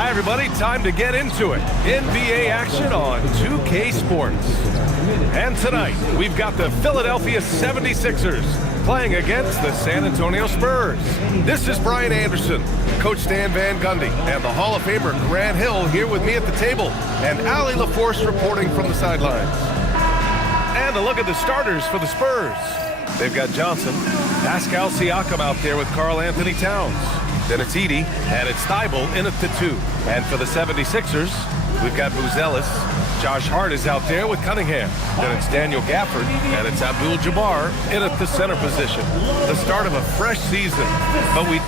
Hi, everybody. Time to get into it. NBA action on 2K Sports. And tonight, we've got the Philadelphia 76ers playing against the San Antonio Spurs. This is Brian Anderson, Coach Stan Van Gundy, and the Hall of Famer Grant Hill here with me at the table, and Allie LaForce reporting from the sidelines. And a look at the starters for the Spurs. They've got Johnson, Pascal Siakam out there with Karl Anthony Towns. Then it's Edey, and it's Thybulle in at the 2. And for the 76ers, we've got Buzelis. Josh Hart is out there with Cunningham. Then it's Daniel Gafford, and it's Abdul-Jabbar in at the center position. The start of a fresh season, but we...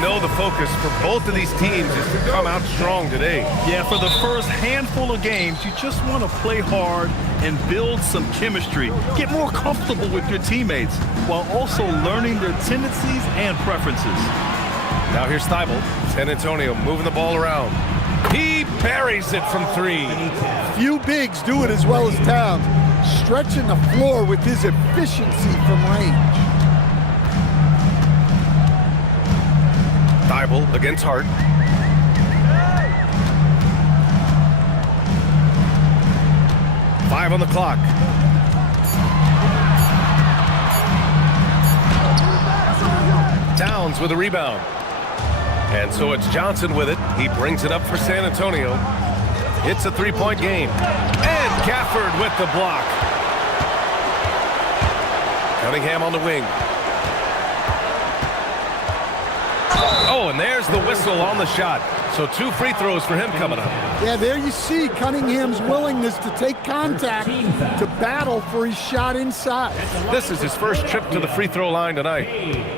No, the focus for both of these teams is to come out strong today. Yeah, for the first handful of games, you just want to play hard and build some chemistry. Get more comfortable with your teammates while also learning their tendencies and preferences. Now here's Thybulle. San Antonio moving the ball around. He buries it from 3. Few bigs do it as well as Towns, stretching the floor with his efficiency from range. Thybulle against Hart. Five on the clock. Towns with a rebound. And so it's Johnson with it. He brings it up for San Antonio. It's a three-point game. And Gafford with the block. Cunningham on the wing. Oh, and there's the whistle on the shot. So 2 free throws for him coming up. Yeah, there you see Cunningham's willingness to take contact, to battle for his shot inside. This is his first trip to the free throw line tonight.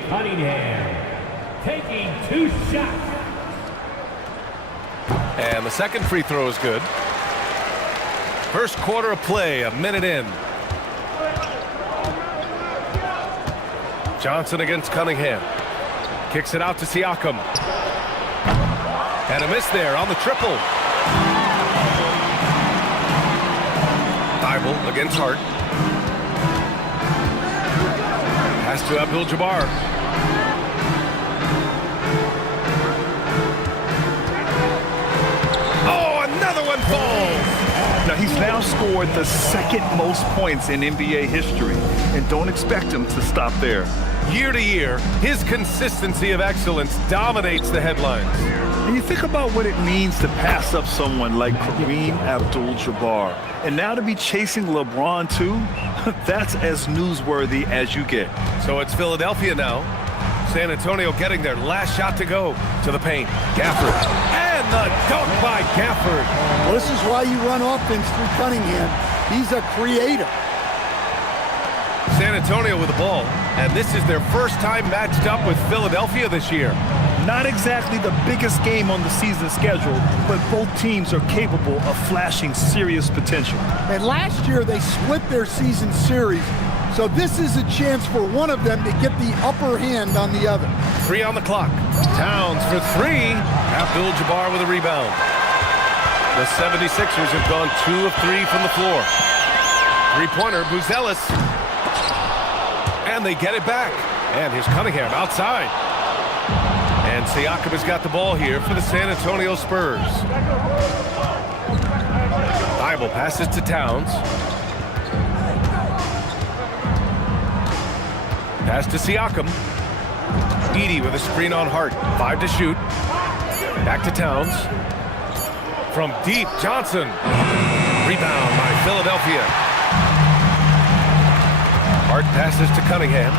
Cunningham taking 2 shots. And the second free throw is good. First quarter of play, a minute in. Johnson against Cunningham. Kicks it out to Siakam. And a miss there on the triple. Thybulle against Hart. Pass to Abdul-Jabbar. Oh, another one falls. Now, he's now scored the second most points in NBA history, and don't expect him to stop there. Year to year, his consistency of excellence dominates the headlines. And you think about what it means to pass up someone like Kareem Abdul-Jabbar, and now to be chasing LeBron too, that's as newsworthy as you get. So it's Philadelphia now. San Antonio getting their last shot to go to the paint. Gafford. And the dunk by Gafford. Well, this is why you run offense through Cunningham. He's a creator. San Antonio with the ball, and this is their first time matched up with Philadelphia this year. Not exactly the biggest game on the season schedule, but both teams are capable of flashing serious potential. And last year they split their season series, so this is a chance for one of them to get the upper hand on the other. 3 on the clock. Towns for 3. Abdul-Jabbar with a rebound. The 76ers have gone 2 of 3 from the floor. Three-pointer, Buzelis. And they get it back. And here's Cunningham outside. And Siakam has got the ball here for the San Antonio Spurs. Thybulle passes to Towns. Pass to Siakam. Edey with a screen on Hart. 5 to shoot. Back to Towns. From deep, Johnson. Rebound by Philadelphia. Hart passes to Cunningham.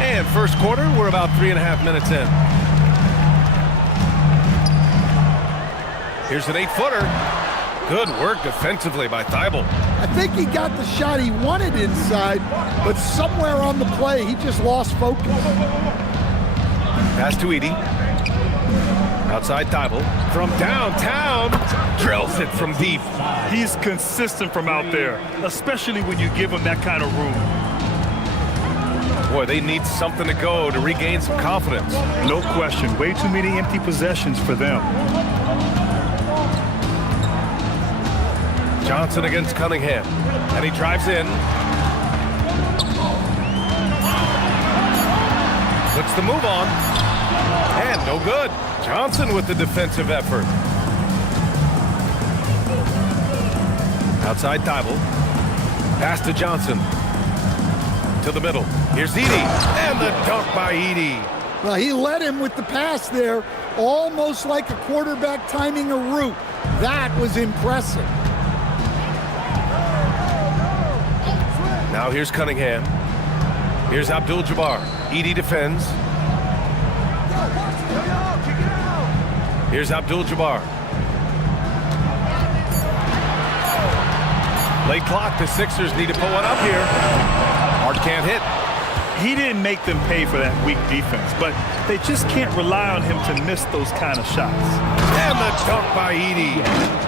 And first quarter, we're about 3.5 minutes in. Here's an 8-footer. Good work defensively by Thibault. I think he got the shot he wanted inside, but somewhere on the play, he just lost focus. Pass to Edey. Outside Thibault. From downtown, drills it from deep. He's consistent from out there, especially when you give him that kind of room. Boy, they need something to go to regain some confidence. No question. Way too many empty possessions for them. Johnson against Cunningham. And he drives in. Puts the move on. And no good. Johnson with the defensive effort. Outside Thibault. Pass to Johnson. To the middle. Here's Edey. And the dunk by Edey. Well, he led him with the pass there, almost like a quarterback timing a route. That was impressive. Now here's Cunningham. Here's Abdul-Jabbar. Edey defends. Here's Abdul-Jabbar. Late clock. The Sixers need to put one up here. Hart can't hit. He didn't make them pay for that weak defense, but they just can't rely on him to miss those kind of shots. And the dunk by Edey.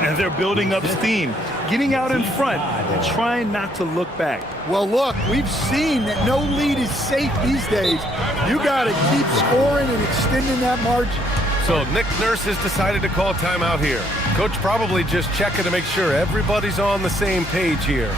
And they're building up steam, getting out in front and trying not to look back. Well, look, we've seen that no lead is safe these days. You got to keep scoring and extending that margin. So Nick Nurse has decided to call timeout here. Coach probably just checking to make sure everybody's on the same page here.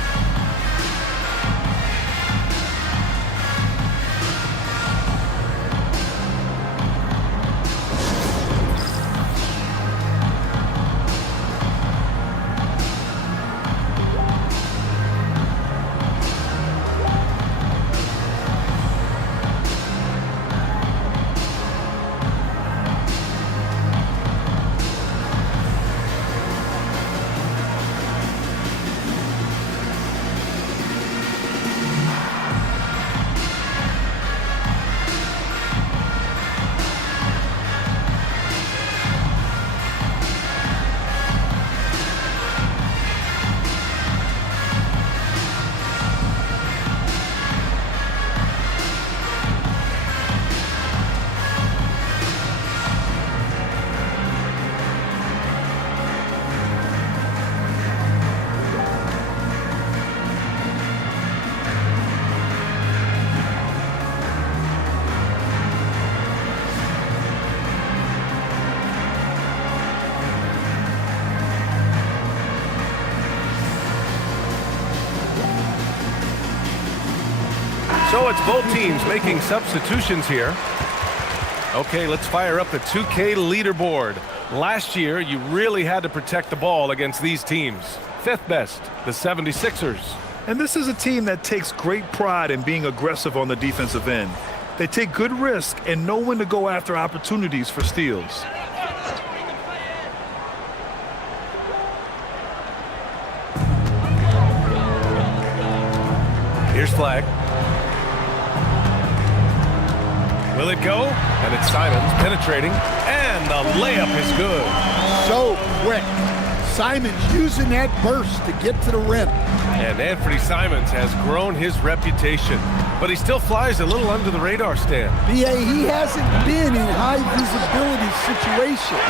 So it's both teams making substitutions here. Okay, let's fire up the 2K leaderboard. Last year, you really had to protect the ball against these teams. Fifth best, the 76ers. And this is a team that takes great pride in being aggressive on the defensive end. They take good risk and know when to go after opportunities for steals. Here's Flag. Will it go? And it's Simons penetrating. And the layup is good. So quick. Simons using that burst to get to the rim. And Anthony Simons has grown his reputation, but he still flies a little under the radar, Stan. B.A., he hasn't been in high visibility situations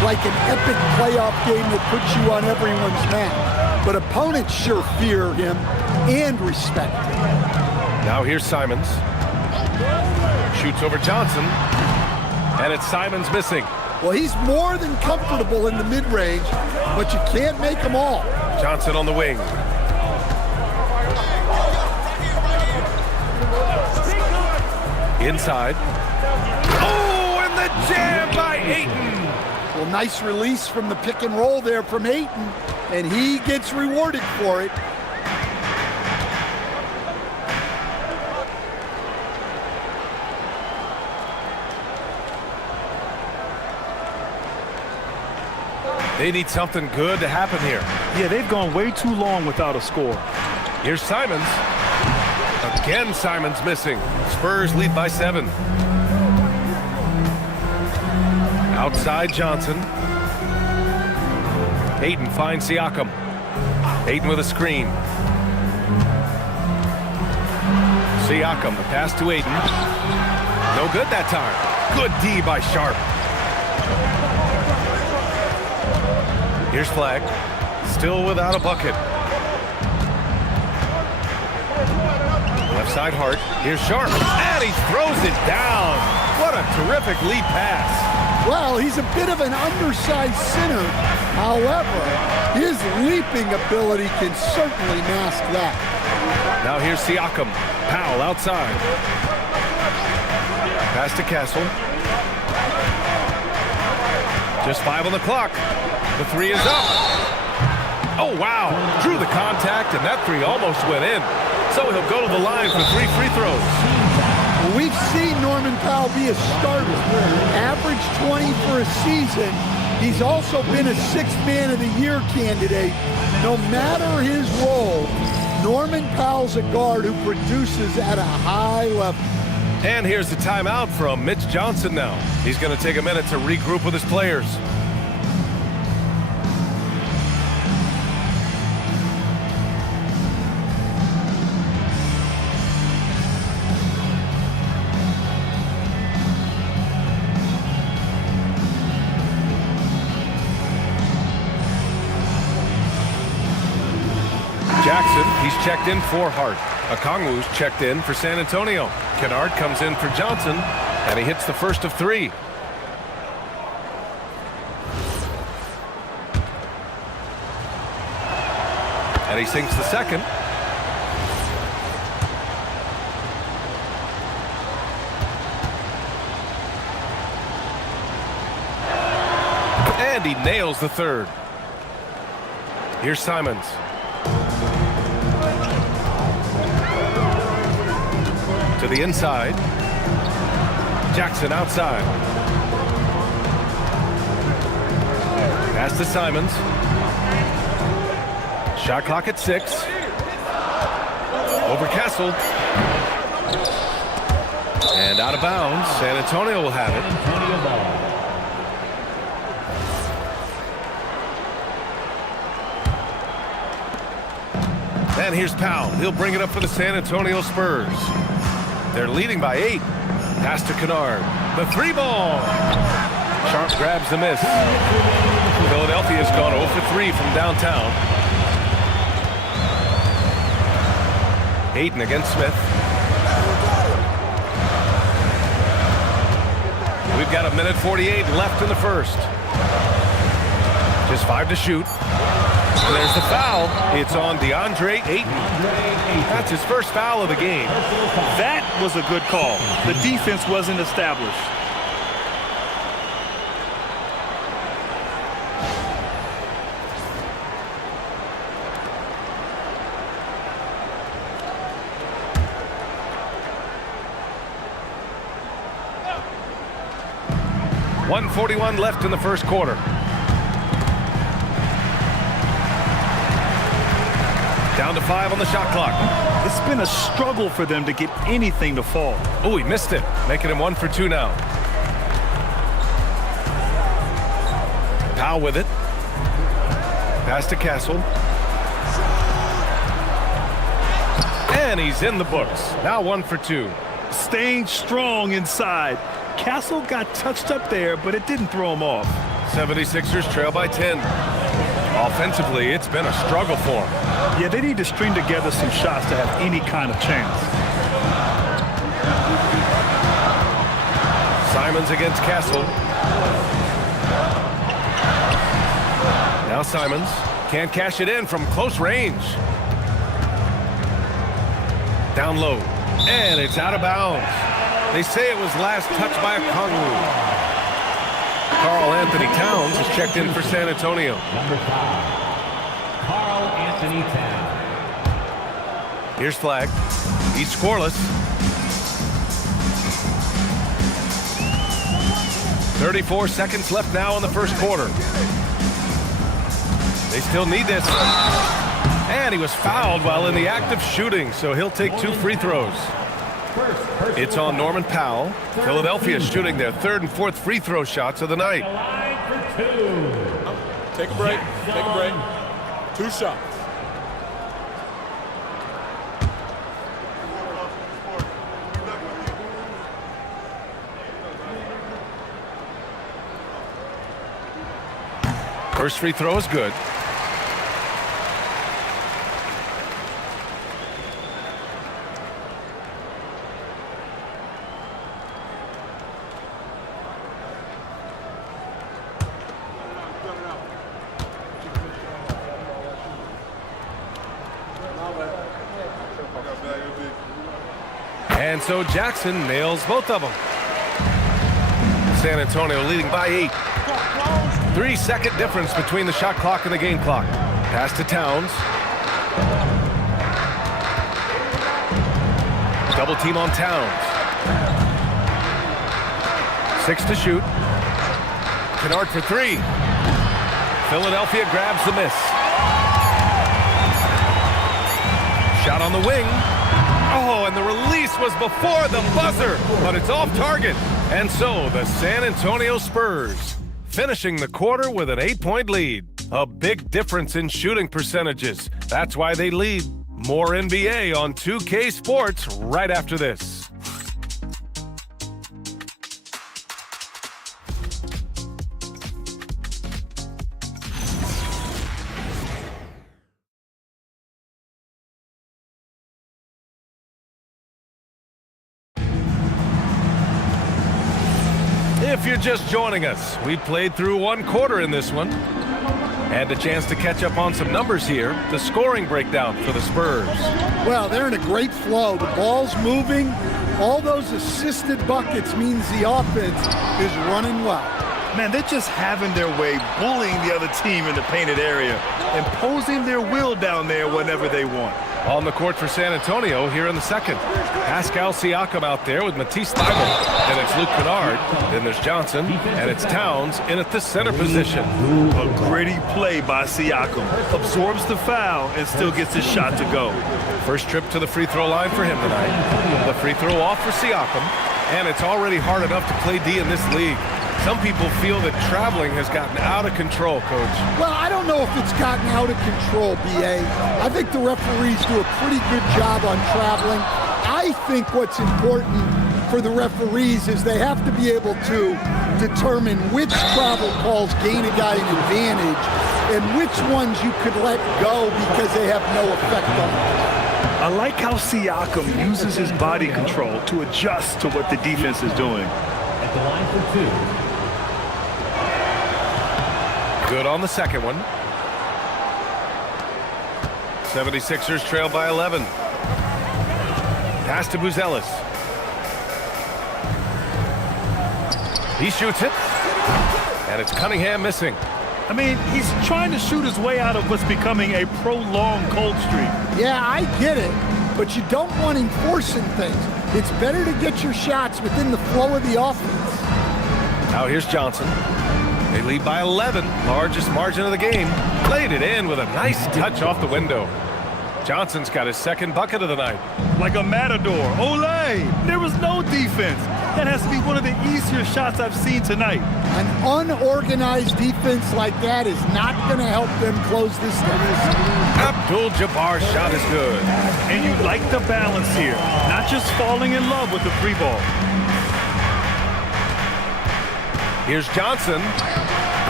like an epic playoff game that puts you on everyone's map. But opponents sure fear him and respect him. Now here's Simons. Shoots over Johnson. And it's Simons missing. Well, he's more than comfortable in the mid-range, but you can't make them all. Johnson on the wing. Inside. Oh, and the jam by Ayton. Well, nice release from the pick and roll there from Ayton, and he gets rewarded for it. They need something good to happen here. Yeah, they've gone way too long without a score. Here's Simons. Again, Simons missing. Spurs lead by 7. Outside Johnson. Ayton finds Siakam. Ayton with a screen. Siakam, the pass to Ayton. No good that time. Good D by Sharp. Here's Flagg. Still without a bucket. Left side Hart. Here's Sharp. And he throws it down. What a terrific lead pass. Well, he's a bit of an undersized center. However, his leaping ability can certainly mask that. Now here's Siakam. Powell outside. Pass to Castle. Just 5 on the clock. The 3 is up. Oh, wow. Drew the contact, and that 3 almost went in. So he'll go to the line for 3 free throws. We've seen Norman Powell be a starter. Average 20 for a season. He's also been a 6th Man of the Year candidate. No matter his role, Norman Powell's a guard who produces at a high level. And here's the timeout from Mitch Johnson now. He's going to take a minute to regroup with his players. Jackson, he's checked in for Hart. Okongwu's checked in for San Antonio. Kennard comes in for Johnson, and he hits the first of 3. And he sinks the second. And he nails the third. Here's Simons. To the inside. Jackson outside. Pass to Simons. Shot clock at 6. Over Castle. And out of bounds. San Antonio will have it. Antonio ball. And here's Powell. He'll bring it up for the San Antonio Spurs. They're leading by 8. Pass to Kennard. The 3 ball. Sharp grabs the miss. Philadelphia's gone 0 for 3 from downtown. Ayton against Smith. We've got 1:48 left in the first. Just 5 to shoot. And there's the foul. It's on DeAndre Ayton. That's his first foul of the game. That was a good call. The defense wasn't established. .141 left in the first quarter. Down to 5 on the shot clock. It's been a struggle for them to get anything to fall. Oh, he missed it, making him 1 for 2 now. Powell with it. Pass to Castle. And he's in the books. Now 1 for 2. Staying strong inside. Castle got touched up there, but it didn't throw him off. 76ers trail by 10. Offensively, it's been a struggle for them. Yeah, they need to string together some shots to have any kind of chance. Simons against Castle. Now Simons can't cash it in from close range. Down low. And it's out of bounds. They say it was last touched by Okongwu. Karl Anthony Towns is checked in for San Antonio. Number 5, Karl Anthony Towns. Here's Flagg. He's scoreless. 34 seconds left now in the first quarter. They still need this. And he was fouled while in the act of shooting, so he'll take 2 free throws. It's on Norman Powell. Philadelphia shooting their 3rd and 4th free throw shots of the night. Take a break. Take a break. 2 shots. First free throw is good. And so Jackson nails both of them. San Antonio leading by 8. 3-second difference between the shot clock and the game clock. Pass to Towns. Double team on Towns. 6 to shoot. Kennard for 3. Philadelphia grabs the miss. Shot on the wing. Oh, and the release was before the buzzer, but it's off target. And so the San Antonio Spurs finishing the quarter with an 8-point lead. A big difference in shooting percentages. That's why they lead. More NBA on 2K Sports right after this. If you're just joining us, we played through 1 quarter in this one. Had the chance to catch up on some numbers here. The scoring breakdown for the Spurs. Well, they're in a great flow. The ball's moving. All those assisted buckets means the offense is running well. Man, they're just having their way, bullying the other team in the painted area, imposing their will down there whenever they want. On the court for San Antonio here in the second. Pascal Siakam out there with Matisse Thybulle. And it's Luke Kennard. Then there's Johnson. And it's Towns in at the center position. A gritty play by Siakam. Absorbs the foul and still gets his shot to go. First trip to the free throw line for him tonight. The free throw off for Siakam. And it's already hard enough to play D in this league. Some people feel that traveling has gotten out of control, Coach. Well, I don't know if it's gotten out of control, B.A. I think the referees do a pretty good job on traveling. I think what's important for the referees is they have to be able to determine which travel calls gain a guy an advantage and which ones you could let go because they have no effect on it. I like how Siakam uses his body control to adjust to what the defense is doing. At the line for 2. Good on the second one. 76ers trail by 11. Pass to Buzelis. He shoots it. And it's Cunningham missing. I mean, he's trying to shoot his way out of what's becoming a prolonged cold streak. Yeah, I get it, but you don't want him forcing things. It's better to get your shots within the flow of the offense. Now here's Johnson. They lead by 11, largest margin of the game. Laid it in with a nice touch off the window. Johnson's got his second bucket of the night. Like a matador. Olé! There was no defense. That has to be one of the easier shots I've seen tonight. An unorganized defense like that is not going to help them close this deficit. Abdul-Jabbar's shot is good. And you like the balance here, not just falling in love with the free ball. Here's Johnson.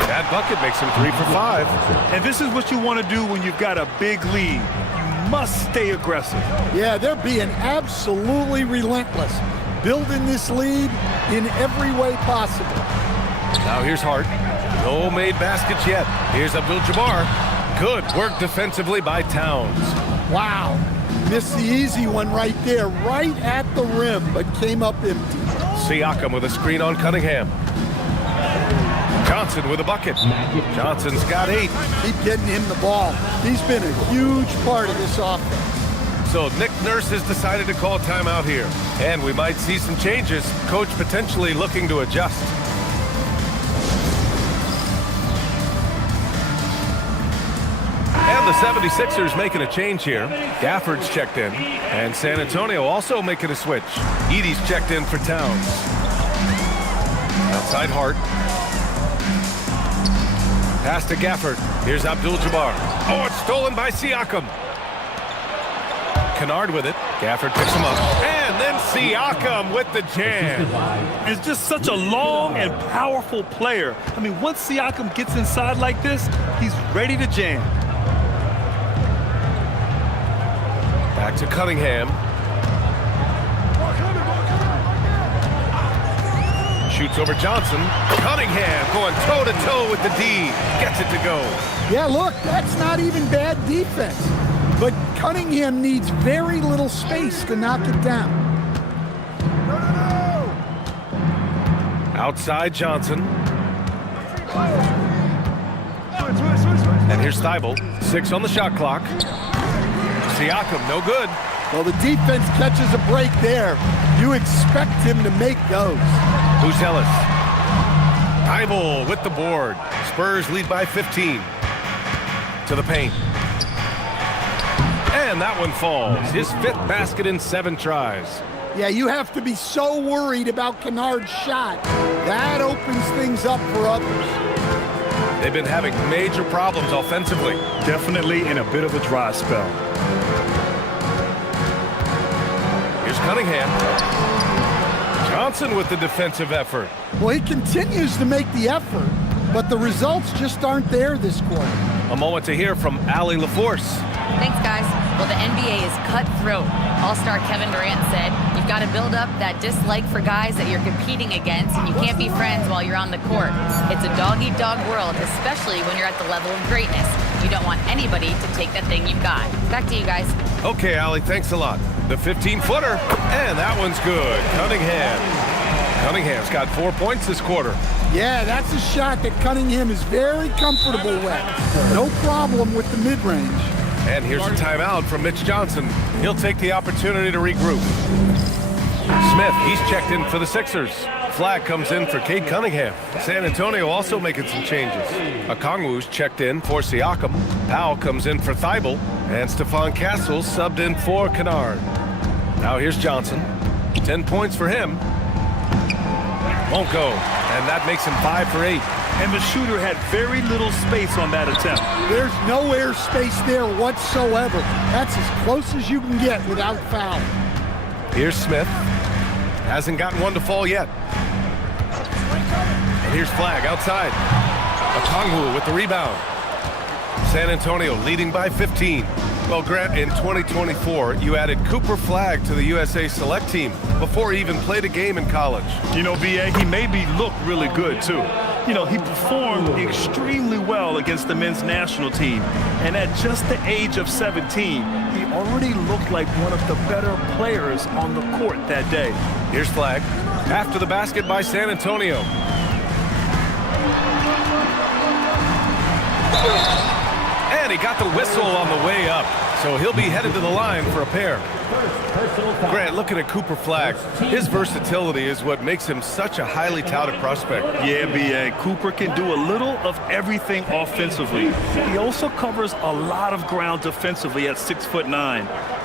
That bucket makes him 3 for 5. And this is what you want to do when you've got a big lead. You must stay aggressive. Yeah, they're being absolutely relentless, building this lead in every way possible. Now here's Hart. No made baskets yet. Here's Abdul-Jabbar. Good work defensively by Towns. Wow, missed the easy one right there, right at the rim, but came up empty. Siakam with a screen on Cunningham. Johnson with a bucket. Johnson's got 8. Keep getting him the ball. He's been a huge part of this offense. So Nick Nurse has decided to call timeout here. And we might see some changes. Coach potentially looking to adjust. And the 76ers making a change here. Gafford's checked in. And San Antonio also making a switch. Edey's checked in for Towns. Outside Hart. Pass to Gafford. Here's Abdul-Jabbar. Oh, it's stolen by Siakam. Kennard with it. Gafford picks him up. And then Siakam with the jam. It's just such a long and powerful player. I mean, once Siakam gets inside like this, he's ready to jam. Back to Cunningham. Shoots over Johnson. Cunningham going toe-to-toe with the D. Gets it to go. Yeah, look, that's not even bad defense. But Cunningham needs very little space to knock it down. Outside Johnson. And here's Thibault. 6 on the shot clock. Siakam, no good. Well, the defense catches a break there. You expect him to make those. Buzelis. Thibault with the board. Spurs lead by 15. To the paint. And that one falls. His 5th basket in 7 tries. Yeah, you have to be so worried about Kennard's shot. That opens things up for others. They've been having major problems offensively. Definitely in a bit of a dry spell. Here's Cunningham. Johnson with the defensive effort. Well, he continues to make the effort, but the results just aren't there this quarter. A moment to hear from Allie LaForce. Thanks, guys. Well, the NBA is cutthroat. All-star Kevin Durant said, you've got to build up that dislike for guys that you're competing against, and you can't be friends while you're on the court. It's a dog-eat-dog world, especially when you're at the level of greatness. You don't want anybody to take that thing you've got. Back to you guys. Okay, Allie, thanks a lot. The 15-footer, and that one's good. Cunningham's got 4 points this quarter. Yeah, that's a shot that Cunningham is very comfortable with. No problem with the mid-range. And here's a timeout from Mitch Johnson. He'll take the opportunity to regroup. Smith, he's checked in for the Sixers. Flag comes in for Cade Cunningham. San Antonio also making some changes. Okongwu's checked in for Siakam. Powell comes in for Thibault. And Stephon Castles subbed in for Kennard. Now here's Johnson. 10 points for him. Won't go. And that makes him 5 for 8. And the shooter had very little space on that attempt. There's no air space there whatsoever. That's as close as you can get without foul. Here's Smith. Hasn't gotten one to fall yet. And here's Flag outside. Okongwu with the rebound. San Antonio leading by 15. Well, Grant, in 2024, you added Cooper Flag to the USA Select team before he even played a game in college. You know, B.A., he made me look really good, too. You know, he performed extremely well against the men's national team. And at just the age of 17, he already looked like one of the better players on the court that day. Here's Flag. After the basket by San Antonio. And he got the whistle on the way up. So he'll be headed to the line for a pair. Grant, looking at Cooper Flag, his versatility is what makes him such a highly touted prospect. Yeah, B.A., Cooper can do a little of everything offensively. He also covers a lot of ground defensively at 6'9".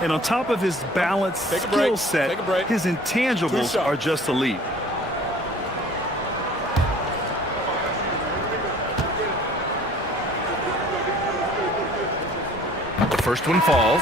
And on top of his balanced skill set, his intangibles are just elite. First one falls.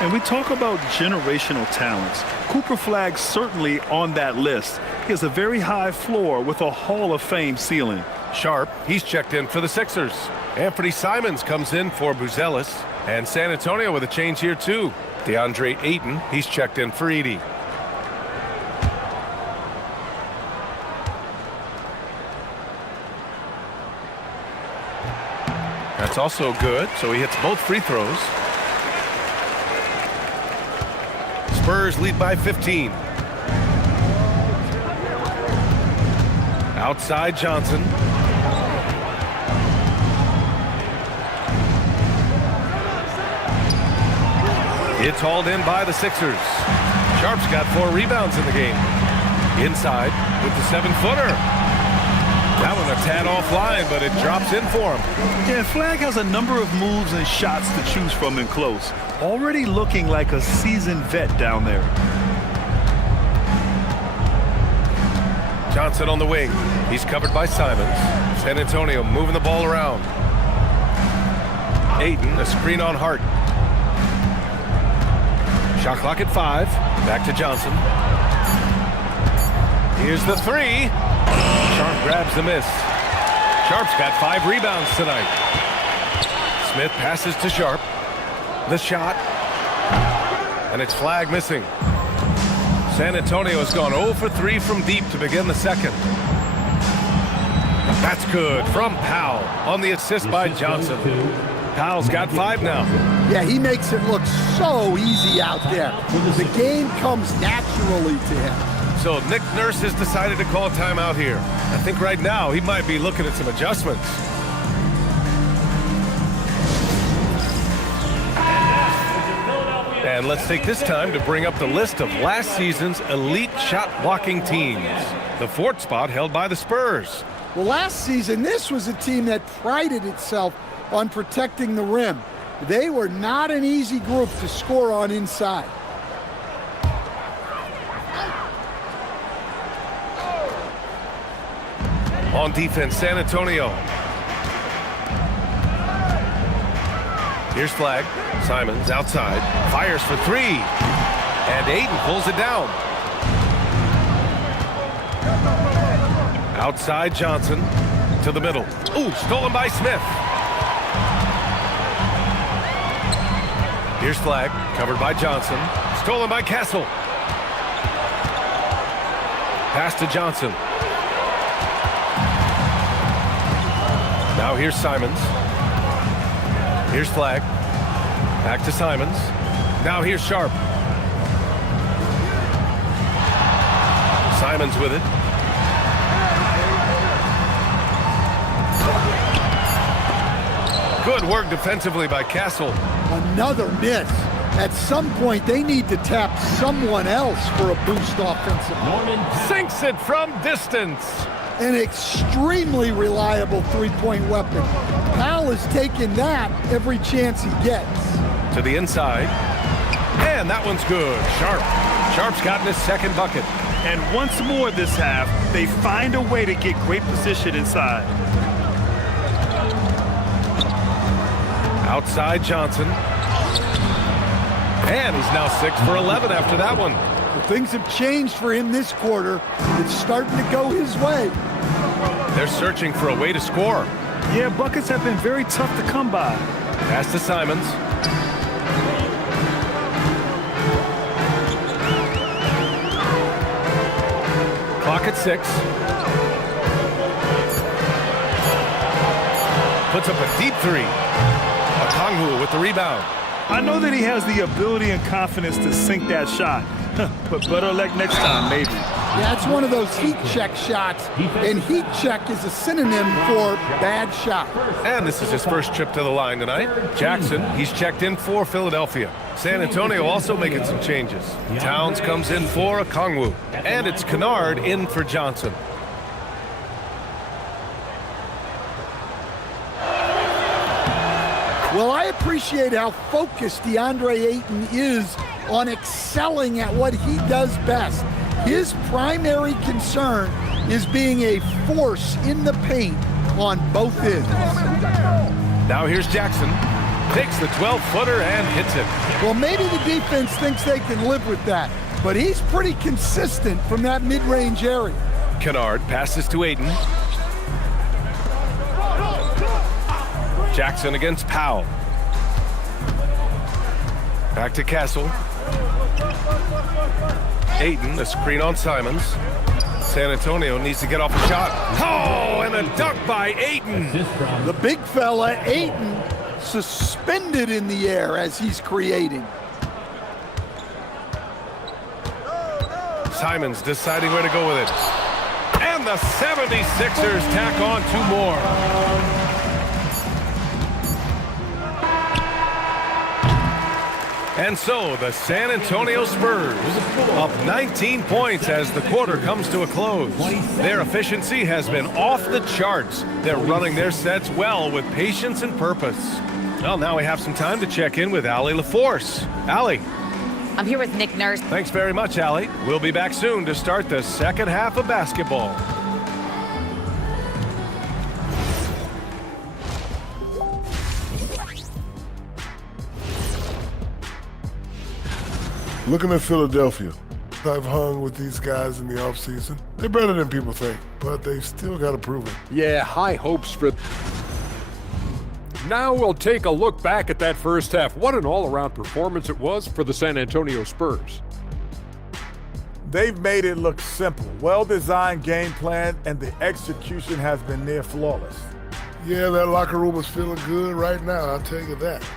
And we talk about generational talents. Cooper Flag's certainly on that list. He has a very high floor with a Hall of Fame ceiling. Sharp, he's checked in for the Sixers. Anthony Simons comes in for Buzelis. And San Antonio with a change here too. DeAndre Ayton, he's checked in for Edey. That's also good, so he hits both free throws. Spurs lead by 15. Outside Johnson. It's hauled in by the Sixers. Sharp's got 4 rebounds in the game. Inside with the 7-footer. That one a tad offline, but it drops in for him. Yeah, Flag has a number of moves and shots to choose from in close. Already looking like a seasoned vet down there. Johnson on the wing. He's covered by Simons. San Antonio moving the ball around. Ayton, a screen on Hart. Shot clock at 5. Back to Johnson. Here's the 3. Sharp grabs the miss. Sharp's got 5 rebounds tonight. Smith passes to Sharp. The shot. And it's Flag missing. San Antonio has gone 0 for 3 from deep to begin the second. That's good from Powell on the assist by Johnson. Powell's got 5 now. Yeah, he makes it look so easy out there. The game comes naturally to him. So Nick Nurse has decided to call timeout here. I think right now he might be looking at some adjustments. And let's take this time to bring up the list of last season's elite shot blocking teams. The 4th spot held by the Spurs. Well, last season, this was a team that prided itself on protecting the rim. They were not an easy group to score on inside. On defense, San Antonio. Here's Flag. Simons outside. Fires for 3. And Ayton pulls it down. Outside Johnson to the middle. Ooh, stolen by Smith. Here's Flag, covered by Johnson. Stolen by Castle. Pass to Johnson. Now here's Simons. Here's Flag. Back to Simons. Now here's Sharp. Simons with it. Good work defensively by Castle. Another miss. At some point, they need to tap someone else for a boost offensively. Sinks it from distance. An extremely reliable three-point weapon. Powell has taken that every chance he gets. To the inside. And that one's good. Sharp. Sharp's gotten his second bucket. And once more this half, they find a way to get great position inside. Outside Johnson. And he's now 6 for 11 after that one. Well, things have changed for him this quarter. It's starting to go his way. They're searching for a way to score. Yeah, buckets have been very tough to come by. Pass to Simons. Clock at 6. Puts up a deep 3. Okongwu with the rebound. I know that he has the ability and confidence to sink that shot, but better luck next time, maybe. Yeah, it's one of those heat check shots, and heat check is a synonym for bad shot. And this is his first trip to the line tonight. Jackson, he's checked in for Philadelphia. San Antonio also making some changes. Towns comes in for Okongwu. And it's Kennard in for Johnson. Well, I appreciate how focused DeAndre Ayton is on excelling at what he does best. His primary concern is being a force in the paint on both ends. Now here's Jackson. Takes the 12-footer and hits it. Well, maybe the defense thinks they can live with that, but he's pretty consistent from that mid-range area. Kennard passes to Ayton. Jackson against Powell. Back to Castle. Ayton, a screen on Simons. San Antonio needs to get off a shot. Oh, and a dunk by Ayton. The big fella, Ayton, suspended in the air as he's creating. Simons deciding where to go with it. And the 76ers tack on 2 more. And so the San Antonio Spurs up 19 points as the quarter comes to a close. Their efficiency has been off the charts. They're running their sets well with patience and purpose. Well, now we have some time to check in with Allie LaForce. Allie. I'm here with Nick Nurse. Thanks very much, Allie. We'll be back soon to start the second half of basketball. Looking at Philadelphia, I've hung with these guys in the offseason. They're better than people think, but they've still got to prove it. Yeah, high hopes for... Now we'll take a look back at that first half. What an all-around performance it was for the San Antonio Spurs. They've made it look simple. Well-designed game plan, and the execution has been near flawless. Yeah, that locker room is feeling good right now, I'll tell you that.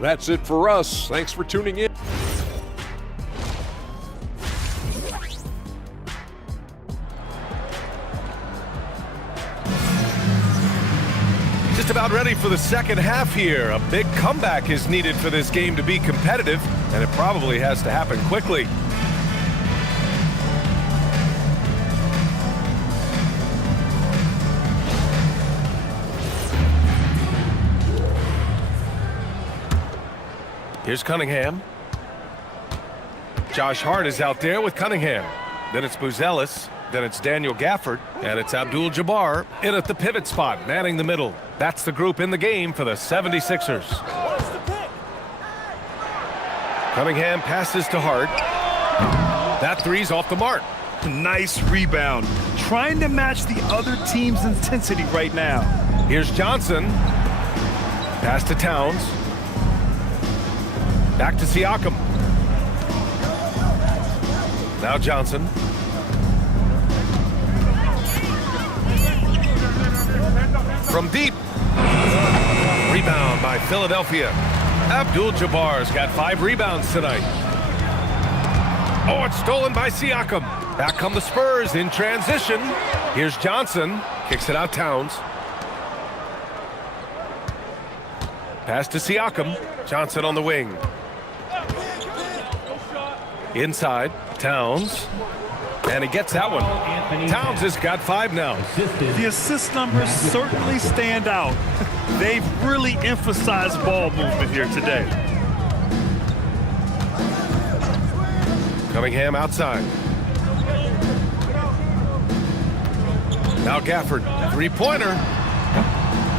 That's it for us. Thanks for tuning in. Just about ready for the second half here. A big comeback is needed for this game to be competitive, and it probably has to happen quickly. Here's Cunningham. Josh Hart is out there with Cunningham. Then it's Buzelis. Then it's Daniel Gafford. And it's Abdul-Jabbar in at the pivot spot, manning the middle. That's the group in the game for the 76ers. Cunningham passes to Hart. That three's off the mark. Nice rebound. Trying to match the other team's intensity right now. Here's Johnson. Pass to Towns. Back to Siakam. Now Johnson. From deep. Rebound by Philadelphia. Abdul-Jabbar's got 5 rebounds tonight. Oh, it's stolen by Siakam. Back come the Spurs in transition. Here's Johnson. Kicks it out Towns. Pass to Siakam. Johnson on the wing. Inside, Towns. And he gets that one. Towns has got 5 now. The assist numbers certainly stand out. They've really emphasized ball movement here today. Cunningham outside. Now Gafford, 3-pointer.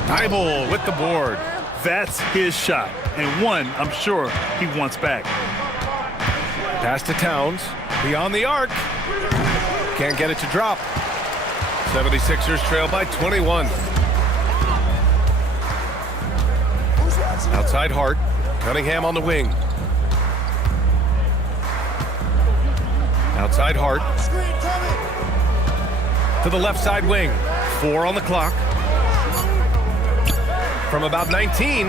Thybulle with the board. That's his shot, and one I'm sure he wants back. Pass to Towns. Beyond the arc. Can't get it to drop. 76ers trail by 21. Outside Hart. Cunningham on the wing. Outside Hart. To the left side wing. 4 on the clock. From about 19.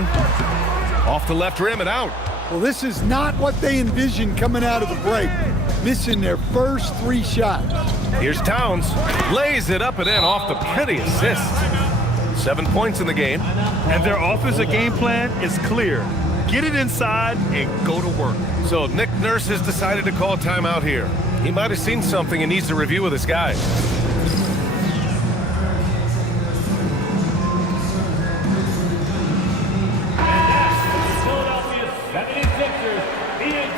Off the left rim and out. Well, this is not what they envisioned coming out of the break. Missing their first 3 shots. Here's Towns. Lays it up and in off the pretty assist. 7 points in the game. And their offensive game plan is clear. Get it inside and go to work. So Nick Nurse has decided to call timeout here. He might have seen something and needs to review with his guys.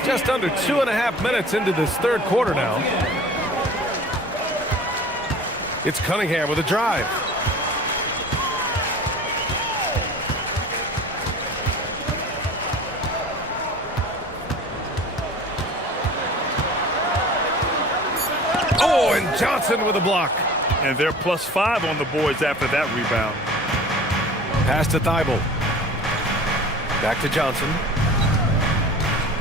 Just under 2.5 minutes into this third quarter now. It's Cunningham with a drive. Oh, and Johnson with a block. And they're +5 on the boards after that rebound. Pass to Thybulle. Back to Johnson.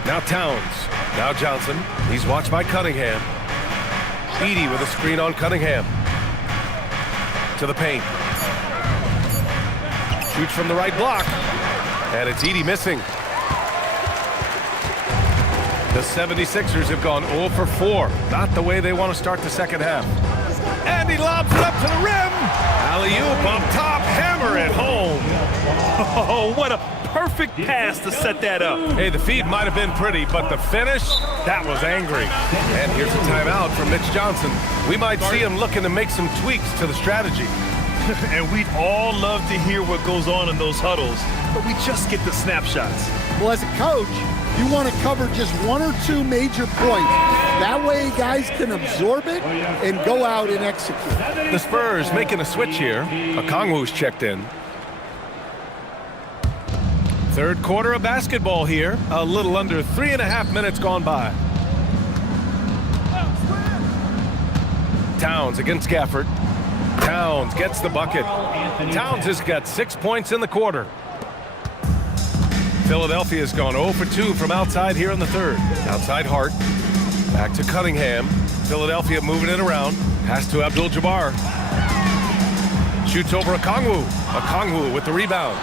Now Towns. Now Johnson. He's watched by Cunningham. Edey with a screen on Cunningham. To the paint. Shoots from the right block. And it's Edey missing. The 76ers have gone 0 for 4. Not the way they want to start the second half. And he lobs it up to the rim. Alley-oop up top. Hammer it home. Oh, what a perfect pass to set that up. Hey, the feed might have been pretty, but the finish, that was angry. And here's a timeout from Mitch Johnson. We might see him looking to make some tweaks to the strategy. And we'd all love to hear what goes on in those huddles, but we just get the snapshots. Well, as a coach, you want to cover just one or two major points. That way guys can absorb it and go out and execute. The Spurs making a switch here. Okongwu's checked in. Third quarter of basketball here. A little under 3.5 minutes gone by. Towns against Gafford. Towns gets the bucket. Towns has got 6 points in the quarter. Philadelphia's gone 0 for 2 from outside here in the third. Outside Hart. Back to Cunningham. Philadelphia moving it around. Pass to Abdul-Jabbar. Shoots over Okongwu. Okongwu with the rebound.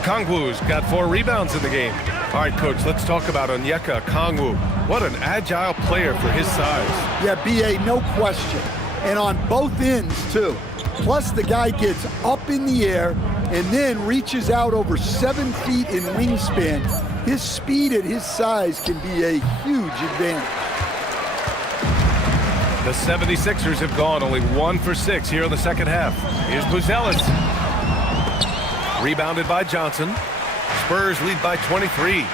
Okongwu's got 4 rebounds in the game. All right, Coach, let's talk about Onyeka Okongwu. What an agile player for his size. Yeah, B.A., no question. And on both ends, too. Plus, the guy gets up in the air and then reaches out over 7 feet in wingspan. His speed at his size can be a huge advantage. The 76ers have gone only 1 for 6 here in the second half. Here's Buzelis. Rebounded by Johnson. Spurs lead by 23.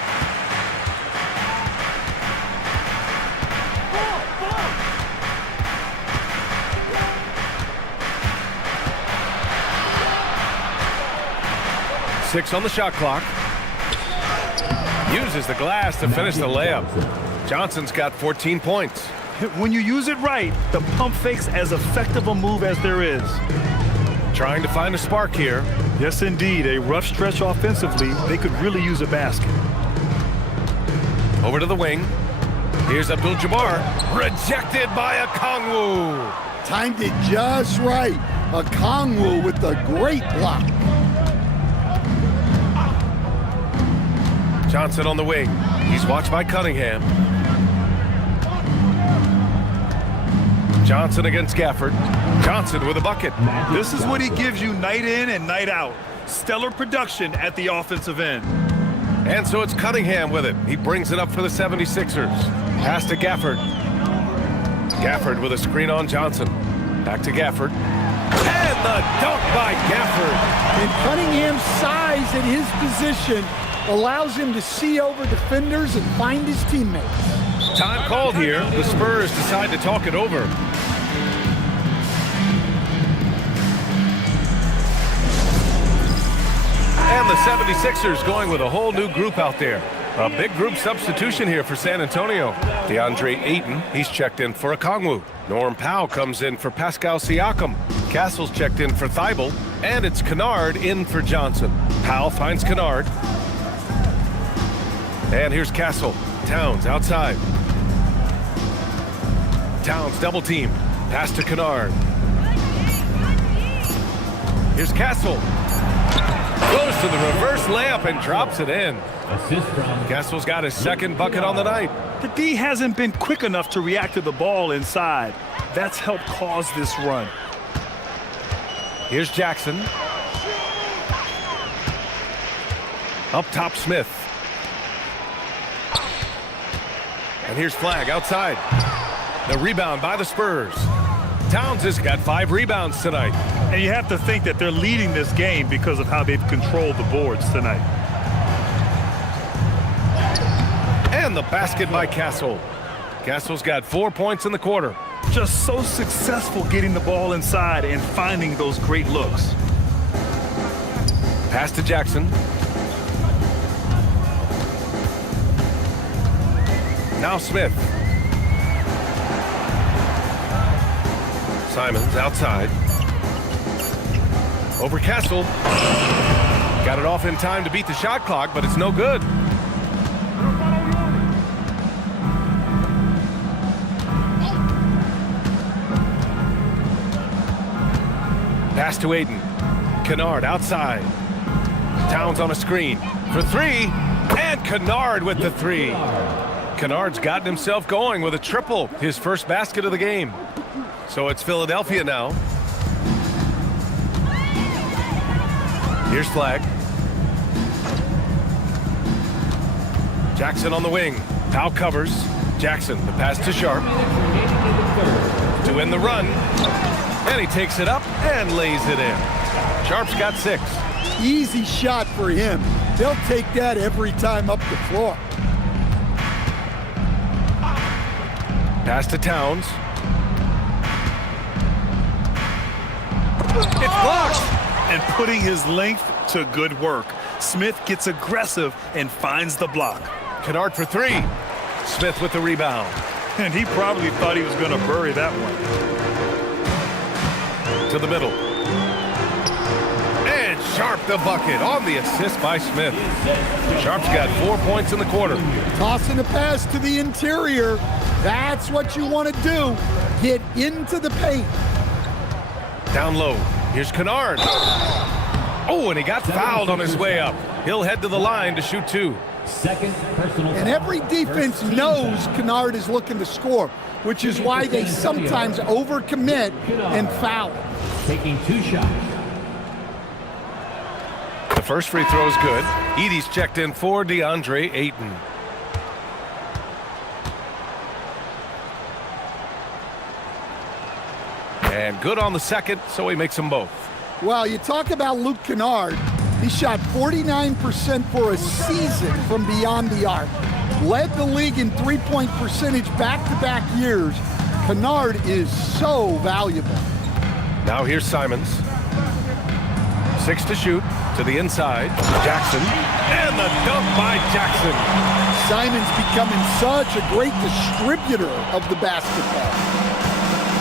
Six on the shot clock. Uses the glass to finish the layup. Johnson's got 14 points. When you use it right, the pump fake's as effective a move as there is. Trying to find a spark here. Yes, indeed. A rough stretch offensively. They could really use a basket. Over to the wing. Here's Abdul-Jabbar. Rejected by Okongwu. Timed it just right. Okongwu with the great block. Johnson on the wing. He's watched by Cunningham. Johnson against Gafford. Johnson with a bucket. This is what he gives you night in and night out. Stellar production at the offensive end. And so it's Cunningham with it. He brings it up for the 76ers. Pass to Gafford. Gafford with a screen on Johnson. Back to Gafford. And the dunk by Gafford. And Cunningham's size at his position allows him to see over defenders and find his teammates. Time called here. The Spurs decide to talk it over. And the 76ers going with a whole new group out there. A big group substitution here for San Antonio. DeAndre Ayton, he's checked in for Okongwu. Norm Powell comes in for Pascal Siakam. Castle's checked in for Thibault. And it's Kennard in for Johnson. Powell finds Kennard. And here's Castle. Towns outside. Towns double team. Pass to Kennard. Here's Castle. Goes to the reverse layup and drops it in. Assist from Castle's got his second bucket on the night. The D hasn't been quick enough to react to the ball inside. That's helped cause this run. Here's Jackson. Up top, Smith. And here's Flagg outside. The rebound by the Spurs. Towns has got 5 rebounds tonight. And you have to think that they're leading this game because of how they've controlled the boards tonight. And the basket by Castle. Castle's got 4 points in the quarter. Just so successful getting the ball inside and finding those great looks. Pass to Jackson. Now Smith. Simons outside. Over Castle. Got it off in time to beat the shot clock, but it's no good. Pass to Ayton. Kennard outside. Towns on a screen for 3. And Kennard with the 3. Kennard's gotten himself going with a triple, his first basket of the game. So it's Philadelphia now. Here's Flagg. Jackson on the wing. Powell covers. Jackson, the pass to Sharp. To win the run. And he takes it up and lays it in. Sharp's got 6. Easy shot for him. They'll take that every time up the floor. Pass to Towns. It's blocked. And putting his length to good work. Smith gets aggressive and finds the block. Kennard for 3. Smith with the rebound. And he probably thought he was going to bury that one. To the middle. And Sharp the bucket on the assist by Smith. Sharp's got 4 points in the quarter. Tossing a pass to the interior. That's what you want to do. Get into the paint. Down low. Here's Kennard. Oh, and he got fouled on his way up. He'll head to the line to shoot 2. Second personal And foul. every defense knows Kennard is looking to score, which is why they sometimes overcommit and foul. Taking 2 shots. The first free throw is good. Edey's checked in for DeAndre Ayton. And good on the second, so he makes them both. Well, you talk about Luke Kennard. He shot 49% for a season from beyond the arc. Led the league in three-point percentage back-to-back years. Kennard is so valuable. Now here's Simons. 6 to shoot. To the inside. Jackson. And the dunk by Jackson. Simons becoming such a great distributor of the basketball.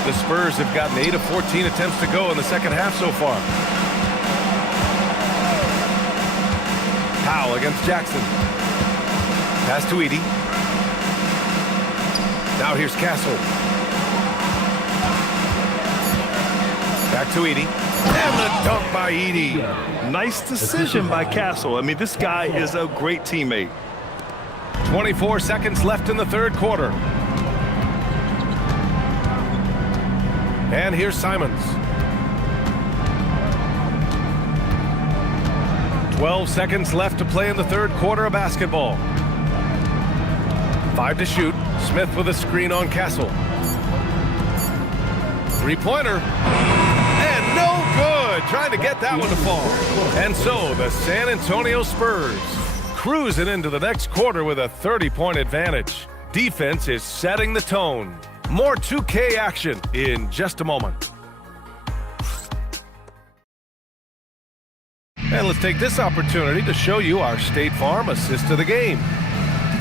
The Spurs have gotten 8 of 14 attempts to go in the second half so far. Powell against Jackson. Pass to Edey. Now here's Castle. Back to Edey. And the dunk by Edey. Nice decision by Castle. I mean, this guy is a great teammate. 24 seconds left in the third quarter. And here's Simons. 12 seconds left to play in the third quarter of basketball. 5 to shoot. Smith with a screen on Castle. Three-pointer. And no good. Trying to get that one to fall. And so the San Antonio Spurs cruising into the next quarter with a 30-point advantage. Defense is setting the tone. More 2K action in just a moment. And let's take this opportunity to show you our State Farm assist of the game.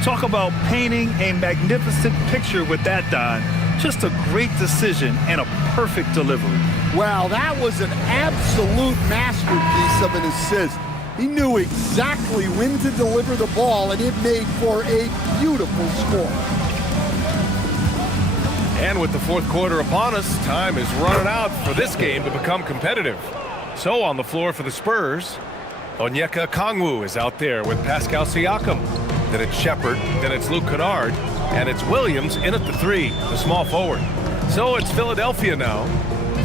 Talk about painting a magnificent picture with that, Don. Just a great decision and a perfect delivery. Wow, that was an absolute masterpiece of an assist. He knew exactly when to deliver the ball, and it made for a beautiful score. And with the fourth quarter upon us, time is running out for this game to become competitive. So on the floor for the Spurs, Onyeka Okongwu is out there with Pascal Siakam. Then it's Shepard, then it's Luke Kennard, and it's Williams in at the 3, the small forward. So it's Philadelphia now.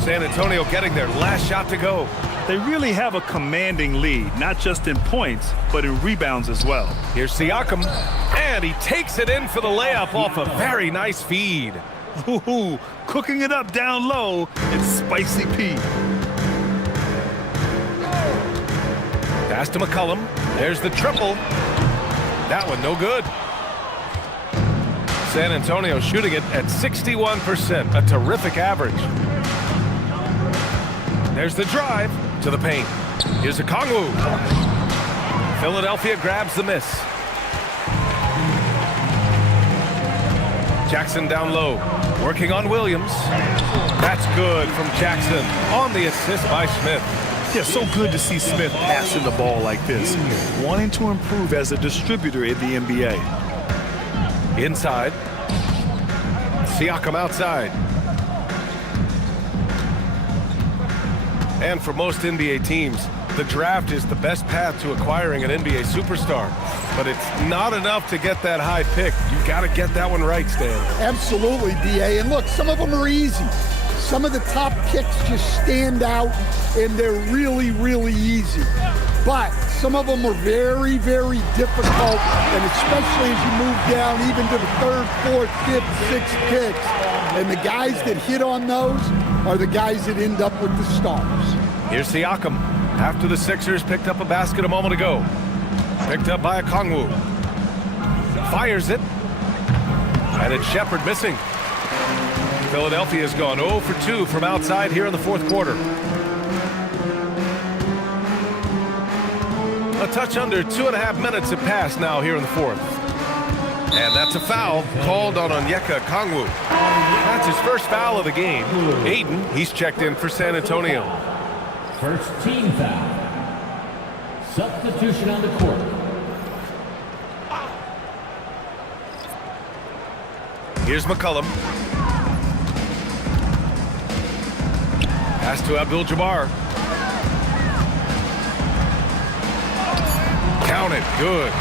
San Antonio getting their last shot to go. They really have a commanding lead, not just in points, but in rebounds as well. Here's Siakam, and he takes it in for the layup off a very nice feed. Ooh, cooking it up down low, it's Spicy P. Pass to McCollum. There's the triple. That one no good. San Antonio shooting it at 61%, a terrific average. There's the drive to the paint. Here's Okongwu. Philadelphia grabs the miss. Jackson down low, working on Williams. That's good from Jackson on the assist by Smith. Yeah, so good to see Smith passing the ball like this, wanting to improve as a distributor in the NBA. Inside. Siakam outside. And for most NBA teams, the draft is the best path to acquiring an NBA superstar. But it's not enough to get that high pick. You got to get that one right, Stan. Absolutely, B.A. And look, some of them are easy. Some of the top picks just stand out, and they're really, really easy. but some of them are very, very difficult, and especially as you move down even to the third, fourth, fifth, sixth kicks. And the guys that hit on those are the guys that end up with the stars. Here's Siakam after the Sixers picked up a basket a moment ago. Picked up by Okongwu. Fires it. And it's Shepherd missing. Philadelphia's gone 0 for 2 from outside here in the fourth quarter. A touch under 2.5 minutes have passed now here in the fourth. And that's a foul called on Onyeka Okongwu. That's his first foul of the game. Aiden, he's checked in for San Antonio. First team foul. Substitution on the court. Here's McCollum. Pass to Abdul-Jabbar. Count it. Good.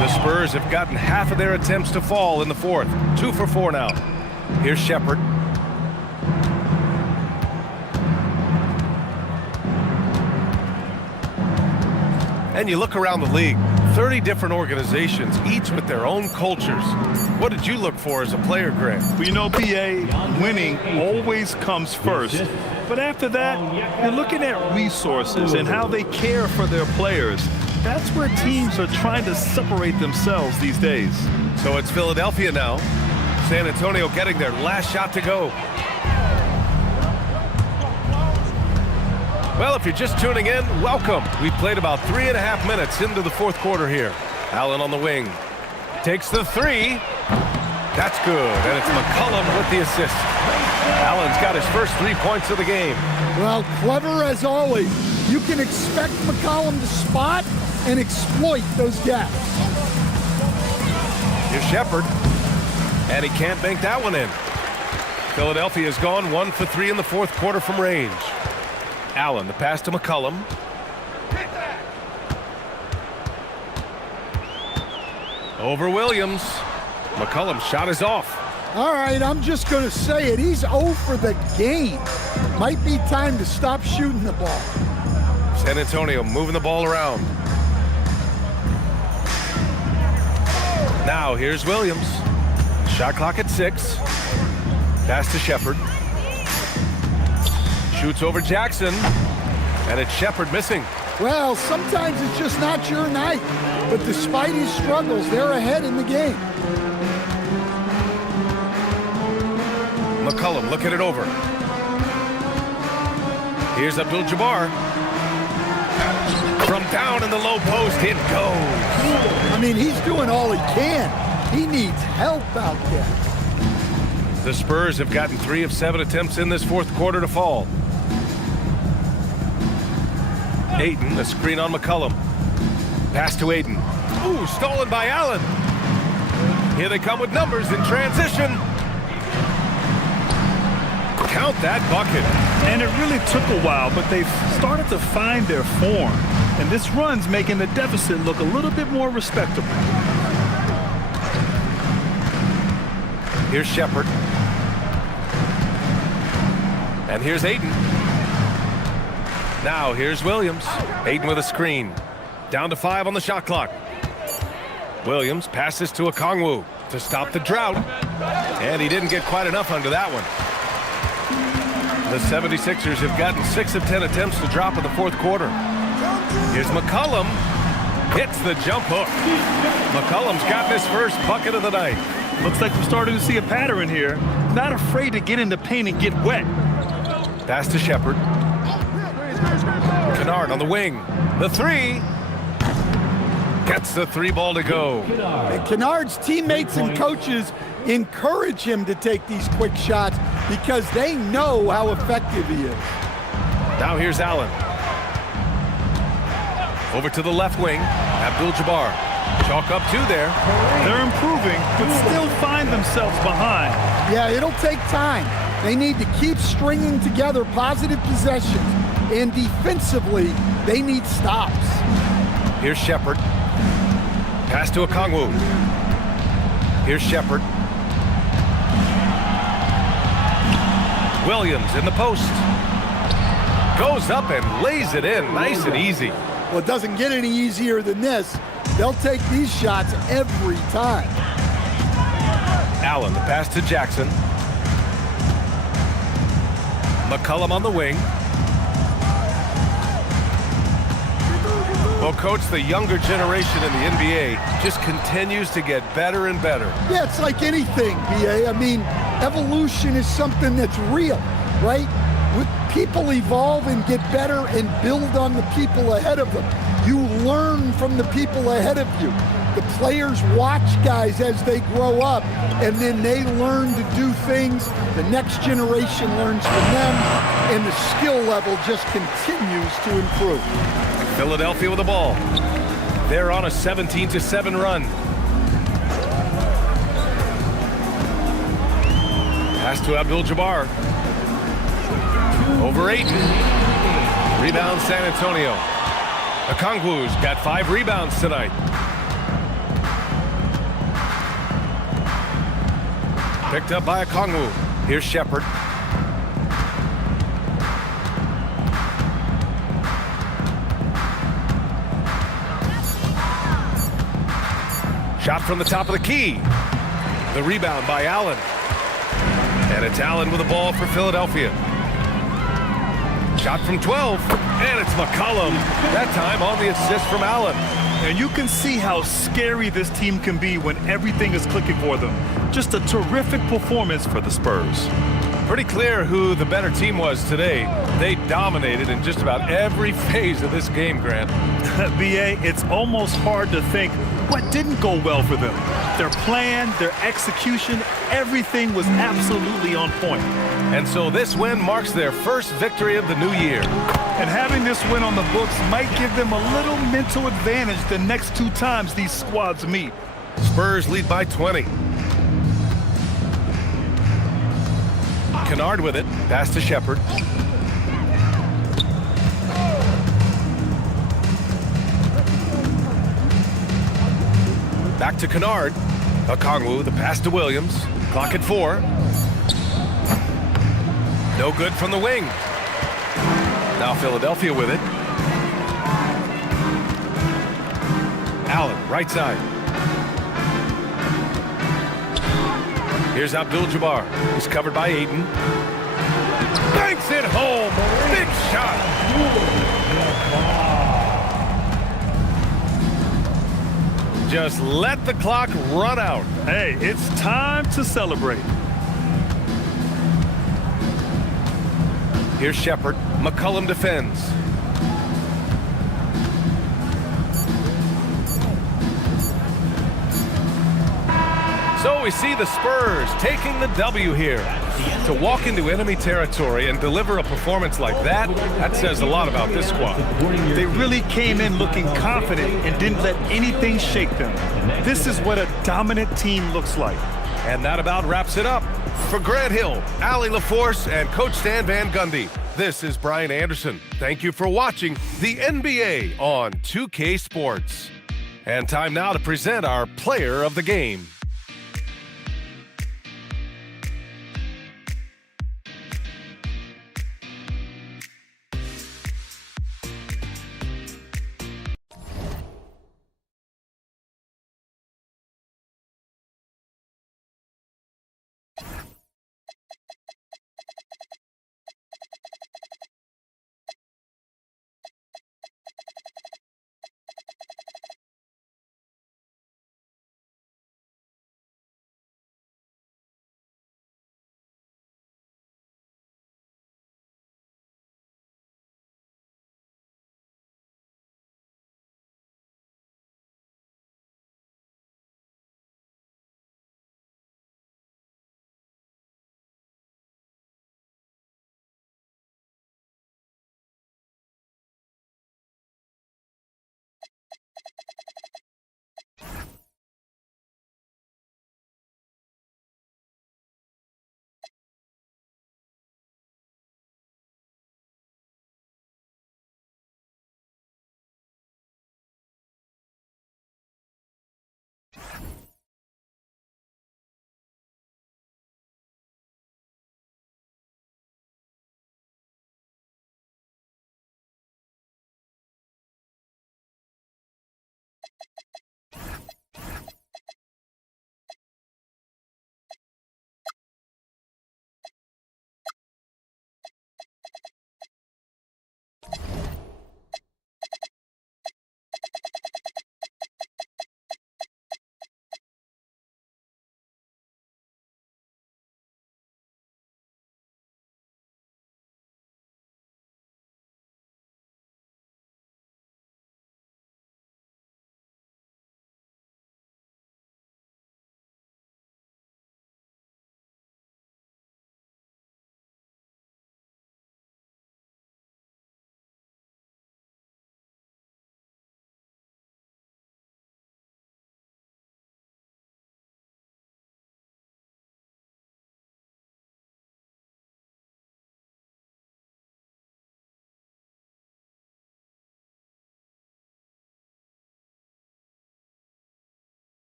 The Spurs have gotten half of their attempts to fall in the fourth. 2 for 4 now. Here's Shepherd. And you look around the league, 30 different organizations, each with their own cultures. What did you look for as a player, Greg? Well, you know, PA, winning always comes first. But after that, you're looking at resources and how they care for their players. That's where teams are trying to separate themselves these days. So it's Philadelphia now. San Antonio getting their last shot to go. Well, if you're just tuning in, welcome. We've played about 3.5 minutes into the fourth quarter here. Allen on the wing. Takes the three. That's good. And it's McCollum with the assist. Allen's got his first 3 points of the game. Well, clever as always. You can expect McCollum to spot and exploit those gaps. Here's Shepherd. And he can't bank that one in. Philadelphia's gone 1 for 3 in the fourth quarter from range. Allen, the pass to McCollum. Over Williams. McCollum's shot is off. All right, I'm just going to say it. He's 0 for the game. Might be time to stop shooting the ball. San Antonio moving the ball around. Now here's Williams. Shot clock at 6. Pass to Shepherd. Shoots over Jackson. And it's Shepherd missing. Well, sometimes it's just not your night. But despite his struggles, they're ahead in the game. McCollum looking it over. Here's Abdul-Jabbar. From down in the low post, it goes. I mean, he's doing all he can. He needs help out there. The Spurs have gotten 3 of 7 attempts in this fourth quarter to fall. Ayton, a screen on McCollum. Pass to Ayton. Ooh, stolen by Allen. Here they come with numbers in transition. Count that bucket. And it really took a while, but they've started to find their form. And this run's making the deficit look a little bit more respectable. Here's Shepherd. And here's Ayton. Now here's Williams. Ayton with a screen. Down to 5 on the shot clock. Williams passes to Okongwu to stop the drought. And he didn't get quite enough under that one. The 76ers have gotten 6 of 10 attempts to drop in the fourth quarter. Here's McCollum. Hits the jump hook. McCollum's got his first bucket of the night. Looks like we're starting to see a pattern here. Not afraid to get in the paint and get wet. Pass to Shepherd. Kennard on the wing. The three. Gets the 3 ball to go. And Kennard's teammates and coaches encourage him to take these quick shots because they know how effective he is. Now here's Allen. Over to the left wing. Abdul-Jabbar. Chalk up 2 there. They're improving, but still find themselves behind. Yeah, it'll take time. They need to keep stringing together positive possessions. And defensively, they need stops. Here's Shepherd. Pass to Okongwu. Here's Shepherd. Williams in the post. Goes up and lays it in nice and easy. Well, it doesn't get any easier than this. They'll take these shots every time. Allen, the pass to Jackson. McCollum on the wing. Well, Coach, the younger generation in the NBA just continues to get better and better. Yeah, it's like anything, BA. I mean, evolution is something that's real, right? People evolve and get better and build on the people ahead of them. You learn from the people ahead of you. The players watch guys as they grow up, and then they learn to do things. The next generation learns from them, and the skill level just continues to improve. Philadelphia with the ball. They're on a 17-7 run. Pass to Abdul-Jabbar. Over Ayton. Rebound San Antonio. Okongwu's got 5 rebounds tonight. Picked up by Okongwu. Here's Shepherd. Shot from the top of the key. The rebound by Allen. And it's Allen with the ball for Philadelphia. Shot from 12, and it's McCollum. That time on the assist from Allen. And you can see how scary this team can be when everything is clicking for them. Just a terrific performance for the Spurs. Pretty clear who the better team was today. They dominated in just about every phase of this game, Grant. BA, it's almost hard to think what didn't go well for them. Their plan, their execution, everything was absolutely on point. And so this win marks their first victory of the new year. And having this win on the books might give them a little mental advantage the next 2 times these squads meet. Spurs lead by 20. Kennard with it. Pass to Shepherd. Back to Kennard. Okongwu, the pass to Williams. Clock at 4. No good from the wing. Now Philadelphia with it. Allen, right side. Here's Abdul-Jabbar. He's covered by Ayton. Banks it home. Big shot. Just let the clock run out. Hey, it's time to celebrate. Here's Shepherd. McCollum defends. So we see the Spurs taking the W here. To walk into enemy territory and deliver a performance like that, that says a lot about this squad. They really came in looking confident and didn't let anything shake them. This is what a dominant team looks like. And that about wraps it up. For Grant Hill, Allie LaForce, and Coach Stan Van Gundy, this is Brian Anderson. Thank you for watching the NBA on 2K Sports. And time now to present our player of the game.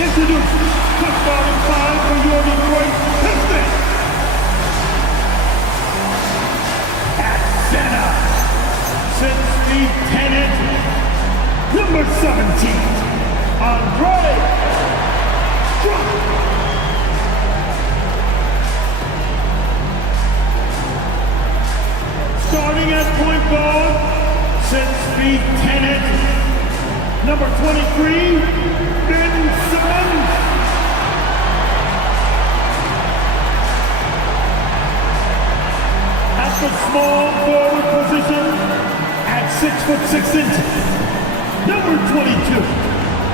Introducing touchdown 5 for your Detroit Pistons. At center, since the 10 inches, number 17, Andre Drummond. Starting at point guard, since the 10 inches, number 23, Ben Simmons. At the small forward position, at 6'6" number 22,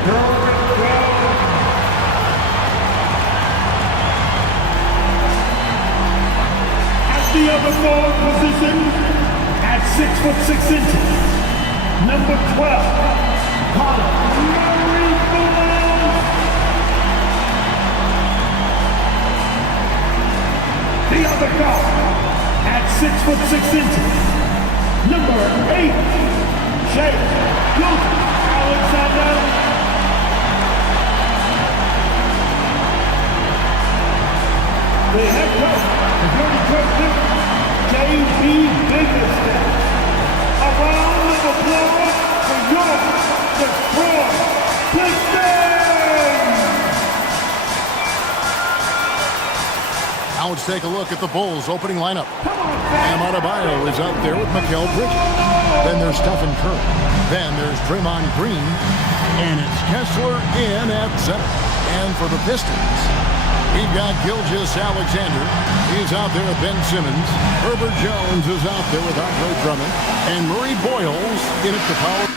Derrick Rose. At the other forward position, at 6'6", number 12, Connor Murray Boyles. The other guard, at 6'6", number 8, Shai Gilgeous-Alexander. The head coach is Dirty Coach J.B. Bickerstaff. A round of applause for your Detroit Pistons! Now let's take a look at the Bulls' opening lineup. Bam Adebayo is out there with Mikal Bridges. Then there's Stephen Curry. Then there's Draymond Green. And it's Kessler in at center. And for the Pistons, we've got Gilgeous-Alexander. He's out there with Ben Simmons. Herbert Jones is out there with Andre Drummond. And Murray Boyles in at the power.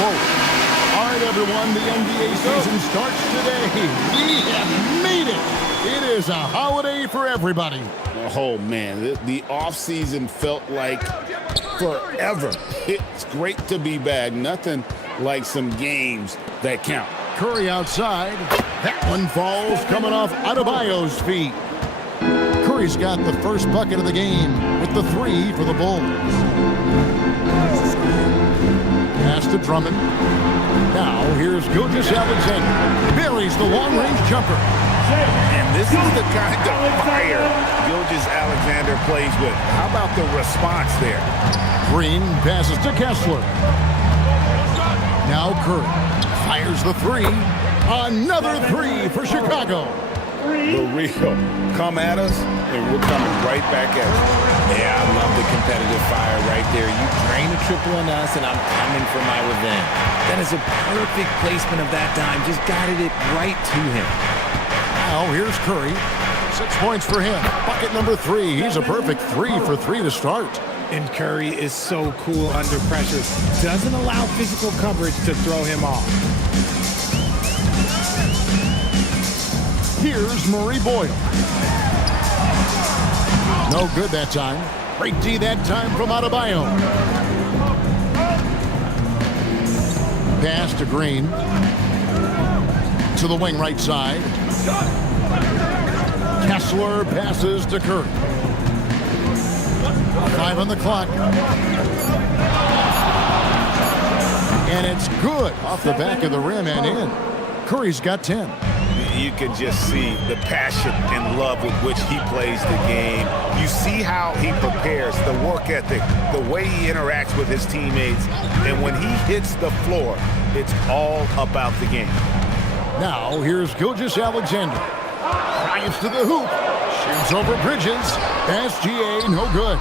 All right, everyone, the NBA season starts today. We have made it. It is a holiday for everybody. Oh, man, the offseason felt like forever. It's great to be back. Nothing like some games that count. Curry outside. That one falls coming off Adebayo's feet. Curry's got the first bucket of the game with the 3 for the Bulls. Pass to Drummond. Now here's Gilgeous-Alexander. Buries the long-range jumper. And this is the kind of fire Gilgeous-Alexander plays with. How about the response there? Green passes to Kessler. Now Curry fires the 3. Another 3 for Chicago. The real. Come at us, and we're coming right back at you. Yeah, I love the competitive fire right there. You drain a triple on us, and I'm coming for my revenge. That is a perfect placement of that dime. Just guided it right to him. Now here's Curry. 6 points for him. Bucket number 3. He's a perfect 3 for 3 to start. And Curry is so cool under pressure. Doesn't allow physical coverage to throw him off. Here's Murray Boyles. No good that time. Great D that time from Adebayo. Pass to Green. To the wing right side. Kessler passes to Curry. 5 on the clock. And it's good off the back of the rim and in. Curry's got 10. You can just see the passion and love with which he plays the game. You see how he prepares, the work ethic, the way he interacts with his teammates. And when he hits the floor, it's all about the game. Now, here's Gilgeous-Alexander. Drives to the hoop. Shoots over Bridges. SGA, no good.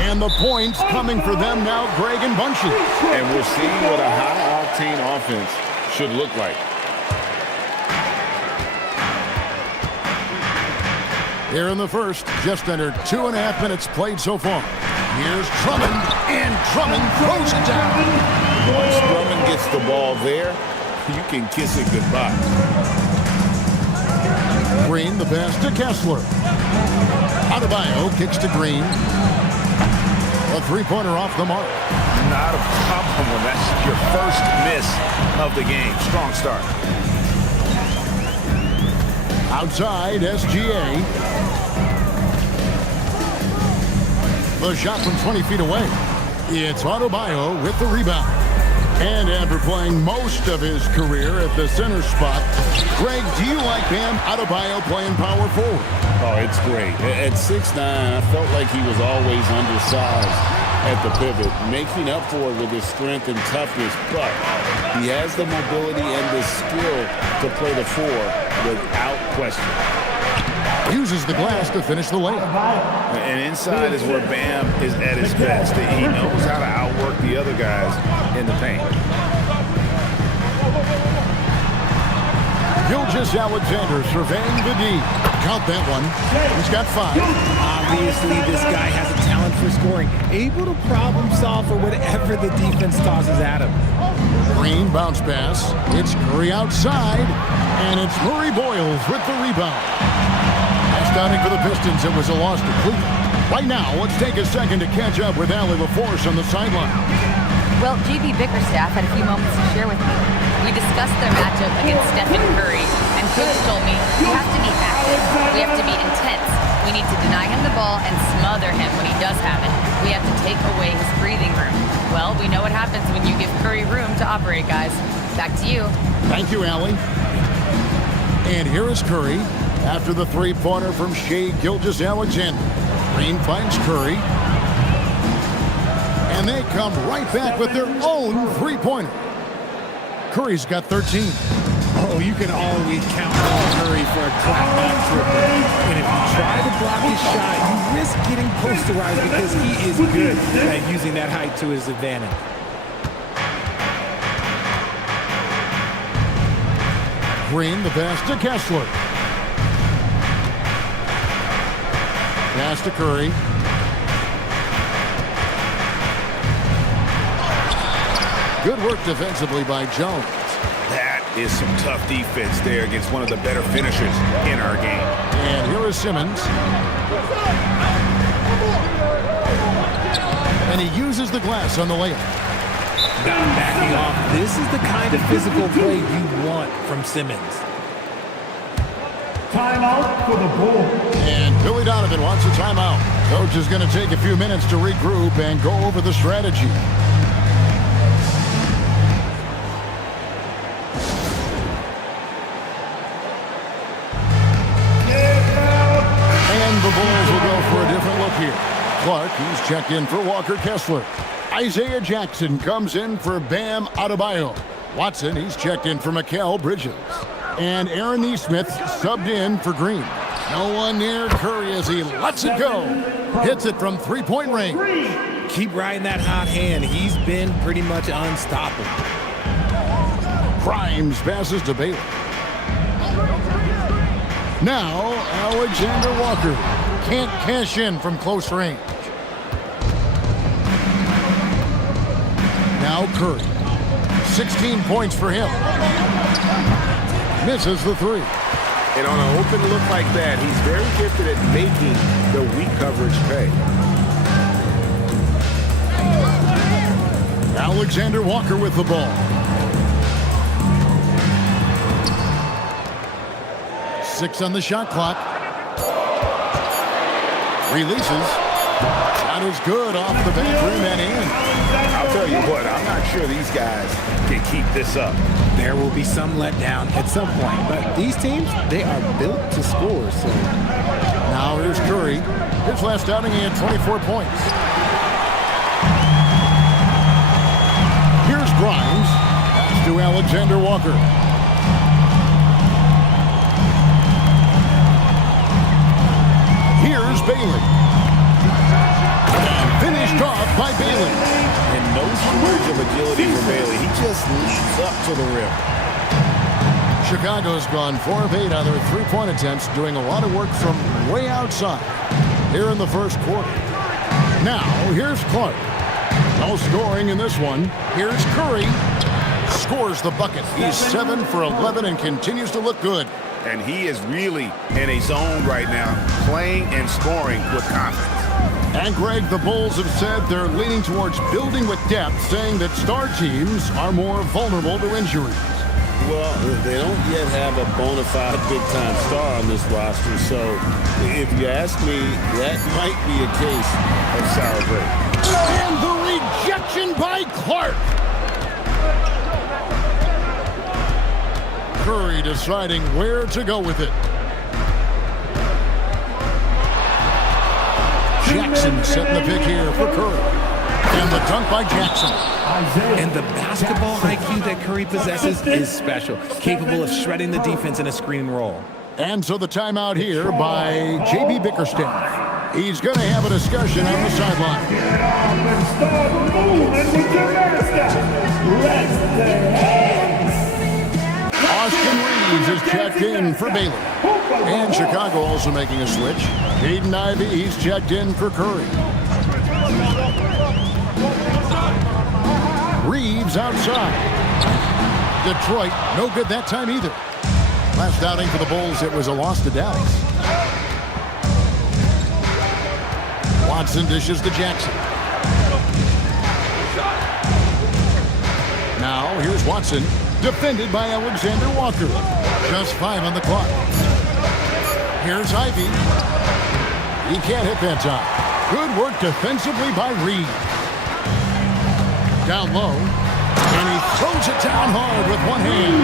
And the points coming for them now, Greg and Bunchy. And we're seeing what a high-octane offense should look like. Here in the first, just under 2.5 minutes played so far. Here's Drummond, and Drummond throws it down. Once Drummond gets the ball there, you can kiss it goodbye. Green, the pass to Kessler. Adebayo kicks to Green. A three-pointer off the mark. Not a problem when that's your first miss of the game. Strong start. Outside, SGA. The shot from 20 feet away. It's Adebayo with the rebound. And after playing most of his career at the center spot, Greg, do you like Bam Adebayo playing power forward? Oh, it's great. At 6'9", I felt like he was always undersized at the pivot, making up for it with his strength and toughness, but he has the mobility and the skill to play the four without question. Uses the glass to finish the layup. And inside is where Bam is at his best. He knows how to outwork the other guys in the paint. Gilgeous-Alexander surveying the D. Count that one. He's got 5. Obviously, this guy has a talent for scoring. Able to problem solve for whatever the defense tosses at him. Green bounce pass. It's Curry outside. And it's Murray Boyles with the rebound. Astounding for the Pistons, it was a loss to Cleveland. Right now, let's take a second to catch up with Allie LaForce on the sideline. Well, JB Bickerstaff had a few moments to share with me. We discussed their matchup against Stephen Curry, and Coach told me we have to be active, we have to be intense. We need to deny him the ball and smother him when he does have it. We have to take away his breathing room. Well, we know what happens when you give Curry room to operate, guys. Back to you. Thank you, Allie. And here is Curry after the three-pointer from Shai Gilgeous-Alexander. Green finds Curry. And they come right back with their own three-pointer. Curry's got 13. Oh, you can always count on Curry for a clapback triple. And if you try to block his shot, you risk getting posterized because he is good at using that height to his advantage. Green, the pass to Kessler. Pass to Curry. Good work defensively by Jones. That is some tough defense there against one of the better finishers in our game. And here is Simmons. And he uses the glass on the layup. Not backing off. This is the kind of physical play you want from Simmons. Timeout for the Bulls. And Billy Donovan wants a timeout. Coach is going to take a few minutes to regroup and go over the strategy. And the Bulls will go for a different look here. Clark, he's checked in for Walker Kessler. Isaiah Jackson comes in for Bam Adebayo. Watson, he's checked in for Mikal Bridges. And Aaron Nesmith subbed in for Green. No one near Curry as he lets it go. Hits it from three-point range. Keep riding that hot hand. He's been pretty much unstoppable. Grimes passes to Baylor. Now, Alexander Walker can't cash in from close range. Now Curry. 16 points for him. Misses the three. And on an open look like that, he's very gifted at making the weak coverage pay. Alexander Walker with the ball. 6 on the shot clock. Releases. Shot is good off the back rim and in. I'll tell you what, I'm not sure these guys can keep this up. There will be some letdown at some point, but these teams, they are built to score, so Now here's Curry. His last outing, he had 24 points. Here's Grimes. Pass to Alexander Walker. Here's Bailey. And finished off by Bailey. And no shortage of agility for Bailey. He just leaps up to the rim. Chicago's gone 4 of 8 on their three-point attempts, doing a lot of work from way outside here in the first quarter. Now, here's Clark. No scoring in this one. Here's Curry. Scores the bucket. He's 7 for 11 and continues to look good. And he is really in a zone right now, playing and scoring with confidence. And Greg, the Bulls have said they're leaning towards building with depth, saying that star teams are more vulnerable to injuries. Well, they don't yet have a bona fide big-time star on this roster, so if you ask me, that might be a case of sour grapes. And the rejection by Clark. Curry deciding where to go with it. Jackson setting the pick here for Curry. And the dunk by Jackson. And the basketball IQ that Curry possesses is special, capable of shredding the defense in a screen and roll. And so the timeout here by J.B. Bickerstaff. He's going to have a discussion on the sideline. Get up and start moving with your master. Rest the hands. Austin Reeves is checked in for Bailey. And Chicago also making a switch. Jaden Ivey, he's checked in for Curry. Reeves outside. Detroit, no good that time either. Last outing for the Bulls, it was a loss to Dallas. Watson dishes to Jackson. Now, here's Watson, defended by Alexander Walker. Just 5 on the clock. Here's Ivey. He can't hit that time. Good work defensively by Reeves. Down low, and he throws it down hard with one hand.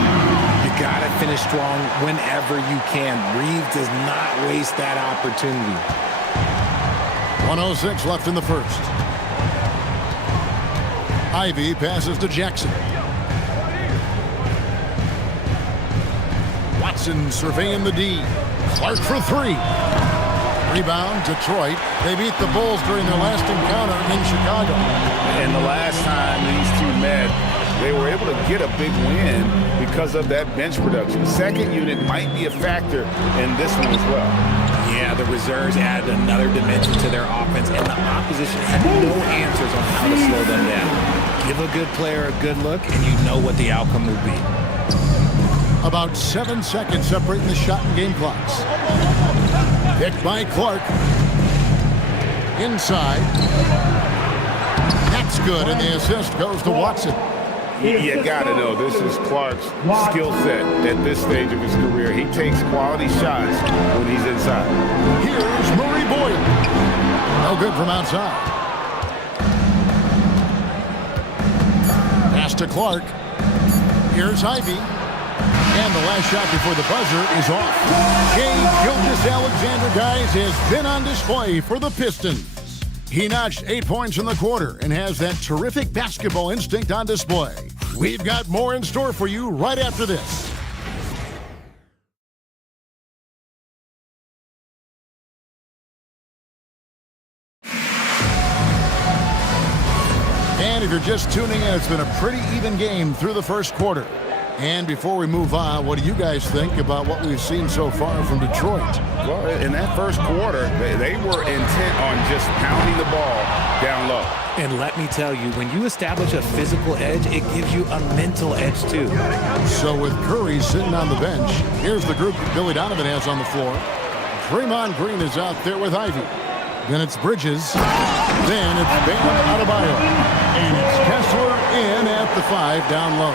You gotta finish strong whenever you can. Reeves does not waste that opportunity. 1:06 left in the first. Ivey passes to Jackson. Watson surveying the D. Clark for 3. Rebound, Detroit. They beat the Bulls during their last encounter in Chicago. And the last time these two met, they were able to get a big win because of that bench production. The second unit might be a factor in this one as well. Yeah, the reserves added another dimension to their offense, and the opposition had no answers on how to slow them down. Give a good player a good look, and you know what the outcome will be. About 7 seconds separating the shot and game clocks. Picked by Clark. Inside. That's good, and the assist goes to Watson. You gotta know, this is Clark's skill set at this stage of his career. He takes quality shots when he's inside. Here's Murray Boyle. No good from outside. Pass to Clark. Here's Ivey. And the last shot before the buzzer is off. Shai Gilgeous-Alexander, guys, has been on display for the Pistons. He notched 8 points in the quarter and has that terrific basketball instinct on display. We've got more in store for you right after this. And if you're just tuning in, it's been a pretty even game through the first quarter. And before we move on, what do you guys think about what we've seen so far from Detroit? Well, in that first quarter, they were intent on just pounding the ball down low. And let me tell you, when you establish a physical edge, it gives you a mental edge too. So with Curry sitting on the bench, here's the group that Billy Donovan has on the floor. Draymond Green is out there with Ivey. Then it's Bridges. Then it's Bam Adebayo. And it's Kessler in at the 5 down low.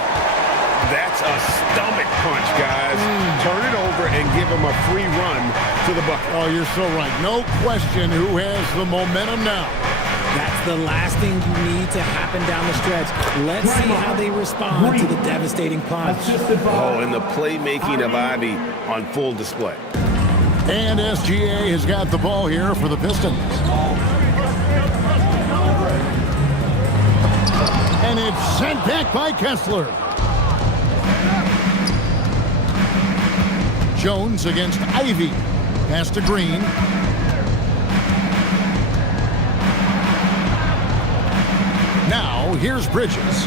That's a stomach punch, guys. Turn it over and give him a free run to the bucket. Oh, you're so right. No question who has the momentum now. That's the last thing you need to happen down the stretch. Let's see how they respond to the devastating punch. Oh, and the playmaking of Ivey on full display. And SGA has got the ball here for the Pistons. And it's sent back by Kessler. Jones against Ivy. Pass to Green. Now, here's Bridges.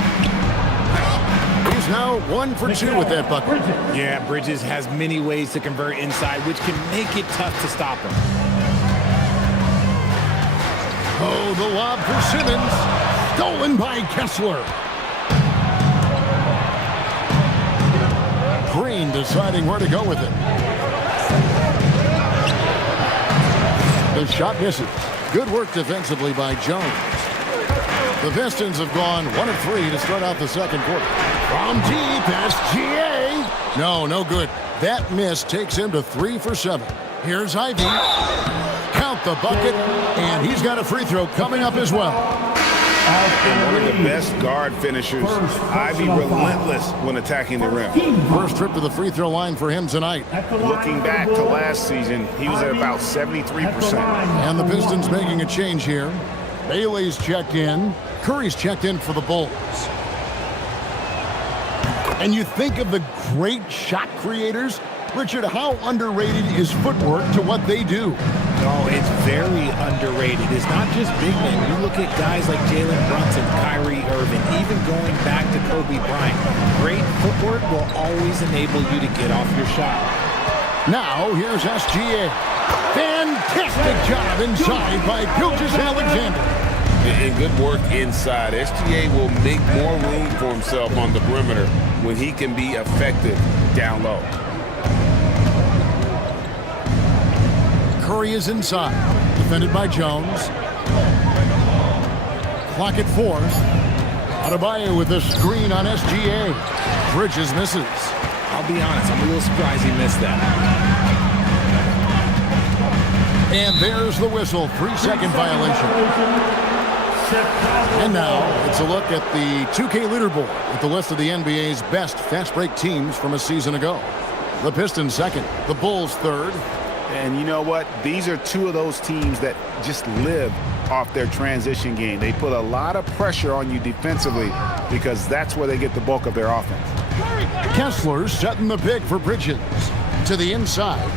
He's now 1 for 2 with that bucket. Yeah, Bridges has many ways to convert inside, which can make it tough to stop him. Oh, the lob for Simmons. Stolen by Kessler. Green deciding where to go with it. The shot misses. Good work defensively by Jones. The Pistons have gone 1 of 3 to start out the second quarter. From deep, SGA. No good. That miss takes him to 3 for 7. Here's Ivy. Count the bucket, and he's got a free throw coming up as well. And one of the best guard finishers. Ivy relentless when attacking the rim. First trip to the free throw line for him tonight. Looking back to last season, he was at about 73%. And the Pistons making a change here. Bailey's checked in. Curry's checked in for the Bulls. And you think of the great shot creators. Richard, how underrated is footwork to what they do? Oh, it's very underrated. It's not just big men. You look at guys like Jalen Brunson, Kyrie Irving, even going back to Kobe Bryant. Great footwork will always enable you to get off your shot. Now, here's SGA. Fantastic job inside by Gilgeous-Alexander. And good work inside. SGA will make more room for himself on the perimeter when he can be effective down low. Curry is inside. Defended by Jones. Clock at 4. Adebayo with the screen on SGA. Bridges misses. I'll be honest, I'm a little surprised he missed that. And there's the whistle. 3-second violation. And now it's a look at the 2K leaderboard with the list of the NBA's best fast break teams from a season ago. The Pistons second, the Bulls third. And you know what? These are two of those teams that just live off their transition game. They put a lot of pressure on you defensively because that's where they get the bulk of their offense. Kessler setting the pick for Bridges to the inside.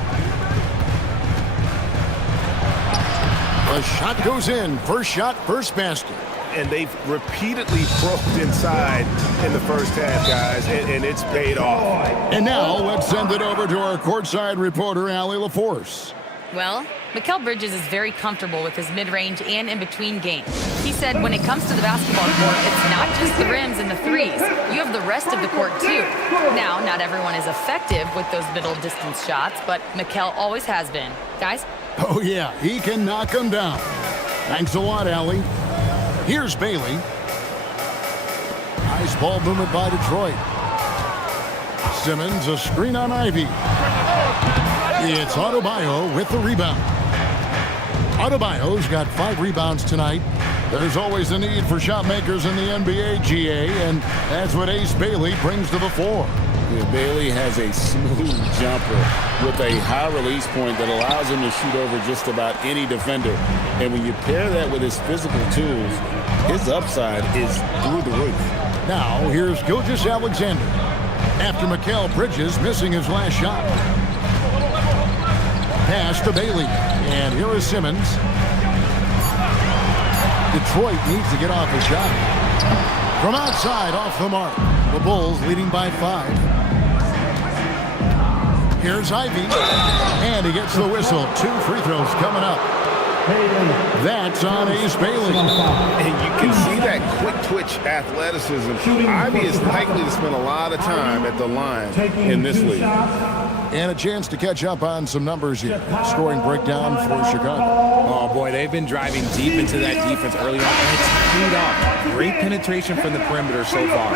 The shot goes in. First shot, first basket. And they've repeatedly probed inside in the first half, guys, and it's paid off. And now let's send it over to our courtside reporter, Allie LaForce. Well, Mikal Bridges is very comfortable with his mid-range and in-between game. He said when it comes to the basketball court, it's not just the rims and the threes. You have the rest of the court, too. Now, not everyone is effective with those middle-distance shots, but Mikal always has been. Guys? Oh, yeah, he can knock them down. Thanks a lot, Allie. Here's Bailey. Nice ball movement by Detroit. Simmons, a screen on Ivy. It's Adebayo with the rebound. Adebayo's got 5 rebounds tonight. There's always a need for shot makers in the NBA, GA, and that's what Ace Bailey brings to the floor. Yeah, Bailey has a smooth jumper with a high release point that allows him to shoot over just about any defender. And when you pair that with his physical tools, his upside is through the roof. Now, here's Gilgeous-Alexander. After Mikal Bridges missing his last shot. Pass to Bailey. And here is Simmons. Detroit needs to get off a shot. From outside, off the mark. The Bulls leading by 5. Here's Ivy. And he gets the whistle. 2 free throws coming up. That's on Ace Bailey. And you can see that quick twitch athleticism. Ivy is likely to spend a lot of time at the line in this league. And a chance to catch up on some numbers here. Scoring breakdown for Chicago. Oh, boy, they've been driving deep into that defense early on, and it's paid off. Great penetration from the perimeter so far.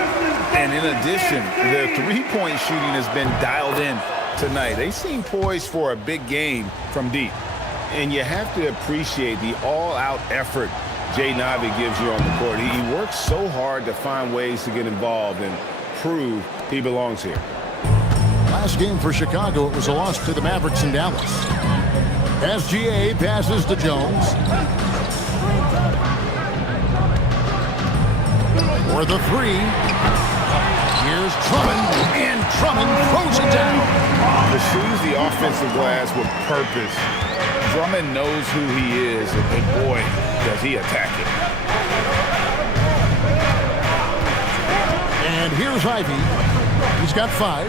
And in addition, their three-point shooting has been dialed in tonight. They seem poised for a big game from deep. And you have to appreciate the all-out effort Jaden Ivey gives you on the court. He works so hard to find ways to get involved and prove he belongs here. last game for Chicago, it was a loss to the Mavericks in Dallas. SGA passes to Jones. For the three. Here's Drummond, and Drummond throws it down. Pursues the offensive glass with purpose. Drummond knows who he is, and boy, does he attack it. And here's Ivy. He's got 5.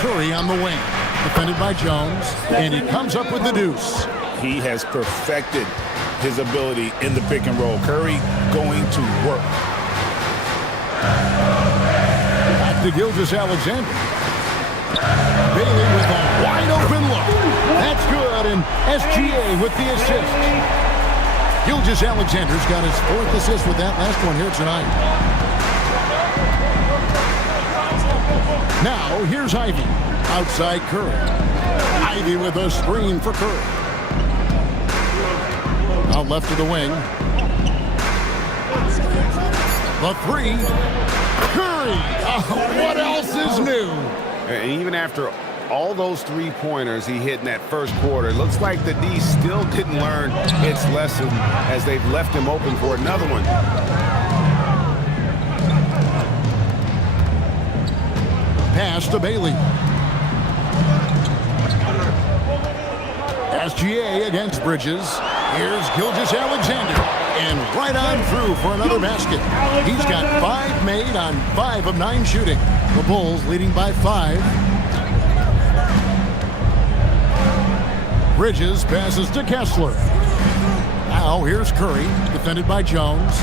Curry on the wing. Defended by Jones. And he comes up with the deuce. He has perfected his ability in the pick and roll. Curry going to work. Back to Gilgeous-Alexander. Bailey with a wide open look. That's good, and SGA with the assist. Gilgeous-Alexander's got his 4th assist with that last one here tonight. Now, here's Ivy. Outside Curry. Ivy with a screen for Curry. Out left to the wing. The 3. Curry! What else is new? And even after all those three-pointers he hit in that first quarter, it looks like the D still didn't learn its lesson as they've left him open for another one. Pass to Bailey. SGA against Bridges. Here's Gilgeous-Alexander. And right on through for another basket. He's got 5 made on 5 of 9 shooting. The Bulls leading by 5. Bridges passes to Kessler. Now here's Curry, defended by Jones.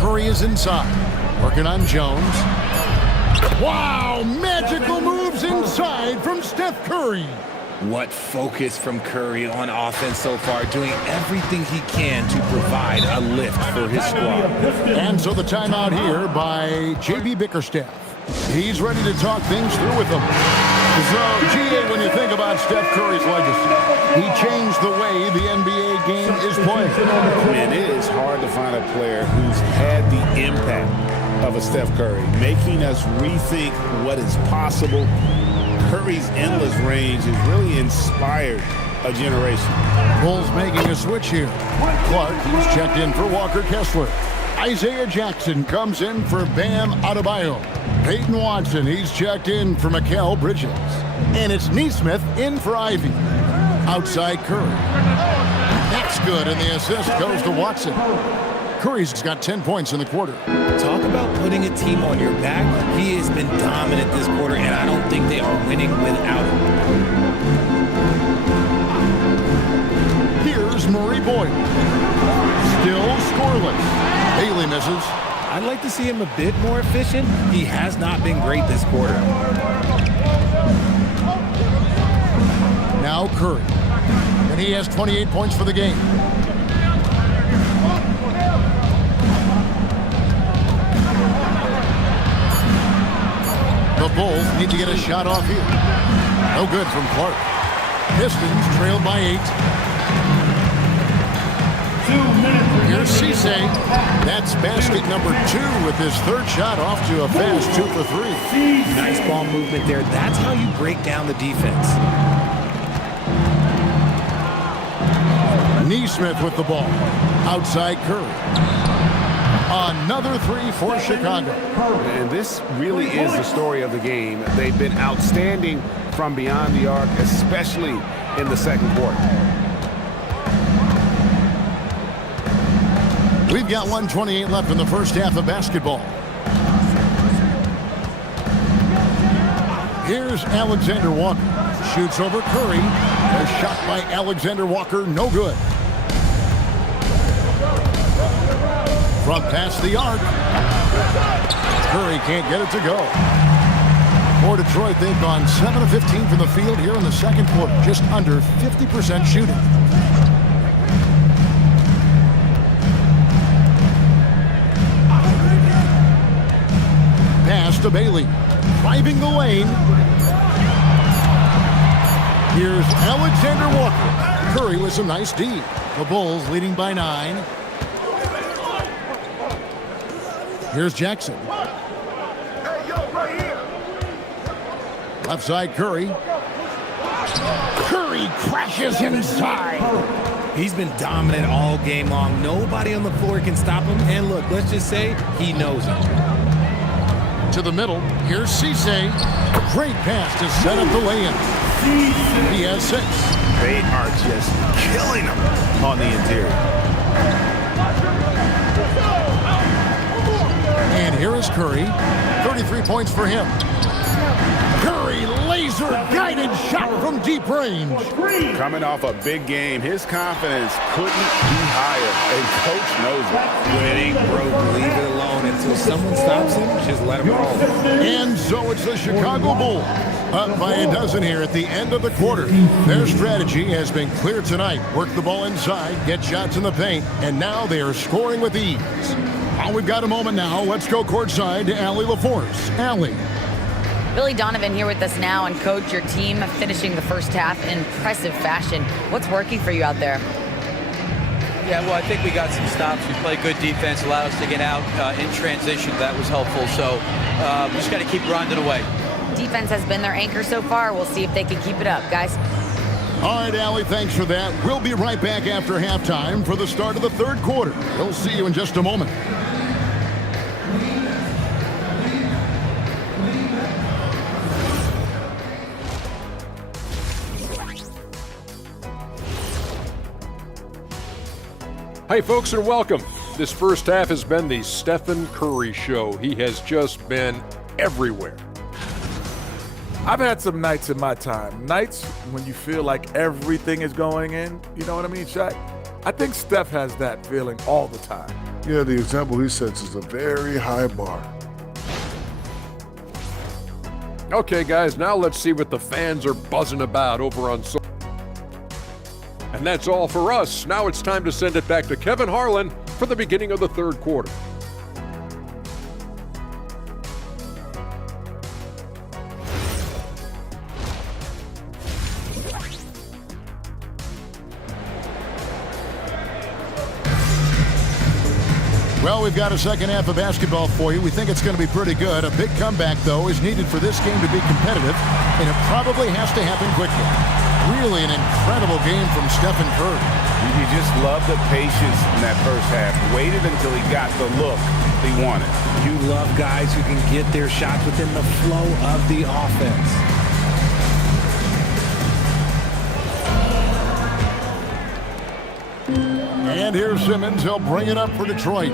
Curry is inside, working on Jones. Wow, magical moves inside from Steph Curry. What focus from Curry on offense so far, doing everything he can to provide a lift for his squad. And so the timeout here by J.B. Bickerstaff. He's ready to talk things through with them. So, G.A., when you think about Steph Curry's legacy, he changed the way the NBA game is played. Man, it is hard to find a player who's had the impact of a Steph Curry, making us rethink what is possible. Curry's endless range has really inspired a generation. Bulls making a switch here. Clark, he's checked in for Walker Kessler. Isaiah Jackson comes in for Bam Adebayo. Peyton Watson, he's checked in for Mikal Bridges. And it's Nesmith in for Ivy. Outside Curry. That's good, and the assist goes to Watson. Curry's got 10 points in the quarter. Talk about putting a team on your back. He has been dominant this quarter, and I don't think they are winning without him. Here's Murray Boyd. Still scoreless. Bailey misses. I'd like to see him a bit more efficient. He has not been great this quarter. Now Curry. And he has 28 points for the game. The Bulls need to get a shot off here. No good from Clark. Pistons trailed by 8. Here's Cisse. That's basket number 2 with his 3rd shot off to a fast 2 for 3. Nice ball movement there. That's how you break down the defense. Nesmith with the ball. Outside Curry. Another 3 for Chicago. And this really is the story of the game. They've been outstanding from beyond the arc, especially in the second quarter. We've got 1:28 left in the first half of basketball. Here's Alexander Walker. Shoots over Curry. A shot by Alexander Walker, no good. From past the arc. Curry can't get it to go. For Detroit, they've gone 7 of 15 from the field here in the second quarter. Just under 50% shooting. Pass to Bailey. Driving the lane. Here's Alexander Walker. Curry with some nice D. The Bulls leading by 9. Here's Jackson. Left side, Curry. Curry crashes inside. He's been dominant all game long. Nobody on the floor can stop him. And look, let's just say he knows it. To the middle. Here's Cisse. Great pass to set up the lay-in. He has 6. They are just killing him on the interior. And here is Curry. 33 points for him. Curry, laser-guided shot from deep range. Coming off a big game, his confidence couldn't be higher. And coach knows it. When it ain't broke, leave it alone. Until someone stops him, just let him roll. And so it's the Chicago Bulls, up by a dozen here at the end of the quarter. Their strategy has been clear tonight. Work the ball inside, get shots in the paint, and now they are scoring with ease. Well, we've got a moment now. Let's go courtside to Allie LaForce. Allie. Billy Donovan here with us now, and coach, your team finishing the first half in impressive fashion. What's working for you out there? Yeah, well, I think we got some stops. We played good defense, allowed us to get out in transition. That was helpful. So we just got to keep grinding away. Defense has been their anchor so far. We'll see if they can keep it up, guys. All right, Allie, thanks for that. We'll be right back after halftime for the start of the third quarter. We'll see you in just a moment. Hey, folks, and welcome. This first half has been the Stephen Curry show. He has just been everywhere. I've had some nights in my time. Nights when you feel like everything is going in. You know what I mean, Shaq? I think Steph has that feeling all the time. Yeah, the example he sets is a very high bar. Okay, guys, now let's see what the fans are buzzing about over on social. And that's all for us. Now it's time to send it back to Kevin Harlan for the beginning of the third quarter. Well, we've got a second half of basketball for you. We think it's going to be pretty good. A big comeback, though, is needed for this game to be competitive, and it probably has to happen quickly. Really an incredible game from Stephen Curry. You just love the patience in that first half. Waited until he got the look he wanted. You love guys who can get their shots within the flow of the offense. And here's Simmons. He'll bring it up for Detroit.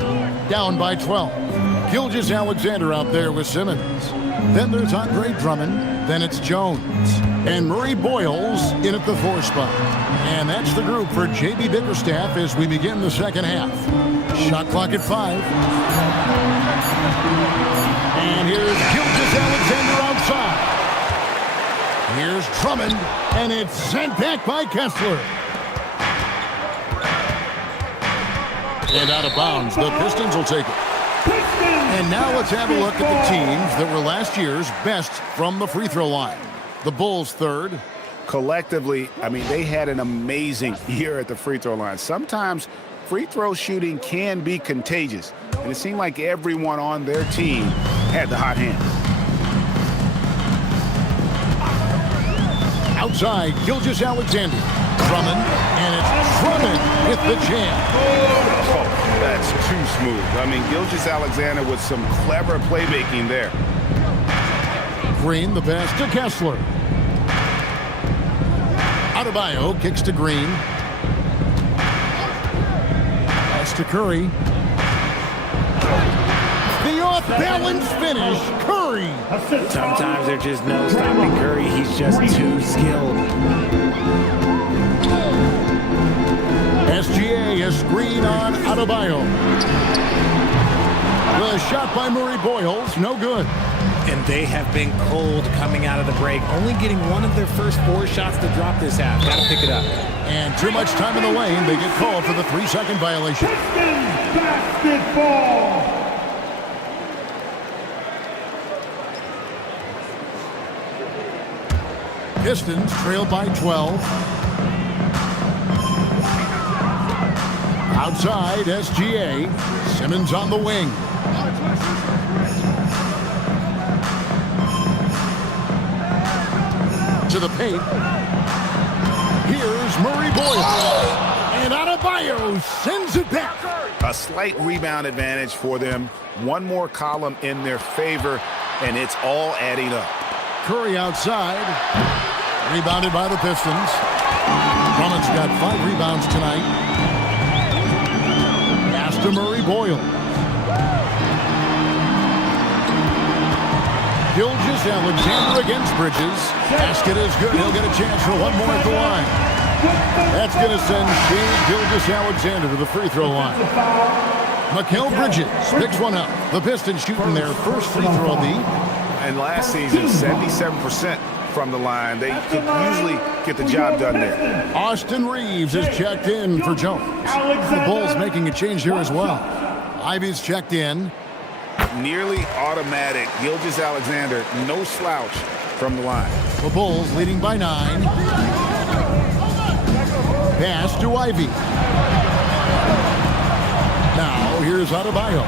Down by 12. Gilgeous-Alexander out there with Simmons. Then there's Andre Drummond. Then it's Jones. And Murray Boyles in at the 4 spot. And that's the group for J.B. Bickerstaff as we begin the second half. Shot clock at 5. And here's Gilgeous-Alexander outside. Here's Drummond. And it's sent back by Kessler. And out of bounds. The Pistons will take it. And now let's have a look at the teams that were last year's best from the free throw line. The Bulls third. Collectively, I mean, they had an amazing year at the free throw line. Sometimes free throw shooting can be contagious, and it seemed like everyone on their team had the hot hand. Outside, Gilgeous-Alexander. Drummond, and it's Drummond with the jam. Oh, that's too smooth. I mean, Gilgeous-Alexander with some clever playmaking there. Green, the pass to Kessler. Adebayo kicks to Green. Pass to Curry. The off-balance finish, Curry. Sometimes there's just no stopping Curry. He's just too skilled. SGA a screen on Adebayo. The shot by Murray Boyles, no good. And they have been cold coming out of the break, only getting one of their first 4 shots to drop this half. Got to pick it up. And too much time in the lane. They get called for the 3-second violation. Basketball. Pistons trail by 12. Outside, SGA. Simmons on the wing. To the paint. Here's Murray Boyle. And Adebayo sends it back. A slight rebound advantage for them. One more column in their favor, and it's all adding up. Curry outside. Rebounded by the Pistons. Drummond's got 5 rebounds tonight. Pass to Murray Boyle. Gilgeous-Alexander against Bridges. Basket is good. He'll get a chance for one more at the line. That's going to send Shai Gilgeous-Alexander to the free throw line. Mikal Bridges picks one up. The Pistons shooting their first free throw of the evening. And last season, 77% from the line. They could usually get the job done there. Austin Reeves is checked in for Jones. The Bulls making a change here as well. Ivy's checked in. Nearly automatic. Gilgeous-Alexander, no slouch from the line. The Bulls leading by 9. Pass to Ivy. Now here's Adebayo.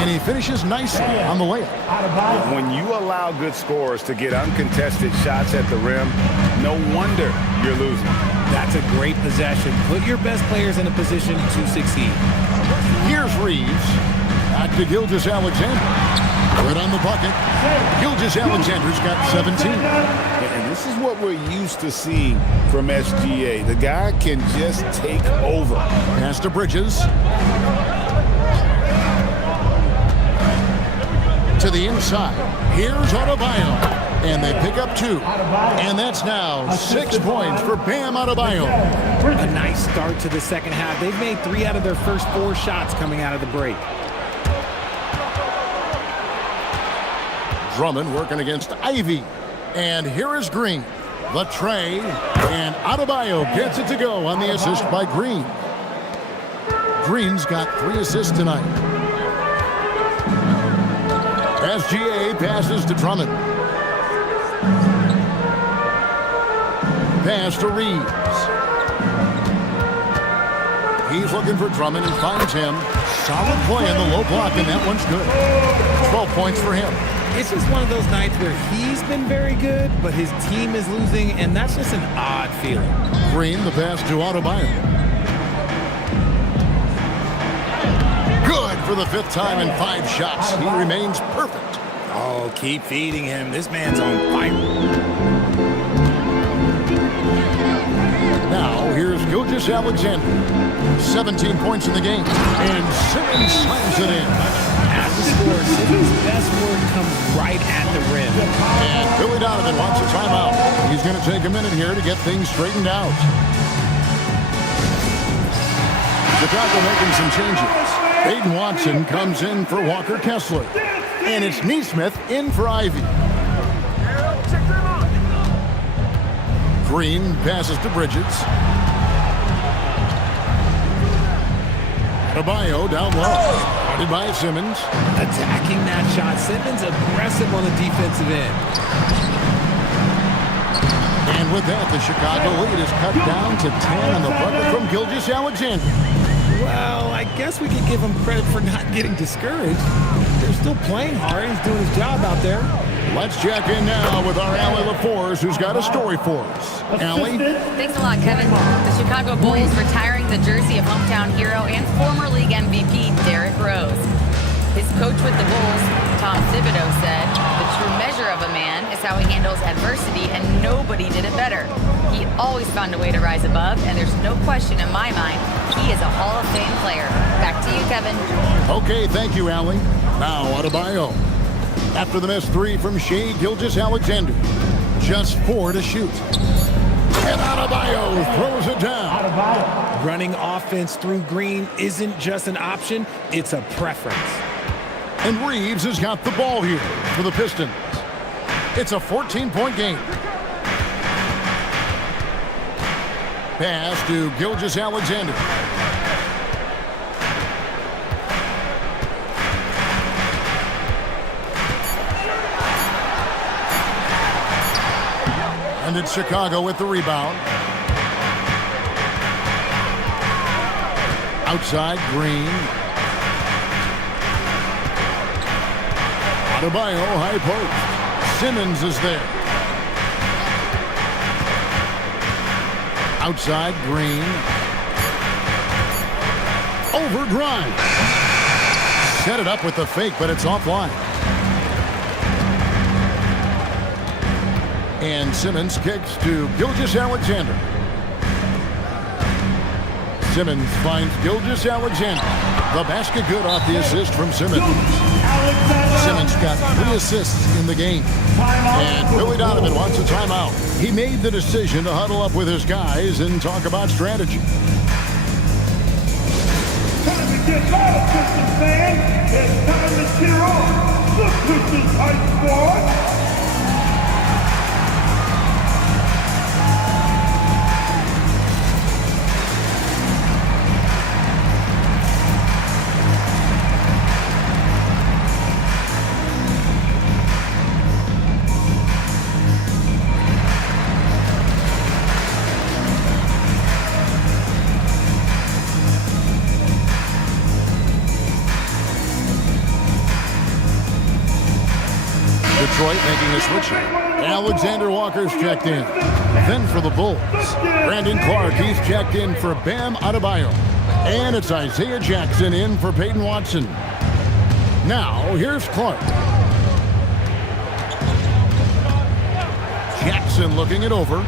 And he finishes nicely on the layup. When you allow good scorers to get uncontested shots at the rim, no wonder you're losing. That's a great possession. Put your best players in a position to succeed. Here's Reeves. Back to Gilgeous-Alexander. Right on the bucket. Gilgeous-Alexander's got 17. And this is what we're used to seeing from SGA. The guy can just take over. Pass to Bridges. To the inside. Here's Adebayo. And they pick up 2. And that's now 6 points for Bam Adebayo. A nice start to the second half. They've made 3 out of their first 4 shots coming out of the break. Drummond working against Ivy. And here is Green. The tray. And Adebayo gets it to go on the assist by Green. Green's got 3 assists tonight. SGA passes to Drummond. Pass to Reeves. He's looking for Drummond and finds him. Solid play in the low block, and that one's good. 12 points for him. It's just one of those nights where he's been very good, but his team is losing, and that's just an odd feeling. Green, the pass to Adebayo. Good for the 5th time in 5 shots. He remains perfect. Oh, keep feeding him. This man's on fire. Now, here's Gilgeous-Alexander. 17 points in the game. And Simmons slams it in. As a scorer, Simmons' best work comes right at the rim. And Billy Donovan wants a timeout. He's going to take a minute here to get things straightened out. Chicago making some changes. Aiden Watson comes in for Walker Kessler. And it's Nesmith in for Ivy. Green passes to Bridges. Adebayo down low. Guarded by Simmons. Attacking that shot. Simmons aggressive on the defensive end. And with that, the Chicago lead is cut down to 10 on the bucket from Gilgeous-Alexander. Well, I guess we can give him credit for not getting discouraged. They're still playing hard. He's doing his job out there. Let's check in now with our Allie LaForce, who's got a story for us. Allie? Thanks a lot, Kevin. The Chicago Bulls retiring the jersey of hometown hero and former league MVP Derrick Rose. His coach with the Bulls, Tom Thibodeau, said, "The true measure of a man is how he handles adversity, and nobody did it better. He always found a way to rise above, and there's no question in my mind he is a Hall of Fame player." Back to you, Kevin. Okay, thank you, Allie. Now, Adebayo. After the missed 3 from Shai Gilgeous-Alexander. Just 4 to shoot. And Adebayo throws it down. Running offense through Green isn't just an option, it's a preference. And Reeves has got the ball here for the Pistons. It's a 14-point game. Pass to Gilgeous-Alexander. And it's Chicago with the rebound. Outside, Green. Adebayo, high post. Simmons is there. Outside, Green. Over Grimes. Set it up with the fake, but it's offline. And Simmons kicks to Gilgeous-Alexander. Simmons finds Gilgeous-Alexander. The basket good off the assist from Simmons. Simmons got 3 assists in the game. And Billy Donovan wants a timeout. He made the decision to huddle up with his guys and talk about strategy. Time to get loud, Pistons fans. It's time to cheer on the Pistons Hype Squad. Detroit making a switch. Alexander Walker's checked in. Then for the Bulls, Brandon Clark, he's checked in for Bam Adebayo. And it's Isaiah Jackson in for Peyton Watson. Now, here's Clark. Jackson looking it over.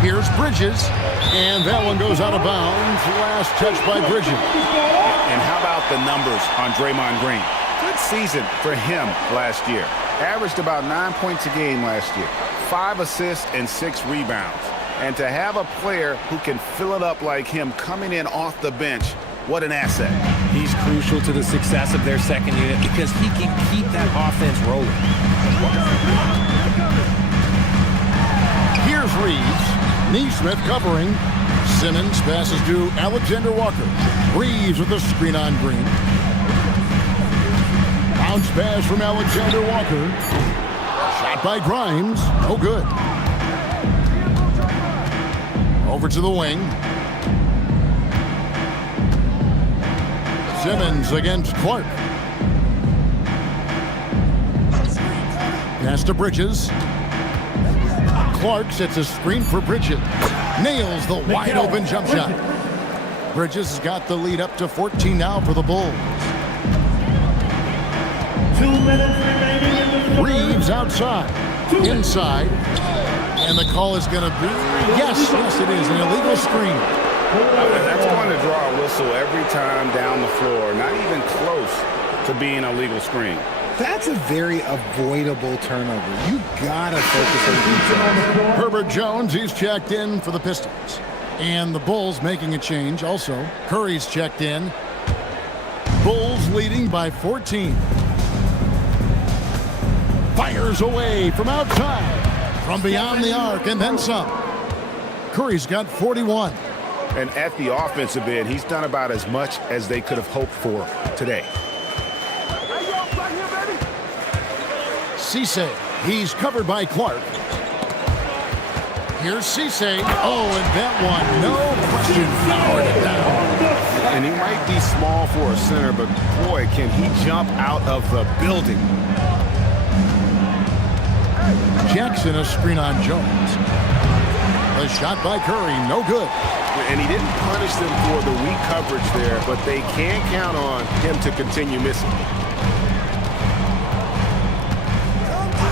Here's Bridges. And that one goes out of bounds. Last touch by Bridges. And how about the numbers on Draymond Green? Good season for him last year. Averaged about 9 points a game last year. 5 assists and 6 rebounds. And to have a player who can fill it up like him coming in off the bench, what an asset. He's crucial to the success of their second unit because he can keep that offense rolling. Here's Reeves. Neesmith covering. Simmons passes to Alexander Walker. Reeves with the screen on Green. Bounce pass from Alexander Walker. Shot by Grimes. No good. Over to the wing. Simmons against Clark. Pass to Bridges. Clark sets a screen for Bridges. Nails the wide open jump shot. Bridges has got the lead up to 14 now for the Bulls. 2 minutes remaining in the Reeves outside. Inside. And the call is going to be, yes, it is, an illegal screen. That's going to draw a whistle every time down the floor. Not even close to being a legal screen. That's a very avoidable turnover. You gotta focus on defense. Herbert Jones, he's checked in for the Pistons. And the Bulls making a change also. Curry's checked in. Bulls leading by 14. Fires away from outside. From beyond the arc and then some. Curry's got 41. And at the offensive end, he's done about as much as they could have hoped for today. Cisse, he's covered by Clark. Here's Cisse. Oh, and that one, no question, powered it down. And he might be small for a center, but boy, can he jump out of the building. Jackson, a screen on Jones. The shot by Curry, no good. And he didn't punish them for the weak coverage there, but they can count on him to continue missing.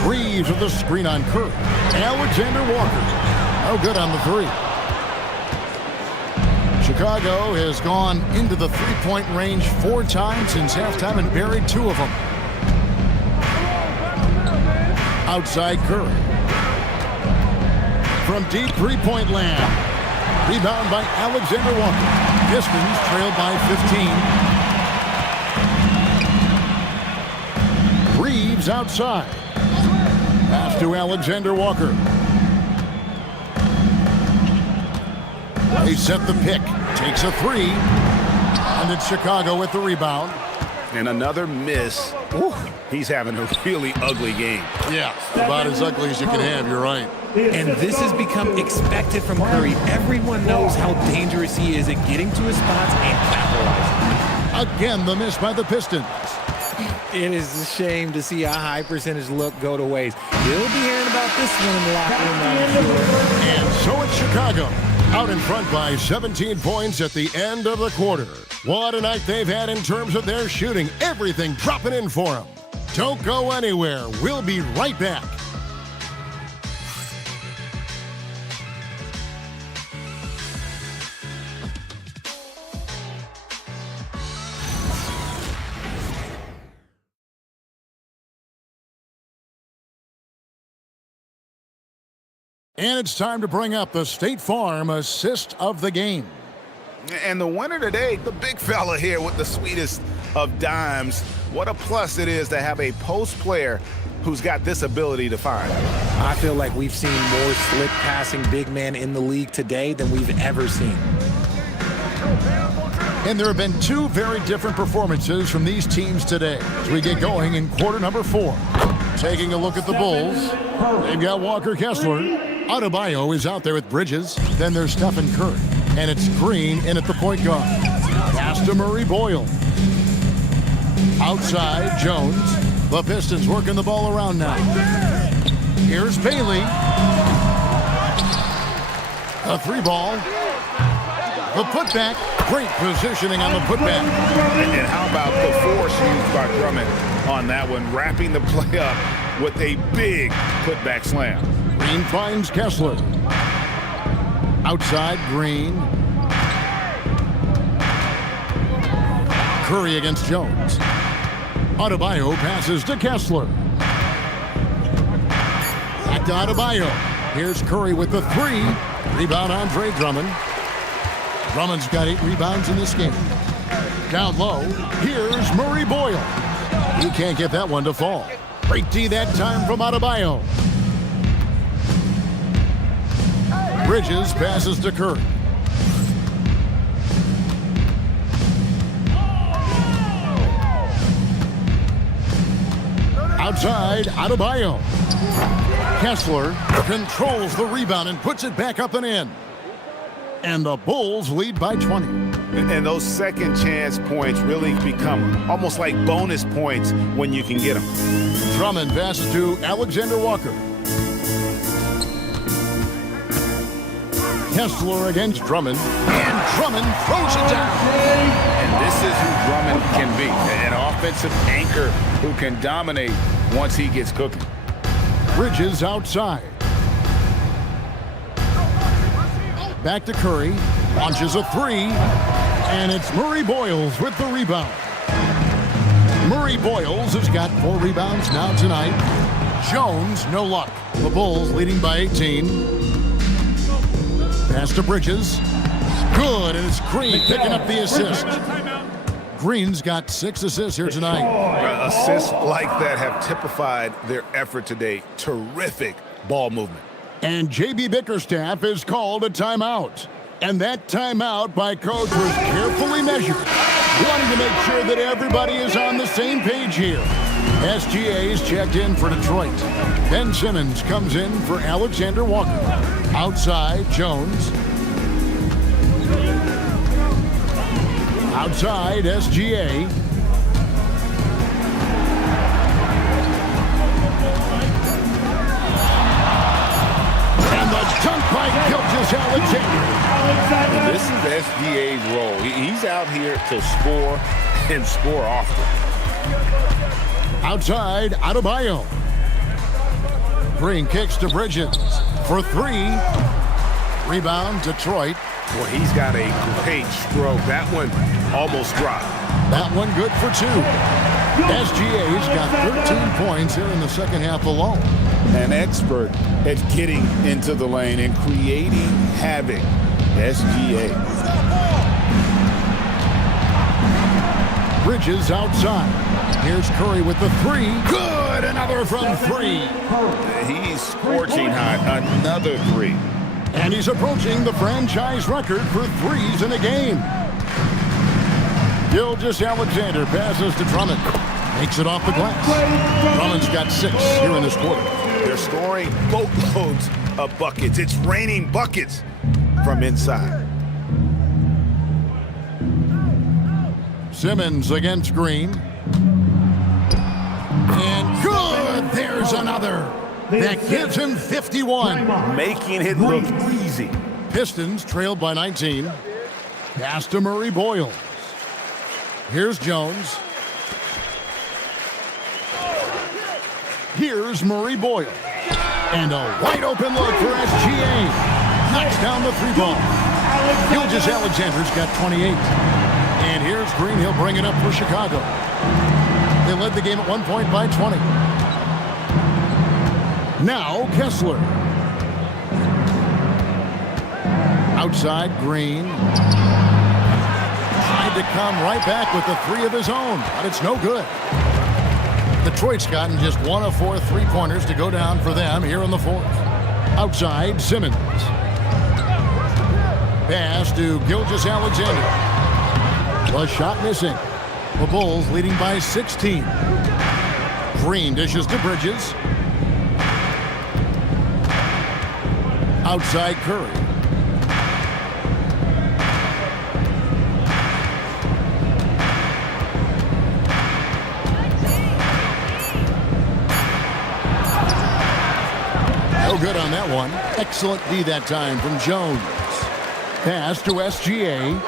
Reeves with the screen on Curry. Alexander Walker, no good on the three. Chicago has gone into the three-point range 4 times since halftime and buried 2 of them. Outside Curry. From deep three-point land. Rebound by Alexander Walker. Pistons trailed by 15. Reeves outside. Pass to Alexander Walker. They set the pick. Takes a 3. And it's Chicago with the rebound. And another miss. Ooh, he's having a really ugly game. Yeah, about as ugly as you can have, you're right. And this has become expected from Curry. Everyone knows how dangerous he is at getting to his spots and capitalizing. Again, the miss by the Pistons. It is a shame to see a high percentage look go to waste. You'll be hearing about this one in the locker room, I'm sure. And so it's Chicago, out in front by 17 points at the end of the quarter. What a night they've had in terms of their shooting. Everything dropping in for them. Don't go anywhere. We'll be right back. And it's time to bring up the State Farm assist of the game. And the winner today, the big fella here with the sweetest of dimes. What a plus it is to have a post player who's got this ability to find. I feel like we've seen more slick passing big men in the league today than we've ever seen. And there have been two very different performances from these teams today as we get going in quarter number 4. Taking a look at the Bulls, they've got Walker Kessler. Adebayo is out there with Bridges. Then there's Stephen Curry. And it's Green in at the point guard. Pass to Murray Boyle. Outside, Jones. The Pistons working the ball around now. Here's Bailey. A 3-ball. The putback. Great positioning on the putback. And how about the force used by Drummond on that one, wrapping the play up with a big putback slam. Green finds Kessler. Outside, Green. Curry against Jones. Adebayo passes to Kessler. Back to Adebayo. Here's Curry with the 3. Rebound, Andre Drummond. Drummond's got 8 rebounds in this game. Down low, here's Murray Boyle. He can't get that one to fall. Great D that time from Adebayo. Bridges passes to Curry. Outside, Adebayo. Kessler controls the rebound and puts it back up and in. And the Bulls lead by 20. And those second chance points really become almost like bonus points when you can get them. Drummond passes to Alexander Walker. Kessler against Drummond. And Drummond throws it down. And this is who Drummond can be. An offensive anchor who can dominate once he gets cooking. Bridges outside. Back to Curry. Launches a 3. And it's Murray Boyles with the rebound. Murray Boyles has got 4 rebounds now tonight. Jones, no luck. The Bulls leading by 18. Pass to Bridges. Good, and it's Green picking up the assist. Green's got 6 assists here tonight. Assists like that have typified their effort today. Terrific ball movement. And J.B. Bickerstaff is called a timeout. And that timeout by coach was carefully measured, wanting to make sure that everybody is on the same page here. SGA's checked in for Detroit. Ben Simmons comes in for Alexander Walker. Outside, Jones. Outside, SGA. And the dunk by Gilgeous-Alexander. This is SGA's role. He's out here to score and score often. Outside, Adebayo. Green kicks to Bridges for 3. Rebound, Detroit. Boy, he's got a great stroke. That one almost dropped. That one good for 2. SGA's got 13 points here in the second half alone. An expert at getting into the lane and creating havoc. SGA. Bridges outside. Here's Curry with the 3. Good! Another from 3. He's scorching hot. Another 3. And he's approaching the franchise record for 3s in a game. Gilgeous-Alexander passes to Drummond. Makes it off the glass. Drummond's got 6 here in this quarter. They're scoring boatloads of buckets. It's raining buckets from inside. Simmons against Green. And good! There's another. That gives him 51. Making it look easy. Pistons trailed by 19. Pass to Murray Boyles. Here's Jones. Here's Murray Boyles. And a wide open look for SGA. Knocks down the 3-ball. Gilgeous-Alexander's got 28. And here's Green. He'll bring it up for Chicago. They led the game at 1 point by 20. Now Kessler. Outside Green. Tried to come right back with the 3 of his own, but it's no good. Detroit's gotten just 1 of 4 3-pointers to go down for them here in the 4th. Outside Simmons. Pass to Gilgeous-Alexander. The shot missing. The Bulls leading by 16. Green dishes to Bridges. Outside Curry. No good on that one. Excellent D that time from Jones. Pass to SGA.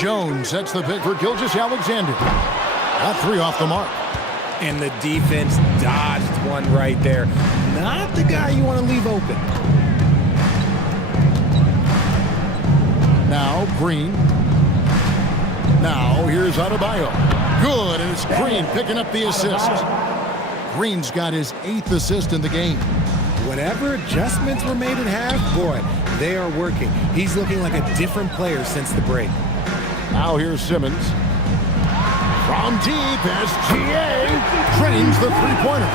Jones sets the pick for Gilgeous-Alexander. Got 3 off the mark. And the defense dodged one right there. Not the guy you want to leave open. Now Green. Now here's Adebayo. Good, and it's Green picking up the assist. Green's got his 8th assist in the game. Whatever adjustments were made at half, boy, they are working. He's looking like a different player since the break. Now here's Simmons. From deep, SGA drains the 3-pointer.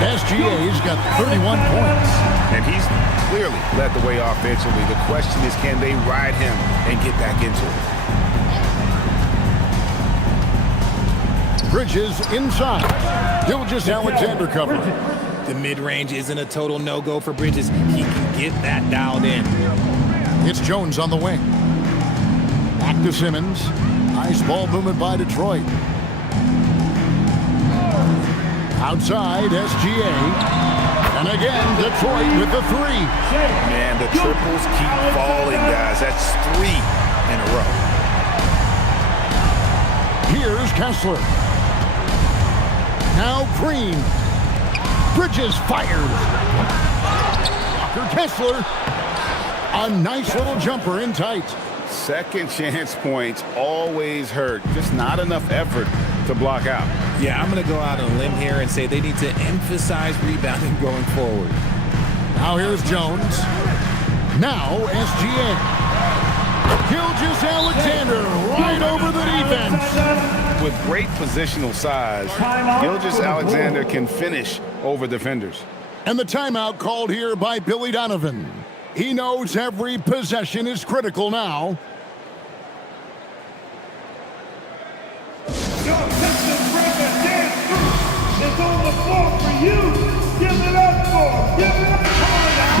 SGA's got 31 points. And he's clearly led the way offensively. The question is, can they ride him and get back into it? Bridges inside. Gilgeous-Alexander covered. The mid-range isn't a total no-go for Bridges. He can get that dialed in. It's Jones on the wing. Back to Simmons. Nice ball movement by Detroit. Outside, SGA. And again, Detroit with the 3. Man, the triples keep falling, guys. That's 3 in a row. Here's Kessler. Now Green. Bridges fires. Walker Kessler. A nice little jumper in tight. Second chance points always hurt. Just not enough effort to block out. Yeah, I'm going to go out on a limb here and say they need to emphasize rebounding going forward. Now here's Jones. Now SGA. Gilgeous-Alexander right over the defense. With great positional size, Gilgeous-Alexander can finish over defenders. And the timeout called here by Billy Donovan. He knows every possession is critical now.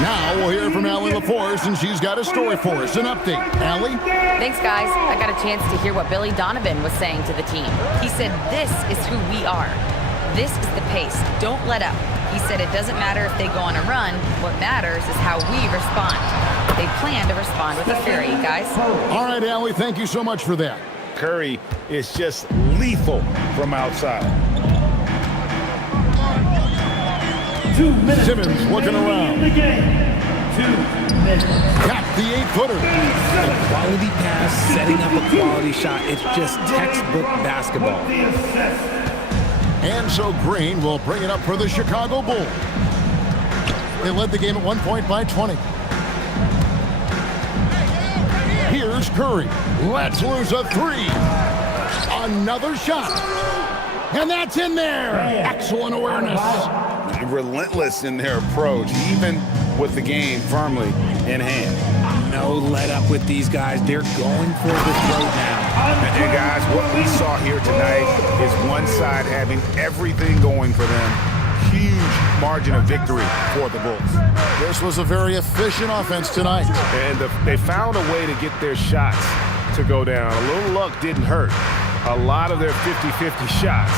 Now we'll hear from Allie LaForce, and she's got a story for us. An update. Allie? Thanks, guys. I got a chance to hear what Billy Donovan was saying to the team. He said, this is who we are. This is the pace. Don't let up. He said it doesn't matter if they go on a run. What matters is how we respond. They plan to respond with a fury, guys. All right, Allie, thank you so much for that. Curry is just lethal from outside. 2 minutes. Simmons looking around. The game. 2 minutes. Got the 8-footer. A quality pass, setting up a quality shot. It's just textbook basketball. And so Green will bring it up for the Chicago Bulls. They led the game at 1 point by 20. Here's Curry. Let's lose a 3. Another shot. And that's in there. Excellent awareness. relentless in their approach, even with the game firmly in hand. No let up with these guys. They're going for the throat now. And guys, what we saw here tonight is one side having everything going for them. Huge margin of victory for the Bulls. This was a very efficient offense tonight. And they found a way to get their shots to go down. A little luck didn't hurt. A lot of their 50-50 shots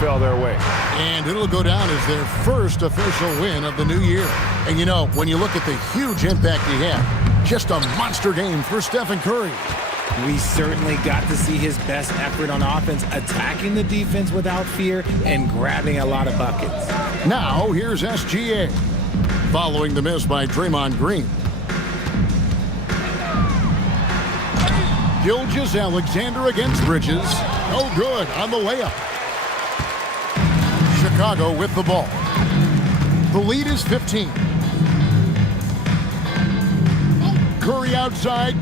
fell their way. And it'll go down as their first official win of the new year. And you know, when you look at the huge impact he had, just a monster game for Stephen Curry. We certainly got to see his best effort on offense, attacking the defense without fear and grabbing a lot of buckets. Now, here's SGA. Following the miss by Draymond Green. Gilgeous-Alexander against Bridges. Oh, good on the layup. Chicago with the ball. The lead is 15. Curry outside.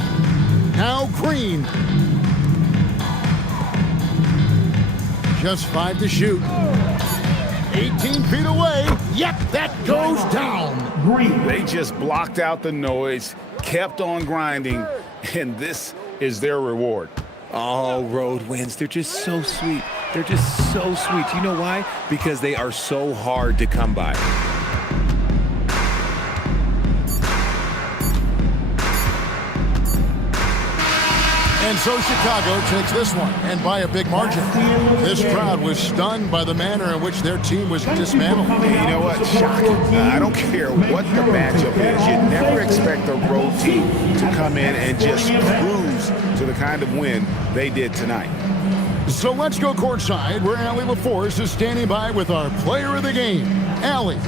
Now Green. Just 5 to shoot. 18 feet away. Yep, that goes down. They just blocked out the noise, kept on grinding, and this is their reward. All road wins. They're just so sweet. They're just so sweet. You know why? Because they are so hard to come by. And so Chicago takes this one, and by a big margin. This crowd was stunned by the manner in which their team was dismantled. You know what? Shocking. I don't care what the matchup is. You never expect a road team to come in and just cruise to the kind of win they did tonight. So let's go courtside, where Allie LaForce is standing by with our player of the game. Allie.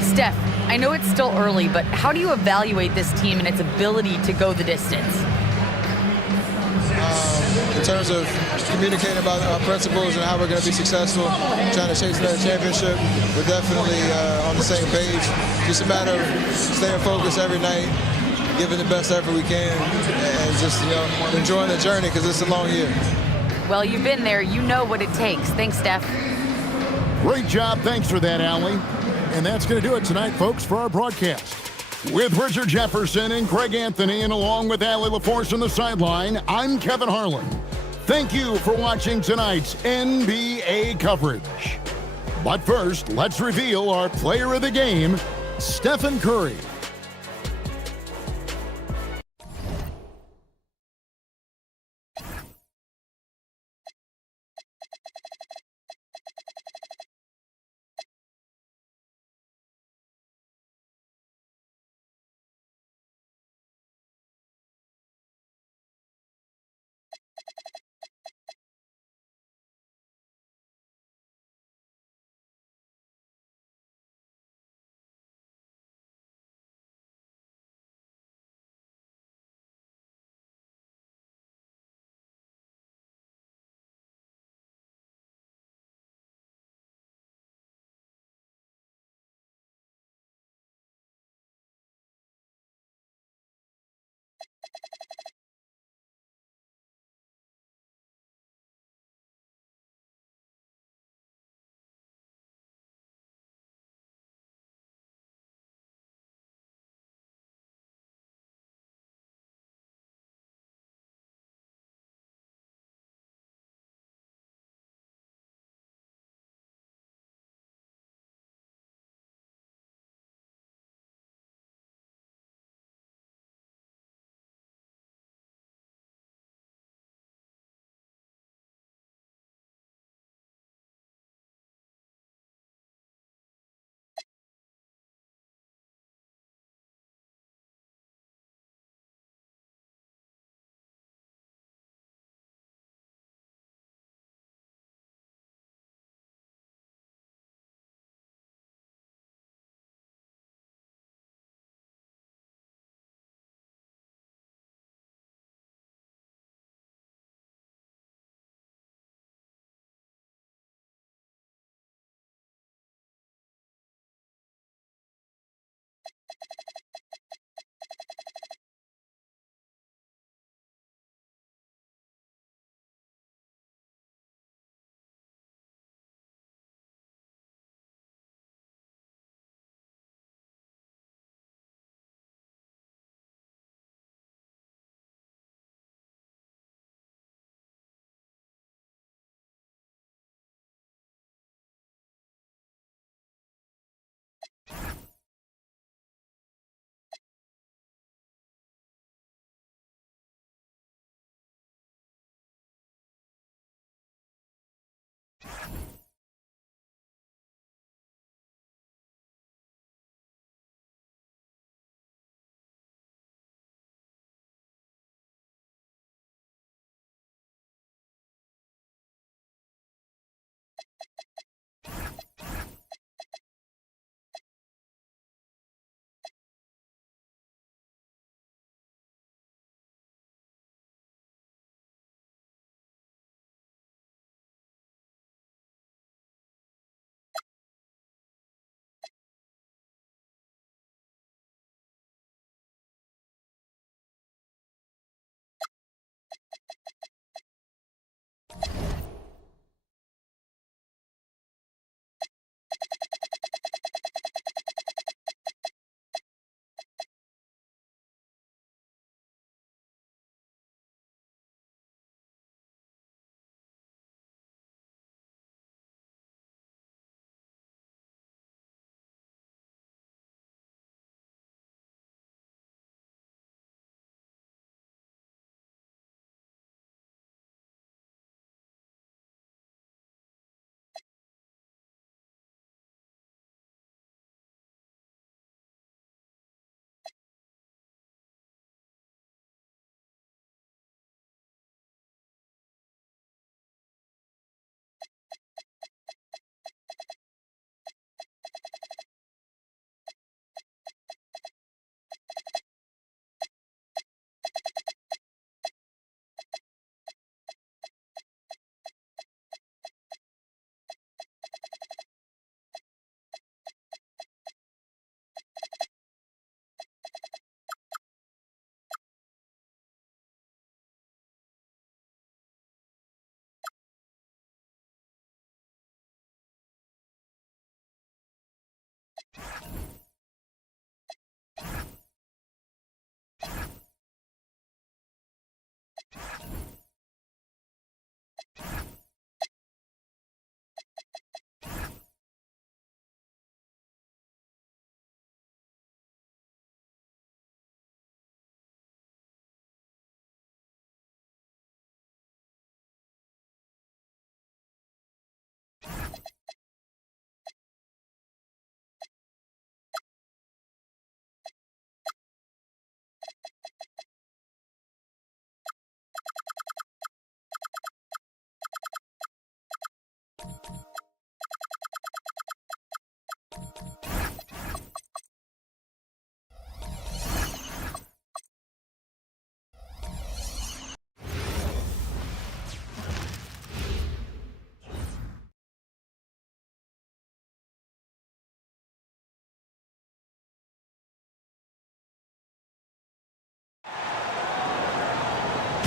Steph, I know it's still early, but how do you evaluate this team and its ability to go the distance? In terms of communicating about our principles and how we're going to be successful, trying to chase another championship, we're definitely on the same page. Just a matter of staying focused every night, giving the best effort we can, and just enjoying the journey because it's a long year. Well, you've been there. You know what it takes. Thanks, Steph. Great job. Thanks for that, Allie. And that's going to do it tonight, folks, for our broadcast. With Richard Jefferson and Craig Anthony, and along with Allie LaForce on the sideline, I'm Kevin Harlan. Thank you for watching tonight's NBA coverage. But first, let's reveal our player of the game, Stephen Curry.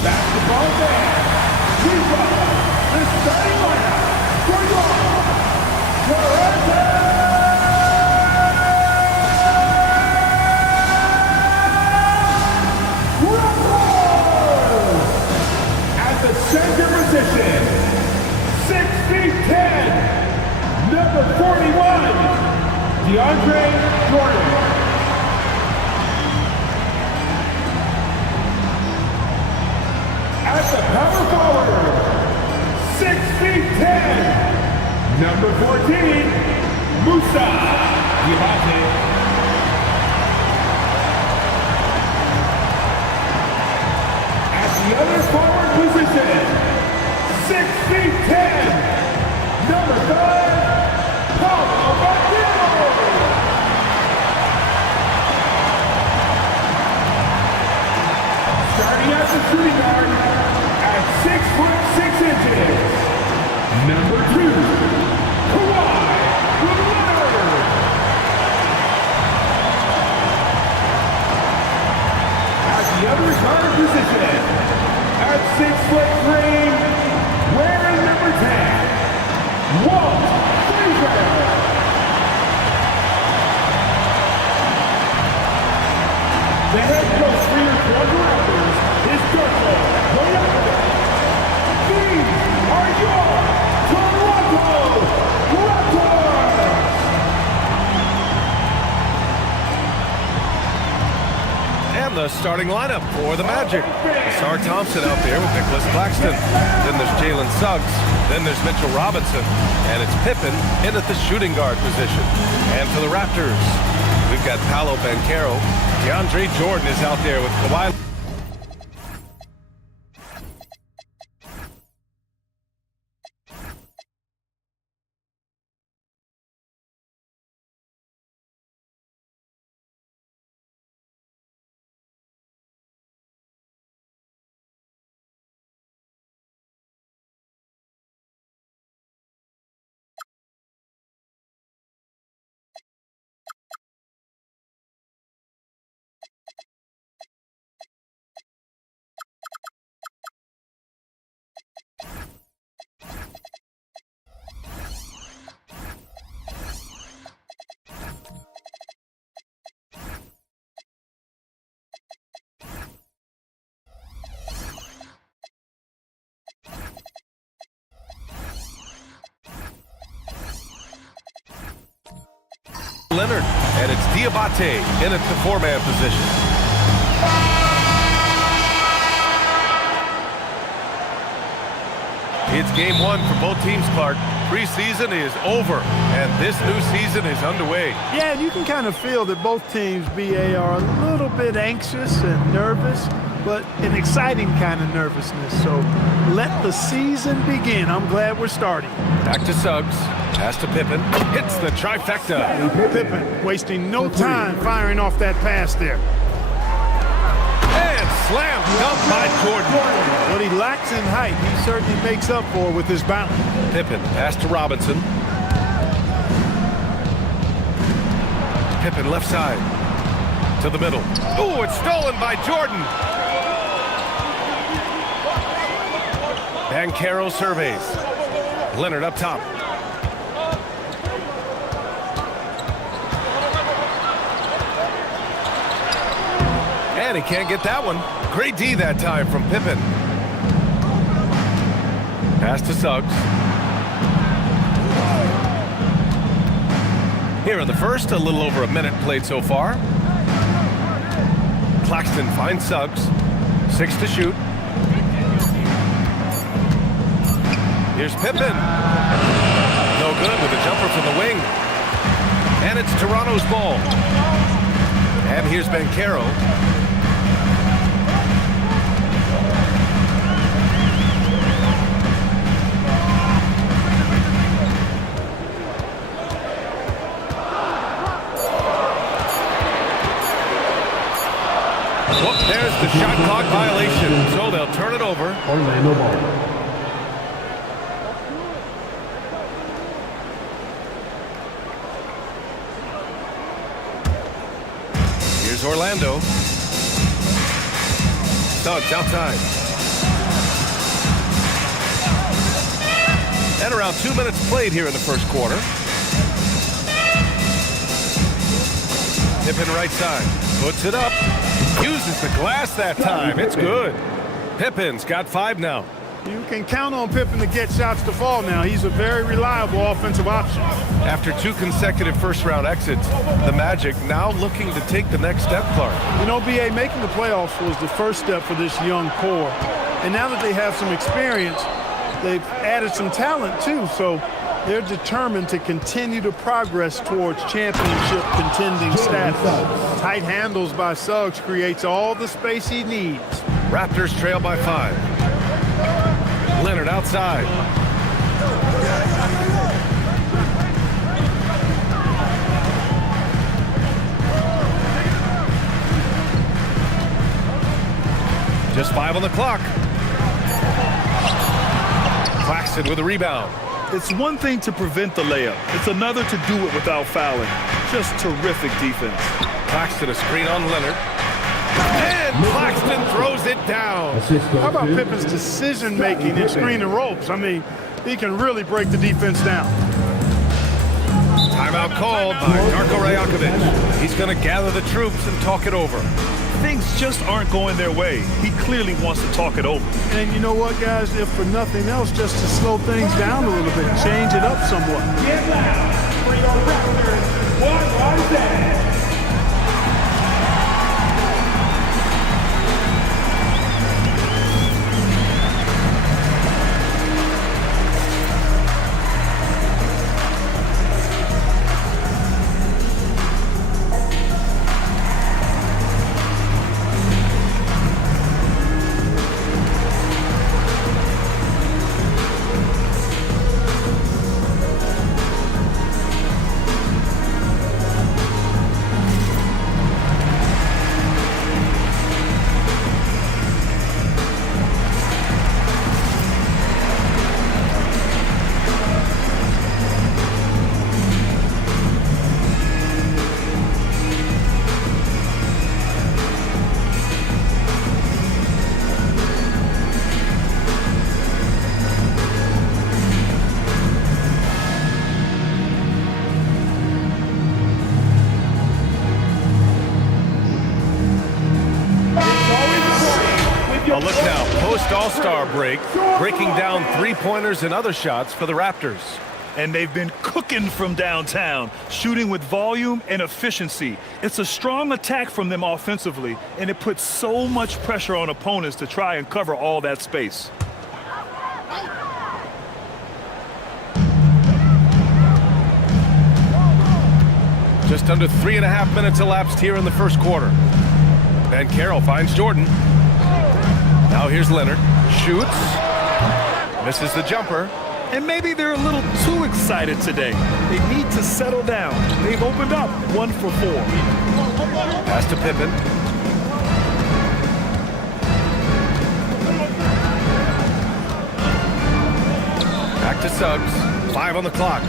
Basketball fans, we welcome the starting lineup for your Toronto Raptors! At the center position, 6 feet 10, number 41, DeAndre Jordan. At the power forward, 6 feet 10, number 14, Musa Diabate. At the other forward position, 6 feet 10, number 5, Paulo Banchero. Starting at the shooting guard, at 6 foot 6 inches, number 2, Kawhi Leonard. At the other guard position, at 6 foot 3, wearing number 10, Walt Frazier. The head coach for your Toronto Raptors is Darko Ramirez. These are your Toronto Raptors! And the starting lineup for the Magic. Sar Thompson out there with Nicholas Claxton. Then there's Jalen Suggs. Then there's Mitchell Robinson. And it's Pippen in at the shooting guard position. And for the Raptors, we've got Paolo Banchero. DeAndre Jordan is out there with Kawhi. Leonard, and it's Diabate in at the four-man position. It's game one for both teams, Clark. Preseason is over, and this new season is underway. Yeah, and you can kind of feel that both teams, BA, are a little bit anxious and nervous, but an exciting kind of nervousness. So let the season begin. I'm glad we're starting. Back to Suggs. Pass to Pippen. Hits the trifecta. Pippen wasting no time firing off that pass there. And slam dunk by Jordan. What he lacks in height, he certainly makes up for with his balance. Pippen, pass to Robinson. Pippen left side. To the middle. Ooh, it's stolen by Jordan. Banchero surveys. Leonard up top. And he can't get that one. Great D that time from Pippen. Pass to Suggs. Here in the first, a little over a minute played so far. Claxton finds Suggs. 6 to shoot. Here's Pippen. No good with a jumper from the wing. And it's Toronto's ball. And here's Banchero. Whoop, there's the shot clock violation. So they'll turn it over. Orlando ball. Here's Orlando. Suggs outside. And around 2 minutes played here in the first quarter. Pippen right side. Puts it up. Uses the glass that time. It's good. Pippen's got 5 now. You can count on Pippen to get shots to fall now. He's a very reliable offensive option. After 2 consecutive first-round exits, the Magic now looking to take the next step, Clark. You know, B.A., making the playoffs was the first step for this young core. And now that they have some experience, they've added some talent, too. So they're determined to continue to progress towards championship contending status. Tight handles by Suggs creates all the space he needs. Raptors trail by 5. Leonard outside. Just 5 on the clock. Claxton with a rebound. It's one thing to prevent the layup. It's another to do it without fouling. Just terrific defense. Claxton a screen on Leonard. And Claxton throws it down. How about Pippen's decision-making in screen and ropes? I mean, he can really break the defense down. Timeout called by Darko Rajakovic. He's going to gather the troops and talk it over. Things just aren't going their way. He clearly wants to talk it over. And you know what, guys? If for nothing else, just to slow things down a little bit, change it up somewhat. Get loud for your Raptors. What was that? Look now, post-All-Star break, breaking down three-pointers and other shots for the Raptors. And they've been cooking from downtown, shooting with volume and efficiency. It's a strong attack from them offensively, and it puts so much pressure on opponents to try and cover all that space. Just under 3.5 minutes elapsed here in the first quarter. Banchero finds Jordan. Now here's Leonard. Shoots. Misses the jumper. And maybe they're a little too excited today. They need to settle down. They've opened up 1 for 4. Pass to Pippen. Back to Suggs. 5 on the clock.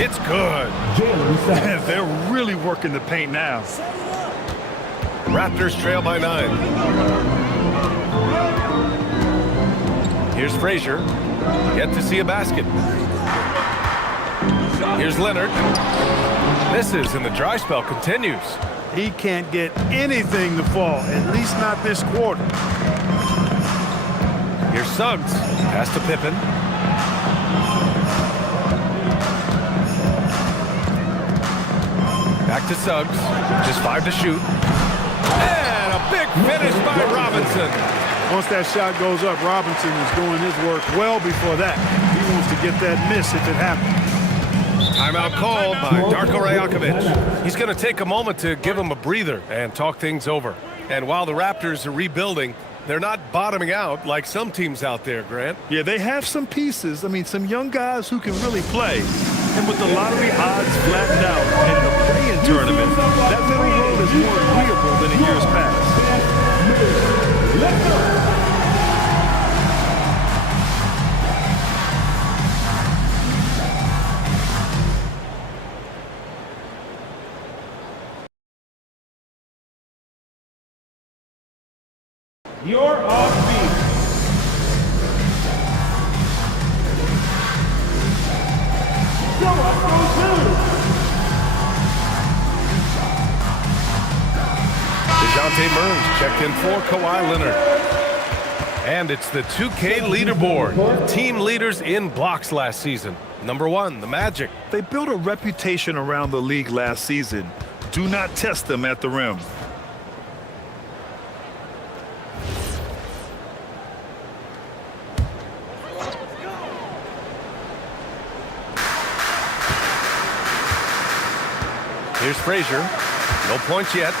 It's good. They're really working the paint now. Raptors trail by 9. Here's Frazier. Yet to see a basket. Here's Leonard. Misses, and the dry spell continues. He can't get anything to fall, at least not this quarter. Here's Suggs. Pass to Pippen. Back to Suggs. Just 5 to shoot. And a big finish by Robinson. Once that shot goes up, Robinson is doing his work well before that. He wants to get that miss if it happens. Timeout called by Darko Rajakovic. He's going to take a moment to give him a breather and talk things over. And while the Raptors are rebuilding, they're not bottoming out like some teams out there, Grant. Yeah, they have some pieces. I mean, some young guys who can really play. And with the lottery odds flattened out in the play-in tournament, that middle road is more agreeable than in years past. You're off beat. DeJounte Murray checked in for Kawhi Leonard. And it's the 2K leaderboard. Team leaders in blocks last season. Number 1, the Magic. They built a reputation around the league last season. Do not test them at the rim. Here's Frazier. No points yet.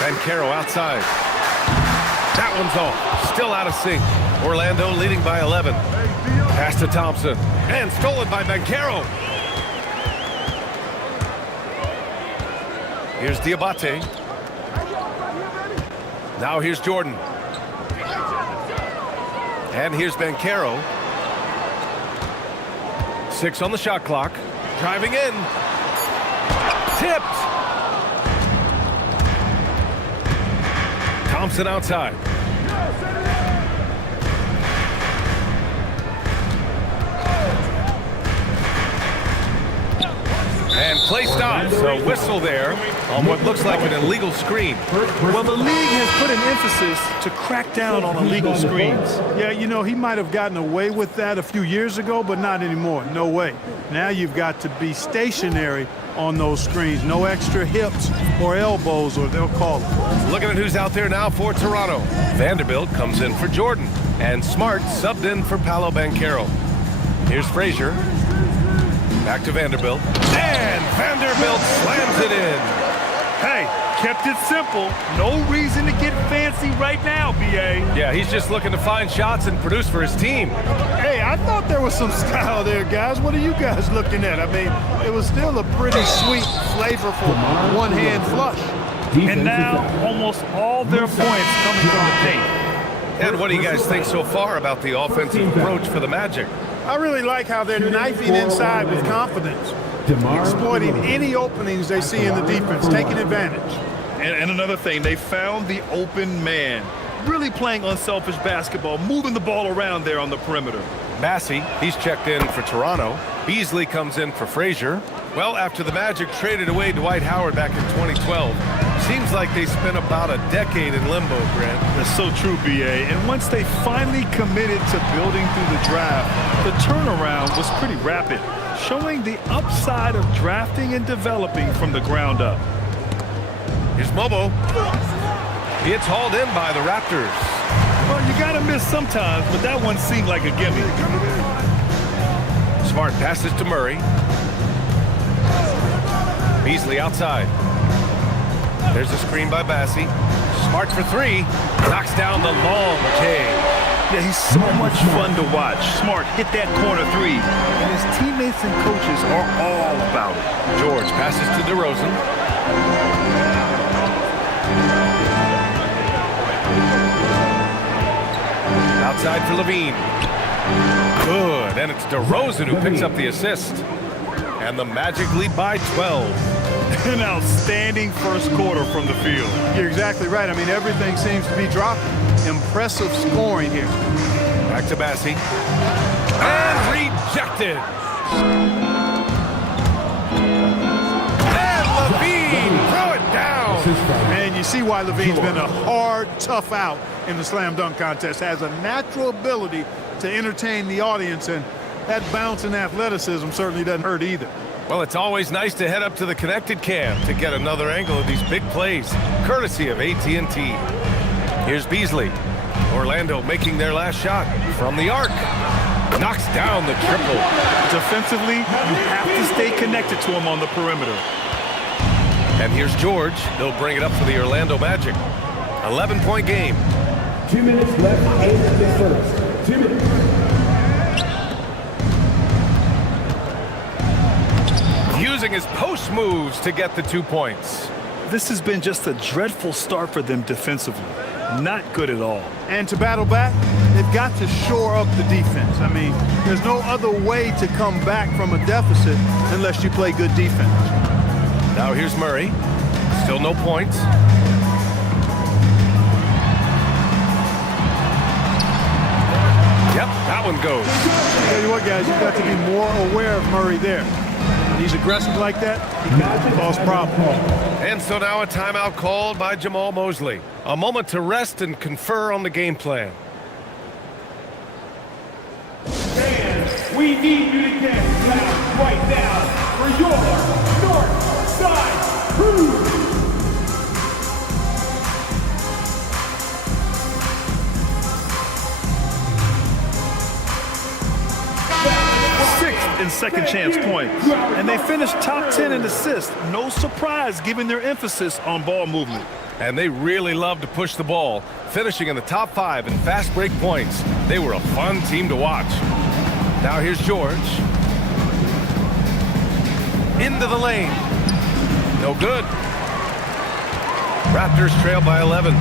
Banchero outside. That one's off. Still out of sync. Orlando leading by 11. Pass to Thompson. And stolen by Banchero. Here's Diabate. Now here's Jordan. And here's Banchero. 6 on the shot clock. Driving in. Tipped. Thompson outside. And play stops. A whistle there on what looks like an illegal screen. Well, the league has put an emphasis to crack down on illegal screens. Yeah, you know, he might have gotten away with that a few years ago, but not anymore. No way. Now you've got to be stationary on those screens. No extra hips or elbows, or they'll call it. Looking at who's out there now for Toronto. Vanderbilt comes in for Jordan. And Smart subbed in for Paolo Banchero. Here's Frazier. Back to Vanderbilt. And Vanderbilt slams it in. Hey, kept it simple. No reason to get fancy right now, B.A. Yeah, he's just looking to find shots and produce for his team. Hey, I thought there was some style there, guys. What are you guys looking at? I mean, it was still a pretty sweet, flavorful one-hand flush. And now, almost all their points coming from the paint. And what do you guys think so far about the offensive approach for the Magic? I really like how they're knifing inside with confidence, exploiting any openings they see in the defense, taking advantage. And another thing, they found the open man. Really playing unselfish basketball, moving the ball around there on the perimeter. Massey, he's checked in for Toronto. Beasley comes in for Frazier. Well, after the Magic traded away Dwight Howard back in 2012, seems like they spent about a decade in limbo, Grant. That's so true, B.A. And once they finally committed to building through the draft, the turnaround was pretty rapid, showing the upside of drafting and developing from the ground up. Here's Mobo. It's hauled in by the Raptors. Well, you got to miss sometimes, but that one seemed like a gimme. Smart passes to Murray. Beasley outside. There's a screen by Bassey. Smart for 3. Knocks down the long K. Yeah, he's so much fun to watch. Smart hit that corner 3. And his teammates and coaches are all about it. George passes to DeRozan. Outside for Levine. Good. And it's DeRozan who picks up the assist. And the Magic lead by 12. An outstanding first quarter from the field. You're exactly right. I mean, everything seems to be dropping. Impressive scoring here. Back to Bassey. And rejected. And Levine threw it down. And you see why Levine's been a hard, tough out in the slam dunk contest. Has a natural ability to entertain the audience, and that bounce and athleticism certainly doesn't hurt either. Well, it's always nice to head up to the Connected Cam to get another angle of these big plays, courtesy of AT&T. Here's Beasley. Orlando making their last shot from the arc. Knocks down the triple. Defensively, you have to stay connected to him on the perimeter. And here's George. They'll bring it up for the Orlando Magic. 11-point game. 2 minutes left in the first. 2 minutes. Using his post moves to get the 2 points. This has been just a dreadful start for them defensively. Not good at all. And to battle back, they've got to shore up the defense. I mean, there's no other way to come back from a deficit unless you play good defense. Now here's Murray. Still no points. Yep, that one goes. Tell you what, guys, you've got to be more aware of Murray there. When he's aggressive like that, he can cause problems. And so now a timeout called by Jamal Mosley. A moment to rest and confer on the game plan. Fans, we need you to get loud right now for your North Side Crew. In second chance points, and they finished top 10 in assists. No surprise given their emphasis on ball movement. And they really love to push the ball, finishing in the top 5 in fast break points. They were a fun team to watch. Now here's George. Into the lane. No good. Raptors trail by 11.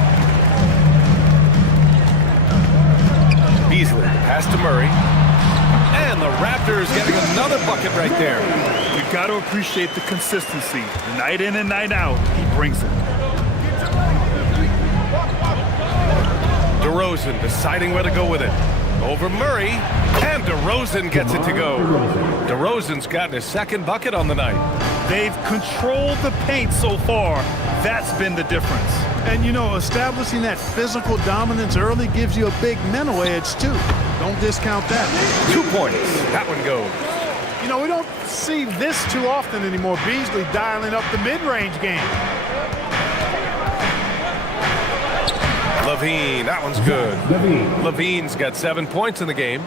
Beasley, pass to Murray. And the Raptors getting another bucket right there. You've got to appreciate the consistency. Night in and night out, he brings it. DeRozan deciding where to go with it. Over Murray, and DeRozan gets it to go. DeRozan's gotten his second bucket on the night. They've controlled the paint so far. That's been the difference. And, you know, establishing that physical dominance early gives you a big mental edge, too. Don't discount that. 2 points. That one goes. You know, we don't see this too often anymore. Beasley dialing up the mid-range game. Levine, that one's good. Levine's got 7 points in the game.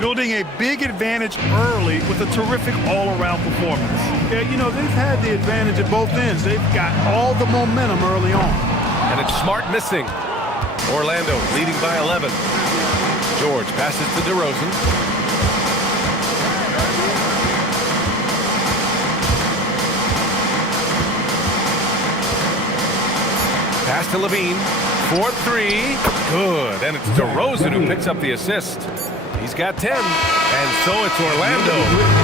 Building a big advantage early with a terrific all-around performance. Yeah, you know, they've had the advantage at both ends. They've got all the momentum early on. And it's Smart missing. Orlando leading by 11. George passes to DeRozan. Pass to Levine. 4-3. Good. And it's DeRozan who picks up the assist. He's got 10. And so it's Orlando.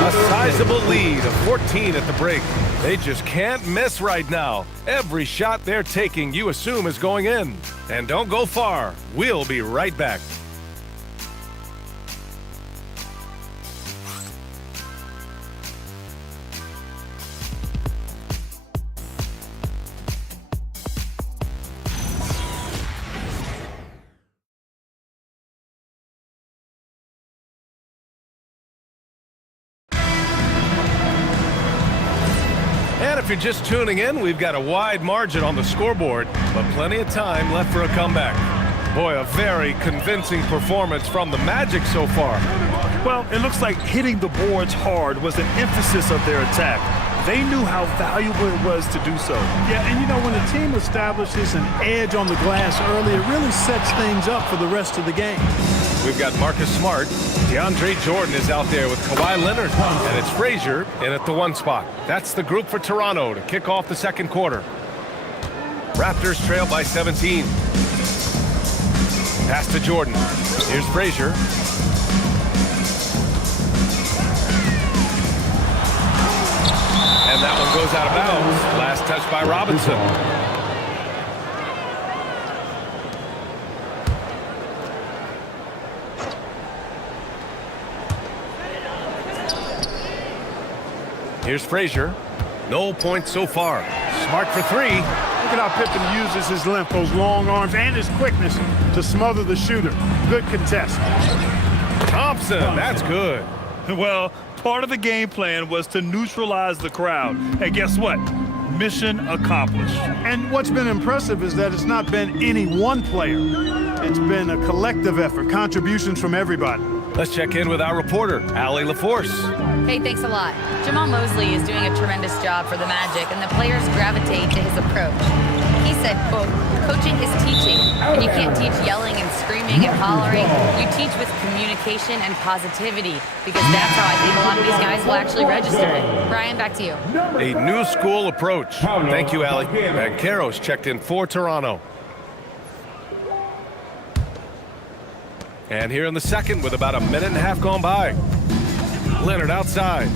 A sizable lead of 14 at the break. They just can't miss right now. Every shot they're taking, you assume, is going in. And don't go far. We'll be right back. And if you're just tuning in, we've got a wide margin on the scoreboard, but plenty of time left for a comeback. Boy, a very convincing performance from the Magic so far. Well, it looks like hitting the boards hard was an emphasis of their attack. They knew how valuable it was to do so. Yeah, and you know, when a team establishes an edge on the glass early, it really sets things up for the rest of the game. We've got Marcus Smart. DeAndre Jordan is out there with Kawhi Leonard. And it's Frazier in at the 1 spot. That's the group for Toronto to kick off the second quarter. Raptors trail by 17. Pass to Jordan. Here's Frazier. And that one goes out of bounds. Last touch by Robinson. Here's Frazier. No points so far. Smart for three. Look at how Pippen uses his length, those long arms, and his quickness to smother the shooter. Good contest. Thompson, that's good. Well, part of the game plan was to neutralize the crowd. And guess what? Mission accomplished. And what's been impressive is that it's not been any one player. It's been a collective effort, contributions from everybody. Let's check in with our reporter, Allie LaForce. Hey, thanks a lot. Jamal Mosley is doing a tremendous job for the Magic, and the players gravitate to his approach. He said, quote, coaching is teaching, and you can't teach yelling and screaming and hollering. You teach with communication and positivity, because that's how I think a lot of these guys will actually register it. Brian, back to you. A new school approach. Thank you, Allie. Banchero's checked in for Toronto. And here in the second with about a minute and a half gone by. Leonard outside.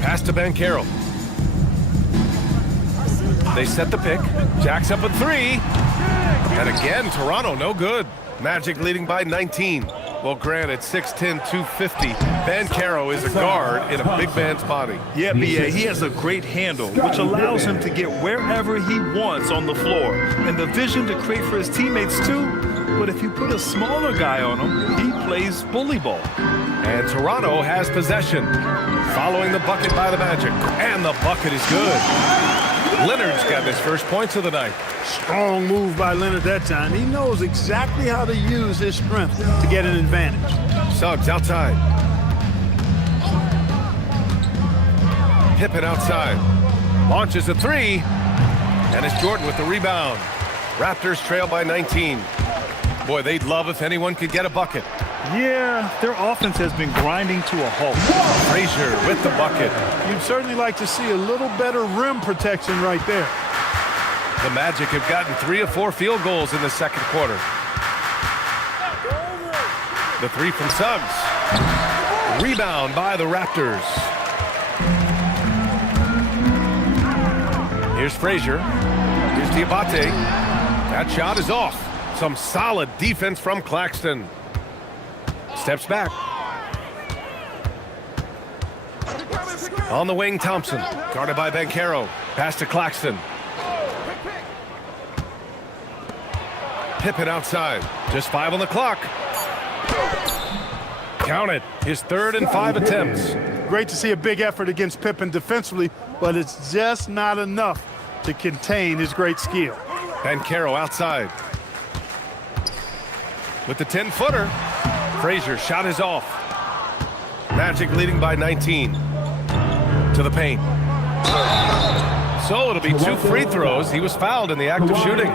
Pass to Banchero. They set the pick. Jacks up a three. And again, Toronto no good. Magic leading by 19. Well, granted, 6'10", 250. Banchero is a guard in a big man's body. Yeah, B.A., he has a great handle, which allows him to get wherever he wants on the floor. And the vision to create for his teammates, too. But if you put a smaller guy on him, he plays bully ball. And Toronto has possession. Following the bucket by the Magic. And the bucket is good. Leonard's got his first points of the night. Strong move by Leonard that time. He knows exactly how to use his strength to get an advantage. Suggs outside. Pippen outside. Launches a three. And it's Jordan with the rebound. Raptors trail by 19. Boy, they'd love if anyone could get a bucket. Yeah, their offense has been grinding to a halt. Frazier with the bucket. You'd certainly like to see a little better rim protection right there. The Magic have gotten 3 of 4 field goals in the second quarter. The three from Suggs. Rebound by the Raptors. Here's Frazier. Here's Diabate. That shot is off. Some solid defense from Claxton. Steps back. On the wing, Thompson. Guarded by Banchero. Pass to Claxton. Pippen outside. Just 5 on the clock. Count it. His 3rd and 5 attempts. Great to see a big effort against Pippen defensively, but it's just not enough to contain his great skill. Banchero outside. With the 10-footer. Frazier shot is off. Magic leading by 19. To the paint. So it'll be 2 free throws. He was fouled in the act of shooting.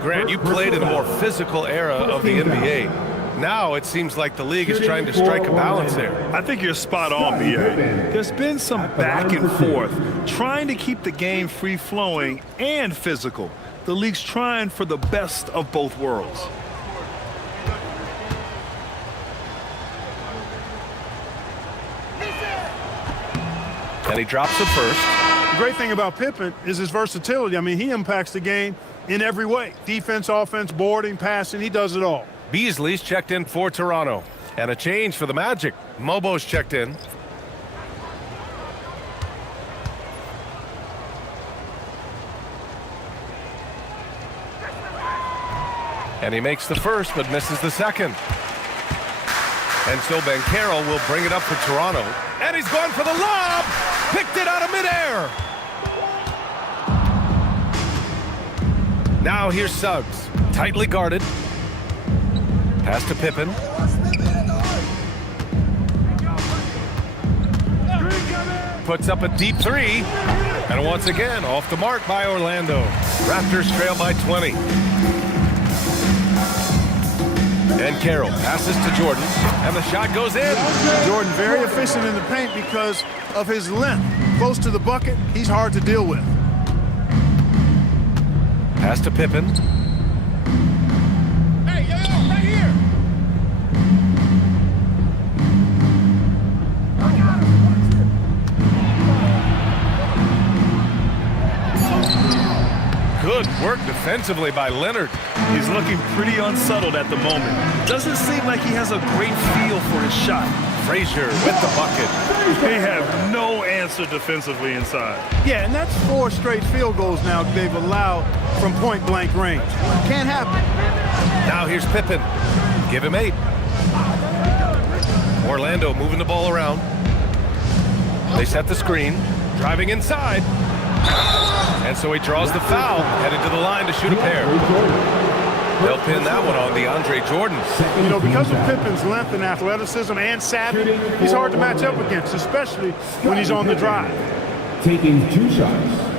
Grant, you played in a more physical era of the NBA. Now it seems like the league is trying to strike a balance there. I think you're spot on, B.A. There's been some back and forth, trying to keep the game free-flowing and physical. The league's trying for the best of both worlds. And he drops it first. The great thing about Pippen is his versatility. I mean, he impacts the game in every way. Defense, offense, boarding, passing, he does it all. Beasley's checked in for Toronto. And a change for the Magic. Mobo's checked in. And he makes the first, but misses the second. And so Banchero will bring it up for Toronto. And he's going for the lob! Picked it out of midair! Now here's Suggs. Tightly guarded. Pass to Pippen. Puts up a deep three. And once again, off the mark by Orlando. Raptors trail by 20. And Carroll passes to Jordan, and the shot goes in. Jordan very efficient in the paint because of his length. Close to the bucket, he's hard to deal with. Pass to Pippen. Hey, yo, right here. Good work defensively by Leonard. He's looking pretty unsettled at the moment. Doesn't seem like he has a great feel for his shot. Frazier with the bucket. They have no answer defensively inside. Yeah, and that's 4 straight field goals now they've allowed from point-blank range. Can't happen. Now here's Pippen. Give him 8. Orlando moving the ball around. They set the screen, driving inside. And so he draws the foul, headed to the line to shoot a pair. They'll pin that one on DeAndre Jordan. You know, because of Pippen's length and athleticism and savvy, he's hard to match up against, especially when he's on the drive. Taking 2 shots.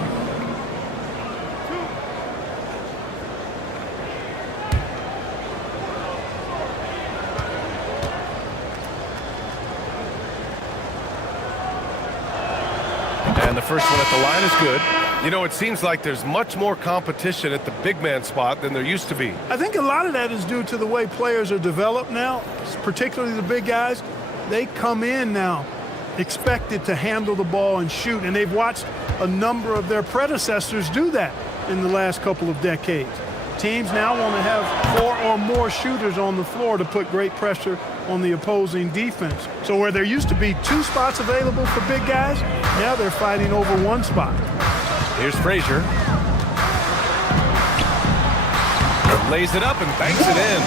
And the first one at the line is good. You know, it seems like there's much more competition at the big man spot than there used to be. I think a lot of that is due to the way players are developed now, particularly the big guys. They come in now expected to handle the ball and shoot, and they've watched a number of their predecessors do that in the last couple of decades. Teams now want to have 4 or more shooters on the floor to put great pressure on the opposing defense. So where there used to be 2 spots available for big guys, now they're fighting over 1 spot. Here's Frazier. Lays it up and banks it in.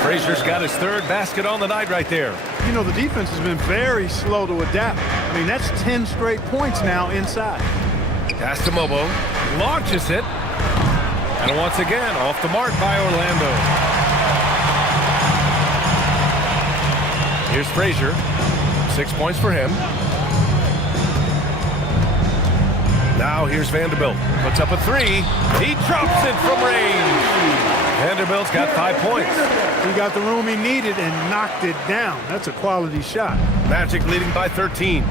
Frazier's got his 3rd basket on the night right there. You know, the defense has been very slow to adapt. I mean, that's 10 straight points now inside. Pass to Mobo. Launches it. And once again, off the mark by Orlando. Here's Frazier. 6 points for him. Now here's Vanderbilt. Puts up a 3. He drops it from range. Vanderbilt's got 5 points. He got the room he needed and knocked it down. That's a quality shot. Magic leading by 13.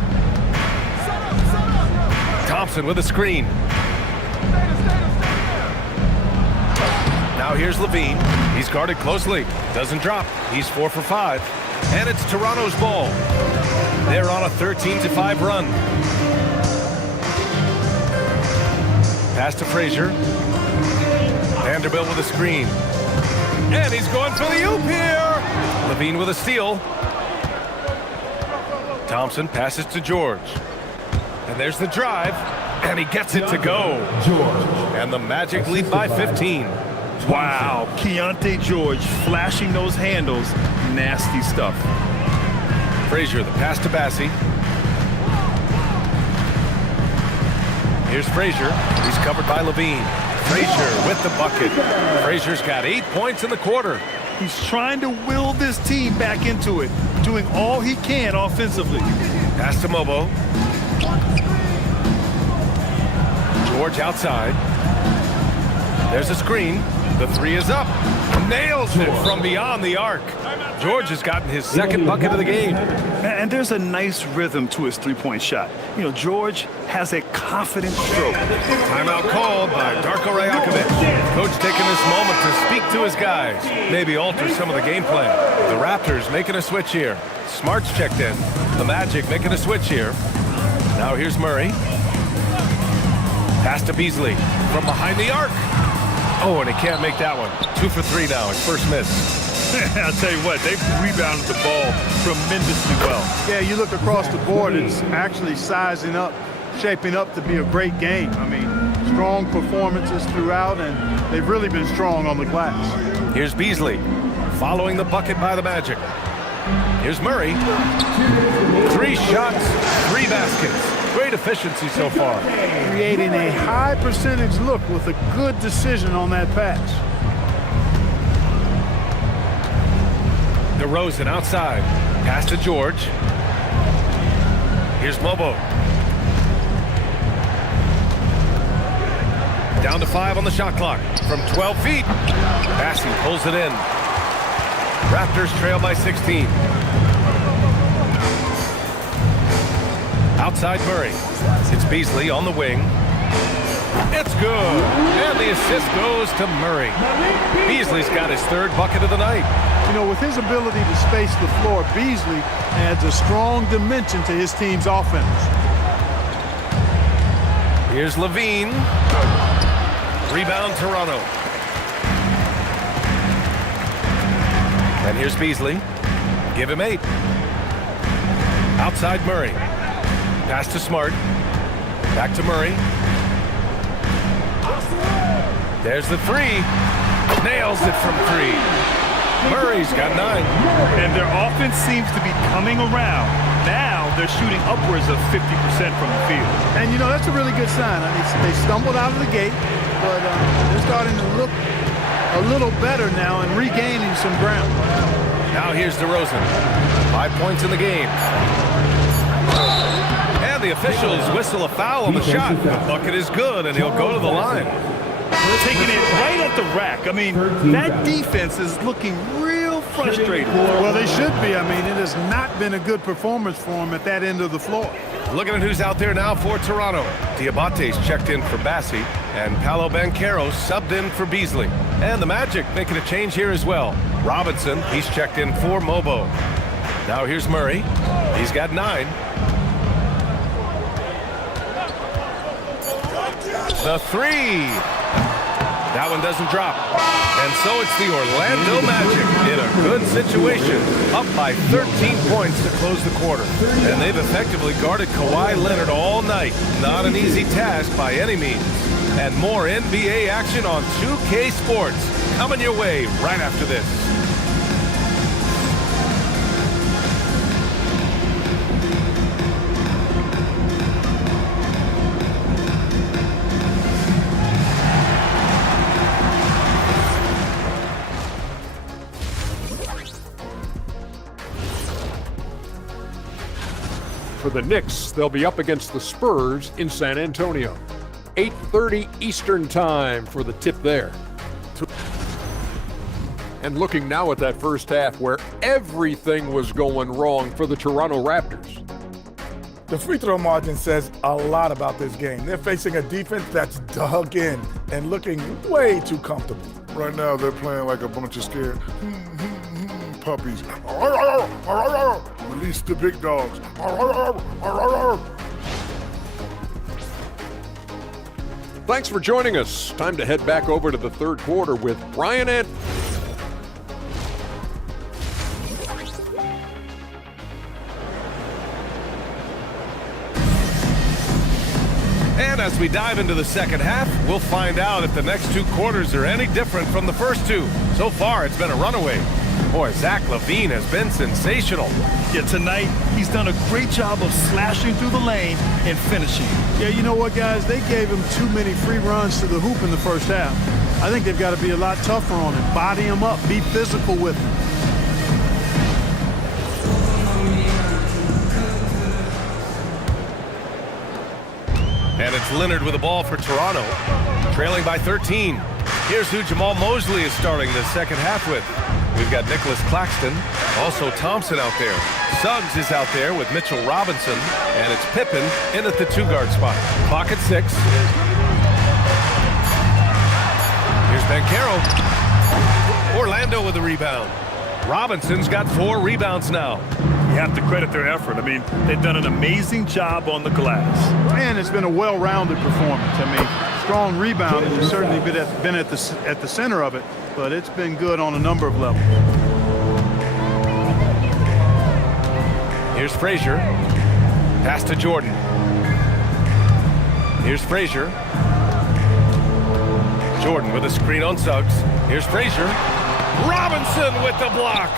Thompson with a screen. Now here's Levine. He's guarded closely. Doesn't drop. He's 4 for 5. And it's Toronto's ball. They're on a 13-5 run. Pass to Frazier. Vanderbilt with a screen. And he's going for the oop here. Levine with a steal. Thompson passes to George. And there's the drive. And he gets it to go. And the Magic lead by 15. Wow, Keontae George flashing those handles. Nasty stuff. Frazier, the pass to Bassie. Here's Frazier. He's covered by Levine. Frazier with the bucket. Frazier's got 8 points in the quarter. He's trying to will this team back into it, doing all he can offensively. Pass to Mobo. George outside. There's a screen. The 3 is up. Nails it from beyond the arc. George has gotten his 2nd bucket of the game. And there's a nice rhythm to his 3-point shot. You know, George has a confident stroke. Timeout called by Darko Rajakovic. Coach taking this moment to speak to his guys. Maybe alter some of the game plan. The Raptors making a switch here. Smart's checked in. The Magic making a switch here. Now here's Murray. Pass to Beasley from behind the arc. Oh, and he can't make that one. 2 for 3 now. His first miss. I'll tell you what, they've rebounded the ball tremendously well. Yeah, you look across the board, it's actually sizing up, shaping up to be a great game. I mean, strong performances throughout, and they've really been strong on the glass. Here's Beasley, following the bucket by the Magic. Here's Murray. 3 shots, 3 baskets. Great efficiency so far. Creating a high percentage look with a good decision on that pass. DeRozan outside. Pass to George. Here's Mobo. Down to 5 on the shot clock. From 12 feet. Bassie pulls it in. Raptors trail by 16. Outside Murray. It's Beasley on the wing. It's good. And the assist goes to Murray. Beasley's got his 3rd bucket of the night. You know, with his ability to space the floor, Beasley adds a strong dimension to his team's offense. Here's Levine. Rebound Toronto. And here's Beasley. Give him 8. Outside Murray. Pass to Smart. Back to Murray. There's the three. Nails it from three. Murray's got 9. And their offense seems to be coming around. Now they're shooting upwards of 50% from the field. And, you know, that's a really good sign. I mean, they stumbled out of the gate, but they're starting to look a little better now and regaining some ground. Now here's DeRozan. 5 points in the game. And the officials whistle a foul on the shot. The bucket is good, and he'll go to the line. Taking it right at the rack. I mean, that defense is looking real frustrated. Well, they should be. I mean, it has not been a good performance for them at that end of the floor. Looking at who's out there now for Toronto. Diabate's checked in for Bassi, and Paolo Banchero subbed in for Beasley. And the Magic making a change here as well. Robinson, he's checked in for Mobo. Now here's Murray. He's got 9. The three. That one doesn't drop. And so it's the Orlando Magic in a good situation, up by 13 points to close the quarter. And they've effectively guarded Kawhi Leonard all night. Not an easy task by any means. And more NBA action on 2K Sports coming your way right after this. For the Knicks, they'll be up against the Spurs in San Antonio. 8:30 Eastern time for the tip there. And looking now at that first half where everything was going wrong for the Toronto Raptors. The free throw margin says a lot about this game. They're facing a defense that's dug in and looking way too comfortable. Right now, they're playing like a bunch of scared puppies. Release the big dogs. Thanks for joining us. Time to head back over to the third quarter with Brian and And as we dive into the second half, we'll find out if the next 2 quarters are any different from the first 2. So far, it's been a runaway. Boy, Zach LaVine has been sensational. Yeah, tonight, he's done a great job of slashing through the lane and finishing. Yeah, you know what, guys? They gave him too many free runs to the hoop in the first half. I think they've got to be a lot tougher on him. Body him up. Be physical with him. And it's Leonard with the ball for Toronto, trailing by 13. Here's who Jamal Mosley is starting the second half with. We've got Nicholas Claxton, also Thompson out there. Suggs is out there with Mitchell Robinson, and it's Pippen in at the 2-guard spot. Clock at 6. Here's Banchero. Orlando with the rebound. Robinson's got 4 rebounds now. You have to credit their effort. I mean, they've done an amazing job on the glass. And it's been a well-rounded performance. I mean, strong rebounding has certainly been at the center of it, but it's been good on a number of levels. Here's Frazier. Pass to Jordan. Here's Frazier. Jordan with a screen on Suggs. Here's Frazier. Robinson with the block.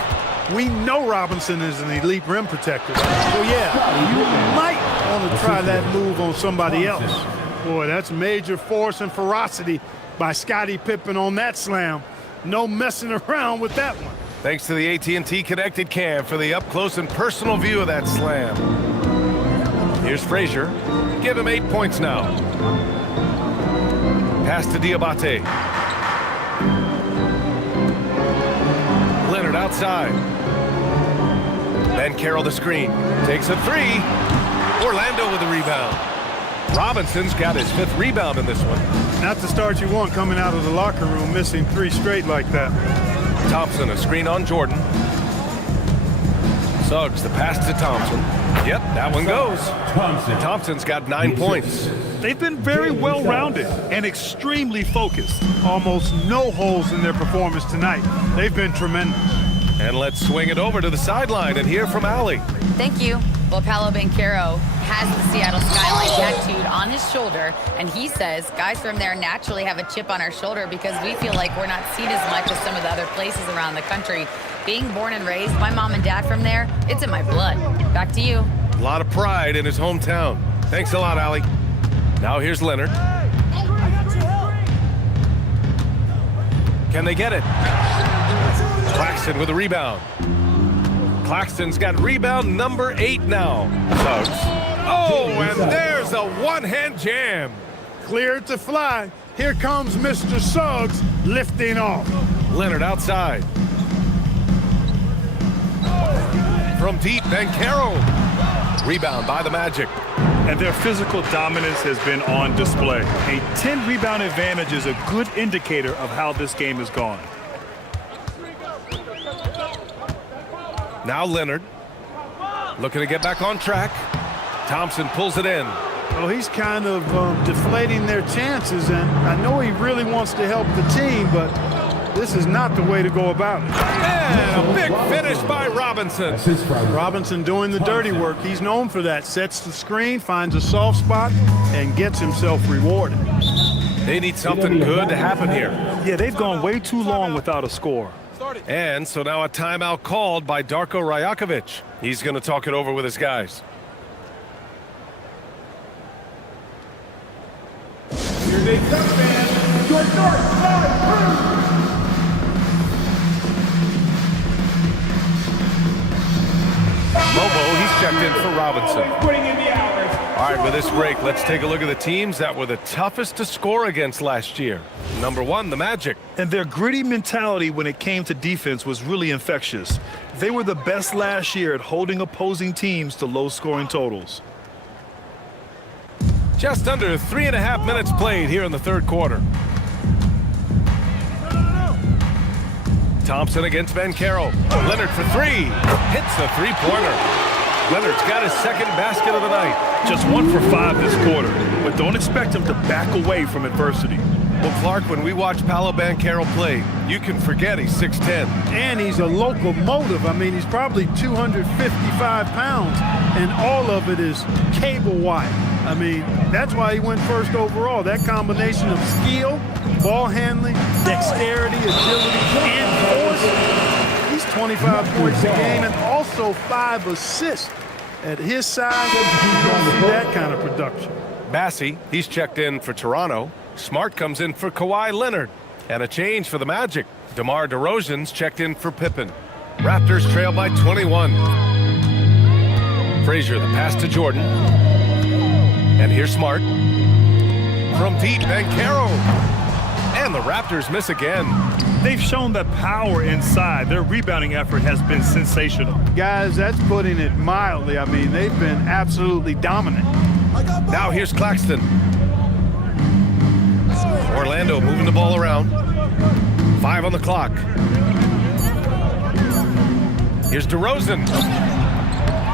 We know Robinson is an elite rim protector. So, yeah, you might want to try that move on somebody else. Boy, that's major force and ferocity by Scottie Pippen on that slam. No messing around with that one. Thanks to the AT&T Connected Cam for the up-close and personal view of that slam. Here's Frazier. Give him 8 points now. Pass to Diabate. Leonard outside. Banchero the screen. Takes a 3. Orlando with the rebound. Robinson's got his 5th rebound in this one. Not the start you want coming out of the locker room, missing 3 straight like that. Thompson, a screen on Jordan. Suggs, the pass to Thompson. Yep, that one goes. Thompson's got 9 points. They've been very well-rounded and extremely focused. Almost no holes in their performance tonight. They've been tremendous. And let's swing it over to the sideline and hear from Allie. Thank you. Well, Paolo Banchero has the Seattle skyline tattooed on his shoulder, and he says guys from there naturally have a chip on our shoulder because we feel like we're not seen as much as some of the other places around the country. Being born and raised, my mom and dad from there, it's in my blood. Back to you. A lot of pride in his hometown. Thanks a lot, Allie. Now here's Leonard. Can they get it? Claxton with a rebound. Claxton's got rebound number 8 now. Suggs. Oh, and there's a one-hand jam. Cleared to fly. Here comes Mr. Suggs lifting off. Leonard outside. From deep, Banchero. Rebound by the Magic. And their physical dominance has been on display. A 10-rebound advantage is a good indicator of how this game has gone. Now Leonard, looking to get back on track. Thompson pulls it in. Well, he's kind of deflating their chances, and I know he really wants to help the team, but this is not the way to go about it. And a big finish by Robinson. Robinson doing the dirty work. He's known for that. Sets the screen, finds a soft spot, and gets himself rewarded. They need something good to happen here. Yeah, they've gone way too long without a score. And so now a timeout called by Darko Rajakovic. He's going to talk it over with his guys. Here they come, man. Your north side crew. Mobo, he's checked in for Robinson. Putting in the hours. All right, with this break, let's take a look at the teams that were the toughest to score against last year. Number 1, the Magic. And their gritty mentality when it came to defense was really infectious. They were the best last year at holding opposing teams to low-scoring totals. Just under 3.5 minutes played here in the third quarter. Thompson against Banchero. Leonard for 3. Hits the three-pointer. Leonard's got his second basket of the night. Just 1 for 5 this quarter, but don't expect him to back away from adversity. Well, Clark, when we watch Paolo Banchero play, you can forget he's 6'10". And he's a locomotive. I mean, he's probably 255 pounds, and all of it is cable wire. I mean, that's why he went first overall. That combination of skill, ball handling, dexterity, agility, and force. He's 25 points a game and also 5 assists. At his size, you don't see that kind of production. Bassey, he's checked in for Toronto. Smart comes in for Kawhi Leonard. And a change for the Magic. DeMar DeRozan's checked in for Pippen. Raptors trail by 21. Frazier, the pass to Jordan. And here's Smart. From deep, Banchero. And the Raptors miss again. They've shown that power inside. Their rebounding effort has been sensational. Guys, that's putting it mildly. I mean, they've been absolutely dominant. Now here's Claxton. Orlando moving the ball around. 5 on the clock. Here's DeRozan.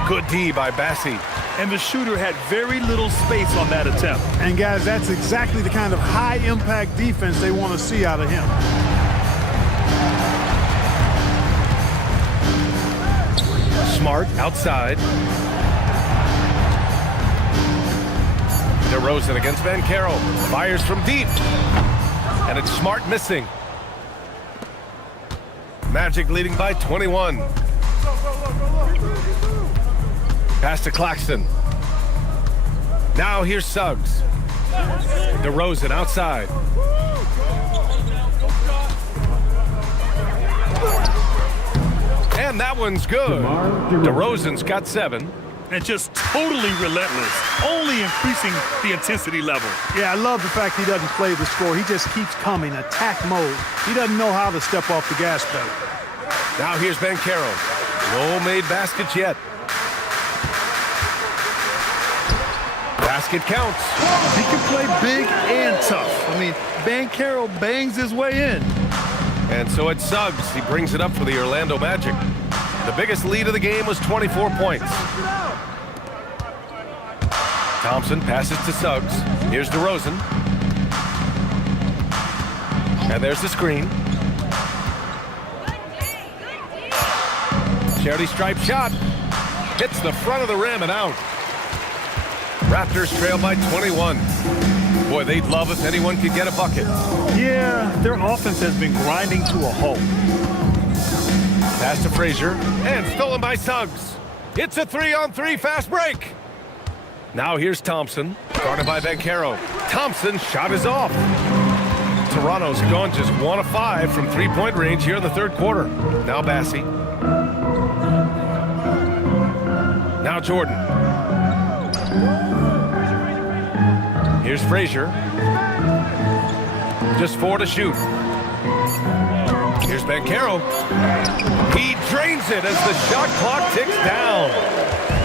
Good D by Bassey. And the shooter had very little space on that attempt. And guys, that's exactly the kind of high-impact defense they want to see out of him. Smart outside. DeRozan against Banchero. Fires from deep. And it's Smart missing. Magic leading by 21. Pass to Claxton. Now here's Suggs. DeRozan outside. And that one's good. DeRozan's got 7. And just totally relentless, only increasing the intensity level. Yeah, I love the fact he doesn't play the score. He just keeps coming, attack mode. He doesn't know how to step off the gas pedal. Now here's Banchero. No made baskets yet. Basket counts. He can play big and tough. I mean, Banchero bangs his way in. And so it's Suggs. He brings it up for the Orlando Magic. The biggest lead of the game was 24 points. Thompson passes to Suggs. Here's DeRozan. And there's the screen. Charity stripe shot. Hits the front of the rim and out. Raptors trail by 21. Boy, they'd love if anyone could get a bucket. Yeah, their offense has been grinding to a halt. Pass to Frazier, and stolen by Suggs. It's a 3-on-3 fast break. Now here's Thompson, guarded by Banchero. Thompson's shot is off. Toronto's gone just 1 of 5 from three-point range here in the third quarter. Now Bassie. Now Jordan. Here's Frazier. Just 4 to shoot. Here's Banchero. He drains it as the shot clock ticks down.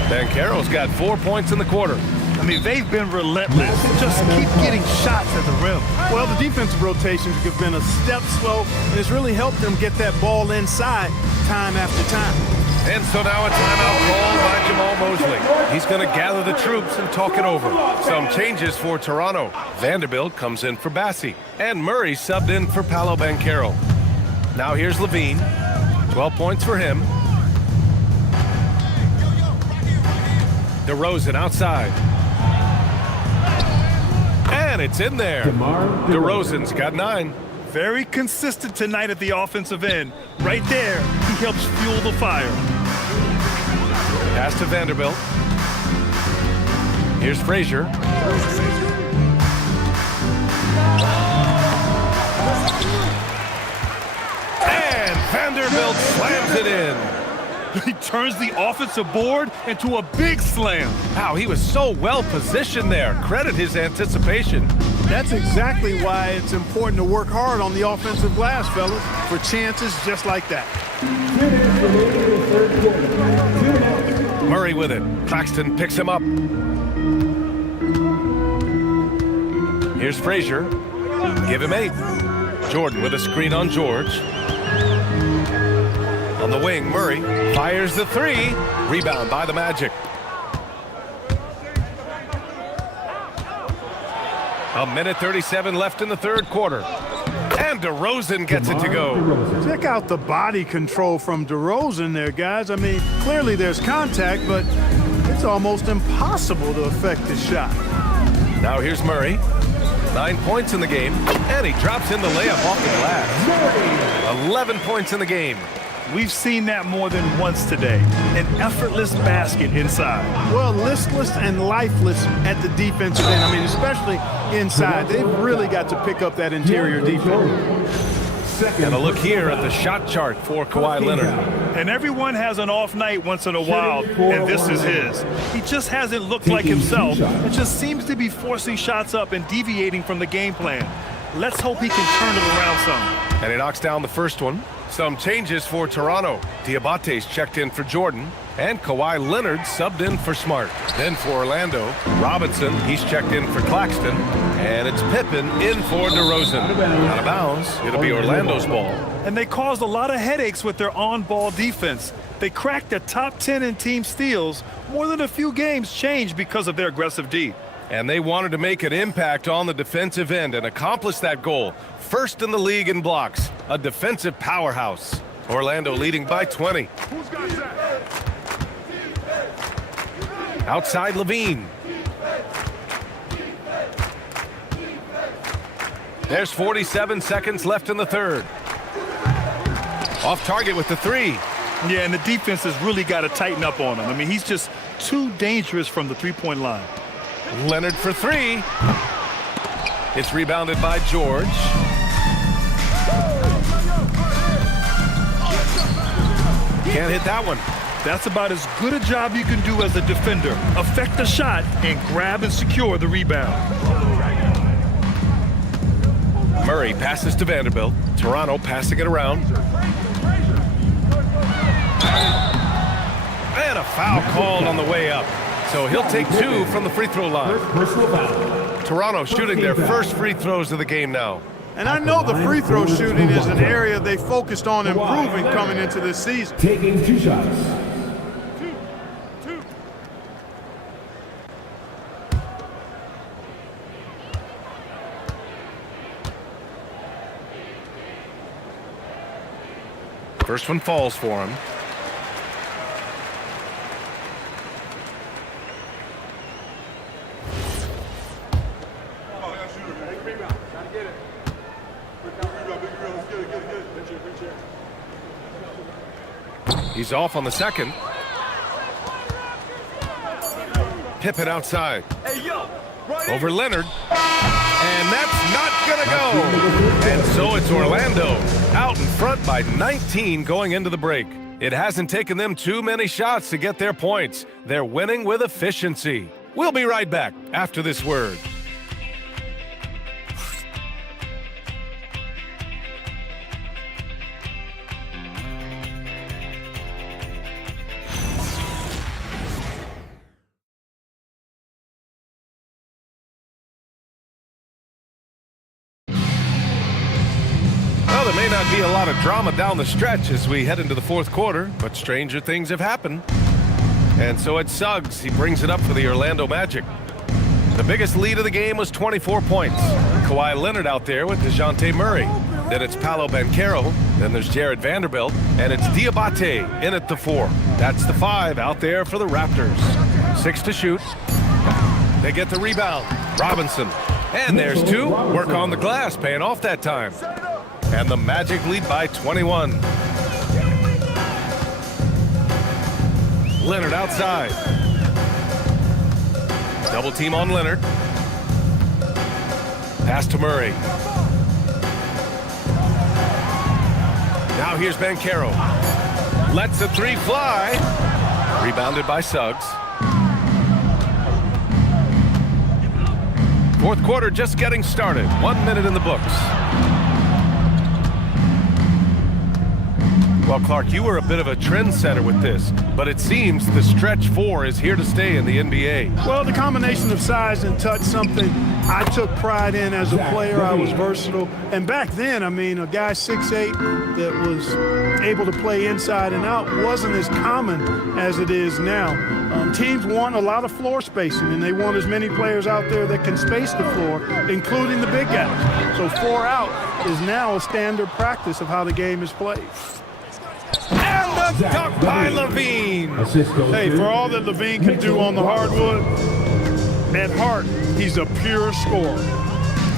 Banchero's got 4 points in the quarter. I mean, they've been relentless. Just keep getting shots at the rim. Well, the defensive rotations have been a step slow, and it's really helped them get that ball inside time after time. And so now a timeout called by Jamal Mosley. He's going to gather the troops and talk it over. Some changes for Toronto. Vanderbilt comes in for Bassie, and Murray subbed in for Paolo Banchero. Now here's Levine. 12 points for him. DeRozan outside. And it's in there. DeRozan's got 9. Very consistent tonight at the offensive end. Right there, he helps fuel the fire. Pass to Vanderbilt. Here's Frazier. And Vanderbilt slams it in. He turns the offensive board into a big slam. Wow, he was so well positioned there. Credit his anticipation. That's exactly why it's important to work hard on the offensive glass, fellas, for chances just like that. Murray with it. Claxton picks him up. Here's Frazier. Give him 8. Jordan with a screen on George. On the wing, Murray fires the 3. Rebound by the Magic. A minute 37 left in the third quarter. And DeRozan gets it to go. Check out the body control from DeRozan there, guys. I mean, clearly there's contact, but it's almost impossible to affect his shot. Now here's Murray. 9 points in the game, and he drops in the layup off the glass. 11 points in the game. We've seen that more than once today. An effortless basket inside. Well, listless and lifeless at the defensive end. I mean, especially inside. They've really got to pick up that interior defense. And a look here at the shot chart for Kawhi Leonard. And everyone has an off night once in a while, and this is his. He just hasn't looked like himself. It just seems to be forcing shots up and deviating from the game plan. Let's hope he can turn it around some. And he knocks down the first one. Some changes for Toronto. Diabate's checked in for Jordan, and Kawhi Leonard subbed in for Smart. Then for Orlando, Robinson, he's checked in for Claxton, and it's Pippen in for DeRozan. Out of bounds, it'll be Orlando's ball. And they caused a lot of headaches with their on-ball defense. They cracked the top 10 in team steals. More than a few games changed because of their aggressive D. And they wanted to make an impact on the defensive end and accomplish that goal. First in the league in blocks, a defensive powerhouse. Orlando leading by 20. Outside Levine. There's 47 seconds left in the third. Off target with the 3. Yeah, and the defense has really got to tighten up on him. I mean, he's just too dangerous from the three-point line. Leonard for 3. It's rebounded by George. Can't hit that one. That's about as good a job you can do as a defender. Affect the shot and grab and secure the rebound. Murray passes to Vanderbilt. Toronto passing it around. And a foul called on the way up. So he'll take 2 from the free throw line. Toronto shooting their first free throws of the game now. And I know the free throw shooting is an area they focused on improving coming into this season. Taking 2 shots. First one falls for him. He's off on the second. Pippen outside. Over Leonard. And that's not going to go. And so it's Orlando out in front by 19 going into the break. It hasn't taken them too many shots to get their points. They're winning with efficiency. We'll be right back after this word. There may not be a lot of drama down the stretch as we head into the fourth quarter, but stranger things have happened. And so it's Suggs. He brings it up for the Orlando Magic. The biggest lead of the game was 24 points. Kawhi Leonard out there with DeJounte Murray. Then it's Paolo Banchero. Then there's Jared Vanderbilt. And it's Diabate in at the 4. That's the 5 out there for the Raptors. 6 to shoot. They get the rebound. Robinson. And there's 2. Work on the glass, paying off that time. And the Magic lead by 21. Leonard outside. Double team on Leonard. Pass to Murray. Now here's Banchero. Lets the 3 fly. Rebounded by Suggs. Fourth quarter just getting started. 1 minute in the books. Well, Clark, you were a bit of a trendsetter with this, but it seems the stretch 4 is here to stay in the NBA. Well, the combination of size and touch, something I took pride in as a player. I was versatile. And back then, I mean, a guy 6'8" that was able to play inside and out wasn't as common as it is now. Teams want a lot of floor spacing, and they want as many players out there that can space the floor, including the big guys. So 4 out is now a standard practice of how the game is played. And the dunk by Levine. Hey, for all that Levine can do on the hardwood, at heart, he's a pure scorer.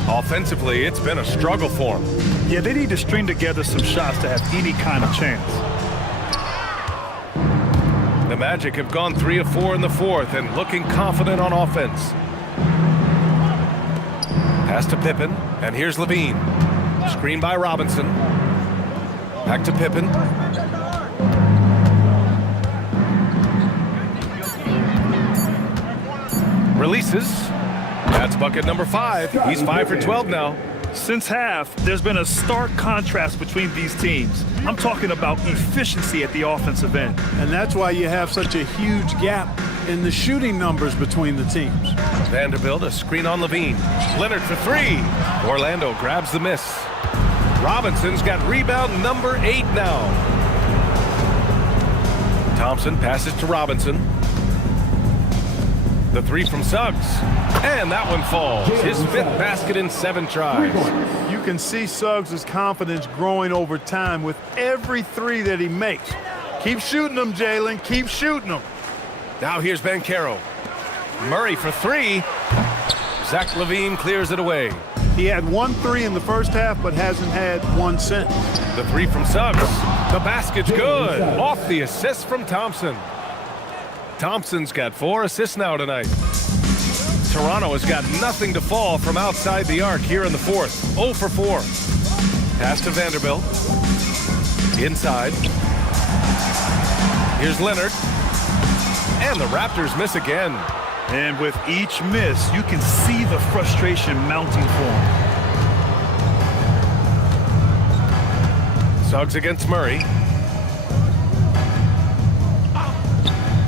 Offensively, it's been a struggle for him. Yeah, they need to string together some shots to have any kind of chance. The Magic have gone 3 of 4 in the fourth and looking confident on offense. Pass to Pippen, and here's Levine. Screen by Robinson. Back to Pippen. Releases. That's bucket number 5. He's 5 for 12 now. Since half, there's been a stark contrast between these teams. I'm talking about efficiency at the offensive end. And that's why you have such a huge gap in the shooting numbers between the teams. Vanderbilt, a screen on Levine. Leonard for 3. Orlando grabs the miss. Robinson's got rebound number 8 now. Thompson passes to Robinson. The 3 from Suggs. And that one falls. His 5th basket in 7 tries. You can see Suggs' confidence growing over time with every 3 that he makes. Keep shooting them, Jalen. Keep shooting them. Now here's Banchero. Murray for 3. Zach LaVine clears it away. He had 1 3 in the first half, but hasn't had 1 since. The 3 from Suggs. The basket's good. Off the assist from Thompson. Thompson's got 4 assists now tonight. Toronto has got nothing to fall from outside the arc here in the fourth. 0 for 4. Pass to Vanderbilt. Inside. Here's Leonard. And the Raptors miss again. And with each miss, you can see the frustration mounting for him. Suggs against Murray.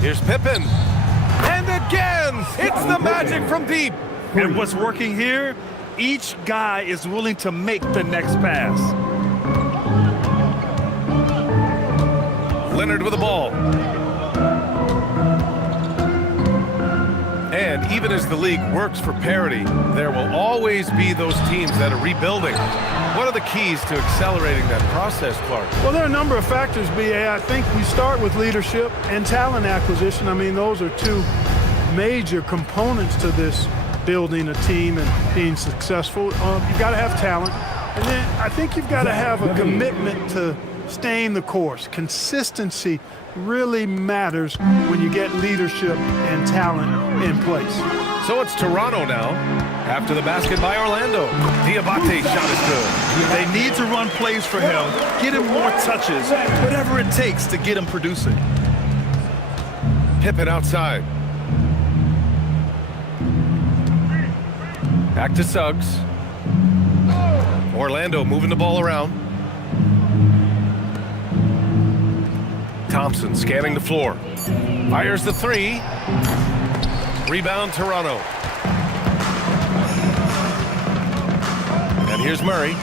Here's Pippen. And again, it's the Magic from deep. And what's working here, each guy is willing to make the next pass. Leonard with the ball. And even as the league works for parity, there will always be those teams that are rebuilding. What are the keys to accelerating that process, Clark? Well, there are a number of factors, B.A. I think we start with leadership and talent acquisition. I mean, those are 2 major components to this building a team and being successful. You've got to have talent. And then I think you've got to have a commitment to staying the course. Consistency really matters when you get leadership and talent in place. So it's Toronto now. After the basket by Orlando. Diabate shot is good. They need to run plays for him, get him more touches, whatever it takes to get him producing. Pippen outside. Back to Suggs. Orlando moving the ball around. Thompson scanning the floor. Fires the three. Rebound Toronto. And here's Murray.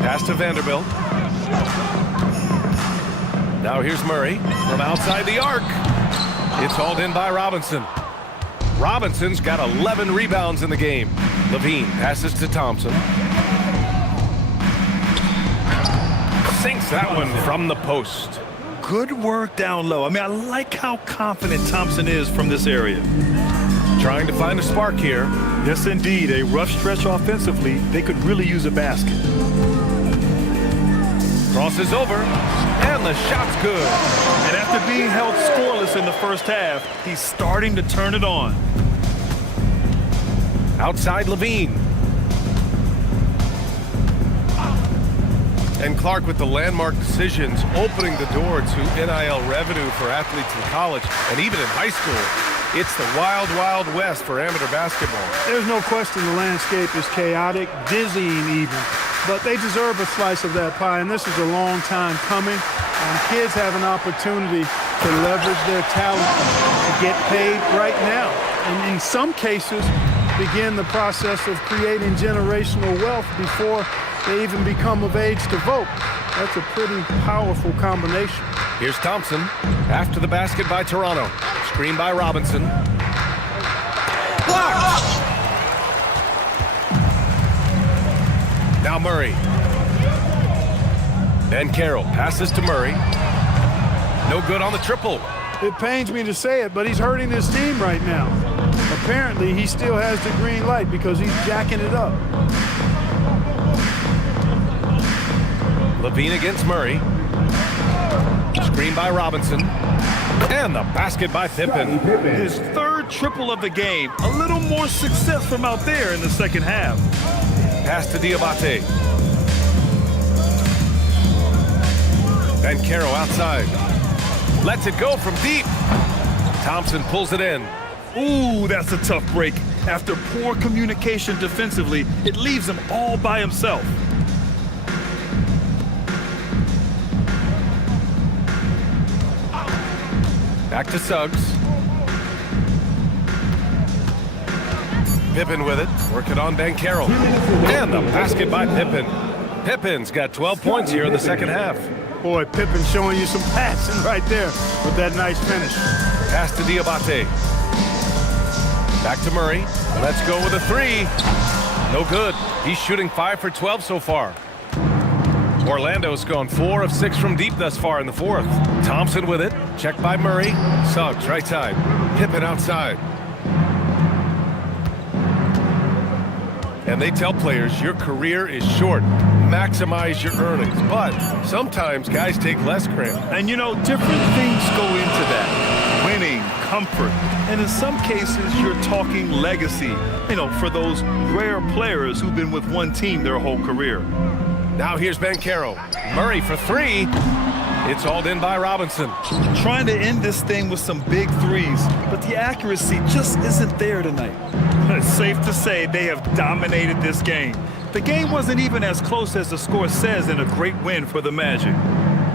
Pass to Vanderbilt. Now here's Murray from outside the arc. It's hauled in by Robinson. Robinson's got 11 rebounds in the game. Levine passes to Thompson. Sinks that one from the post. Good work down low. I mean, I like how confident Thompson is from this area. Trying to find a spark here. Yes, indeed. A rough stretch offensively. They could really use a basket. Crosses over, and the shot's good. And after being held scoreless in the first half, he's starting to turn it on. Outside Levine. And Clark with the landmark decisions opening the door to NIL revenue for athletes in college and even in high school. It's the wild, wild west for amateur basketball. There's no question the landscape is chaotic, dizzying even, but they deserve a slice of that pie, and this is a long time coming. Kids have an opportunity to leverage their talent to get paid right now, and in some cases begin the process of creating generational wealth before they even become of age to vote. That's a pretty powerful combination. Here's Thompson after the basket by Toronto. Screen by Robinson. Blocked! Now Murray. Ben Carroll passes to Murray. No good on the triple. It pains me to say it, but he's hurting his team right now. Apparently, he still has the green light because he's jacking it up. Levine against Murray. Screen by Robinson. And the basket by Pippen. His third triple of the game. A little more success from out there in the second half. Pass to Diabate. Ben Carroll outside. Lets it go from deep. Thompson pulls it in. Ooh, that's a tough break. After poor communication defensively, it leaves him all by himself. Back to Suggs. Pippen with it. Working on Ben Carroll. And the basket by Pippen. Pippen's got 12 points here in the second half. Boy, Pippen showing you some passing right there with that nice finish. Pass to Diabate. Back to Murray. Let's go with a three. No good. He's shooting 5 for 12 so far. Orlando's gone 4 of 6 from deep thus far in the fourth. Thompson with it. Checked by Murray. Suggs right side. Pippen outside. And they tell players your career is short. Maximize your earnings. But sometimes guys take less credit. And you know, different things go into that. Winning, comfort, and in some cases you're talking legacy, you know, for those rare players who've been with one team their whole career. Now here's Ben Carroll. Murray for three. It's hauled in by Robinson. Trying to end this thing with some big threes, but the accuracy just isn't there tonight. It's safe to say they have dominated this game. The game wasn't even as close as the score says in a great win for the Magic.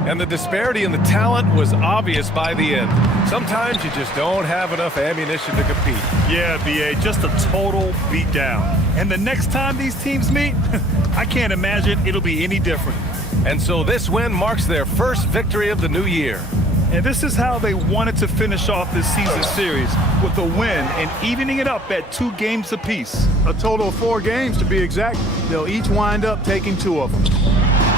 And the disparity in the talent was obvious by the end. Sometimes you just don't have enough ammunition to compete. Yeah, B.A., just a total beatdown. And the next time these teams meet, I can't imagine it'll be any different. And so this win marks their first victory of the new year. And this is how they wanted to finish off this season series, with a win and evening it up at 2 games apiece. A total of 4 games to be exact. They'll each wind up taking 2 of them.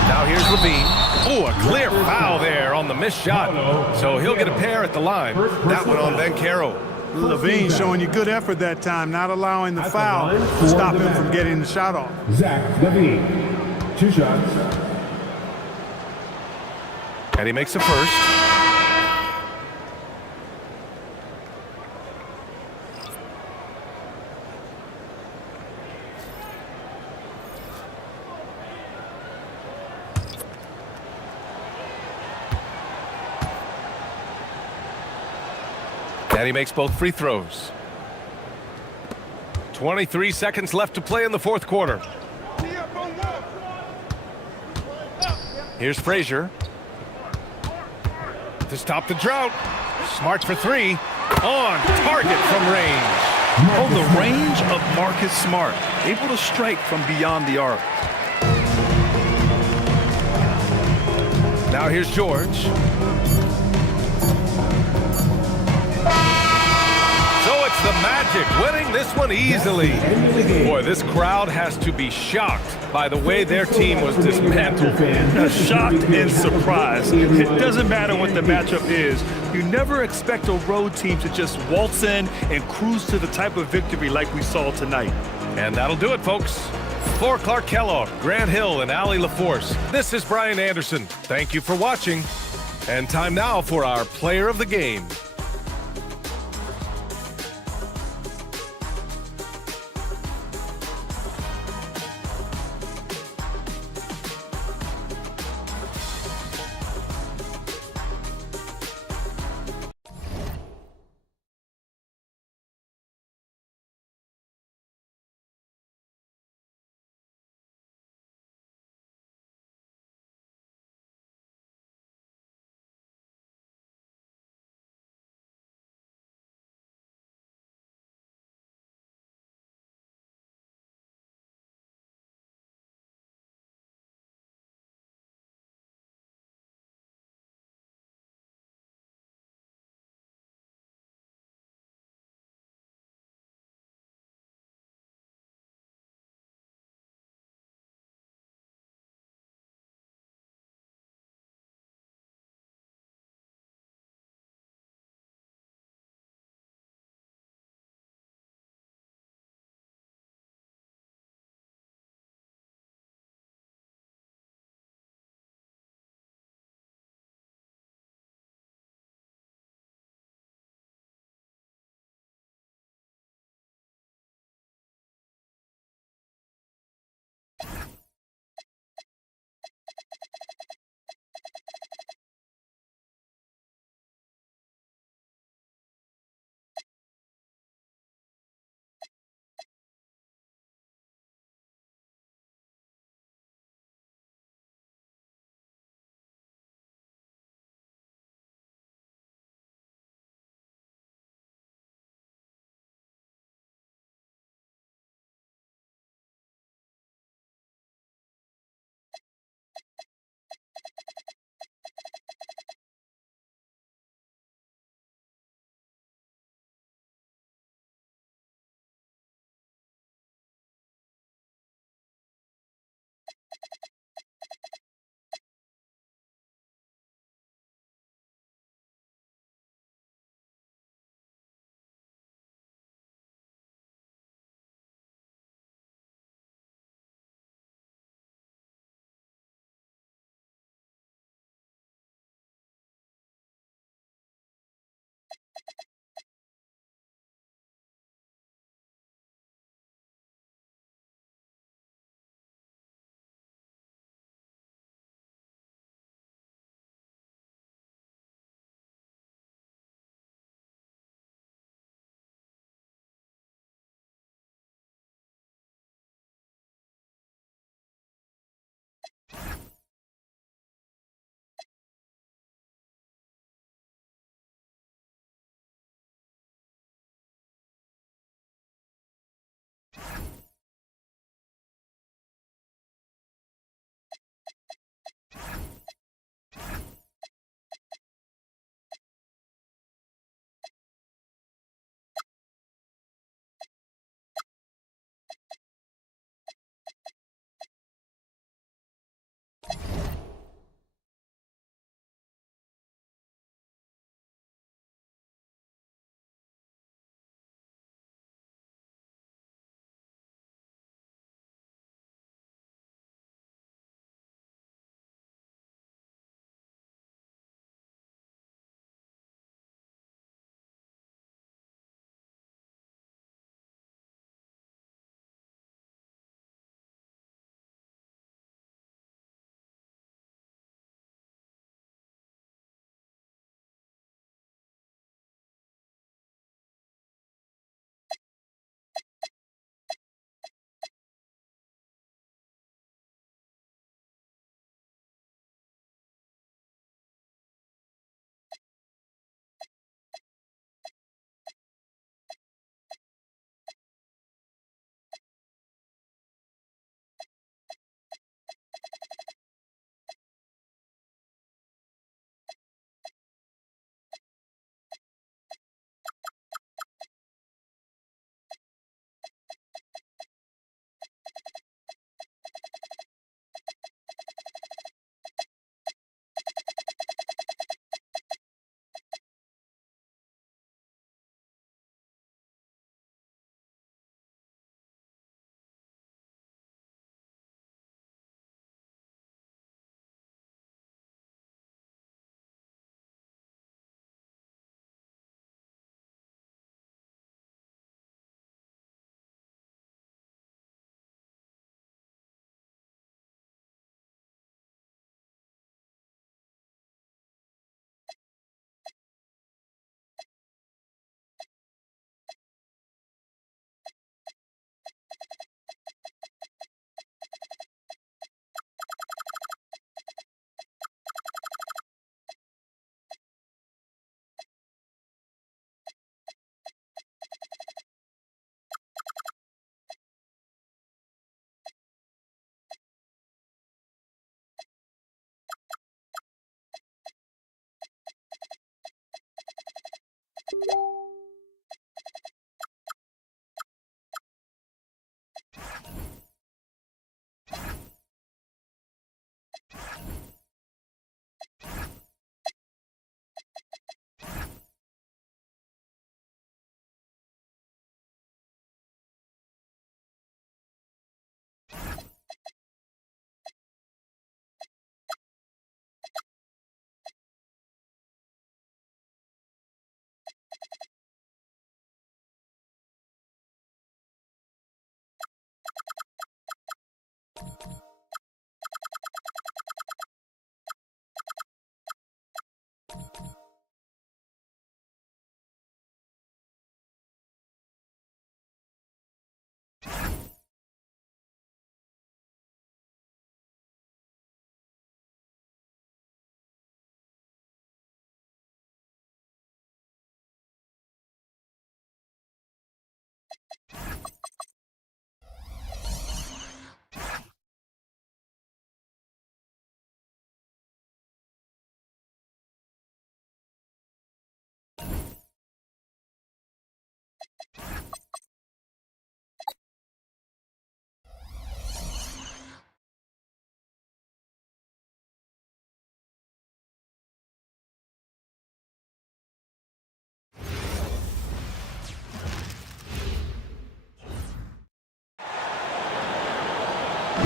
Now here's Levine. Oh, a clear foul there on the missed shot. So he'll get a pair at the line. That one on Ben Carroll. Levine showing you good effort that time, not allowing the foul to stop him from getting the shot off. Zach Levine. 2 shots. And he makes a first. And he makes both free throws. 23 seconds left to play in the fourth quarter. Here's Frazier. To stop the drought. Smart for 3. On target from range. Oh, the range of Marcus Smart. Able to strike from beyond the arc. Now here's George. The Magic winning this one easily. Boy, this crowd has to be shocked by the way their team was dismantled. Shocked and surprised. It doesn't matter what the matchup is. You never expect a road team to just waltz in and cruise to the type of victory like we saw tonight. And that'll do it, folks. For Clark Kellogg, Grant Hill, and Allie LaForce, this is Brian Anderson. Thank you for watching. And time now for our player of the game.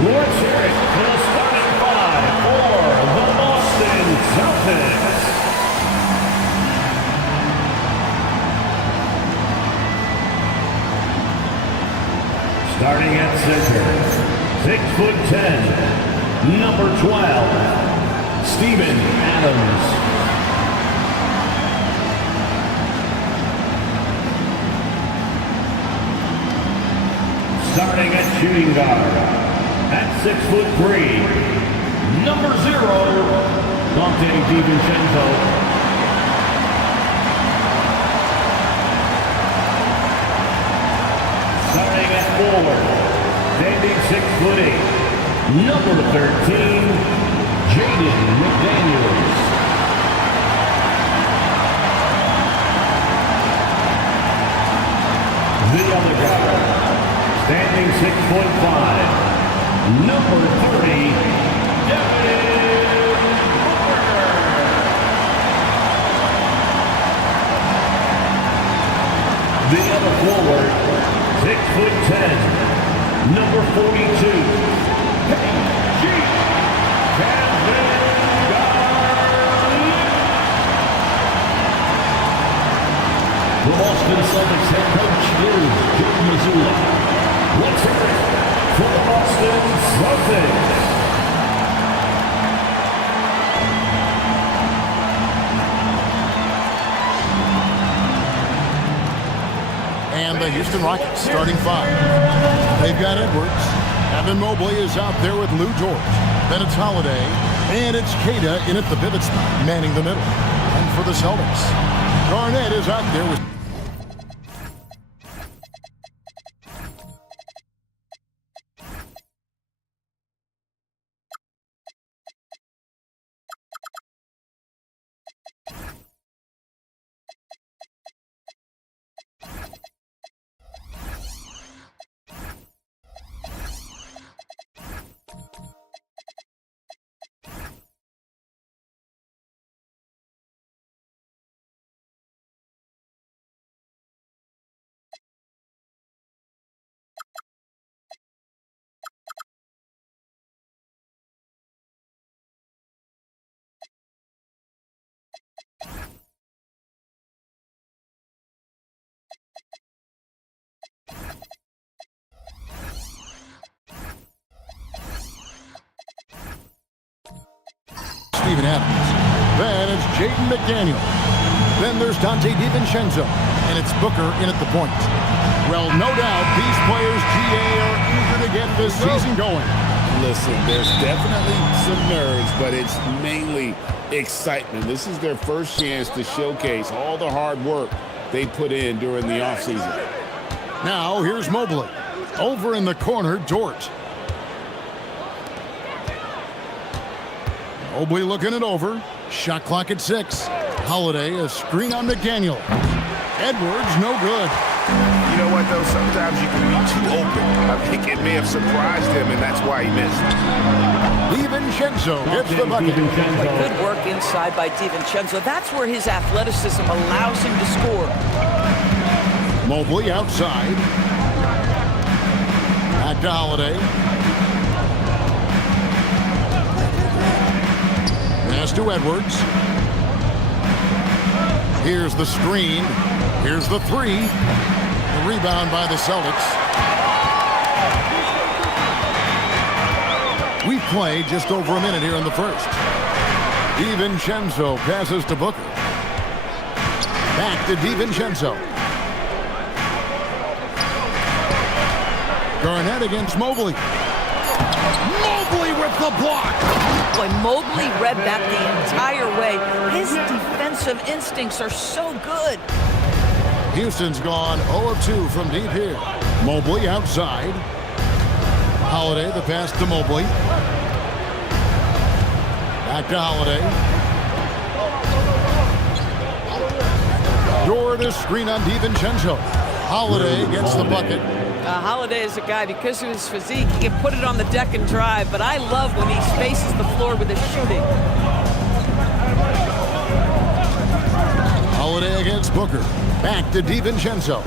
Let's hear it for the starting five for the Boston Celtics. Starting at center, 6'10", number 12, Steven Adams. Starting at shooting guard, at 6'3", number 0, Dante DiVincenzo. Starting at forward, standing 6'8", number 13, Jaden McDaniels. The other guard, standing 6'5", number 30, Devin Booker. The other forward, 6'10", number 42, KG Kevin Garnett. The Boston Celtics head coach is Jim Mazzulla. Let's hear it for the Boston Celtics. And the Houston Rockets starting five. They've got Edwards. Evan Mobley is out there with Lou Dort. Then it's Holiday. And it's Queta in at the pivot spot, manning the middle. And for the Celtics, Garnett is out there with... Steven Adams. Then it's Jaden McDaniel. Then there's Dante DiVincenzo. And it's Booker in at the point. Well, no doubt, these players, GA, are eager to get this season going. Listen, there's definitely some nerves, but it's mainly excitement. This is their first chance to showcase all the hard work they put in during the offseason. Now, here's Mobley. Over in the corner, Dort. Mobley looking it over. Shot clock at 6. Holiday, a screen on McDaniel. Edwards, no good. You know what, though? Sometimes you can be too open. I think it may have surprised him, and that's why he missed. DiVincenzo gets the bucket. Good work inside by DiVincenzo. That's where his athleticism allows him to score. Mobley outside. Back to Holiday. Pass to Edwards. Here's the screen. Here's the three. The rebound by the Celtics. We've played just over a minute here in the first. DiVincenzo passes to Booker. Back to DiVincenzo. Garnett against Mobley. Mobley with the block. Boy, Mobley read that the entire way. His defensive instincts are so good. Houston's gone 0 of 2 from deep here. Mobley outside. Holiday, the pass to Mobley. Back to Holiday. Dort, a screen on DiVincenzo. Holiday gets the bucket. Holiday is a guy, because of his physique, he can put it on the deck and drive, but I love when he spaces the floor with his shooting. Holiday against Booker. Back to DiVincenzo.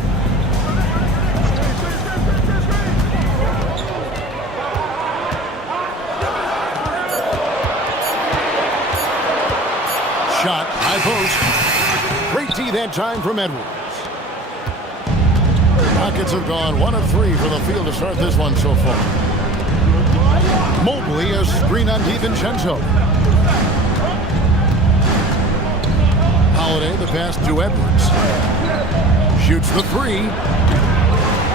Shot, high post. Great D that time from Edwards. Rockets have gone 1 of 3 for the field to start this one so far. Mobley, a screen on DiVincenzo. Holiday, the pass to Edwards. Shoots the 3.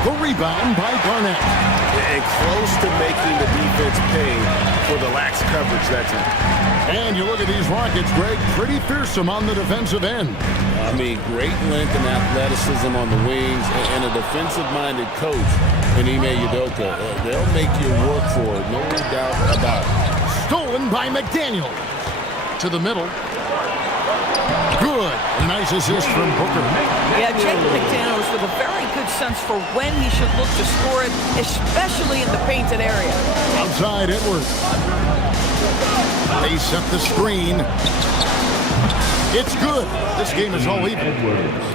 The rebound by Garnett. And close to making the defense pay for the lax coverage that time. And you look at these Rockets, Greg, pretty fearsome on the defensive end. I mean, great length and athleticism on the wings, and a defensive-minded coach in Ime Udoka. They'll make you work for it, no doubt about it. Stolen by McDaniel. To the middle. Good. A nice assist from Booker. Yeah, Jake McDaniels with a very good sense for when he should look to score it, especially in the painted area. Outside Edwards. They set the screen. It's good. This game is all even.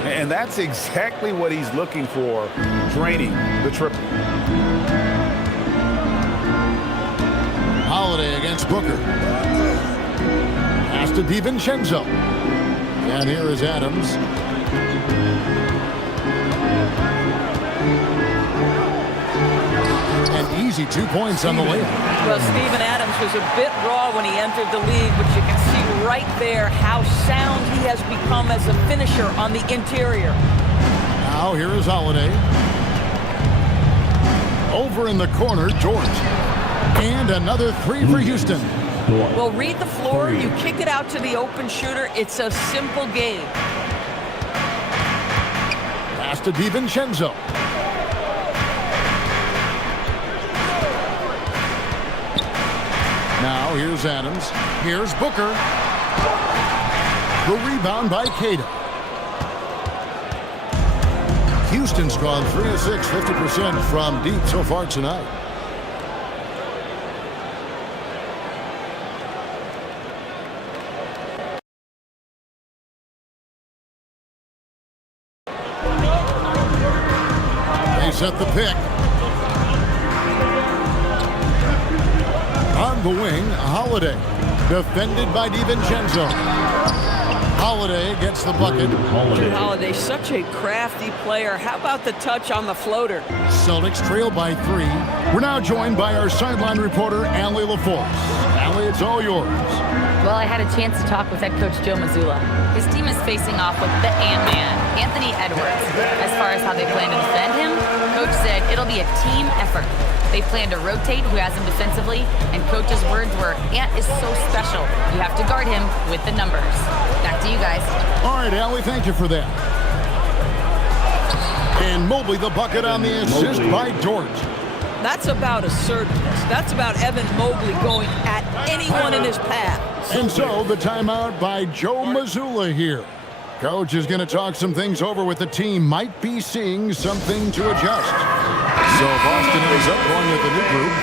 And that's exactly what he's looking for, draining the triple. Holiday against Booker. Pass to DiVincenzo. And here is Adams. An easy 2 points on the layup. Well, Steven Adams was a bit raw when he entered the league, but you can see right there how sound he has become as a finisher on the interior. Now here is Holiday. Over in the corner, George. And another 3 for Houston. Well, read the floor. You kick it out to the open shooter. It's a simple game. Pass to DiVincenzo. Now here's Adams. Here's Booker. The rebound by Queta. Houston's gone 3 of 6, 50% from deep so far tonight. They set the pick. On the wing, Holiday. Defended by DiVincenzo. Holiday gets the bucket. Drew Holiday, such a crafty player. How about the touch on the floater? Celtics trail by 3. We're now joined by our sideline reporter, Allie LaForce. Allie, it's all yours. Well, I had a chance to talk with head coach Joe Mazzulla. His team is facing off with the Ant-Man, Anthony Edwards. As far as how they plan to defend him, coach said it'll be a team effort. They plan to rotate who has him defensively, and coach's words were, Ant is so special. You have to guard him with the numbers. Back to you guys. All right, Allie, thank you for that. And Mobley the bucket on the assist by George. That's about assertiveness. That's about Evan Mobley going at anyone in his path. And so the timeout by Joe Mazzulla here. Coach is going to talk some things over with the team. Might be seeing something to adjust. So Boston ends up going with the new group.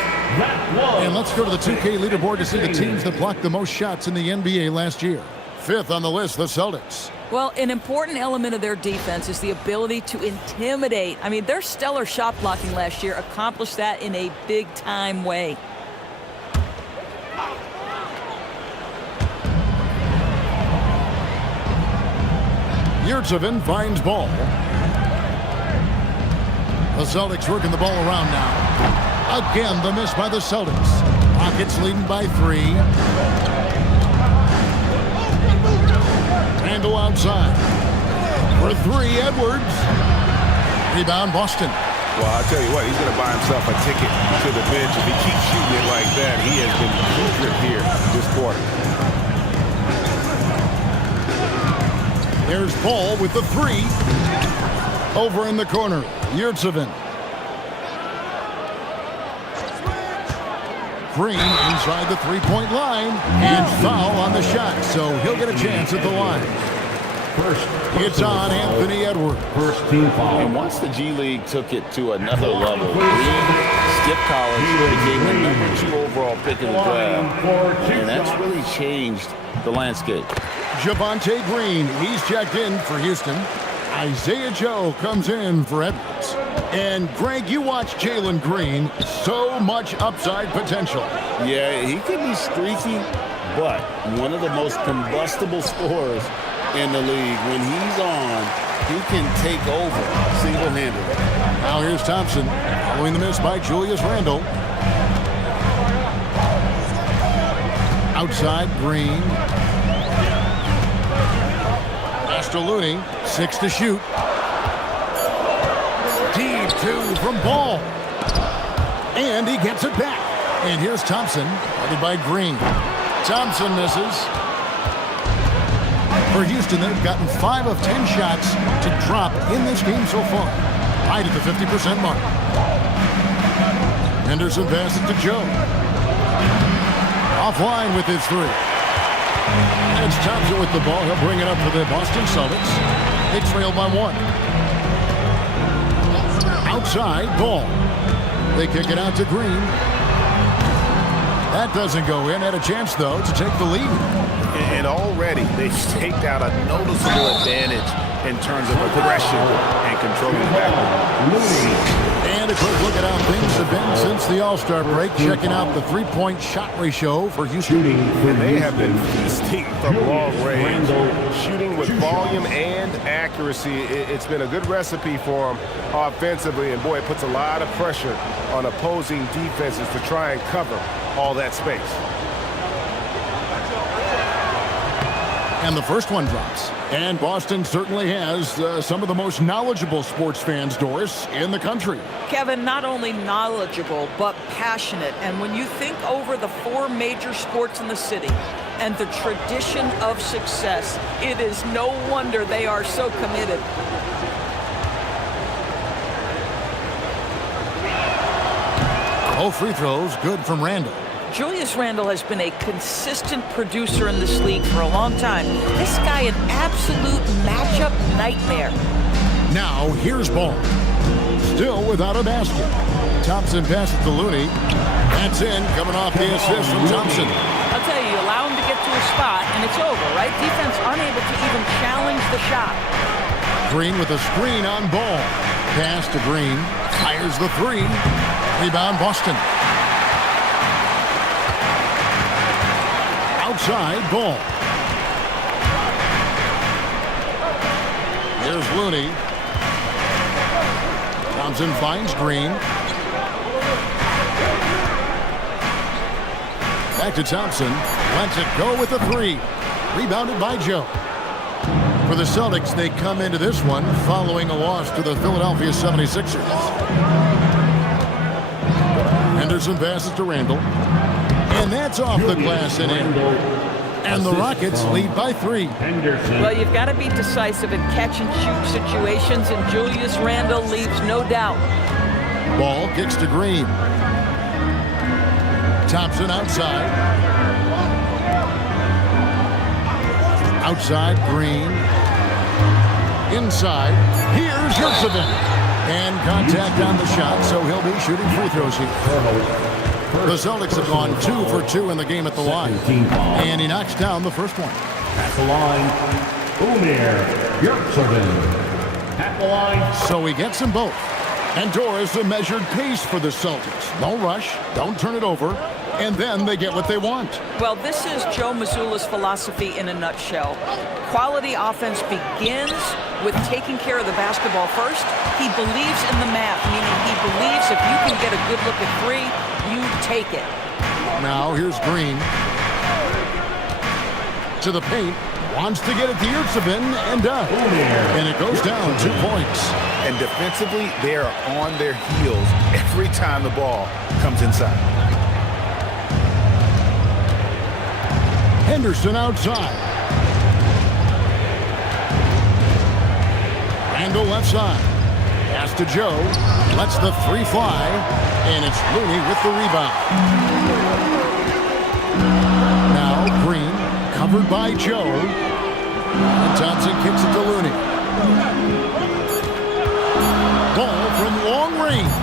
And let's go to the 2K leaderboard to see the teams that blocked the most shots in the NBA last year. 5th on the list, the Celtics. Well, an important element of their defense is the ability to intimidate. I mean, their stellar shot blocking last year accomplished that in a big-time way. Yurtseven finds ball. The Celtics working the ball around now. Again, the miss by the Celtics. Rockets leading by 3. Randle outside. For 3, Edwards. Rebound, Boston. Well, I'll tell you what, he's going to buy himself a ticket to the bench if he keeps shooting it like that. He has been putrid here this quarter. There's Ball with the 3. Over in the corner, Yurtseven. Green inside the 3-point line. And foul on the shot, so he'll get a chance at the line. It's on Anthony Edwards. First team foul. And once the G League took it to another level, Green skipped college, became the #2 overall pick in the draft, and that's really changed the landscape. Javonte Green, he's checked in for Houston. Isaiah Joe comes in for Edwards. And Greg, you watch Jalen Green, so much upside potential. Yeah, he could be streaky, but one of the most combustible scorers in the league. When he's on, he can take over single-handedly. Now here's Thompson, following the miss by Julius Randle. Outside, Green. Master Looney, 6 to shoot. Deep 2 from Ball. And he gets it back. And here's Thompson, guarded by Green. Thompson misses. For Houston, they've gotten 5 of 10 shots to drop in this game so far. Right at the 50% mark. Henderson passes to Joe. Offline with his 3. It's Thompson with the ball. He'll bring it up for the Boston Celtics. They trail by 1. Outside, Ball. They kick it out to Green. That doesn't go in. Had a chance, though, to take the lead. And already they've staked out a noticeable advantage in terms of aggression and controlling the backcourt. And a quick look at how things have been since the All-Star break. Checking out the three-point shot ratio for Houston. And they have been feasting from long range. Shooting with volume and accuracy. It's been a good recipe for them offensively. And boy, it puts a lot of pressure on opposing defenses to try and cover all that space. And the first one drops. And Boston certainly has some of the most knowledgeable sports fans, Doris, in the country. Kevin, not only knowledgeable, but passionate. And when you think over the 4 major sports in the city and the tradition of success, it is no wonder they are so committed. Both free throws good from Randle. Julius Randle has been a consistent producer in this league for a long time. This guy, an absolute matchup nightmare. Now, here's Ball. Still without a basket. Thompson passes to Looney. That's in, coming off the assist from Thompson. I'll tell you, allow him to get to a spot, and it's over, right? Defense unable to even challenge the shot. Green with a screen on Ball. Pass to Green. Fires the 3. Rebound, Boston. Outside, Ball. Here's Looney. Thompson finds Green. Back to Thompson. Lets it go with the 3. Rebounded by Joe. For the Celtics, they come into this one following a loss to the Philadelphia 76ers. Henderson passes to Randle. And that's off the glass and in. And the Rockets lead by 3. Well, you've got to be decisive in catch-and-shoot situations, and Julius Randle leaves no doubt. Ball kicks to Green. Thompson outside. Outside, Green. Inside. Here's Yurtseven. And contact on the shot, so he'll be shooting free throws here. The Celtics have gone 2 for 2 in the game at the line. And he knocks down the first one. At the line, Omer Yurtseven. At the line. So he gets them both. And Doris, a measured pace for the Celtics. No rush, don't turn it over, and then they get what they want. Well, this is Joe Mazzulla's philosophy in a nutshell. Quality offense begins with taking care of the basketball first. He believes in the math, meaning he believes if you can get a good look at 3, you take it. Now here's Green. To the paint. Wants to get it to Yurtseven and does. And it goes down 2 points. And defensively, they are on their heels every time the ball comes inside. Henderson outside. Randle left side. Pass to Joe. Lets the 3 fly. And it's Looney with the rebound. Now Green, covered by Joe. And Thompson kicks it to Looney. Ball from long range.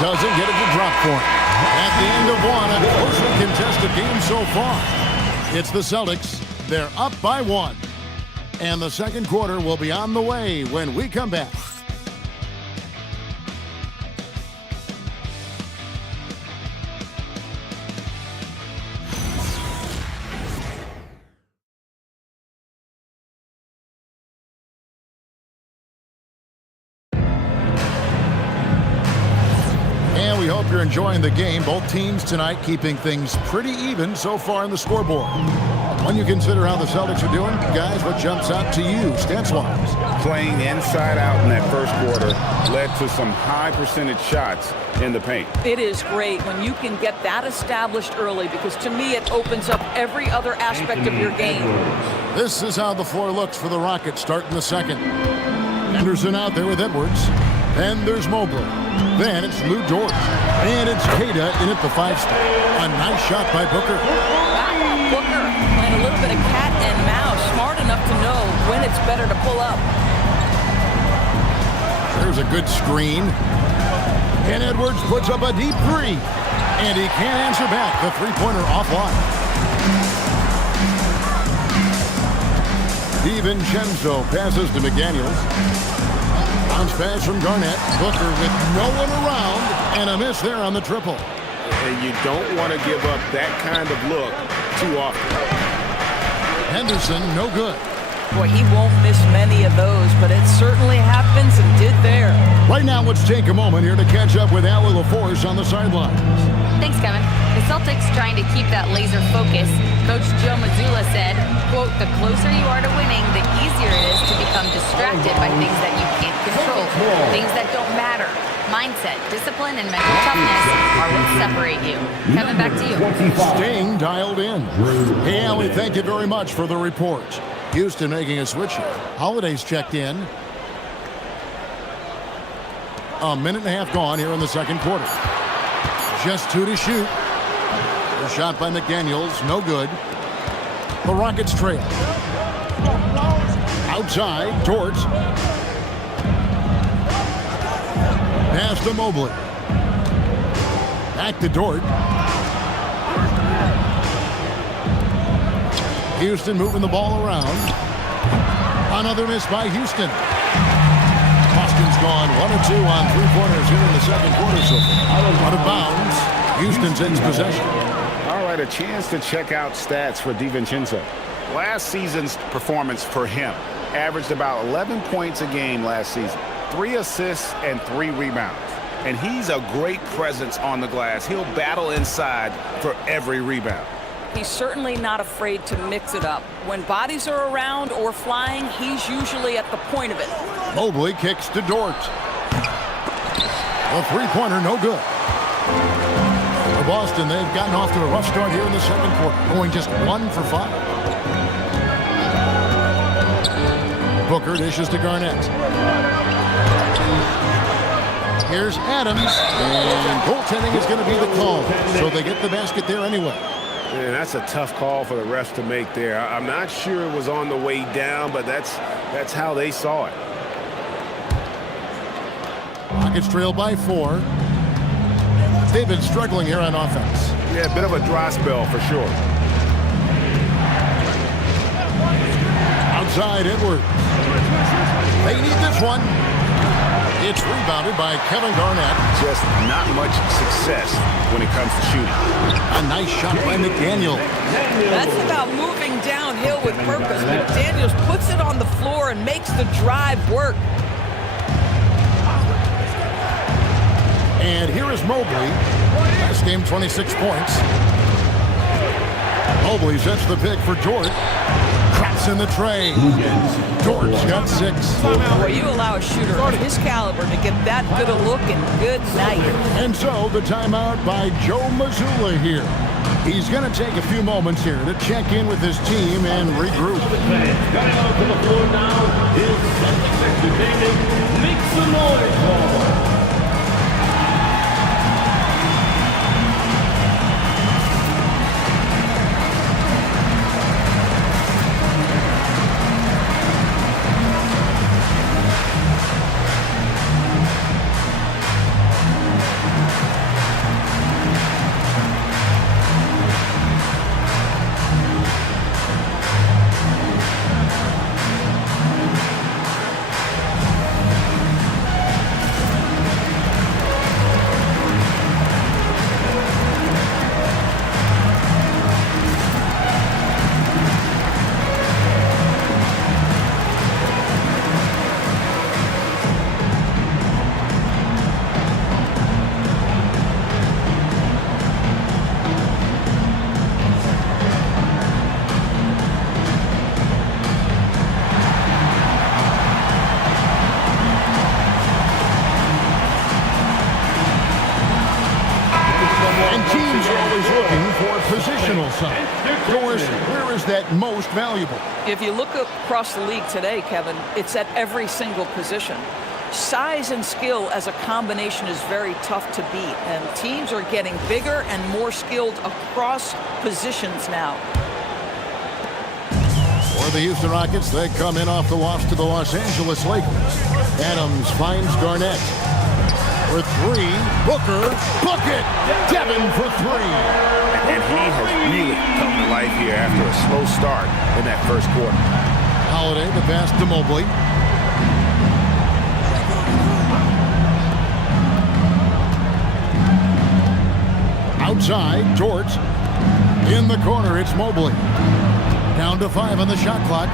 Doesn't get it to drop for him. At the end of one, a closely contested game so far. It's the Celtics. They're up by 1. And the second quarter will be on the way when we come back. And we hope you're enjoying the game. Both teams tonight keeping things pretty even so far in the scoreboard. When you consider how the Celtics are doing, guys, what jumps out to you, stance-wise? Playing inside out in that first quarter led to some high percentage shots in the paint. It is great when you can get that established early, because to me it opens up every other aspect of your game. This is how the floor looks for the Rockets starting the second. Henderson out there with Edwards. Then there's Mobley. Then it's Lou Dort. And it's Queta in at the 5 spot. A nice shot by Booker. Wow, Booker playing a little bit of cat and mouse, smart enough to know when it's better to pull up. There's a good screen. And Edwards puts up a deep 3. And he can't answer back. The three-pointer offline. DiVincenzo passes to McDaniels. Bounce pass from Garnett. Booker with no one around. And a miss there on the triple. And you don't want to give up that kind of look too often. Henderson, no good. Boy, he won't miss many of those, but it certainly happens and did there. Right now, let's take a moment here to catch up with Allie LaForce on the sidelines. Thanks, Kevin. The Celtics trying to keep that laser focus. Coach Joe Mazzulla said, quote, "The closer you are to winning, the easier it is to become distracted by things that you can't control, things that don't matter. Mindset, discipline, and mental toughness are what separate you." Kevin, back to you. Staying dialed in. Hey, Allie, thank you very much for the report. Houston making a switch here. Holiday's checked in. A minute and a half gone here in the second quarter. Just 2 to shoot. A shot by McDaniels, no good. The Rockets trail. Outside, Dort. Pass to Mobley. Back to Dort. Houston moving the ball around. Another miss by Houston. Boston's gone 1 or 2 on three-pointers here in the second quarter so far. Out of bounds. Houston's in possession. All right, a chance to check out stats for DiVincenzo. Last season's performance for him averaged about 11 points a game last season, 3 assists and 3 rebounds. And he's a great presence on the glass. He'll battle inside for every rebound. He's certainly not afraid to mix it up. When bodies are around or flying, he's usually at the point of it. Mobley kicks to Dort. A three-pointer, no good. For Boston, they've gotten off to a rough start here in the second quarter, going just 1 for 5. Booker dishes to Garnett. Here's Adams, and goaltending is going to be the call, so they get the basket there anyway. Man, that's a tough call for the refs to make there. I'm not sure it was on the way down, but that's how they saw it. Rockets trail by 4. They've been struggling here on offense. Yeah, a bit of a dry spell for sure. Outside, Edwards. They need this one. It's rebounded by Kevin Garnett. Just not much success when it comes to shooting. A nice shot by McDaniel. That's about moving downhill with purpose. McDaniels puts it on the floor and makes the drive work. And here is Mobley. Last game, 26 points. Mobley sets the pick for Dort. Traps in the tray. Dort's got 6. Boy, you allow a shooter of his caliber to get that good a look and good night. And so the timeout by Joe Mazzulla here. He's going to take a few moments here to check in with his team and regroup. Coming out to the floor now is Celtics Entertainment. Make some noise, Ball. Doris, where is that most valuable? If you look across the league today, Kevin, it's at every single position. Size and skill as a combination is very tough to beat, and teams are getting bigger and more skilled across positions now. For the Houston Rockets, they come in off the loss to the Los Angeles Lakers. Adams finds Garnett. For three, Booker, book it! Devin for three. And he has really come to life here after a slow start in that first quarter. Holiday, the pass to Mobley. Outside, George. In the corner, it's Mobley. Down to 5 on the shot clock.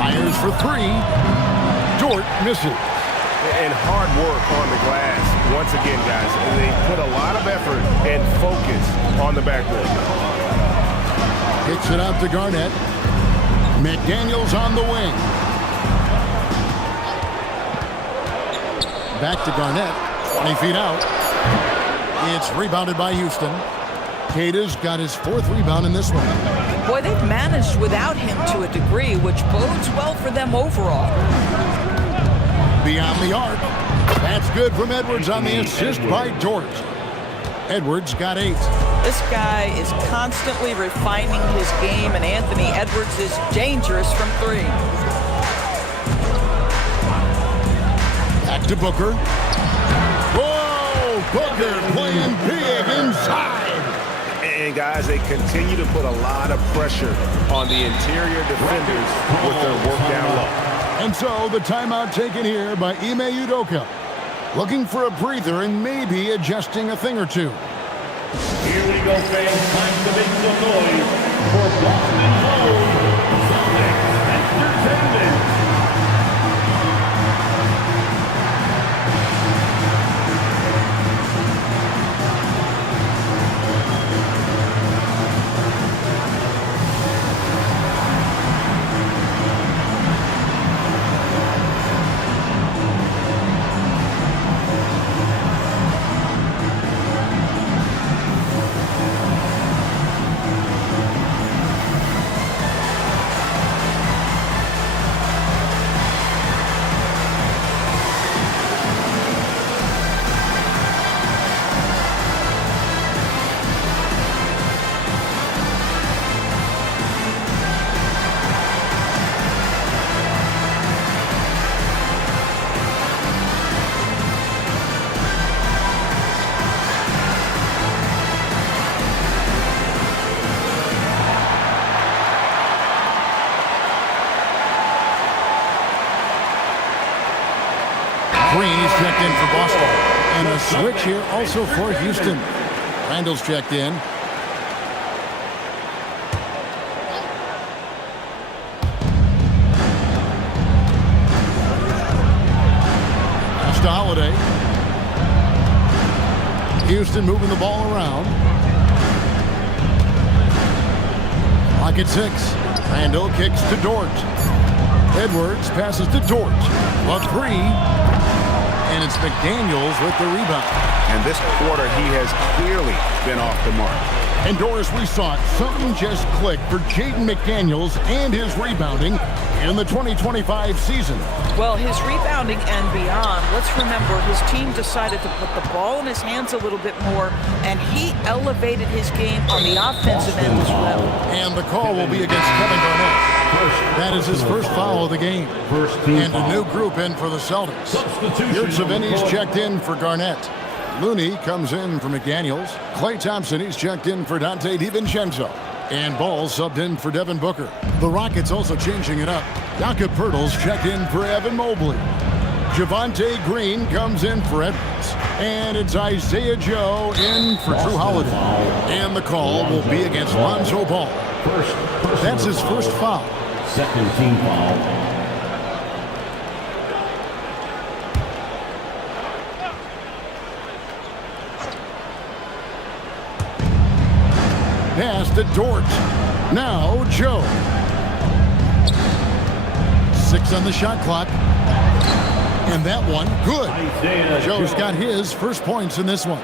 Fires for three. Dort misses. And hard work on the glass. Once again, guys, they put a lot of effort and focus on the backboard. Kicks it out to Garnett. McDaniels on the wing. Back to Garnett. 20 feet out. It's rebounded by Houston. Queta's got his 4th rebound in this one. Boy, they've managed without him to a degree, which bodes well for them overall. Beyond the arc. That's good from Edwards on the assist by George. Edwards got 8. This guy is constantly refining his game, and Anthony Edwards is dangerous from 3. Back to Booker. Whoa! Booker playing big inside. And guys, they continue to put a lot of pressure on the interior defenders with their work down low. And so the timeout taken here by Ime Udoka. Looking for a breather and maybe adjusting a thing or two. Here we go, fans. Time to make some noise for Boston's own Celtics Entertainment. Green is checked in for Boston. And a switch here also for Houston. Randall's checked in. Pass to Holiday. Houston moving the ball around. Clock at 6. Randall kicks to Dort. Edwards passes to Dort. A 3. And it's McDaniels with the rebound. And this quarter, he has clearly been off the mark. And Doris, we saw it. Something just clicked for Jaden McDaniels and his rebounding in the 2025 season. Well, his rebounding and beyond, let's remember his team decided to put the ball in his hands a little bit more, and he elevated his game on the offensive end as well. And the call will be against Kevin Garnett. That is his first foul of the game. And a new group in for the Celtics. Yurtseven's checked in for Garnett. Looney comes in for McDaniels. Klay Thompson, he's checked in for Dante DiVincenzo. And Ball subbed in for Devin Booker. The Rockets also changing it up. Jakob Poeltl's checked in for Evan Mobley. Javonte Green comes in for Edwards. And it's Isaiah Joe in for Drew Holiday. And the call will be against Lonzo Ball. That's his first foul. Second team foul. Pass to Dort. Now Joe. 6 on the shot clock. And that one, good. Joe's got his first points in this one.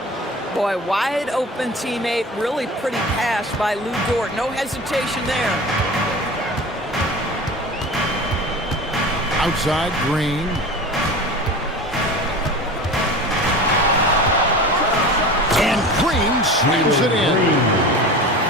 Boy, wide open teammate, really pretty pass by Lou Dort. No hesitation there. Outside, Green. And Green slams it in.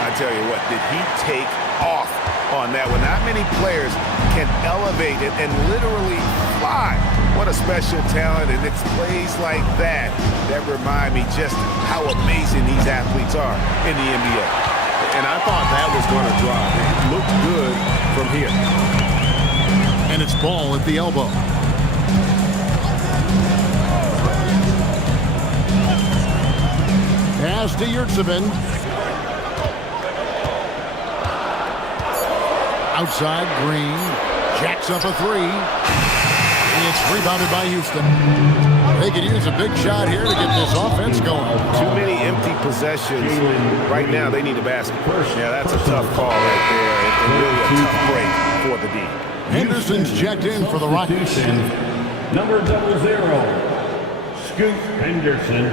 I tell you what, did he take off on that one? Not many players can elevate it and literally fly. What a special talent, and it's plays like that that remind me just how amazing these athletes are in the NBA. And I thought that was going to drive. It looked good from here. And it's ball at the elbow. Pass to Yurtseven. Outside, Green jacks up a three. It's rebounded by Houston. They could use a big shot here to get this offense going. Too many empty possessions. Right now, they need a basket. Yeah, that's a tough call right there, and really a tough break for the D. Henderson's checked in for the Rockets. Number 00, Scoot Henderson.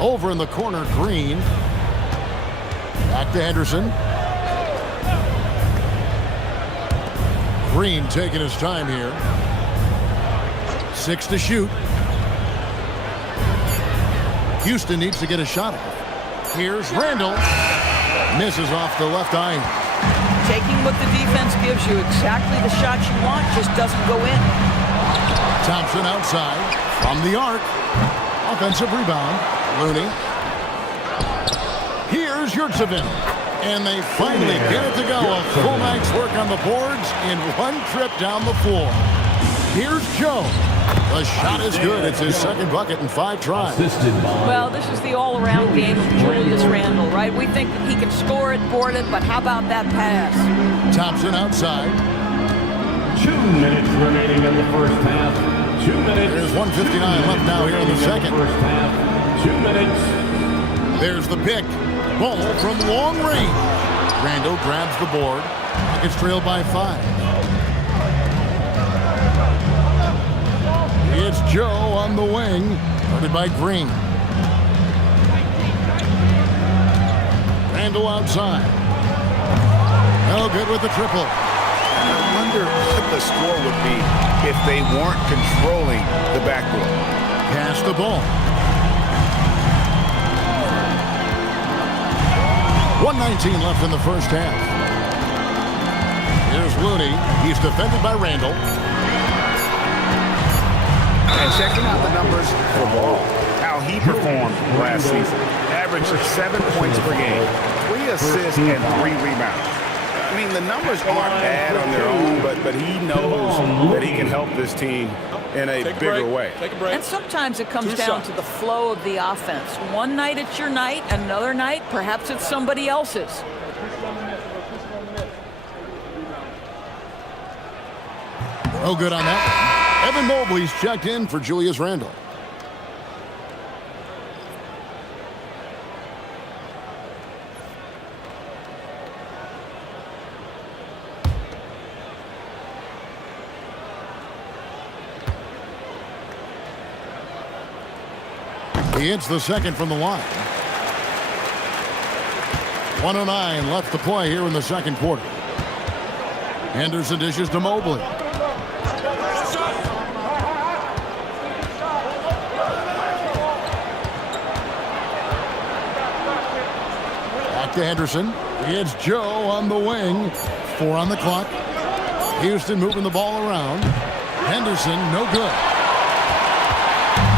Over in the corner, Green. Back to Henderson. Green taking his time here. 6 to shoot. Houston needs to get a shot off. Here's Randall. Misses off the left eye. Taking what the defense gives you, exactly the shot you want, just doesn't go in. Thompson outside from the arc. Offensive rebound. Looney. Here's Yurtseven. And they finally get it to go. A full night's work on the boards in one trip down the floor. Here's Joe. The shot is good. It's his second bucket in 5 tries. Well, this is the all-around game of Julius Randle, right? We think that he can score it, board it, but how about that pass? Thompson outside. 2 minutes remaining in the first half. 2 minutes. There's 1:59 left now here in the second. First half. 2 minutes. There's the pick. Ball from long range. Randall grabs the board. Rockets trail by 5. It's Joe on the wing. Guarded by Green. Randall outside. No good with the triple. I wonder what the score would be if they weren't controlling the backboard. Pass the ball. 1:19 left in the first half. Here's Looney. He's defended by Randall. And checking out the numbers for Ball, how he performed last season. Averaged 7 points per game, 3 assists, and 3 rebounds. I mean, the numbers aren't bad on their own, but he knows that he can help this team in a bigger way. And sometimes it comes down to the flow of the offense. One night it's your night, another night perhaps it's somebody else's. No good on that. Evan Mobley's checked in for Julius Randle. He hits the second from the line. 1:09 left to play here in the second quarter. Henderson dishes to Mobley. Back to Henderson. It's Joe on the wing. 4 on the clock. Houston moving the ball around. Henderson, no good.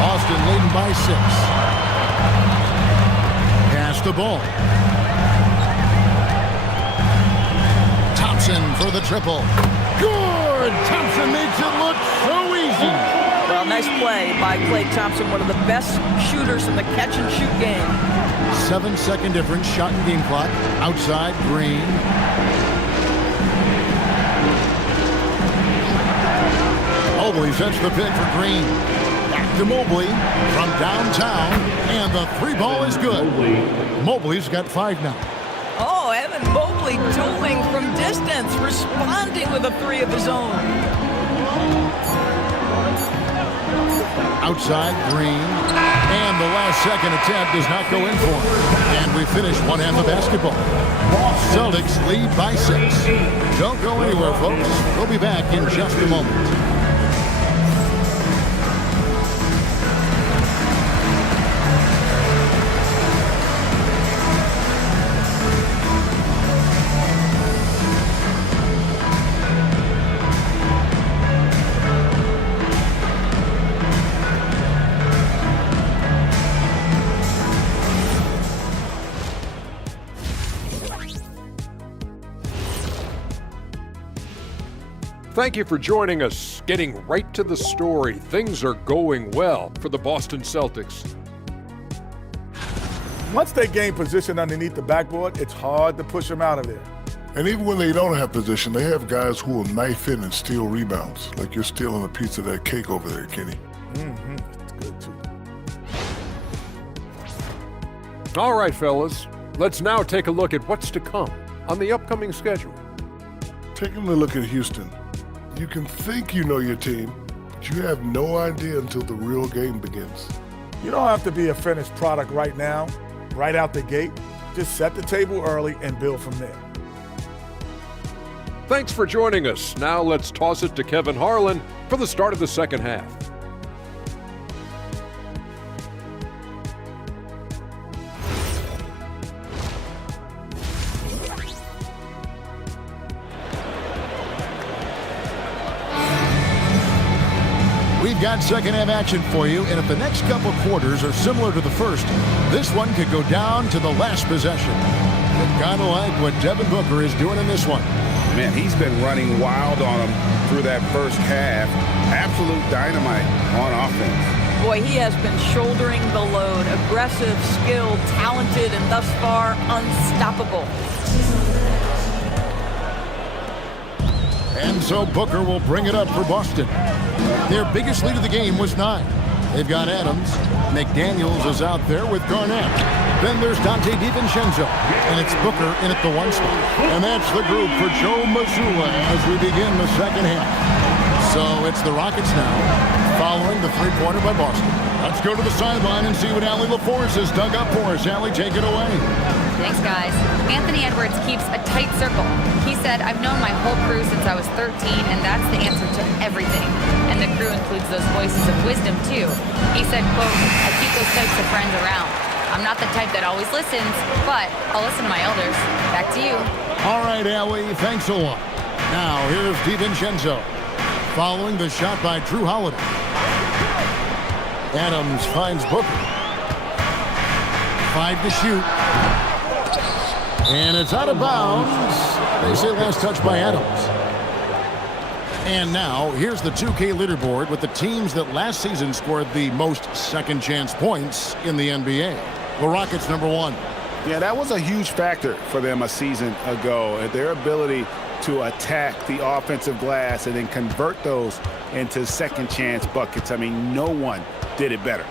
Boston leading by 6. Pass the ball. Thompson for the triple. Good! Thompson makes it look so easy. Well, nice play by Klay Thompson, one of the best shooters in the catch-and-shoot game. 7-second difference, shot and game clock. Outside, Green. Mobley sets the pick for Green. Back to Mobley from downtown, and the 3 ball is good. Mobley's got 5 now. Oh, Evan Mobley dueling from distance, responding with a 3 of his own. Outside, Green. And the last second attempt does not go in for him. And we finish one half of basketball. Celtics lead by 6. Don't go anywhere, folks. We'll be back in just a moment. Thank you for joining us. Getting right to the story, things are going well for the Boston Celtics. Once they gain position underneath the backboard, it's hard to push them out of there. And even when they don't have position, they have guys who will knife in and steal rebounds. Like you're stealing a piece of that cake over there, Kenny. Mm-hmm. That's good, too. All right, fellas. Let's now take a look at what's to come on the upcoming schedule. Taking a look at Houston. You can think you know your team, but you have no idea until the real game begins. You don't have to be a finished product right now, right out the gate. Just set the table early and build from there. Thanks for joining us. Now let's toss it to Kevin Harlan for the start of the second half. We've got second half action for you, and if the next couple quarters are similar to the first, this one could go down to the last possession. But kind of like what Devin Booker is doing in this one. Man, he's been running wild on him through that first half. Absolute dynamite on offense. Boy, he has been shouldering the load. Aggressive, skilled, talented, and thus far unstoppable. And so Booker will bring it up for Boston. Their biggest lead of the game was 9. They've got Adams. McDaniels is out there with Garnett. Then there's Dante DiVincenzo. And it's Booker in at the 1 spot. And that's the group for Joe Mazzulla as we begin the second half. So it's the Rockets now, following the three-pointer by Boston. Let's go to the sideline and see what Allie LaForce has dug up for us. Allie, take it away. Thanks, guys. Anthony Edwards keeps a tight circle. He said, I've known my whole crew since I was 13, and that's the answer to everything. And the crew includes those voices of wisdom, too. He said, quote, I keep those types of friends around. I'm not the type that always listens, but I'll listen to my elders. Back to you. All right, Allie, thanks a lot. Now, here's DiVincenzo, following the shot by Drew Holiday. Adams finds Booker. 5 to shoot. And it's out of bounds. They say last touch by Adams. And now, here's the 2K leaderboard with the teams that last season scored the most second chance points in the NBA. The Rockets, number 1. Yeah, that was a huge factor for them a season ago. Their ability to attack the offensive glass and then convert those into second chance buckets. I mean, no one did it better.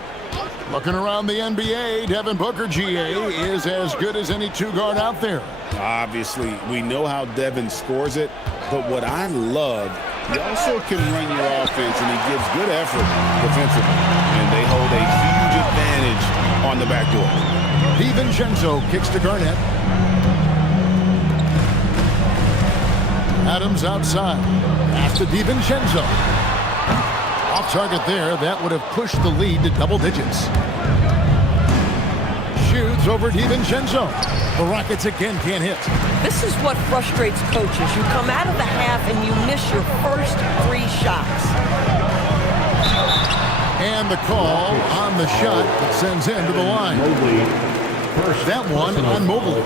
Looking around the NBA, Devin Booker, GA, is as good as any 2-guard out there. Obviously, we know how Devin scores it, but what I love, he also can run your offense, and he gives good effort defensively. And they hold a huge advantage on the backdoor. DiVincenzo kicks to Garnett. Adams outside. Pass to DiVincenzo. Off target there. That would have pushed the lead to double digits. Shoots over DiVincenzo. The Rockets again can't hit. This is what frustrates coaches. You come out of the half and you miss your first 3 shots. And the call on the shot that sends him to the line. That one on Mobley.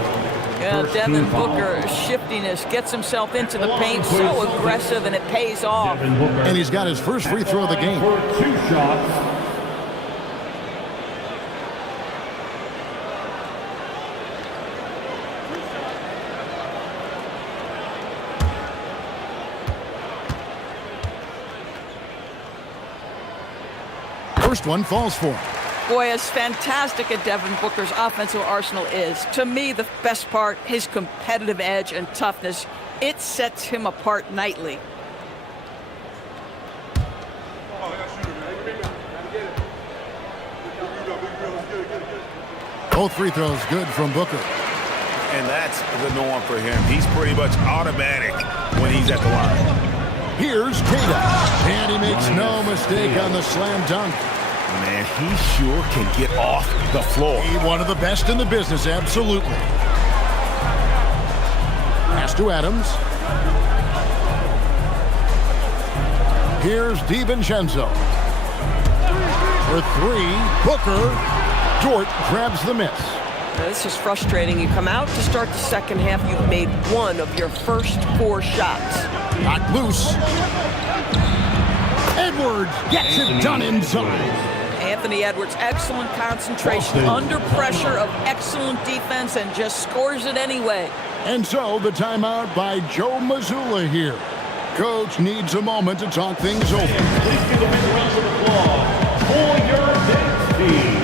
Yeah, Devin Booker, shiftiness, gets himself into the paint, so aggressive, and it pays off. And he's got his first free throw of the game. 2 shots. First one falls for him. Boy, as fantastic as Devin Booker's offensive arsenal is, to me, the best part, his competitive edge and toughness, it sets him apart nightly. Both free throws good from Booker. And that's the norm for him. He's pretty much automatic when he's at the line. Here's Tatum. And he makes no mistake on the slam dunk. Man, he sure can get off the floor. He's one of the best in the business, absolutely. Pass to Adams. Here's DiVincenzo. For three, Booker. Dort grabs the miss. Now, this is frustrating. You come out to start the second half, you've made one of your first 4 shots. Not loose. Edwards gets it done inside. Anthony Edwards, excellent concentration under pressure of excellent defense and just scores it anyway. And so the timeout by Joe Mazzulla here. Coach needs a moment to talk things over. Please give a big round of applause for your dance team.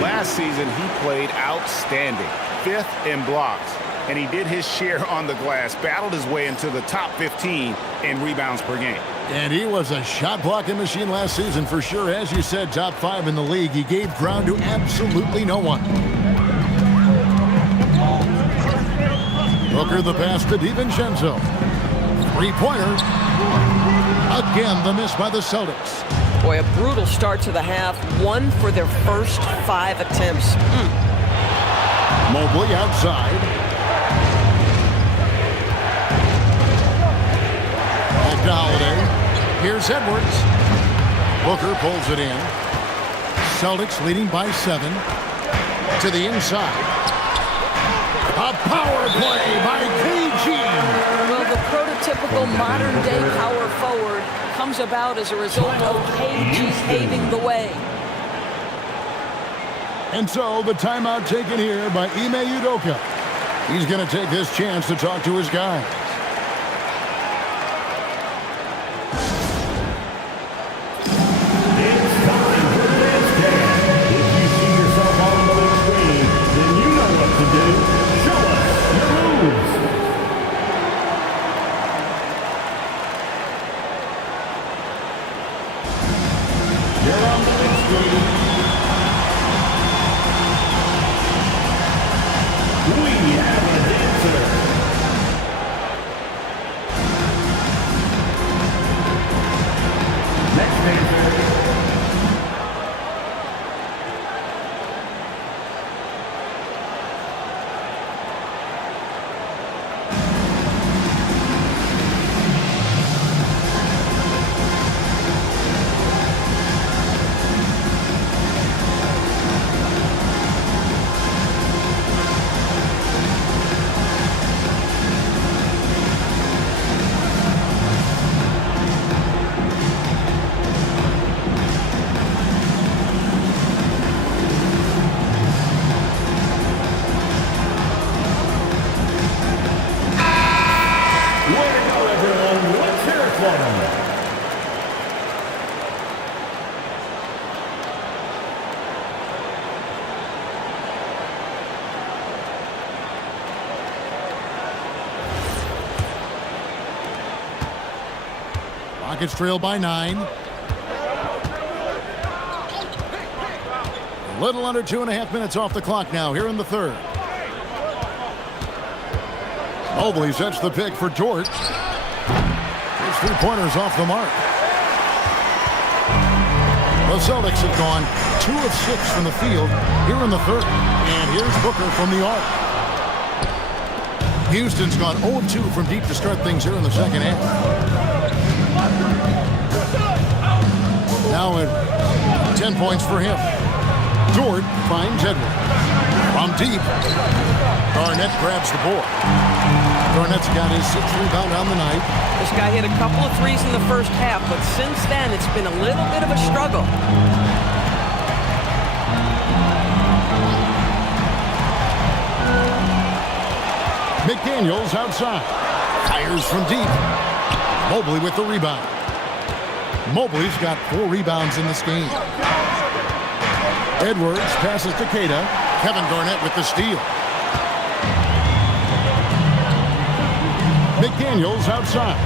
Last season, he played outstanding, 5th in blocks, and he did his share on the glass, battled his way into the top 15 in rebounds per game. And he was a shot blocking machine last season for sure. As you said, top 5 in the league. He gave ground to absolutely no one. Booker the pass to DiVincenzo. 3-pointer. Again, the miss by the Celtics. Boy, a brutal start to the half. 1 for their first 5 attempts. Mobley outside. Back to Holiday. Here's Edwards. Booker pulls it in. Celtics leading by 7. To the inside. A power play by KG. Well, the prototypical modern-day power forward comes about as a result of KG paving the way. And so the timeout taken here by Ime Udoka. He's going to take this chance to talk to his guys. It's time for Dance Dance. If you see yourself on the big screen, then you know what to do. Show us your moves. You're on the big screen. We have a dancer. Next dancer. Rockets trail by 9. A little under 2.5 minutes off the clock now here in the third. Mobley sets the pick for Dort. three-pointers off the mark. The Celtics have gone 2 of 6 from the field here in the third. And here's Booker from the arc. Houston's gone 0 of 2 from deep to start things here in the second half. Now at 10 points for him. Dort finds Edwards. From deep, Garnett grabs the board. Garnett's got his 6th rebound on the night. This guy hit a couple of threes in the first half, but since then it's been a little bit of a struggle. McDaniels outside. Fires from deep. Mobley with the rebound. Mobley's got 4 rebounds in this game. Edwards passes to Queta. Kevin Garnett with the steal. McDaniels outside.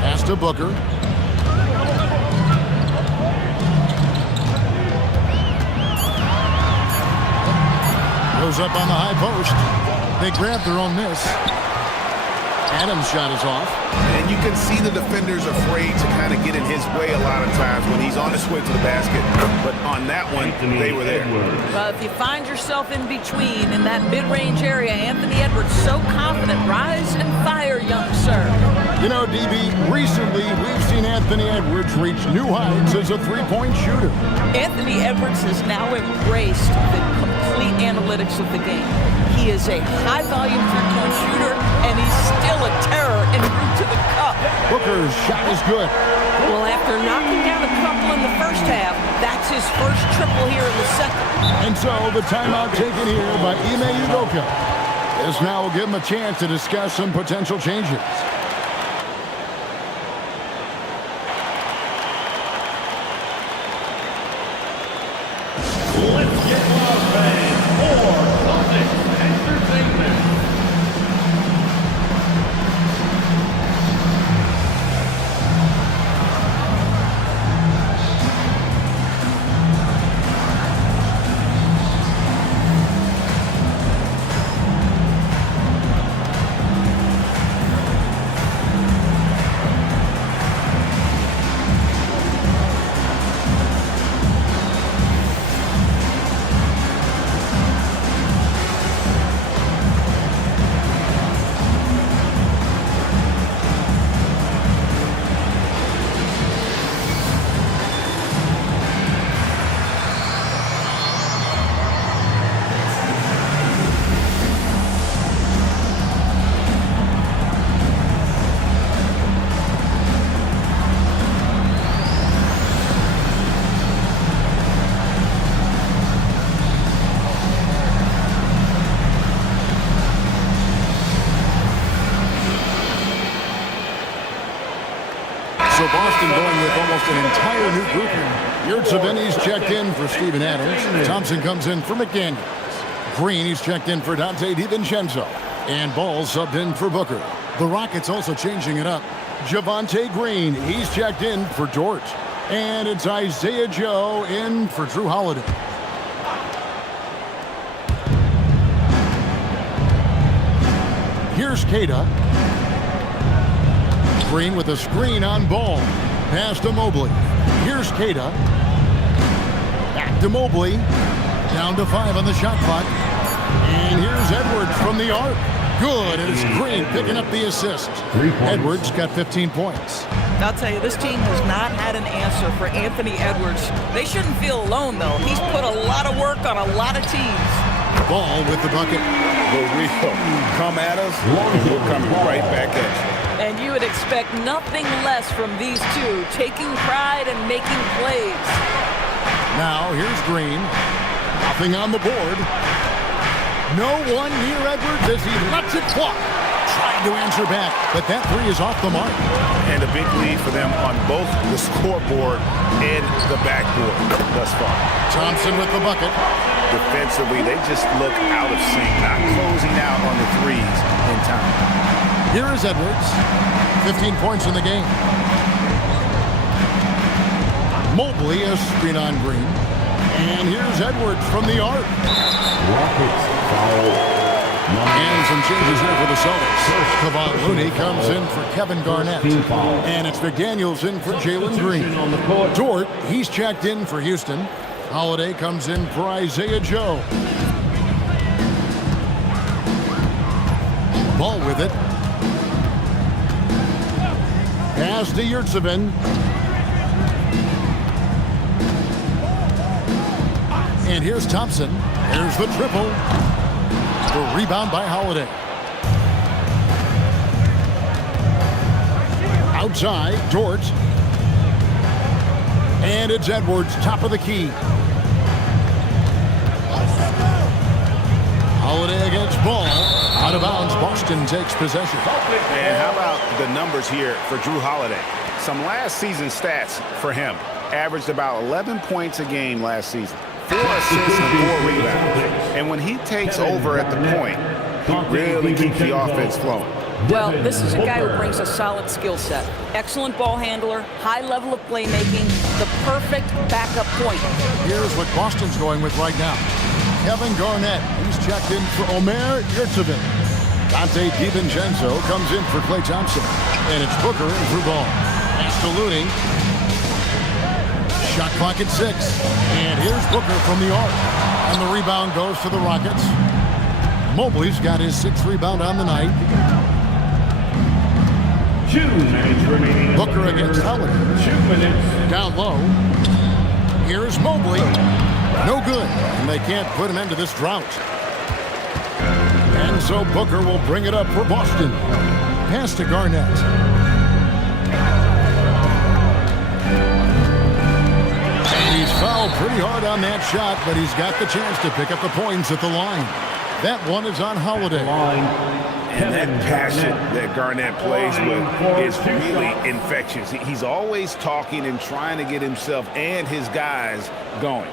Pass to Booker. Goes up on the high post. They grab their own miss. Adams' shot is off. And you can see the defenders afraid to kind of get in his way a lot of times when he's on his way to the basket. But on that one, they were there. Well, if you find yourself in between in that mid-range area, Anthony Edwards so confident. Rise and fire, young sir. You know, DB, recently we've seen Anthony Edwards reach new heights as a three-point shooter. Anthony Edwards has now embraced the complete analytics of the game. He is a high-volume three-point shooter, and he's still a terror en route to the cup. Booker's shot is good. Well, after knocking down a couple in the first half, that's his first triple here in the second. And so the timeout taken here by Ime Udoka. This now will give him a chance to discuss some potential changes. Let's get loud, fans, for Celtics Entertainment. So Boston going with almost an entire new grouping. Yurtseven's checked in for Steven Adams. Thompson comes in for McDaniels. Green, he's checked in for Dante DiVincenzo. And Ball subbed in for Booker. The Rockets also changing it up. Javonte Green, he's checked in for Dort. And it's Isaiah Joe in for Drew Holiday. Here's Queta. Green with a screen on Ball. Pass to Mobley. Here's Queta. Back to Mobley. Down to 5 on the shot clock. And here's Edwards from the arc. Good. And it's Green picking up the assist. Edwards got 15 points. I'll tell you, this team has not had an answer for Anthony Edwards. They shouldn't feel alone, though. He's put a lot of work on a lot of teams. Ball with the bucket. But we come at us, we're coming right back at you. And you would expect nothing less from these two, taking pride and making plays. Now here's Green. Nothing on the board. No one near Edwards as he lets it fly. Trying to answer back, but that three is off the mark. And a big lead for them on both the scoreboard and the backboard thus far. Thompson with the bucket. Defensively, they just look out of sync, not closing out on the threes in time. Here is Edwards. 15 points in the game. Mobley a screen on Green. And here's Edwards from the arc. Rockets foul. And some changes here for the Celtics. Kevon Looney comes in for Kevin Garnett. And it's McDaniels in for Jalen Green. Dort, he's checked in for Houston. Holiday comes in for Isaiah Joe. Ball with it. Pass to Yurtseven. And here's Thompson. There's the triple. The rebound by Holiday. Outside, Dort. And it's Edwards, top of the key. Holiday against Ball. Out of bounds, Boston takes possession. And how about the numbers here for Drew Holiday? Some last season stats for him. Averaged about 11 points a game last season. 4 assists and 4 rebounds. And when he takes over at the point, he really keeps the offense flowing. Well, this is a guy who brings a solid skill set. Excellent ball handler, high level of playmaking, the perfect backup point. Here's what Boston's going with right now. Kevin Garnett, he's checked in for Omer Yurtseven. Dante DiVincenzo comes in for Klay Thompson. And it's Booker in for Ball. Pass to Looney. Shot clock at 6. And here's Booker from the arc. And the rebound goes to the Rockets. Mobley's got his 6th rebound on the night. 2 minutes remaining. Booker against Holiday. 2 minutes. Down low. Here's Mobley. No good. And they can't put an end to this drought. And so Booker will bring it up for Boston. Pass to Garnett. He's fouled pretty hard on that shot, but he's got the chance to pick up the points at the line. That one is on Holiday. And that passion that Garnett plays with is really infectious. He's always talking and trying to get himself and his guys going.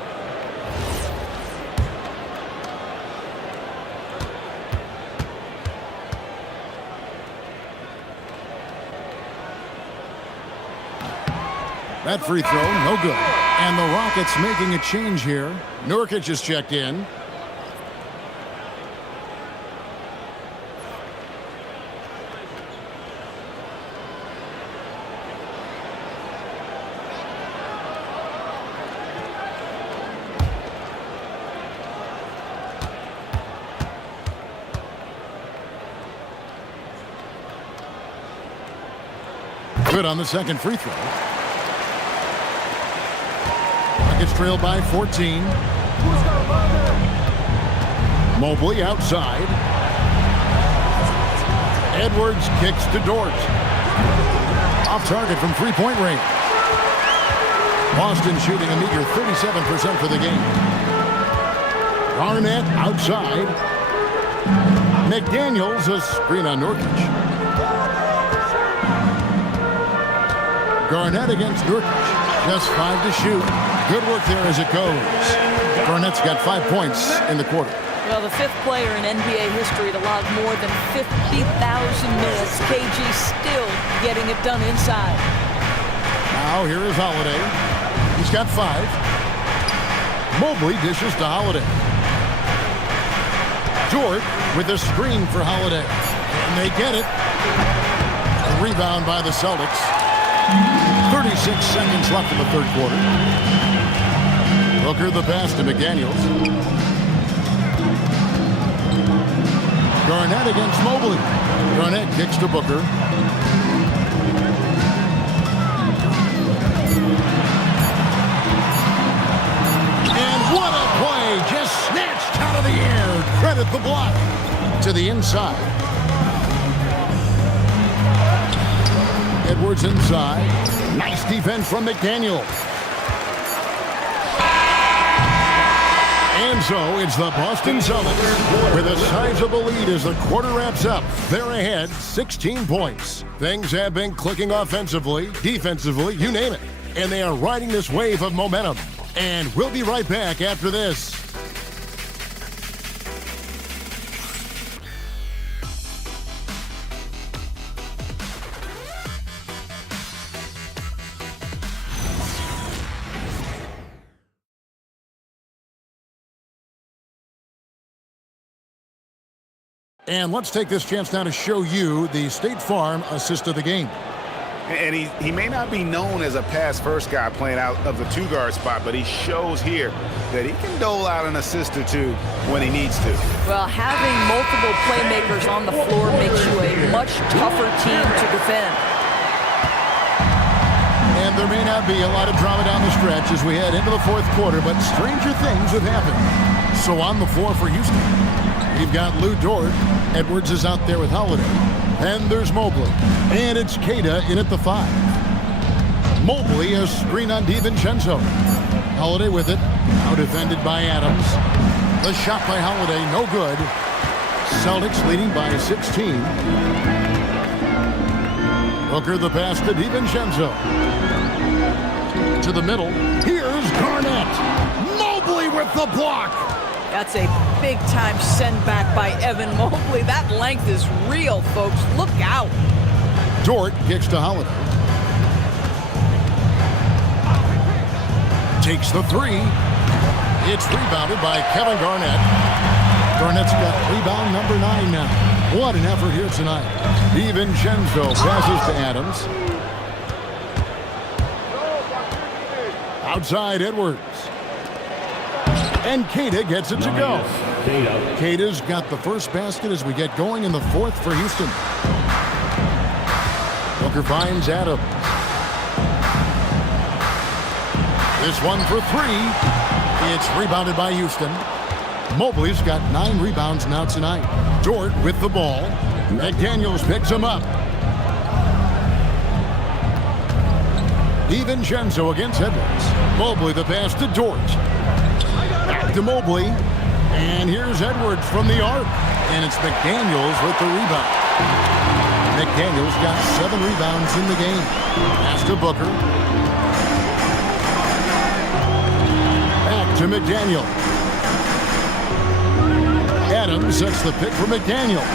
That free throw, no good. And the Rockets making a change here. Nurkic is checked in. Good on the second free throw. Rockets trail by 14. Mobley outside. Edwards kicks to Dort. Off target from three-point range. Boston shooting a meager 37% for the game. Garnett outside. McDaniels a screen on Nurkic. Garnett against Nurkic. Just 5 to shoot. Good work there as it goes. Garnett's got 5 points in the quarter. Well, the 5th player in NBA history to log more than 50,000 minutes. KG still getting it done inside. Now here is Holiday. He's got 5. Mobley dishes to Holiday. Dort with a screen for Holiday. And they get it. A rebound by the Celtics. 36 seconds left in the third quarter. Booker the pass to McDaniels. Garnett against Mobley. Garnett kicks to Booker. And what a play! Just snatched out of the air. Credit the block to the inside. Edwards inside. Nice defense from McDaniel. And so it's the Boston Celtics with a sizable lead as the quarter wraps up. They're ahead 16 points. Things have been clicking offensively, defensively, you name it. And they are riding this wave of momentum. And we'll be right back after this. And let's take this chance now to show you the State Farm assist of the game. And he may not be known as a pass-first guy playing out of the two-guard spot, but he shows here that he can dole out an assist or two when he needs to. Well, having multiple playmakers on the floor makes you a much tougher team to defend. And there may not be a lot of drama down the stretch as we head into the fourth quarter, but stranger things have happened. So on the floor for Houston, we've got Lou Dort. Edwards is out there with Holiday. And there's Mobley. And it's Queta in at the 5. Mobley, a screen on DiVincenzo. Holiday with it. Now defended by Adams. The shot by Holiday, no good. Celtics leading by 16. Booker the pass to DiVincenzo. To the middle. Here's Garnett. Mobley with the block. That's a big-time send-back by Evan Mobley. That length is real, folks. Look out. Dort kicks to Holiday. Takes the 3. It's rebounded by Kevin Garnett. Garnett's got rebound number 9 now. What an effort here tonight. DiVincenzo passes to Adams. Outside Edwards. And Queta gets it to go. Queta's got the first basket as we get going in the fourth for Houston. Booker finds Adams. This one for 3. It's rebounded by Houston. Mobley's got 9 rebounds now tonight. Dort with the ball. McDaniels picks him up. DiVincenzo against Edwards. Mobley the pass to Dort. Back to Mobley. And here's Edwards from the arc. And it's McDaniels with the rebound. McDaniels got 7 rebounds in the game. Pass to Booker. Back to McDaniel. Adams sets the pick for McDaniel.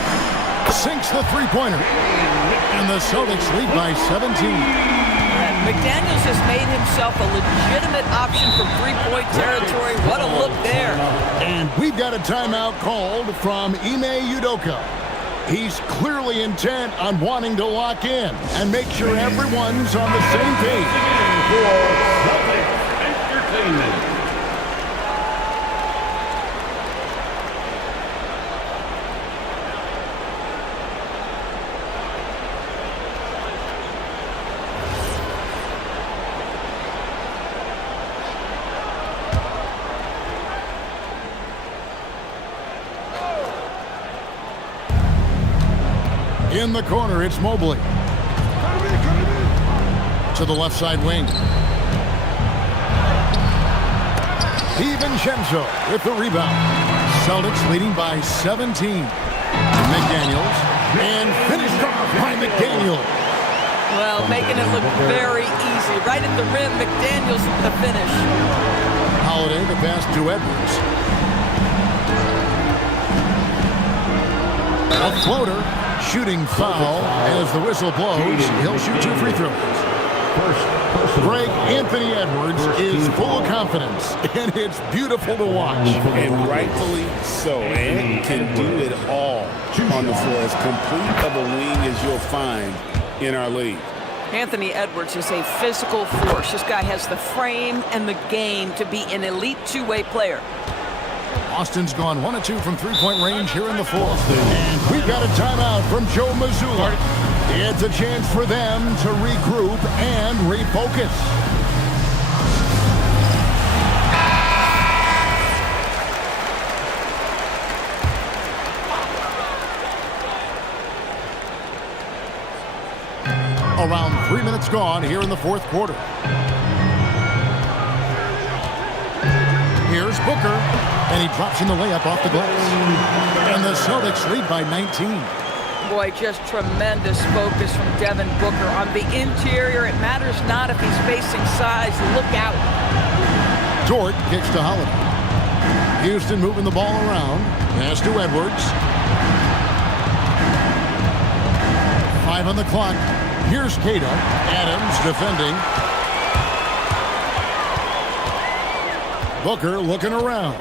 Sinks the three-pointer. And the Celtics lead by 17. McDaniels has made himself a legitimate option from three-point territory. What a look there. And we've got a timeout called from Ime Udoka. He's clearly intent on wanting to lock in and make sure everyone's on the same page. For Celtics Entertainment. In the corner, it's Mobley. To the left side wing. DiVincenzo with the rebound. Celtics leading by 17. McDaniels. And finished off by McDaniels. Well, making it look very easy. Right at the rim, McDaniels with the finish. Holiday the pass to Edwards. A floater. Shooting foul as the whistle blows. He'll shoot 2 free throws. Greg Anthony Edwards is full of confidence, and it's beautiful to watch. And rightfully so, and can do it all on the floor. As complete of a wing as you'll find in our league. Anthony Edwards is a physical force. This guy has the frame and the game to be an elite two-way player. Austin's gone 1 of 2 from three-point range here in the fourth. And we've got a timeout from Joe Mazzulla. It's a chance for them to regroup and refocus. Around 3 minutes gone here in the fourth quarter. Here's Booker, and he drops in the layup off the glass. And the Celtics lead by 19. Boy, just tremendous focus from Devin Booker. On the interior, it matters not if he's facing size. Look out. Dort kicks to Holiday. Houston moving the ball around. Pass to Edwards. 5 on the clock. Here's Queta. Adams defending. Booker looking around.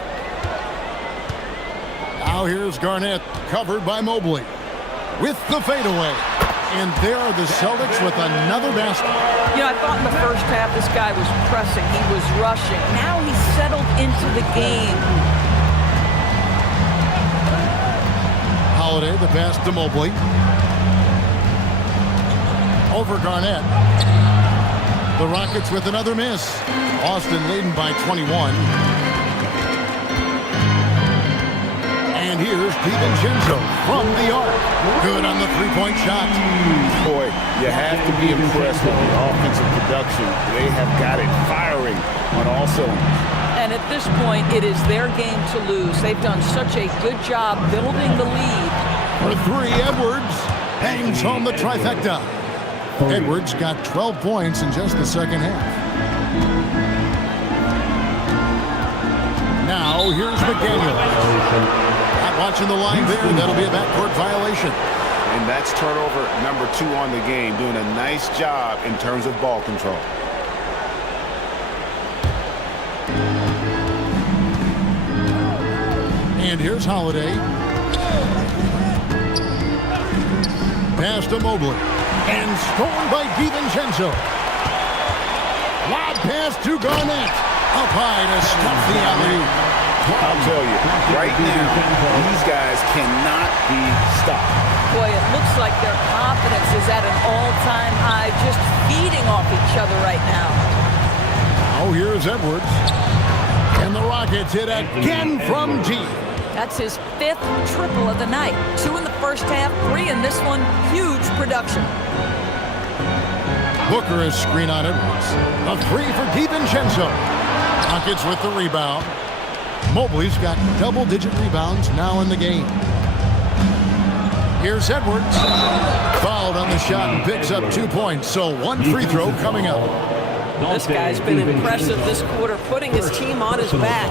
Now here's Garnett, covered by Mobley, with the fadeaway. And there are the Celtics with another basket. You know, I thought in the first half this guy was pressing, he was rushing. Now he's settled into the game. Holiday, the pass to Mobley. Over Garnett. The Rockets with another miss. Austin leading by 21. And here's DiVincenzo from the arc. Good on the three-point shot. Boy, you have to be impressed with the offensive production. They have got it firing on all cylinders. And at this point, it is their game to lose. They've done such a good job building the lead. For three, Edwards hangs home the trifecta. Edwards got 12 points in just the second half. Now, here's McDaniel. Not watching the line there. That'll be a backcourt violation. And that's turnover number 2 on the game, doing a nice job in terms of ball control. And here's Holiday. Pass to Mobley. And stolen by DiVincenzo. Lob pass to Garnett. Up high to stuff the alley. I'll tell you, right now, these guys cannot be stopped. Boy, it looks like their confidence is at an all-time high, just feeding off each other right now. Oh, here's Edwards. And the Rockets hit again from deep. That's his 5th triple of the night. 2 in the first half, 3 in this one. Huge production. Booker is screen on Edwards. A 3 for DiVincenzo. Rockets with the rebound. Mobley's got double-digit rebounds now in the game. Here's Edwards. Fouled on the shot and picks up 2 points. So 1 free throw coming up. This guy's been impressive this quarter, putting his team on his back.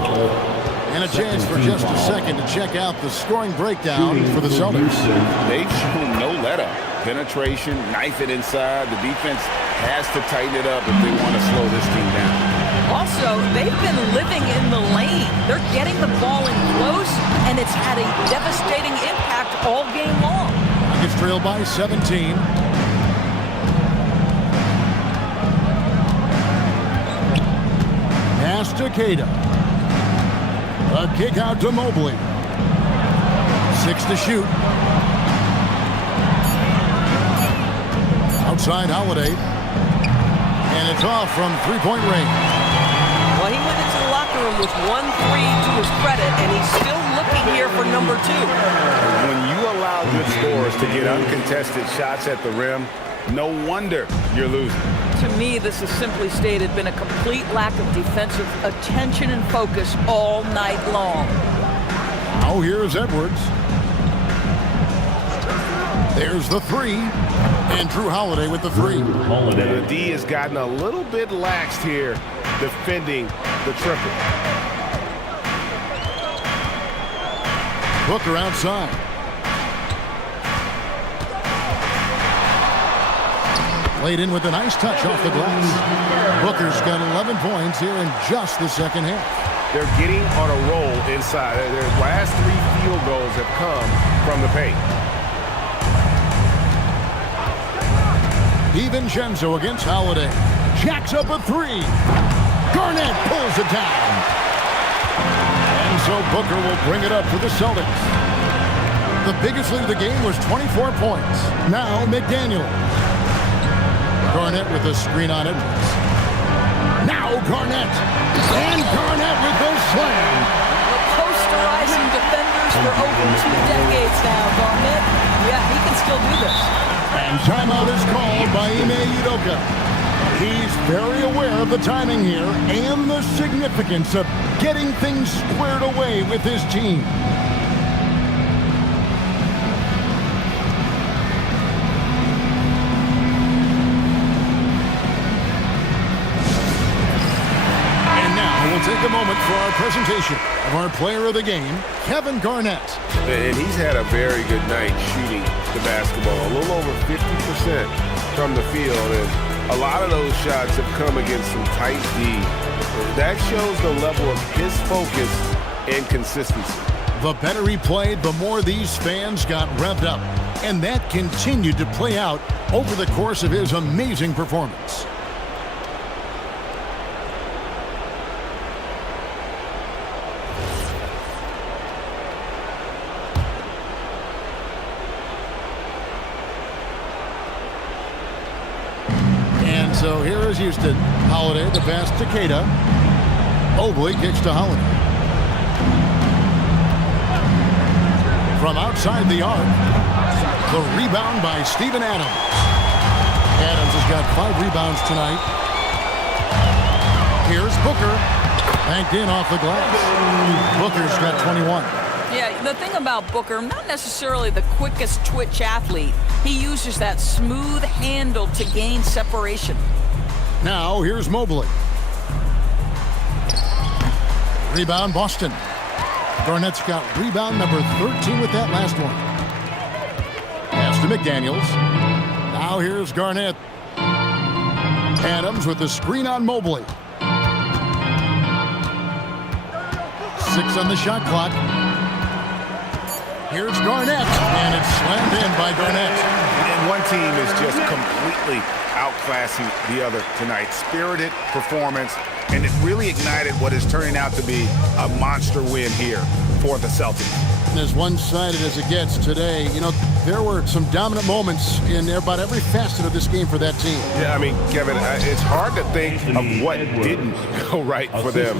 And a chance for just a second to check out the scoring breakdown for the Celtics. They've shown no let-up. Penetration, knife it inside. The defense has to tighten it up if they want to slow this team down. Also, they've been living in the lane. They're getting the ball in close, and it's had a devastating impact all game long. Rockets trail by 17. Pass to Queta. A kick out to Mobley. 6 to shoot. Outside Holiday. And it's off from three-point range. Well, he went into the locker room with 1 3 to his credit, and he's still looking here for number 2. When you allow good scorers to get uncontested shots at the rim, no wonder you're losing. To me, this is simply stated been a complete lack of defensive attention and focus all night long. Oh, here's Edwards. There's the 3. And Drew Holiday with the 3. The D has gotten a little bit laxed here defending the triple. Booker outside. Laid in with a nice touch off the glass. Booker's got 11 points here in just the second half. They're getting on a roll inside. Their last 3 field goals have come from the paint. DiVincenzo against Holiday. Jacks up a 3. Garnett pulls it down. And so Booker will bring it up for the Celtics. The biggest lead of the game was 24 points. Now McDaniel. Garnett with a screen on Edwards. Now Garnett. And Garnett with the slam. Posterizing defenders for over 2 decades now. Garnett, yeah, he can still do this. And timeout is called by Ime Udoka. He's very aware of the timing here and the significance of getting things squared away with his team. And now we'll take a moment for our presentation of our player of the game, Kevin Garnett. And he's had a very good night shooting the basketball, a little over 50% from the field, and a lot of those shots have come against some tight D. That shows the level of his focus and consistency. The better he played, the more these fans got revved up. And that continued to play out over the course of his amazing performance. And so here is Houston. Holiday, the pass to Queta. Mobley kicks to Holiday. From outside the arc, the rebound by Steven Adams. Adams has got 5 rebounds tonight. Here's Booker. Banked in off the glass. Booker's got 21. Yeah, the thing about Booker, not necessarily the quickest twitch athlete. He uses that smooth handle to gain separation. Now here's Mobley. Rebound Boston. Garnett's got rebound number 13 with that last one. Pass to McDaniels. Now here's Garnett. Adams with the screen on Mobley. 6 on the shot clock. Here's Garnett, and it's slammed in by Garnett. And one team is just completely outclassing the other tonight. Spirited performance, and it really ignited what is turning out to be a monster win here for the Celtics. And as one-sided as it gets today, you know, there were some dominant moments in about every facet of this game for that team. Yeah, I mean, Kevin, it's hard to think of what didn't go right for them.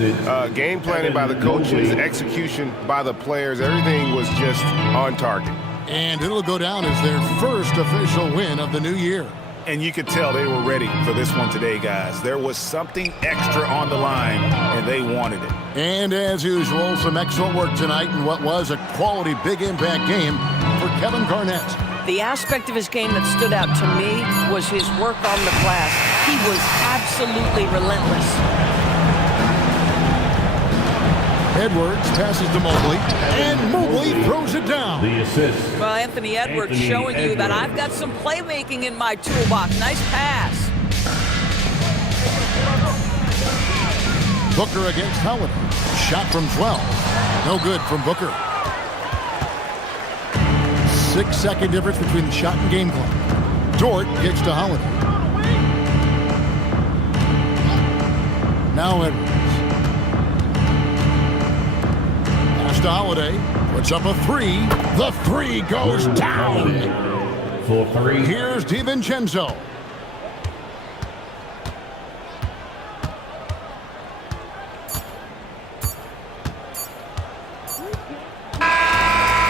Game planning by the coaches, execution by the players, everything was just on target. And it'll go down as their first official win of the new year. And you could tell they were ready for this one today, guys. There was something extra on the line, and they wanted it. And as usual, some excellent work tonight in what was a quality big impact game for Kevin Garnett. The aspect of his game that stood out to me was his work on the glass. He was absolutely relentless. Edwards passes to Mobley, and Mobley throws it down. The assist. Well, Anthony Edwards showing you that I've got some playmaking in my toolbox. Nice pass. Booker against Holiday. Shot from 12. No good from Booker. 6-second difference between the shot and game clock. Dort kicks to Holiday. Now Edwards. To Holiday, puts up a 3. The 3 goes down. For 3. Here's DiVincenzo.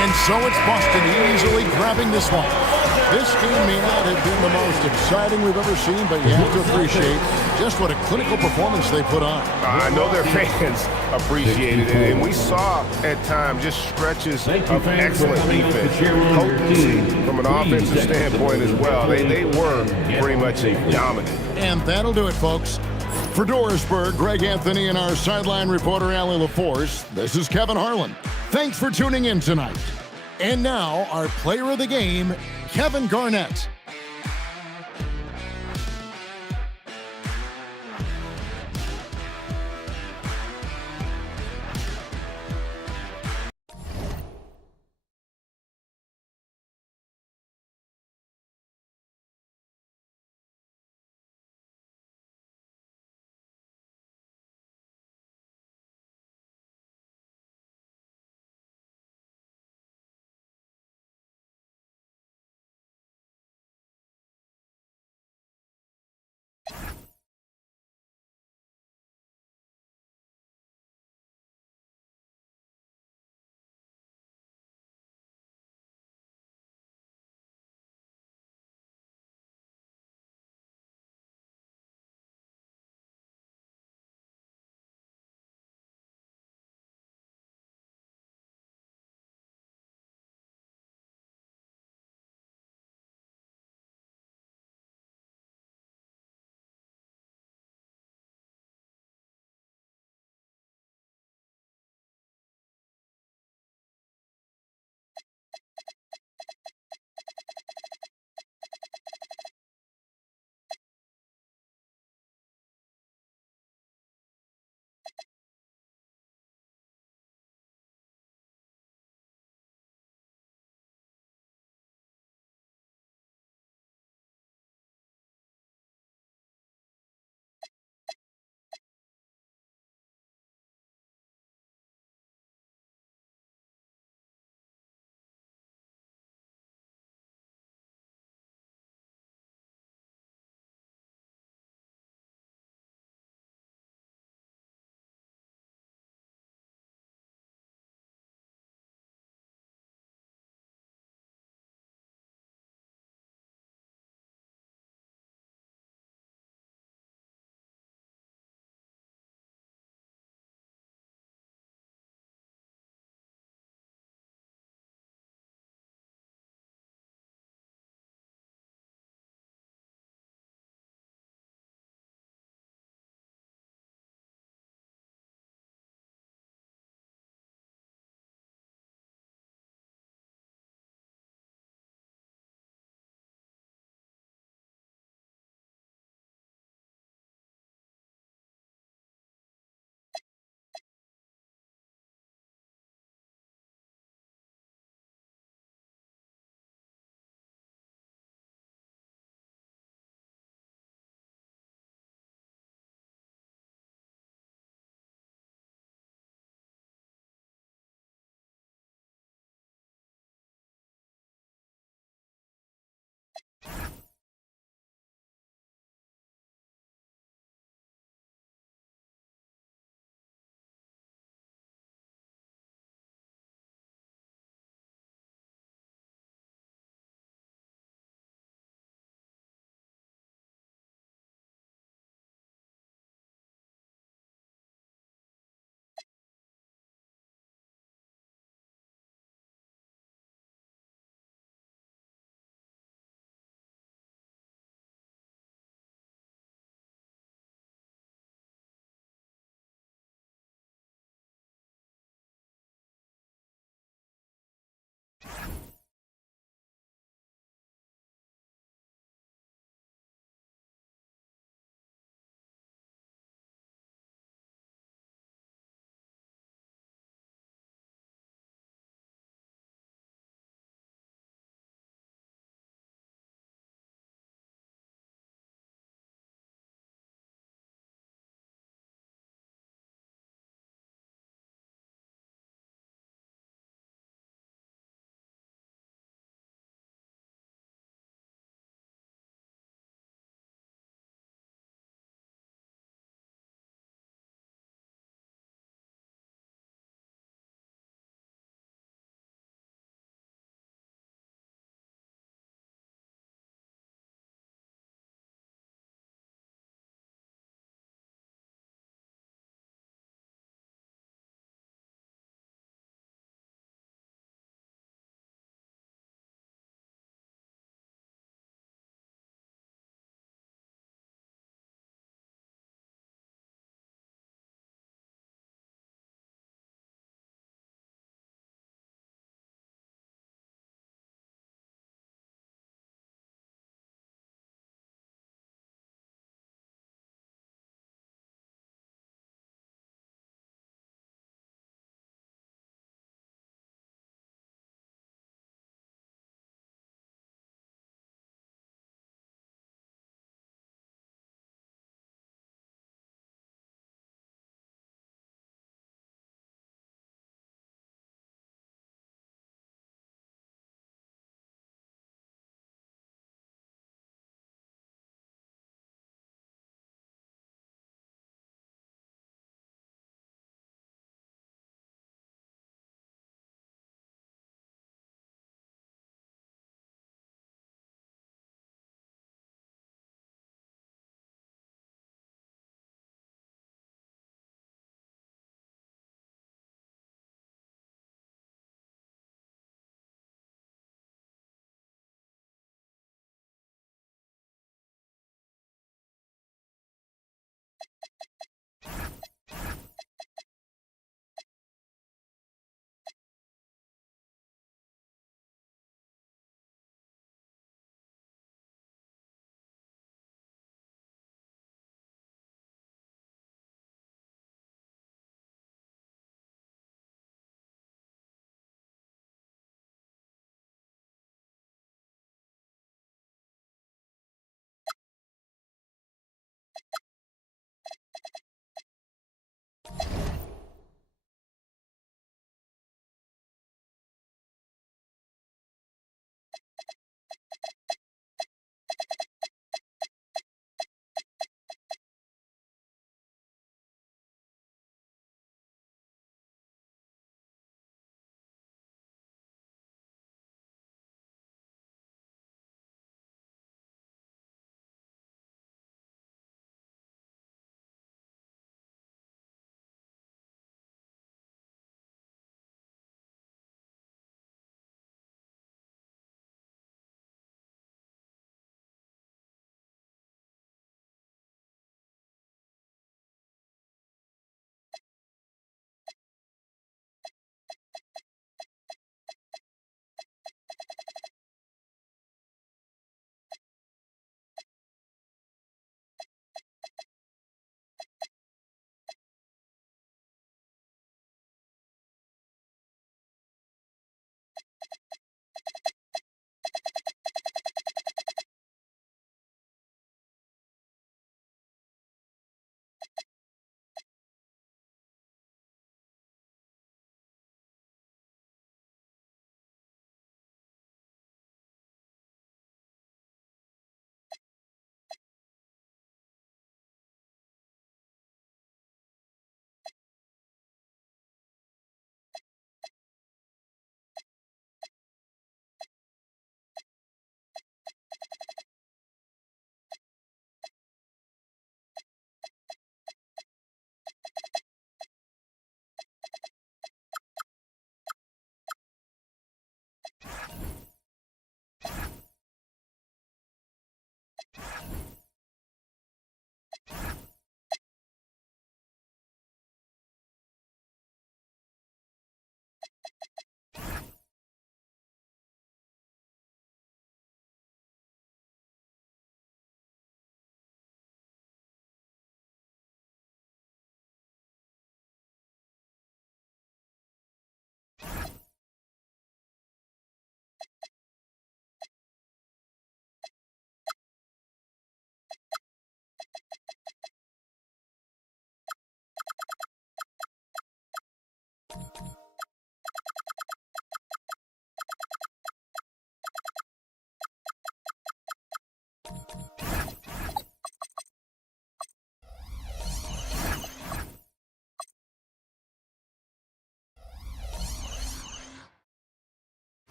And so it's Boston easily grabbing this one. This game may not have been the most exciting we've ever seen, but you have to appreciate just what a clinical performance they put on. I know their fans appreciated it, and we saw at times just stretches of excellent defense, potency from an offensive standpoint as well. They were pretty much dominant. And that'll do it, folks. For Dorisburg, Greg Anthony, and our sideline reporter, Allie LaForce, this is Kevin Harlan. Thanks for tuning in tonight. And now, our player of the game, Kevin Garnett.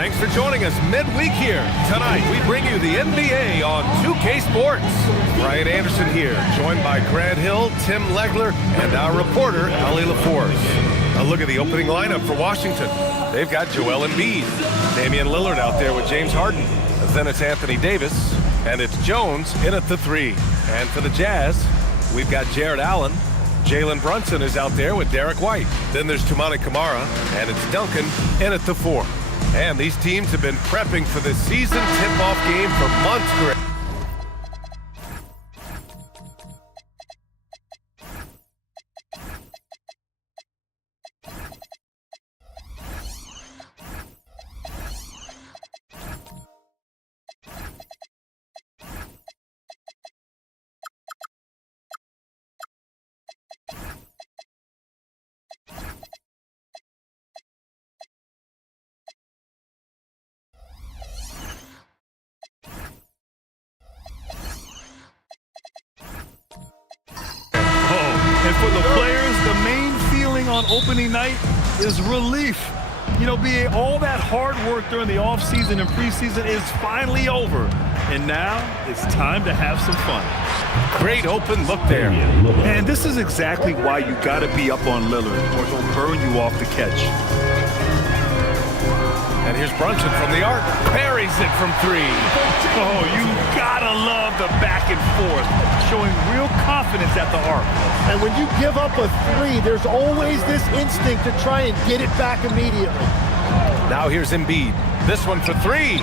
Thanks for joining us midweek here. Tonight, we bring you the NBA on 2K Sports. Brian Anderson here, joined by Grant Hill, Tim Legler, and our reporter, Ali LaForce. A look at the opening lineup for Washington. They've got Joel Embiid, Damian Lillard out there with James Harden. Then it's Anthony Davis, and it's Jones in at the 3. And for the Jazz, we've got Jared Allen. Jalen Brunson is out there with Derek White. Then there's Toumani Camara, and it's Duncan in at the 4. And these teams have been prepping for this season tip-off game for months, Greg. And for the players, the main feeling on opening night is relief. You know, BA, all that hard work during the offseason and preseason is finally over. And now it's time to have some fun. Great open look there. And this is exactly why you got to be up on Lillard, or he'll burn you off the catch. And here's Brunson from the arc. Buries it from 3. Oh, you gotta love the back and forth, showing real confidence at the arc. And when you give up a 3, there's always this instinct to try and get it back immediately. Now here's Embiid. This one for 3.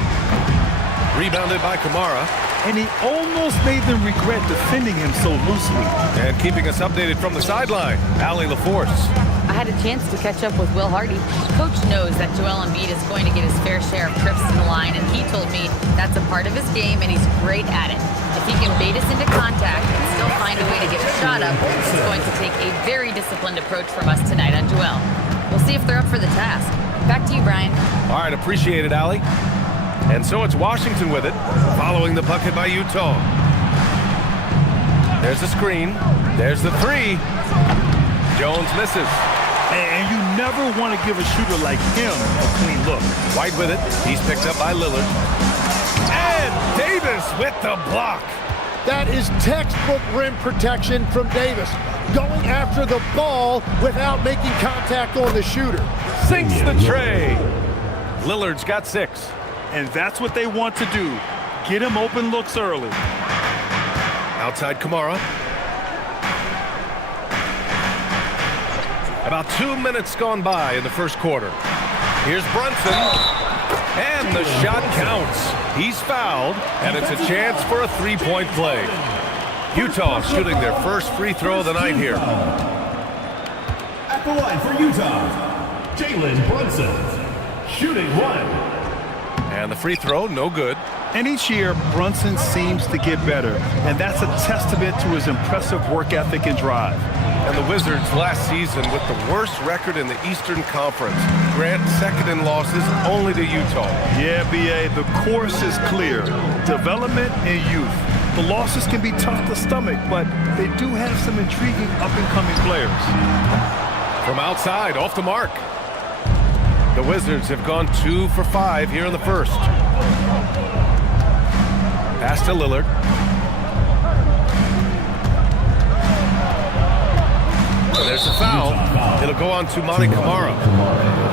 Rebounded by Camara. And he almost made them regret defending him so loosely. And keeping us updated from the sideline, Ali LaForce. I had a chance to catch up with Will Hardy. Coach knows that Joel Embiid is going to get his fair share of trips to the line, and he told me that's a part of his game, and he's great at it. If he can bait us into contact and still find a way to get a shot up, it's going to take a very disciplined approach from us tonight on Joel. We'll see if they're up for the task. Back to you, Brian. All right, appreciate it, Ali. And so it's Washington with it, following the bucket by Utah. There's the screen. There's the 3. Jones misses. And you never want to give a shooter like him a clean look. White with it. He's picked up by Lillard. And Davis with the block. That is textbook rim protection from Davis. Going after the ball without making contact on the shooter. Sinks the tray. Lillard's got 6. And that's what they want to do. Get him open looks early. Outside Camara. About 2 minutes gone by in the first quarter. Here's Brunson. And the shot counts. He's fouled, and it's a chance for a 3-point play. Utah shooting their first free throw of the night here. At the line for Utah, Jalen Brunson, shooting 1. And the free throw, no good. And each year, Brunson seems to get better, and that's a testament to his impressive work ethic and drive. And the Wizards last season with the worst record in the Eastern Conference. Grant second in losses only to Utah. Yeah, BA, the course is clear. Development and youth. The losses can be tough to stomach, but they do have some intriguing up-and-coming players. From outside, off the mark. The Wizards have gone 2 for 5 here in the first. Pass to Lillard. There's a foul. It'll go on to Toumani Camara.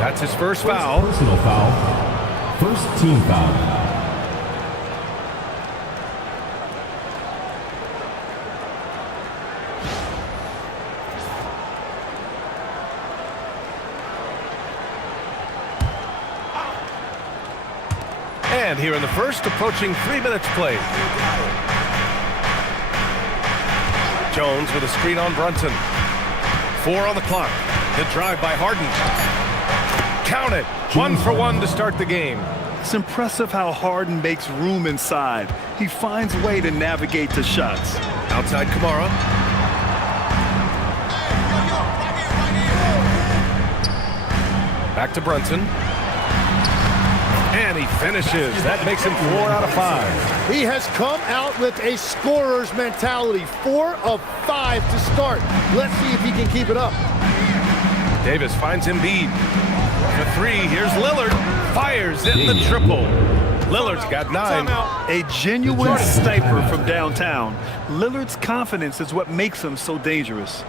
That's his first foul. Personal foul. First team foul. And here in the first, approaching 3 minutes played. Jones with a screen on Brunson. 4 on the clock. The drive by Harden. Count it. 1 for 1 to start the game. It's impressive how Harden makes room inside. He finds a way to navigate the shots. Outside Camara. Back to Brunson. And he finishes. That makes him 4 out of 5. He has come out with a scorer's mentality. 4 of 5 to start. Let's see if he can keep it up. Davis finds Embiid. For 3, here's Lillard. fires in the triple. Lillard's got 9. A genuine sniper from downtown. Lillard's confidence is what makes him so dangerous.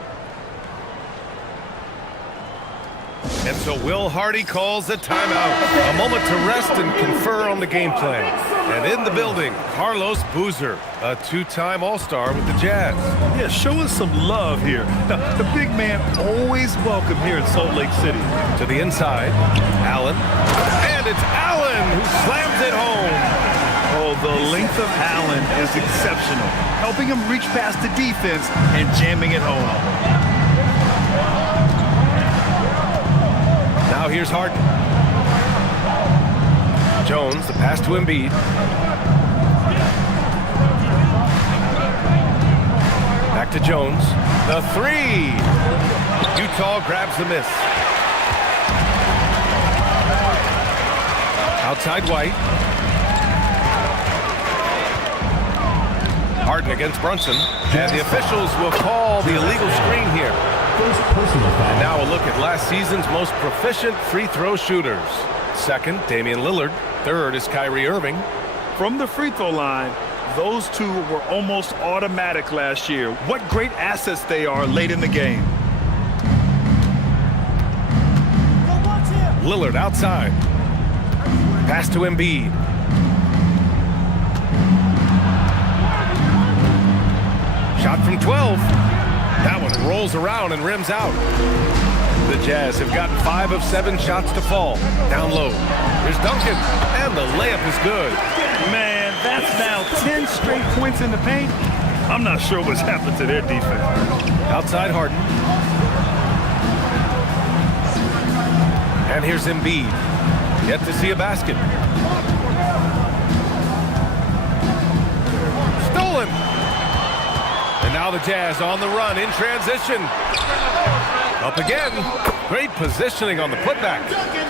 And so Will Hardy calls a timeout. A moment to rest and confer on the game plan. And in the building, Carlos Boozer, a 2-time All-Star with the Jazz. Yeah, show us some love here. Now, the big man always welcome here in Salt Lake City. To the inside, Allen. And it's Allen who slams it home. Oh, the length of Allen is exceptional, helping him reach past the defense and jamming it home. Now here's Harden. Jones, the pass to Embiid. Back to Jones. The 3. Utah grabs the miss. Outside White. Harden against Brunson. And the officials will call the illegal screen here. And now a look at last season's most proficient free throw shooters. Second, Damian Lillard. Third is Kyrie Irving. From the free throw line, those two were almost automatic last year. What great assets they are late in the game. Lillard outside. Pass to Embiid. Shot from 12. That one rolls around and rims out. The Jazz have gotten 5 of 7 shots to fall. Down low. Here's Duncan. And the layup is good. Man, that's now 10 straight points in the paint. I'm not sure what's happened to their defense. Outside Harden. And here's Embiid. Yet to see a basket. Stolen. And now the Jazz on the run in transition. Up again. Great positioning on the putback.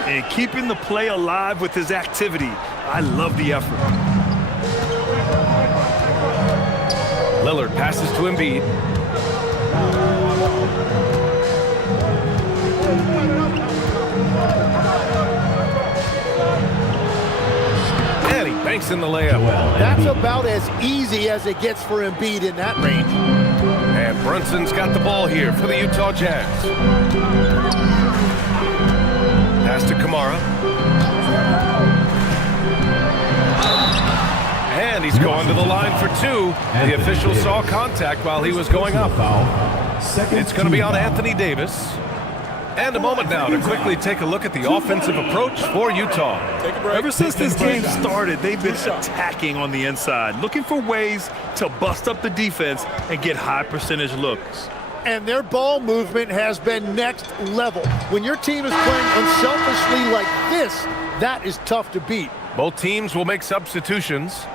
And keeping the play alive with his activity. I love the effort. Lillard passes to Embiid. And he banks in the layup. That's about as easy as it gets for Embiid in that range. And Brunson's got the ball here for the Utah Jazz. Pass to Kamara. And he's going to the line for 2. The official saw contact while he was going up. It's going to be on Anthony Davis. And a moment now to quickly take a look at the offensive approach for Utah. Ever since this game started, they've been attacking on the inside, looking for ways to bust up the defense and get high percentage looks. And their ball movement has been next level. When your team is playing unselfishly like this, that is tough to beat. Both teams will make substitutions.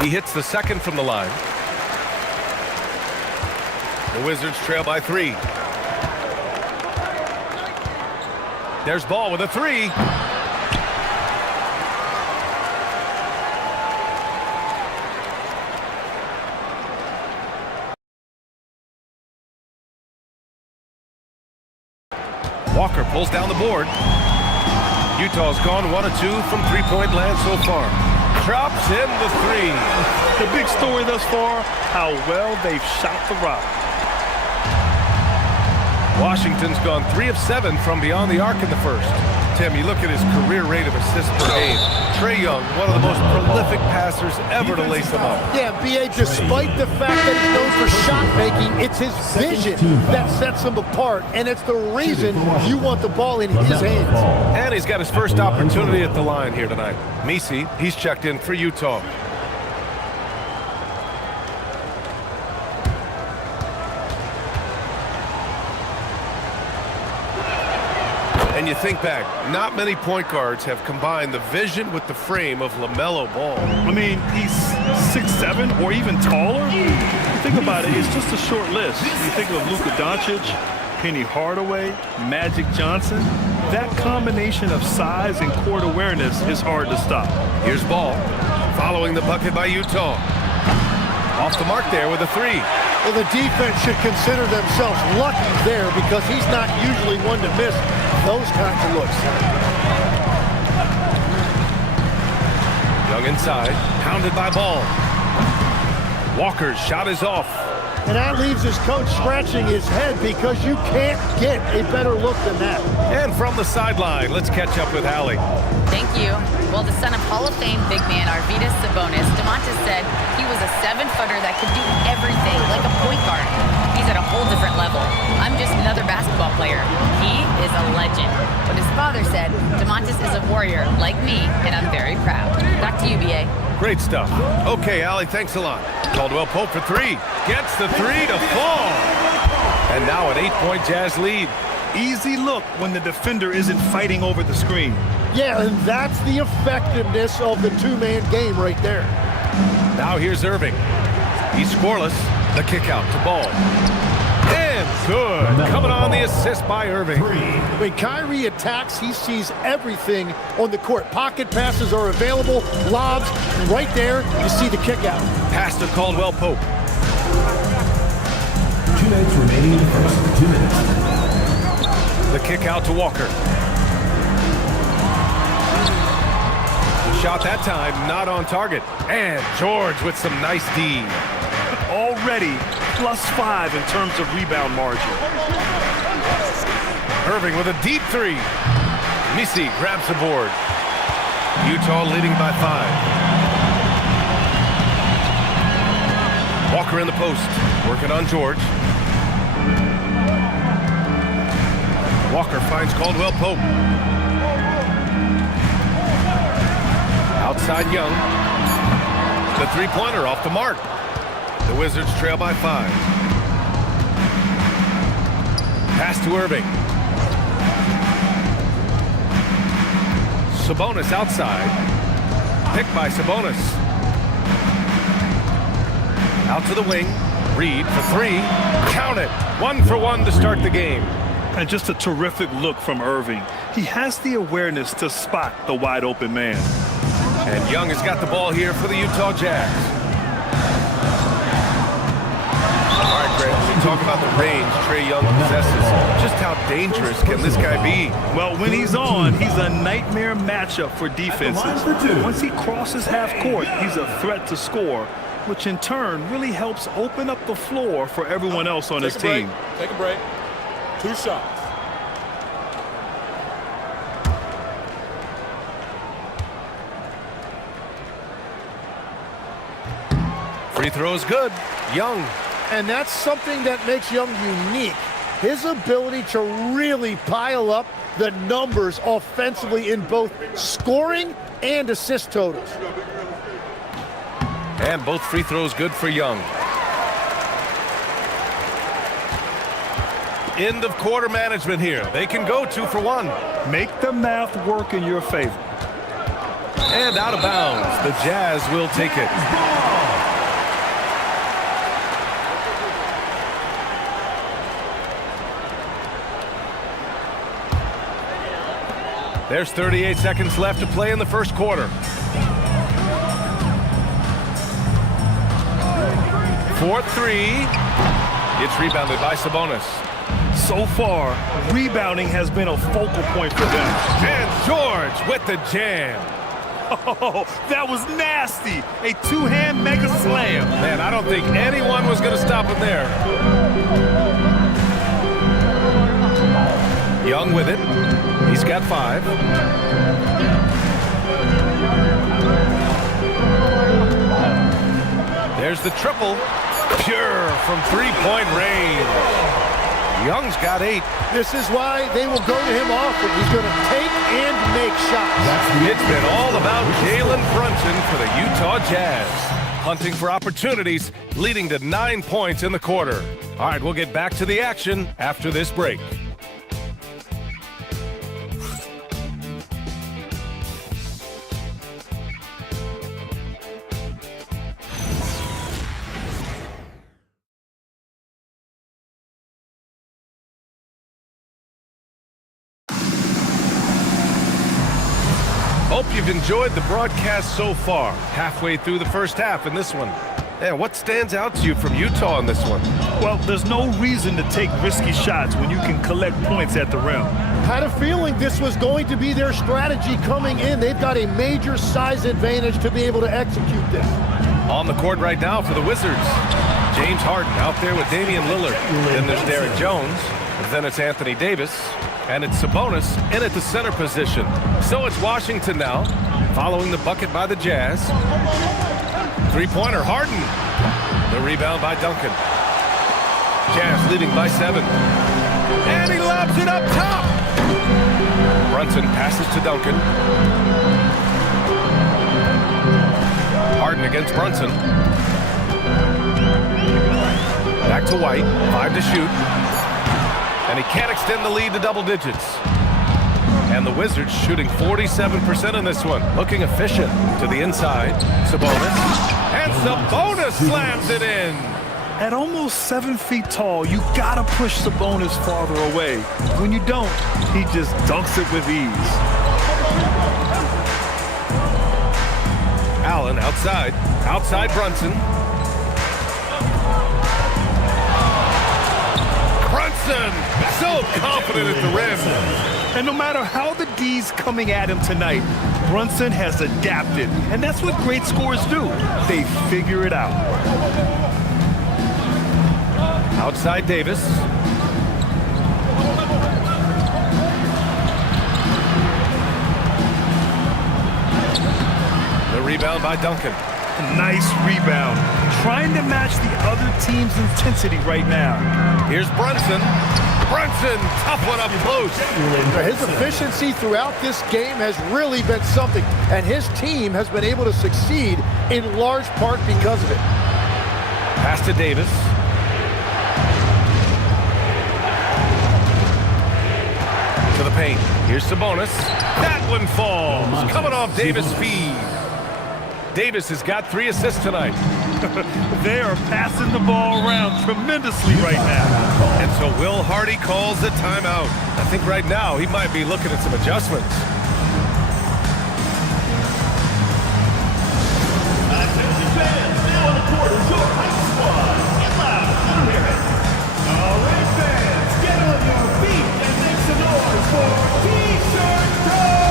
He hits the second from the line. The Wizards trail by 3. There's Ball with a 3. Walker pulls down the board. Utah's gone 1 of 2 from three-point land so far. Drops in the 3. The big story thus far, how well they've shot the rock. Washington's gone 3 of 7 from beyond the arc in the first. Tim, you look at his career rate of assists per game. Trae Young, one of the most prolific passers ever to lace them up. Yeah, B.A., despite the fact that he's known for shot making, it's his vision that sets him apart, and it's the reason you want the ball in his hands. And he's got his first opportunity at the line here tonight. Messi, he's checked in for Utah. And you think back, not many point guards have combined the vision with the frame of LaMelo Ball. I mean, he's 6'7" or even taller. Think about it, it's just a short list. You think of Luka Doncic, Penny Hardaway, Magic Johnson, that combination of size and court awareness is hard to stop. Here's Ball, following the bucket by Utah. Off the mark there with a three. Well, the defense should consider themselves lucky there because he's not usually one to miss those kinds of looks. Young inside, pounded by Ball. Walker's shot is off. And that leaves his coach scratching his head because you can't get a better look than that. And from the sideline, let's catch up with Allie. Thank you. Well, the son of Hall of Fame big man Arvydas Sabonis, Domantas said he was a 7-footer that could do everything like a point guard. He's at a whole different level. I'm just another basketball player. He is a legend. But his father said, Domantas is a warrior like me, and I'm very proud. Back to you, B.A. Great stuff. Okay, Allie, thanks a lot. Caldwell Pope for three. Gets the three to fall. And now an 8-point Jazz lead. Easy look when the defender isn't fighting over the screen. Yeah, and that's the effectiveness of the two-man game right there. Now here's Irving. He's scoreless. The kick out to Ball. And good. Coming on the assist by Irving. When Kyrie attacks, he sees everything on the court. Pocket passes are available, lobs, and right there, you see the kick out. Pass to Caldwell Pope. 2 minutes remaining in the first. 2 minutes. The kick out to Walker. Shot that time, not on target. And George with some nice D. Already +5 in terms of rebound margin. Irving with a deep three. Misi grabs the board. Utah leading by 5. Walker in the post, working on George. Walker finds Caldwell Pope. Outside Young. The three-pointer off the mark. The Wizards trail by 5. Pass to Irving. Sabonis outside. Picked by Sabonis. Out to the wing. Reed for three. Count it. 1 for 1 to start the game. And just a terrific look from Irving. He has the awareness to spot the wide open man. And Young has got the ball here for the Utah Jazz. All right, Greg, we talk about the range Trae Young possesses. Just how dangerous can this guy be? Well, when he's on, he's a nightmare matchup for defenses. Once he crosses half court, he's a threat to score, which in turn really helps open up the floor for everyone else on his team. Take a break. 2 shots. Free throw is good. Young. And that's something that makes Young unique. His ability to really pile up the numbers offensively in both scoring and assist totals. And both free throws good for Young. End of quarter management here. They can go 2 for 1. Make the math work in your favor. And out of bounds. The Jazz will take it. There's 38 seconds left to play in the first quarter. 4-3. It's rebounded by Sabonis. So far, rebounding has been a focal point for them. And George with the jam. Oh, that was nasty. A two-hand mega slam. Man, I don't think anyone was going to stop him there. Young with it. He's got 5. There's the triple. Pure from three-point range. Young's got 8. This is why they will go to him often. He's going to take and make shots. It's been all about Jalen Brunson for the Utah Jazz. Hunting for opportunities, leading to 9 points in the quarter. All right, we'll get back to the action after this break. you've enjoyed the broadcast so far, halfway through the first half in this one. Yeah, what stands out to you from Utah in this one? Well, there's no reason to take risky shots when you can collect points at the rim. Had a feeling this was going to be their strategy coming in. They've got a major size advantage to be able to execute this. On the court right now for the Wizards, James Harden out there with Damian Lillard. Then there's Derek Jones. Then it's Anthony Davis. And it's Sabonis in at the center position. So it's Washington now, following the bucket by the Jazz. Three-pointer, Harden. The rebound by Duncan. Jazz leading by 7. And he lobs it up top. Brunson passes to Duncan. Harden against Brunson. Back to White, 5 to shoot. And he can't extend the lead to double digits. And the Wizards shooting 47% in this one. Looking efficient to the inside. Sabonis. And Sabonis slams it in. At almost 7 feet tall, you gotta push Sabonis farther away. When you don't, he just dunks it with ease. Allen outside. Outside Brunson. Brunson, so confident at the rim. And no matter how the D's coming at him tonight, Brunson has adapted. And that's what great scorers do. They figure it out. Outside Davis. The rebound by Duncan. Nice rebound. Trying to match the other team's intensity right now. Here's Brunson. Brunson, tough one up close. His efficiency throughout this game has really been something, and his team has been able to succeed in large part because of it. Pass to Davis. To the paint. Here's Sabonis. That one falls. Coming off Davis' feed. Davis has got 3 assists tonight. They are passing the ball around tremendously right now. And so Will Hardy calls the timeout. I think right now he might be looking at some adjustments. Attention fans, now on the court is your high squad. Get loud, hear it. All right, fans, get on your feet and make some noise for T-shirt time.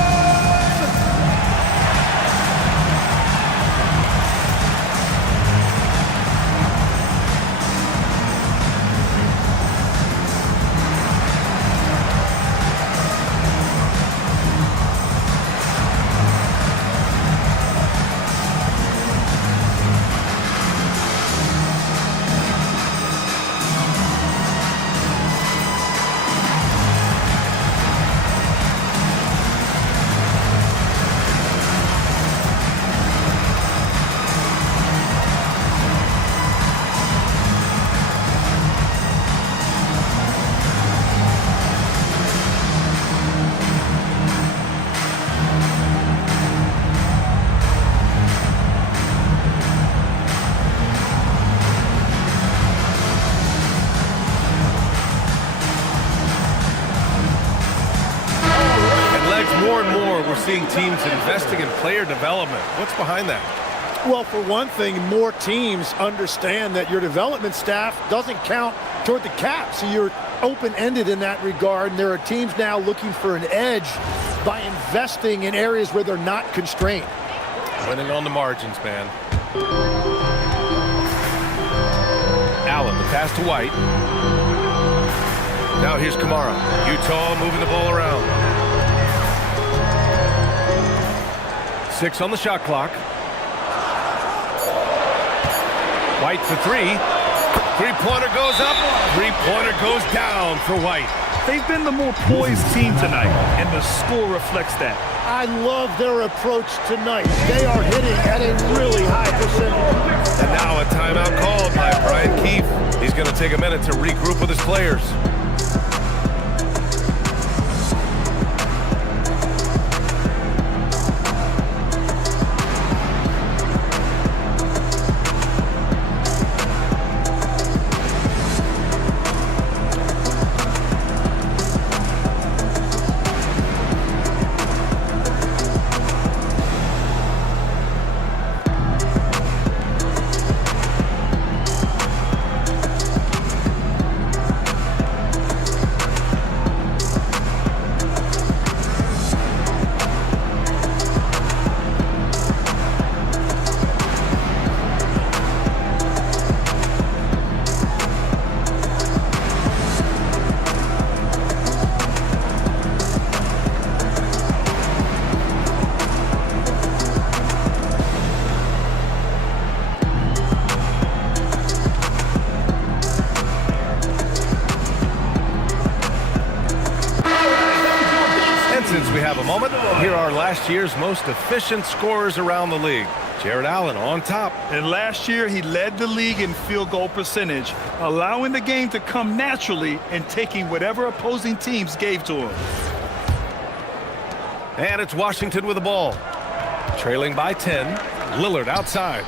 More and more, we're seeing teams investing in player development. What's behind that? Well, for one thing, more teams understand that your development staff doesn't count toward the cap, so you're open-ended in that regard, and there are teams now looking for an edge by investing in areas where they're not constrained. Winning on the margins, man. Allen, the pass to White. Now here's Kamara. Utah moving the ball around. 6 on the shot clock. White for 3. Three-pointer goes up. Three-pointer goes down for White. They've been the more poised team tonight, and the score reflects that. I love their approach tonight. They are hitting at a really high percentage. And now a timeout called by Brian Keefe. He's going to take a minute to regroup with his players. moment, here are last year's most efficient scorers around the league. Jared Allen on top. And last year, he led the league in field goal percentage, allowing the game to come naturally and taking whatever opposing teams gave to him. And it's Washington with the ball. Trailing by 10. Lillard outside.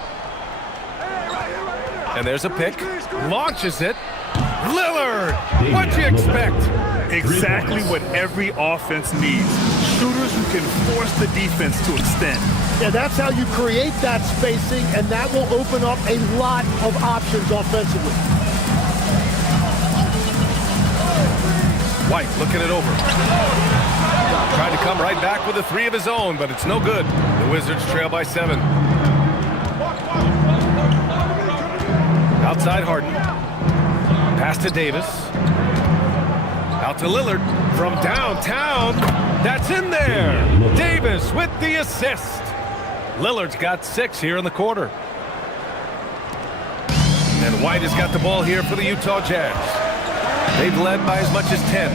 And there's a pick. Launches it. Lillard! What'd you expect? Exactly what every offense needs. Shooters who can force the defense to extend. Yeah, that's how you create that spacing, and that will open up a lot of options offensively. White looking it over. Trying to come right back with a three of his own, but it's no good. The Wizards trail by 7. Outside Harden. Pass to Davis. Out to Lillard from downtown. That's in there. Davis with the assist. Lillard's got 6 here in the quarter. And White has got the ball here for the Utah Jazz. They've led by as much as 10.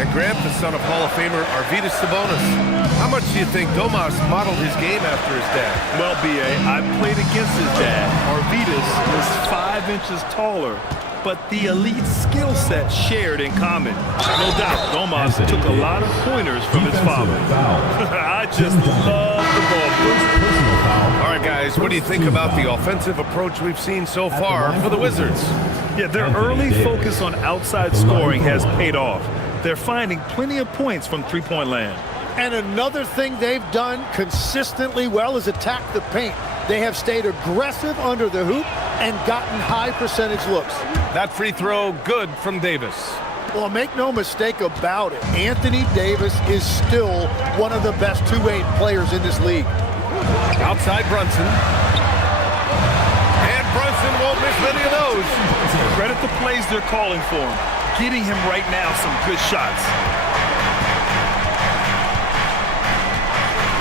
And Grant, the son of Hall of Famer Arvydas Sabonis. How much do you think Domas modeled his game after his dad? Well, B.A., I played against his dad. Arvydas was 5 inches taller, but the elite skill set shared in common. No doubt, Domas took a lot of pointers from his father. I just love the ball. All right, guys, what do you think about the offensive approach we've seen so far for the Wizards? Yeah, their early focus on outside scoring has paid off. They're finding plenty of points from three-point land. And another thing they've done consistently well is attack the paint. They have stayed aggressive under the hoop and gotten high percentage looks. That free throw good from Davis. Well, make no mistake about it. Anthony Davis is still one of the best two-way players in this league. Outside Brunson. And Brunson won't miss many of those. Credit the plays they're calling for him. Getting him right now some good shots.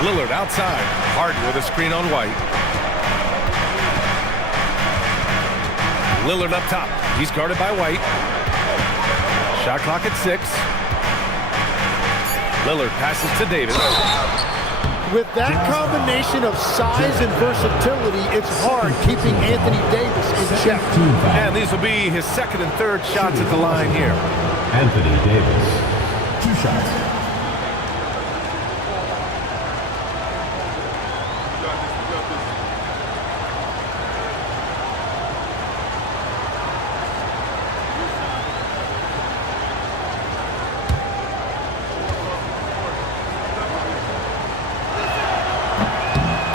Lillard outside. Harden with a screen on White. Lillard up top. He's guarded by White. Shot clock at 6. Lillard passes to Davis. With that combination of size and versatility, it's hard keeping Anthony Davis in check. And these will be his second and third shots at the line here. Anthony Davis, 2 shots.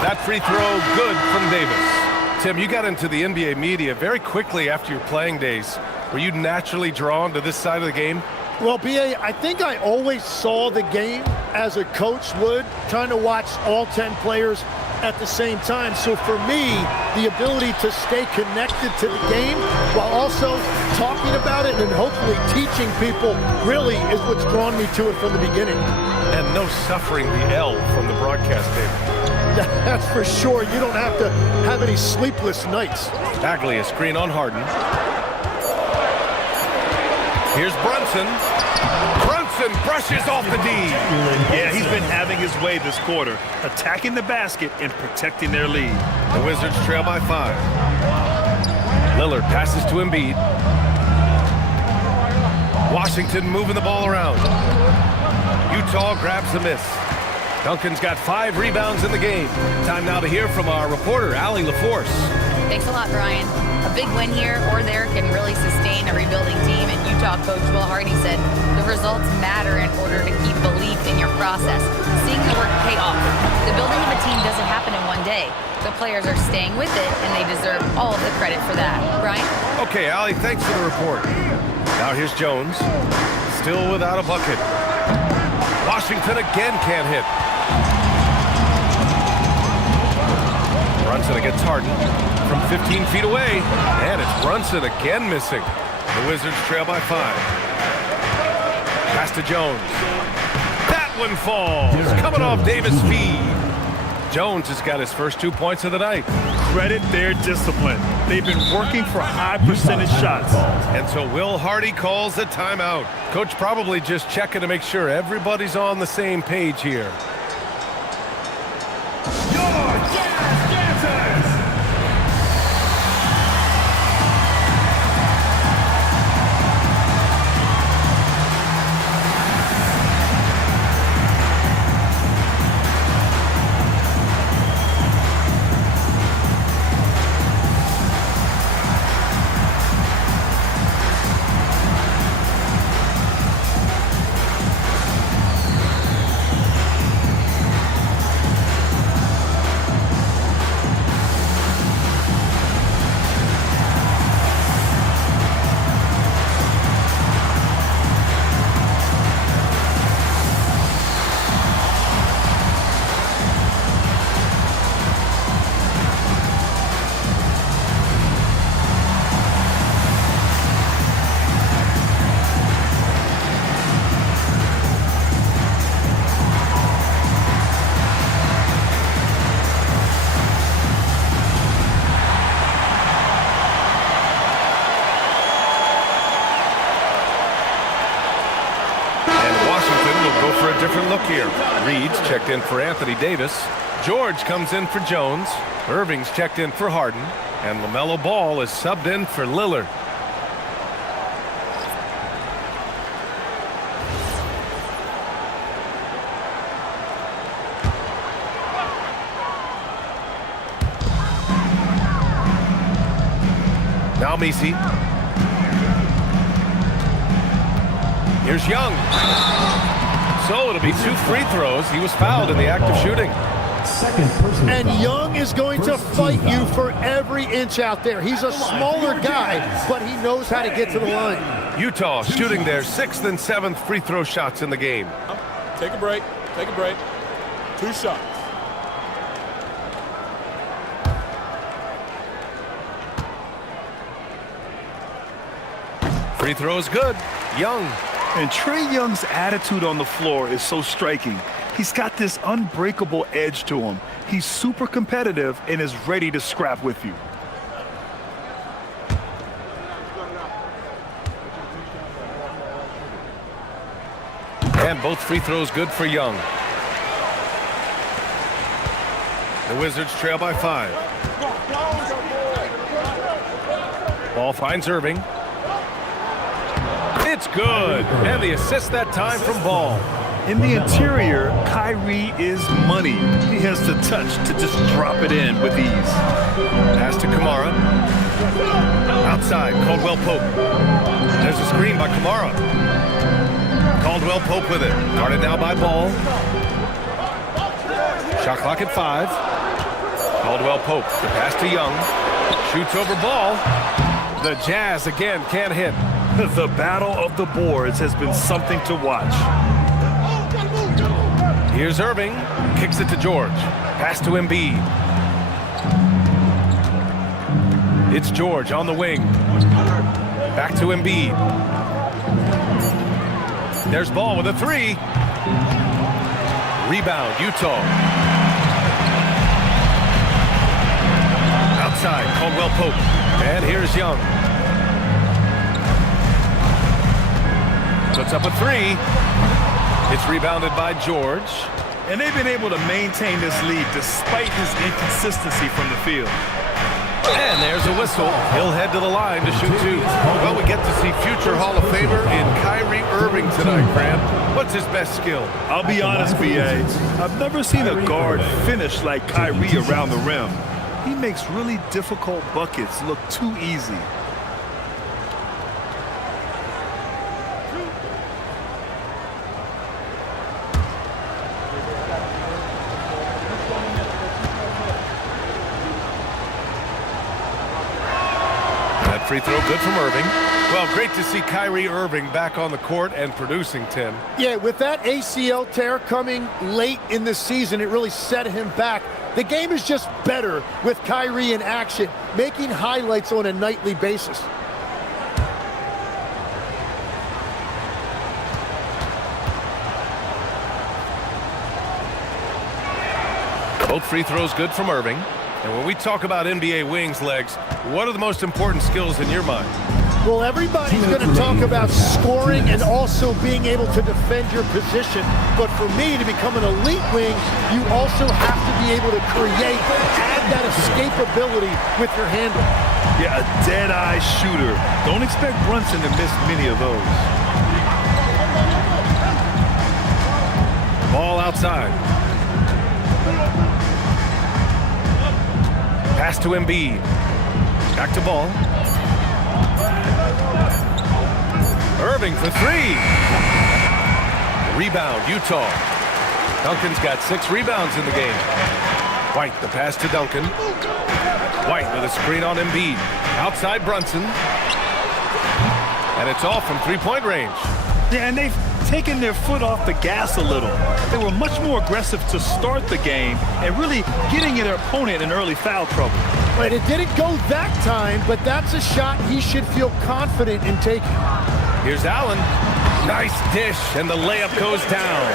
That free throw good from Davis. Tim, you got into the NBA media very quickly after your playing days. Were you naturally drawn to this side of the game? Well, B.A., I think I always saw the game as a coach would, trying to watch all 10 players at the same time. So for me, the ability to stay connected to the game while also talking about it and hopefully teaching people really is what's drawn me to it from the beginning. And no suffering the L from the broadcast table. That's for sure. You don't have to have any sleepless nights. Bagley, a screen on Harden. Here's Brunson. Brunson brushes off the D. Yeah, he's been having his way this quarter, attacking the basket and protecting their lead. The Wizards trail by 5. Lillard passes to Embiid. Washington moving the ball around. Utah grabs the miss. Duncan's got 5 rebounds in the game. Time now to hear from our reporter, Allie LaForce. Thanks a lot, Brian. A big win here or there can really sustain a rebuilding team, and Utah coach Will Hardy said the results matter in order to keep belief in your process. Seeing the work pay off. The building of a team doesn't happen in one day. The players are staying with it, and they deserve all of the credit for that. Brian? Okay, Allie, thanks for the report. Now here's Jones. Still without a bucket. Washington again can't hit. Brunson against Harden from 15 feet away. And it's Brunson again missing. The Wizards trail by 5. Pass to Jones. That one falls. Coming off Davis' feed. Jones has got his first 2 points of the night. Credit their discipline. They've been working for high percentage shots. And so Will Hardy calls the timeout. Coach probably just checking to make sure everybody's on the same page here. different look here. Reed's checked in for Anthony Davis. George comes in for Jones. Irving's checked in for Harden. And LaMelo Ball is subbed in for Lillard. Now Messi. Here's Young. So it'll be 2 free throws. He was fouled in the act of shooting. And Young is going to fight you for every inch out there. He's a smaller guy, but he knows how to get to the line. Utah shooting their 6th and 7th free throw shots in the game. Take a break. Take a break. 2 shots. Free throw is good. Young. And Trae Young's attitude on the floor is so striking. He's got this unbreakable edge to him. He's super competitive and is ready to scrap with you. And both free throws good for Young. The Wizards trail by 5. Ball finds Irving. It's good. And the assist that time from Ball. In the interior, Kyrie is money. He has the touch to just drop it in with ease. Pass to Kamara. Outside, Caldwell Pope. There's a screen by Kamara. Caldwell Pope with it. Guarded now by Ball. Shot clock at 5. Caldwell Pope. The pass to Young. Shoots over Ball. The Jazz again can't hit. The battle of the boards has been something to watch. Here's Irving. Kicks it to George. Pass to Embiid. It's George on the wing. Back to Embiid. There's Ball with a 3. Rebound, Utah. Outside, Caldwell Pope. And here's Young. Puts up a 3. It's rebounded by George. And they've been able to maintain this lead despite his inconsistency from the field. And there's a whistle. He'll head to the line to shoot 2. Well, we get to see future Hall of Famer in Kyrie Irving tonight, Grant. What's his best skill? I'll be honest, B.A. I've never seen a guard finish like Kyrie around the rim. He makes really difficult buckets look too easy. Free throw good from Irving. Well, great to see Kyrie Irving back on the court and producing, Tim. Yeah, with that ACL tear coming late in the season, it really set him back. The game is just better with Kyrie in action, making highlights on a nightly basis. Both free throws good from Irving. And when we talk about NBA wings, Legs, what are the most important skills in your mind? Well, everybody's going to talk about scoring and also being able to defend your position. But for me, to become an elite wing, you also have to be able to create, add that escapability with your handle. Yeah, a dead-eye shooter. Don't expect Brunson to miss many of those. Ball outside. Pass to Embiid. Back to Ball. Irving for 3. Rebound, Utah. Duncan's got 6 rebounds in the game. White, the pass to Duncan. White with a screen on Embiid. Outside Brunson. And it's off from 3-point range. Yeah, and they've taken their foot off the gas a little. They were much more aggressive to start the game and really getting their opponent in early foul trouble. Right, it didn't go that time, but that's a shot he should feel confident in taking. Here's Allen. Nice dish, and the layup goes down.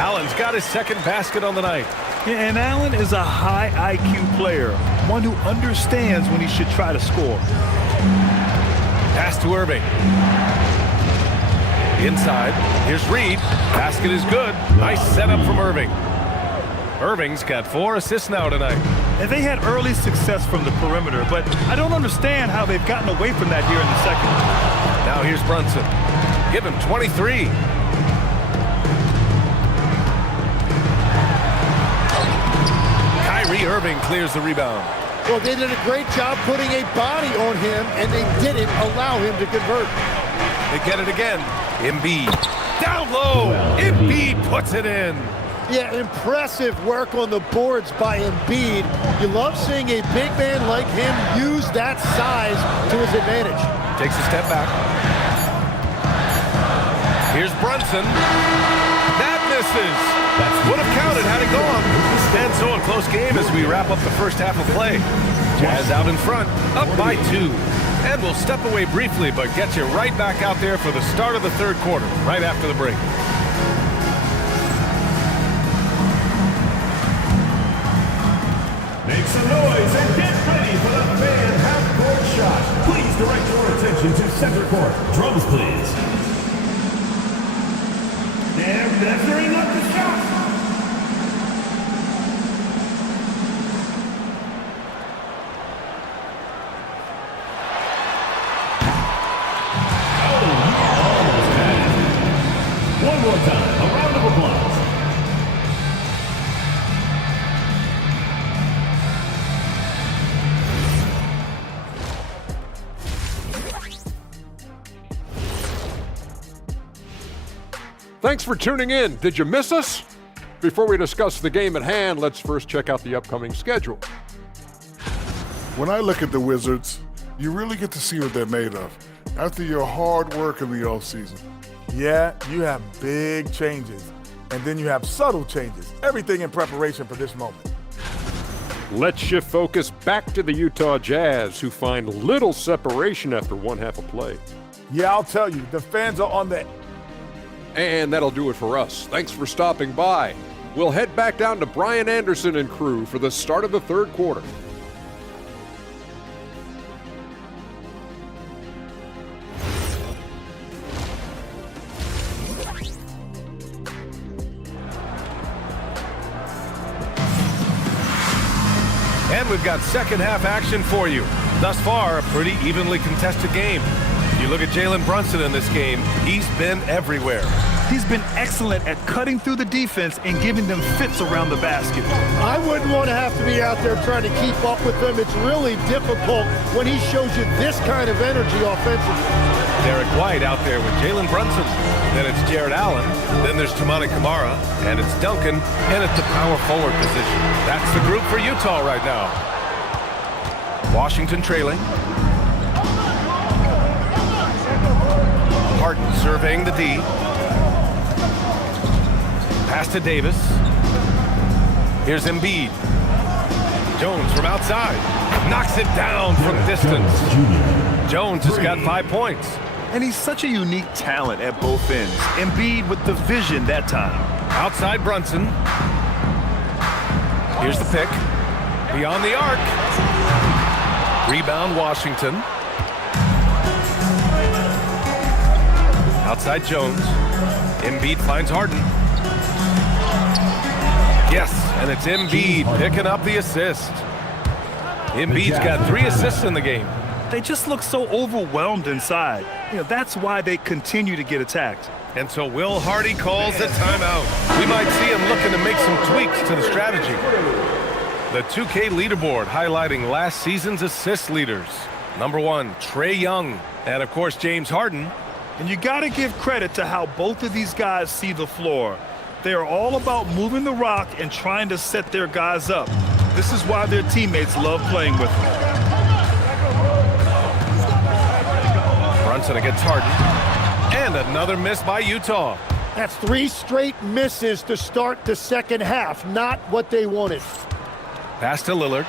Allen's got his second basket on the night. Yeah, and Allen is a high IQ player, one who understands when he should try to score. Pass to Irving. Inside, here's Reed. Basket is good. Nice setup from Irving. Irving's got 4 assists now tonight. And they had early success from the perimeter, but I don't understand how they've gotten away from that here in the second. Now here's Brunson. Give him 23. Kyrie Irving clears the rebound. Well, they did a great job putting a body on him, and they didn't allow him to convert. They get it again. Embiid. Down low. Embiid puts it in. Yeah, impressive work on the boards by Embiid. You love seeing a big man like him use that size to his advantage. Takes a step back. Here's Brunson. That misses. Would have counted had it gone. And so a close game as we wrap up the first half of play. Jazz out in front, up by 2. And we'll step away briefly, but get you right back out there for the start of the third quarter, right after the break. Make some noise and get ready for the fan half-court shot. Please direct your attention to center court. Drums, please. They're measuring up the shot. Oh, almost had it. One more time, a round of applause. Thanks for tuning in. Did you miss us? Before we discuss the game at hand, let's first check out the upcoming schedule. When I look at the Wizards, you really get to see what they're made of after your hard work in the offseason. Yeah, you have big changes, and then you have subtle changes. Everything in preparation for this moment. Let's shift focus back to the Utah Jazz, who find little separation after one half of play. Yeah, I'll tell you, the fans are on the... And that'll do it for us. Thanks for stopping by. We'll head back down to Brian Anderson and crew for the start of the third quarter. And we've got second half action for you. Thus far, a pretty evenly contested game. You look at Jalen Brunson in this game, he's been everywhere. He's been excellent at cutting through the defense and giving them fits around the basket. I wouldn't want to have to be out there trying to keep up with him. It's really difficult when he shows you this kind of energy offensively. Derek White out there with Jalen Brunson. Then it's Jared Allen. Then there's Toumani Camara. And it's Duncan. And at the power forward position. That's the group for Utah right now. Washington trailing. Harden surveying the D. Pass to Davis. Here's Embiid. Jones from outside. Knocks it down from distance. Jones has got 5 points. And he's such a unique talent at both ends. Embiid with the vision that time. Outside Brunson. Here's the pick. Beyond the arc. Rebound Washington. Outside Jones. Embiid finds Harden. Yes, and it's Embiid picking up the assist. Embiid's got 3 assists in the game. They just look so overwhelmed inside. That's why they continue to get attacked. And so Will Hardy calls the timeout. We might see him looking to make some tweaks to the strategy. The 2K leaderboard highlighting last season's assist leaders. Number 1, Trae Young, and of course James Harden. And you got to give credit to how both of these guys see the floor. They are all about moving the rock and trying to set their guys up. This is why their teammates love playing with them. Brunson against Harden. And another miss by Utah. That's 3 straight misses to start the second half. Not what they wanted. Pass to Lillard.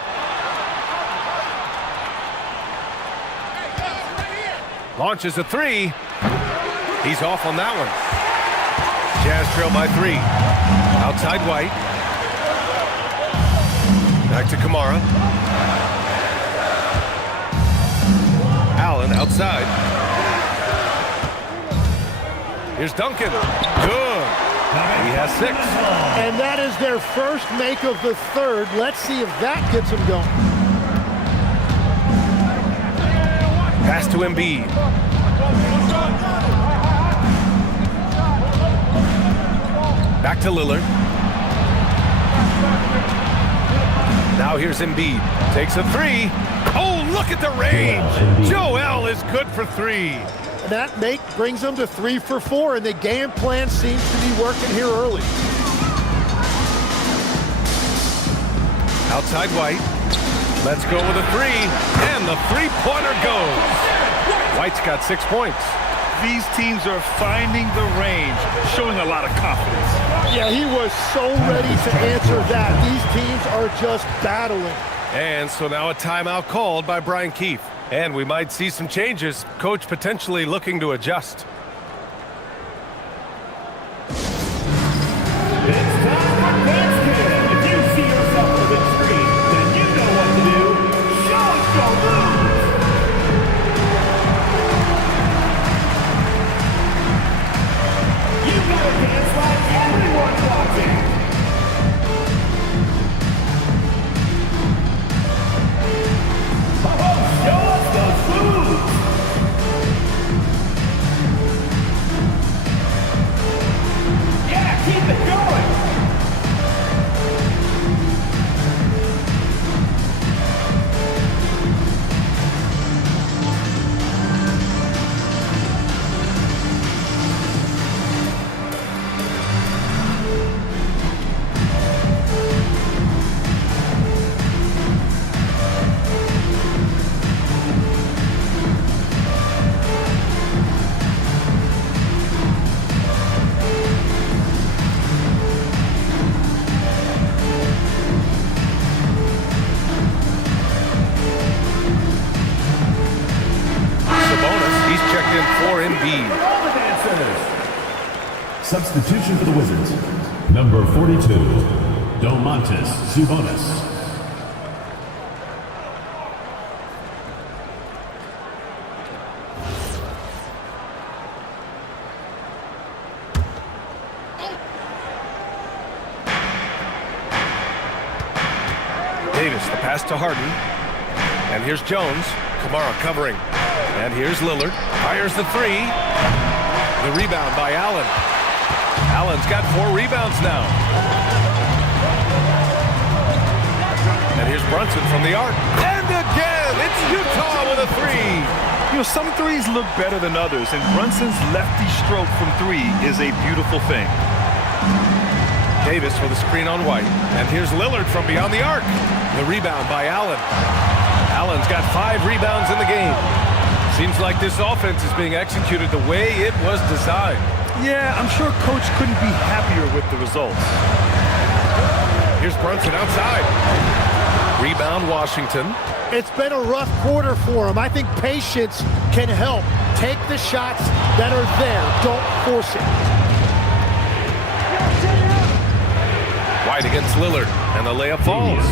Launches a 3. He's off on that one. Jazz trail by 3. Outside White. Back to Camara. Allen outside. Here's Duncan. Good. He has 6. And that is their first make of the third. Let's see if that gets them going. Pass to Embiid. Back to Lillard. Now here's Embiid. Takes a 3. Oh, look at the range. Joel is good for 3. And that make brings them to 3 for 4, and the game plan seems to be working here early. Outside White. Let's go with a 3. And the three-pointer goes. White's got 6 points. These teams are finding the range, showing a lot of confidence. Yeah, he was so ready to answer that. These teams are just battling. And so now a timeout called by Brian Keefe. And we might see some changes. Coach potentially looking to adjust. It's time for basket. If you see yourself on the big screen, then you know what to do. Show us your moves. You gotta dance like everyone's watching. Show us those moves. Yeah, keep it going. For Embiid. Substitution for the Wizards. Number 42, Domantas Sabonis. Davis, the pass to Harden. And here's Jones. Kamara covering. And here's Lillard. Fires the 3. The rebound by Allen. Allen's got 4 rebounds now. And here's Brunson from the arc. And again, it's Utah with a 3. You know, some threes look better than others, and Brunson's lefty stroke from 3 is a beautiful thing. Davis with a screen on White. And here's Lillard from beyond the arc. The rebound by Allen. Allen's got 5 rebounds in the game. Seems like this offense is being executed the way it was designed. Yeah, I'm sure Coach couldn't be happier with the results. Here's Brunson outside. Rebound Washington. It's been a rough quarter for him. I think patience can help. Take the shots that are there. Don't force it. White against Lillard, and the layup falls.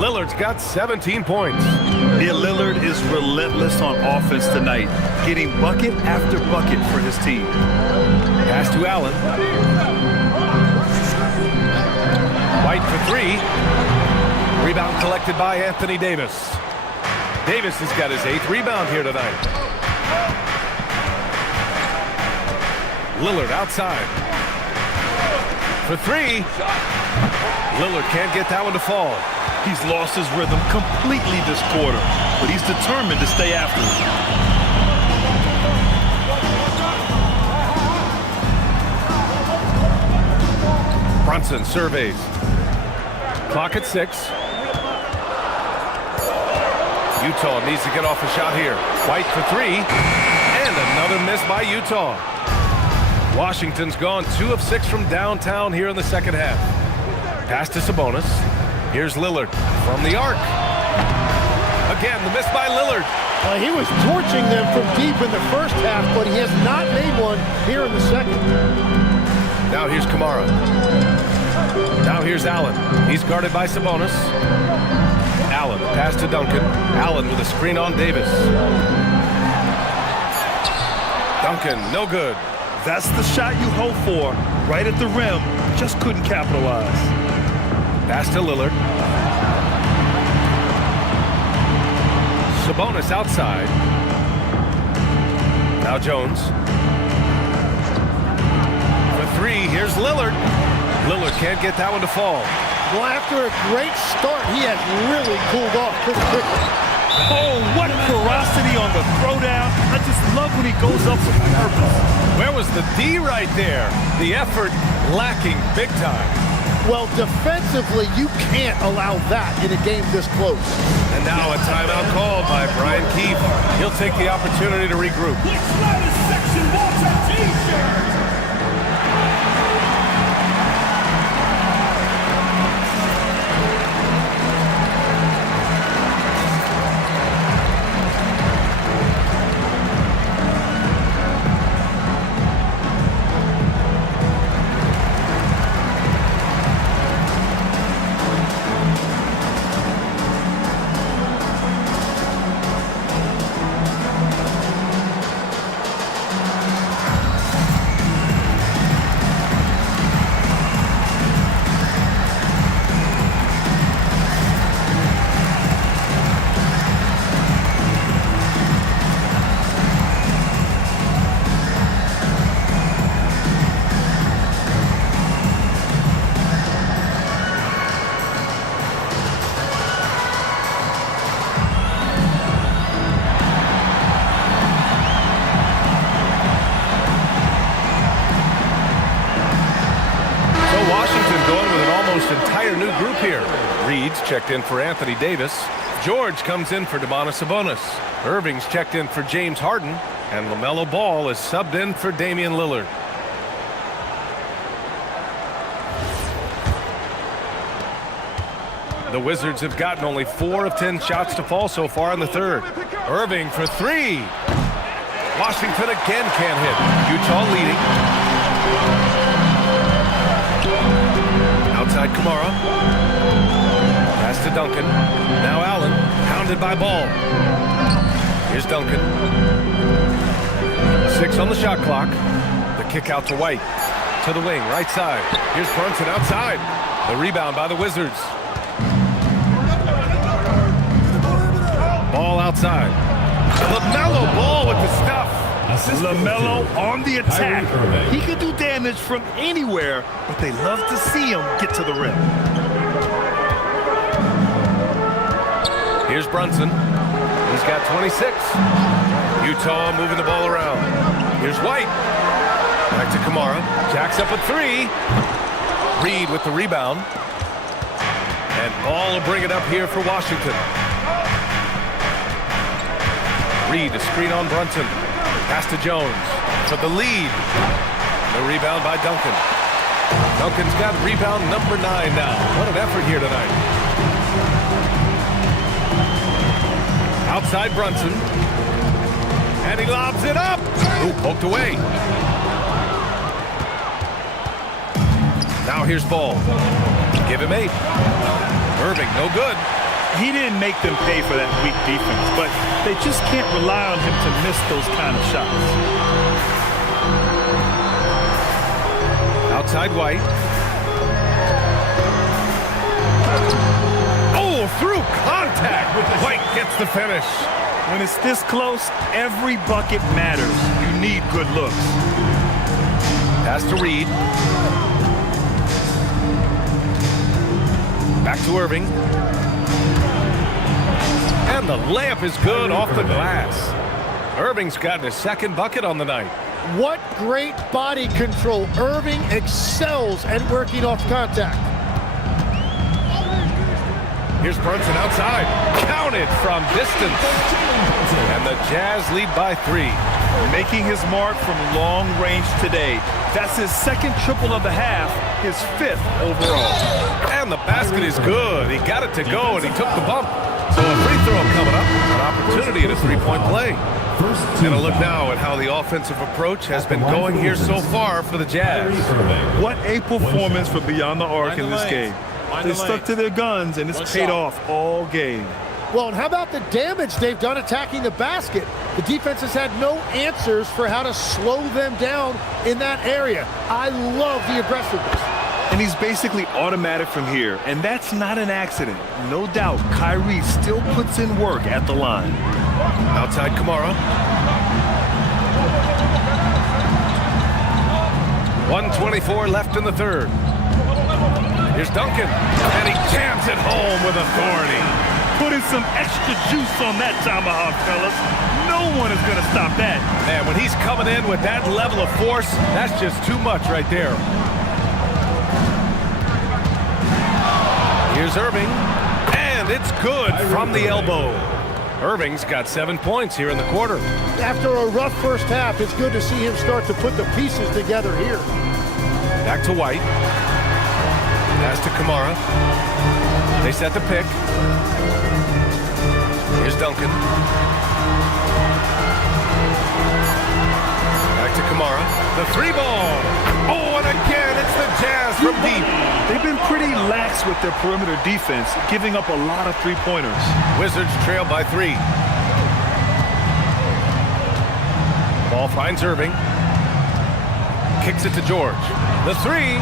Lillard's got 17 points. Yeah, Lillard is relentless on offense tonight, getting bucket after bucket for his team. Pass to Allen. White for 3. Rebound collected by Anthony Davis. Davis has got his 8th rebound here tonight. Lillard outside. For 3. Lillard can't get that one to fall. He's lost his rhythm completely this quarter, but he's determined to stay after it. Brunson surveys. Clock at 6. Utah needs to get off a shot here. White for 3. And another miss by Utah. Washington's gone 2 of 6 from downtown here in the second half. Pass to Sabonis. Here's Lillard from the arc. Again, the miss by Lillard. He was torching them from deep in the first half, but he has not made one here in the second. Now here's Kamara. Now here's Allen. He's guarded by Sabonis. Allen, pass to Duncan. Allen with a screen on Davis. Duncan, no good. That's the shot you hope for, right at the rim. Just couldn't capitalize. Pass to Lillard. Sabonis outside. Now Jones. For three, here's Lillard. Lillard can't get that one to fall. Well, after a great start, he has really cooled off pretty quickly. Oh, what ferocity on the throwdown. I just love when he goes up with purpose. Where was the D right there? The effort lacking big time. Well, defensively, you can't allow that in a game this close. And now a timeout called by Brian Keefe. He'll take the opportunity to regroup. Section wants a t-shirt. Entire new group here. Reed's checked in for Anthony Davis. George comes in for Domantas Sabonis. Irving's checked in for James Harden. And LaMelo Ball is subbed in for Damian Lillard. The Wizards have gotten only 4 of 10 shots to fall so far in the third. Irving for three. Washington again can't hit. Utah leading. Outside Kamara. Pass to Duncan. Now Allen, pounded by Ball. Here's Duncan. 6 on the shot clock. The kick out to White. To the wing, right side. Here's Brunson outside. The rebound by the Wizards. Ball outside. LaMelo Ball with the stuff. LaMelo on the attack. He can do damage from anywhere, but they love to see him get to the rim. Here's Brunson. He's got 26. Utah moving the ball around. Here's White. Back to Kamara. Jacks up a 3. Reed with the rebound. And Ball will bring it up here for Washington. Reed, a screen on Brunson. Pass to Jones for the lead. The rebound by Duncan. Duncan's got rebound number 9 now. What an effort here tonight. Outside Brunson. And he lobs it up. Ooh, poked away. Now here's Ball. Give him 8. Irving, no good. He didn't make them pay for that weak defense, but they just can't rely on him to miss those kind of shots. Outside White. Oh, through contact. White gets the finish. When it's this close, every bucket matters. You need good looks. Pass to Reed. Back to Irving. And the layup is good off the glass. Irving's gotten his second bucket on the night. What great body control. Irving excels at working off contact. Here's Brunson outside. Counted from distance. And the Jazz lead by 3. Making his mark from long range today. That's his second triple of the half, his 5th overall. And the basket is good. He got it to go, and he took the bump. So a free throw coming up, an opportunity at a 3-point play. And a look now at how the offensive approach has been going here so far for the Jazz. What a performance for Beyond the Arc in this game. They stuck to their guns, and it's paid off all game. Well, and how about the damage they've done attacking the basket? The defense has had no answers for how to slow them down in that area. I love the aggressiveness. And he's basically automatic from here, and that's not an accident. No doubt, Kyrie still puts in work at the line. Outside Kamara. 1:24 left in the third. Here's Duncan, and he jams it home with authority. Putting some extra juice on that tomahawk, fellas. No one is going to stop that. Man, when he's coming in with that level of force, that's just too much right there. Here's Irving, and it's good from the elbow. Irving's got 7 points here in the quarter. After a rough first half, it's good to see him start to put the pieces together here. Back to White. Pass to Kamara. They set the pick. Here's Duncan. Back to Kamara. The three ball. Oh, and again, it's the Jazz from deep. They've been pretty lax with their perimeter defense, giving up a lot of three-pointers. Wizards trail by 3. Ball finds Irving. Kicks it to George. The 3.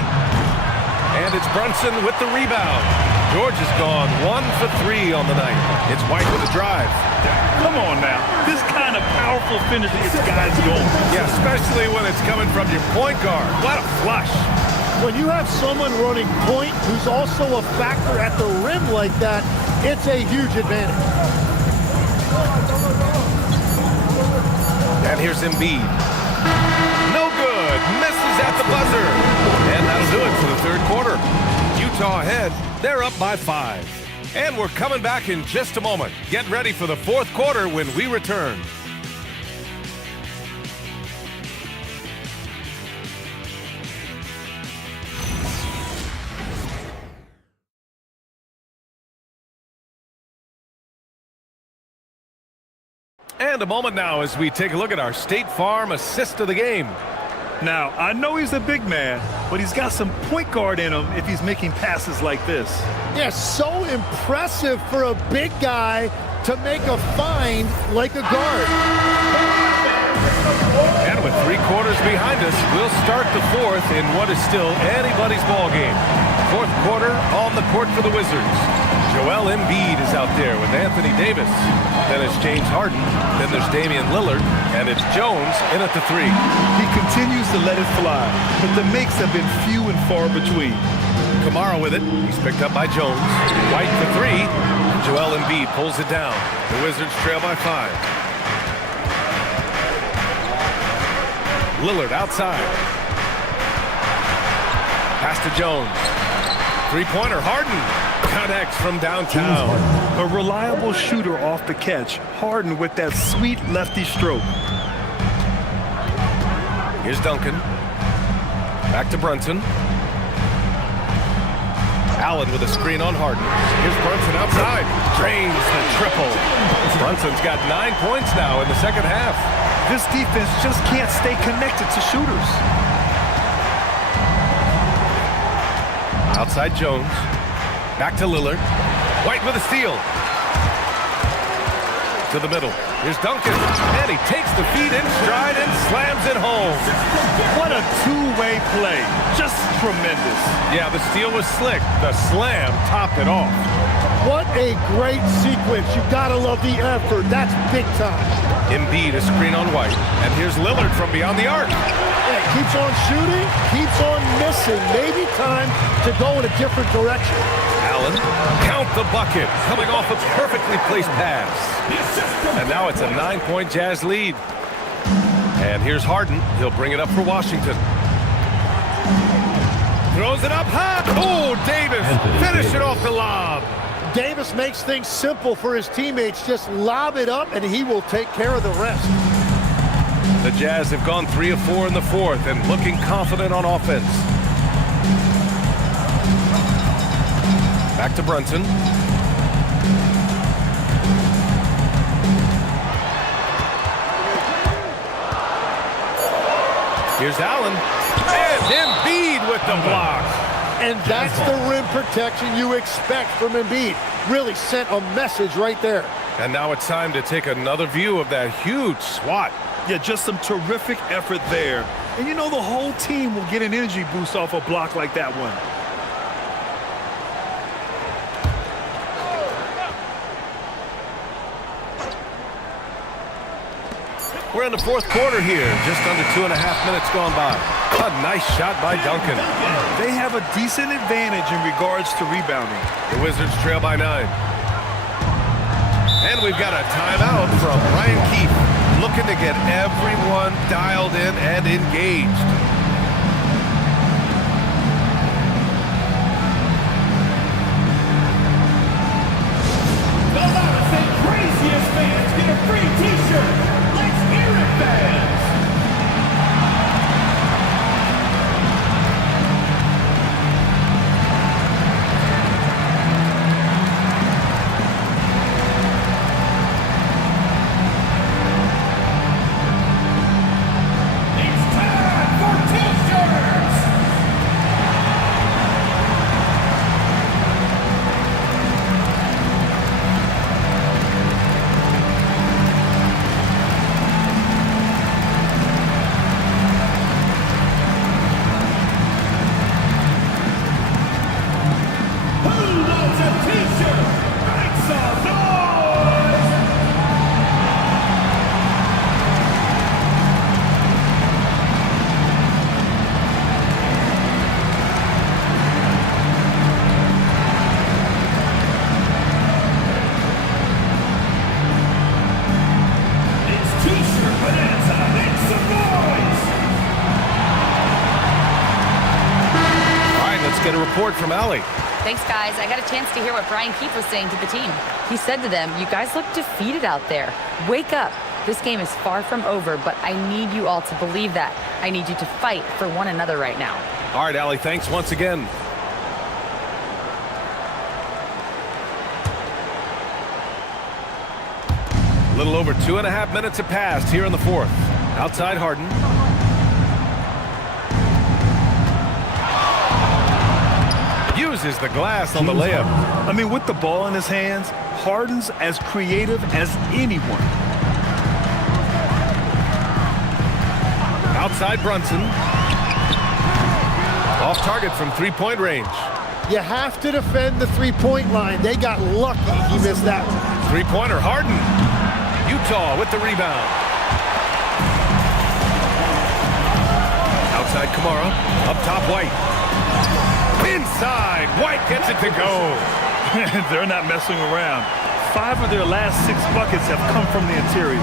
And it's Brunson with the rebound. George has gone 1 for 3 on the night. It's White with a drive. Come on now. This kind of powerful finish gets guys going. Yeah, especially when it's coming from your point guard. What a flush. When you have someone running point who's also a factor at the rim like that, it's a huge advantage. And here's Embiid. No good. Misses at the buzzer. And that'll do it for the third quarter. Utah ahead. They're up by 5. And we're coming back in just a moment. Get ready for the fourth quarter when we return. And a moment now as we take a look at our State Farm assist of the game. Now, I know he's a big man, but he's got some point guard in him if he's making passes like this. Yeah, so impressive for a big guy to make a find like a guard. And with 3 quarters behind us, we'll start the fourth in what is still anybody's ball game. Fourth quarter on the court for the Wizards. Joel Embiid is out there with Anthony Davis. Then it's James Harden. Then there's Damian Lillard. And it's Jones in at the 3. He continues to let it fly, but the makes have been few and far between. Kamara with it. He's picked up by Jones. White for 3. Joel Embiid pulls it down. The Wizards trail by 5. Lillard outside. Pass to Jones. Three-pointer, Harden. Connects from downtown. A reliable shooter off the catch. Harden with that sweet lefty stroke. Here's Duncan. Back to Brunson. Allen with a screen on Harden. Here's Brunson outside. Drains the triple. Brunson's got 9 points now in the second half. This defense just can't stay connected to shooters. Outside Jones. Back to Lillard. White with a steal. To the middle. Here's Duncan. And he takes the feet in stride and slams it home. What a two-way play. Just tremendous. Yeah, the steal was slick. The slam topped it off. What a great sequence. You gotta love the effort. That's big time. Embiid a screen on White. And here's Lillard from beyond the arc. Yeah, keeps on shooting, keeps on missing. Maybe time to go in a different direction. Allen, count the bucket, coming off a perfectly placed pass. And now it's a 9-point Jazz lead. And here's Harden. He'll bring it up for Washington. Throws it up high. Oh, Davis, finish it off the lob. Davis makes things simple for his teammates. Just lob it up, and he will take care of the rest. The Jazz have gone 3 of 4 in the fourth and looking confident on offense. Back to Brunson. Here's Allen. And Embiid with the block. And that's the rim protection you expect from Embiid. Really sent a message right there. And now it's time to take another view of that huge swat. Yeah, just some terrific effort there. And you know the whole team will get an energy boost off a block like that one. We're in the fourth quarter here, just under 2.5 minutes gone by. A nice shot by Duncan. They have a decent advantage in regards to rebounding. The Wizards trail by 9. And we've got a timeout from Brian Keefe, looking to get everyone dialed in and engaged. The loudest and craziest fans get a free t-shirt. Let's hear it, fans. It's time for t-shirts. Who wants a t-shirt? Make some noise! It's t-shirt bonanza. Make some noise! All right, let's get a report from Allie. Thanks, guys. I got a chance to hear what Brian Keefe was saying to the team. He said to them, you guys look defeated out there. Wake up. This game is far from over, but I need you all to believe that. I need you to fight for one another right now. All right, Allie, thanks once again. A little over 2.5 minutes have passed here in the fourth. Outside Harden. Uses the glass on the layup. I mean, with the ball in his hands, Harden's as creative as anyone. Outside Brunson. Off target from three-point range. You have to defend the three-point line. They got lucky he missed that one. Three-pointer, Harden. Utah with the rebound. Outside Kamara. Up top, White. Inside, White gets it to go. They're not messing around. 5 of their last 6 buckets have come from the interior.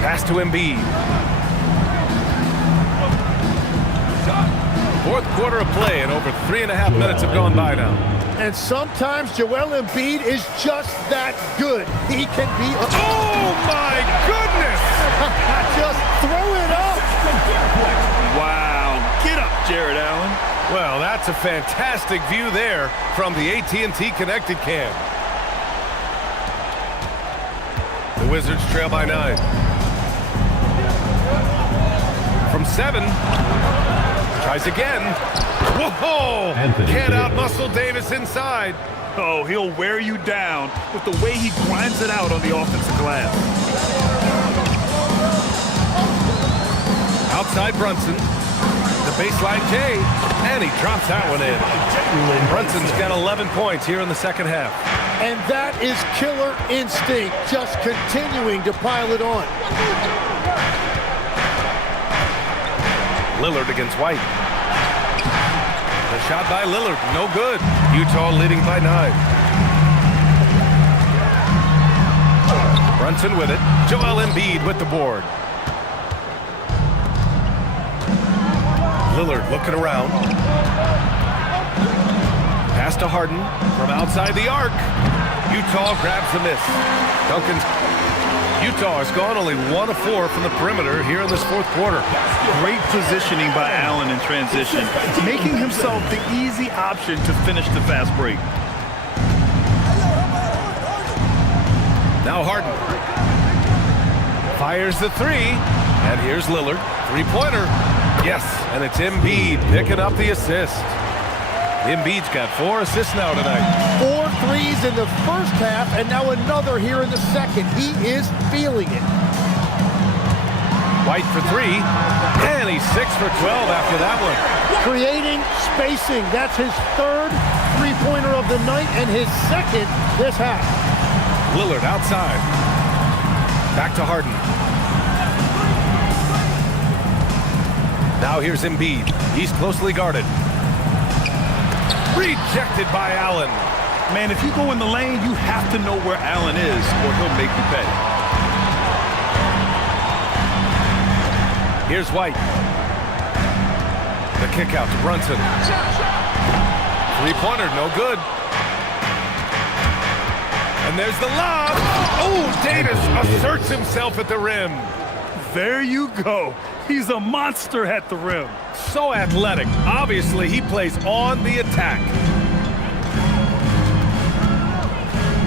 Pass to Embiid. Fourth quarter of play, and over 3.5 minutes have gone by now. And sometimes Joel Embiid is just that good. He can be... Oh, my goodness! Just throw it up! Wow. Get up, Jared Allen. Well, that's a fantastic view there from the AT&T Connected Cam. The Wizards trail by 9. From 7. Tries again. Whoa! Can't out-muscle Davis inside. Oh, he'll wear you down with the way he grinds it out on the offensive glass. Outside Brunson. The baseline J. And he drops that one in. Brunson's got 11 points here in the second half. And that is killer instinct, just continuing to pile it on. Lillard against White. The shot by Lillard, no good. Utah leading by 9. Brunson with it. Joel Embiid with the board. Lillard looking around. Pass to Harden from outside the arc. Utah grabs the miss. Utah has gone only 1 of 4 from the perimeter here in this fourth quarter. Great positioning by Allen in transition, making himself the easy option to finish the fast break. Now Harden fires the 3, and here's Lillard. Three-pointer. Yes, and it's Embiid picking up the assist. Embiid's got 4 assists now tonight. 4 threes in the first half, and now another here in the second. He is feeling it. White for 3, and he's 6 for 12 after that one. Creating spacing. That's his 3rd three-pointer of the night and his 2nd this half. Lillard outside. Back to Harden. Now here's Embiid. He's closely guarded. Rejected by Allen. Man, if you go in the lane, you have to know where Allen is or he'll make you pay. Here's White. The kick out to Brunson. Three-pointer, no good. And there's the lob. Oh, Davis asserts himself at the rim. There you go. He's a monster at the rim. So athletic. Obviously, he plays on the attack.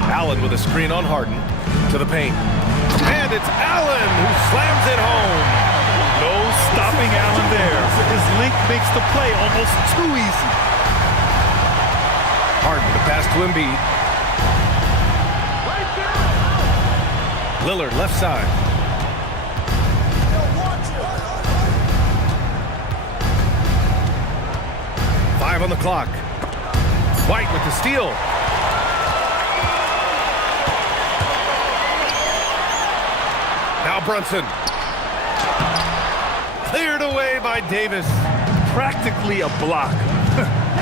Allen with a screen on Harden to the paint. And it's Allen who slams it home. No stopping Allen there. His length makes the play almost too easy. Harden the pass to Embiid. Lillard left side. Five on the clock. White with the steal. Now Brunson. Cleared away by Davis. Practically a block.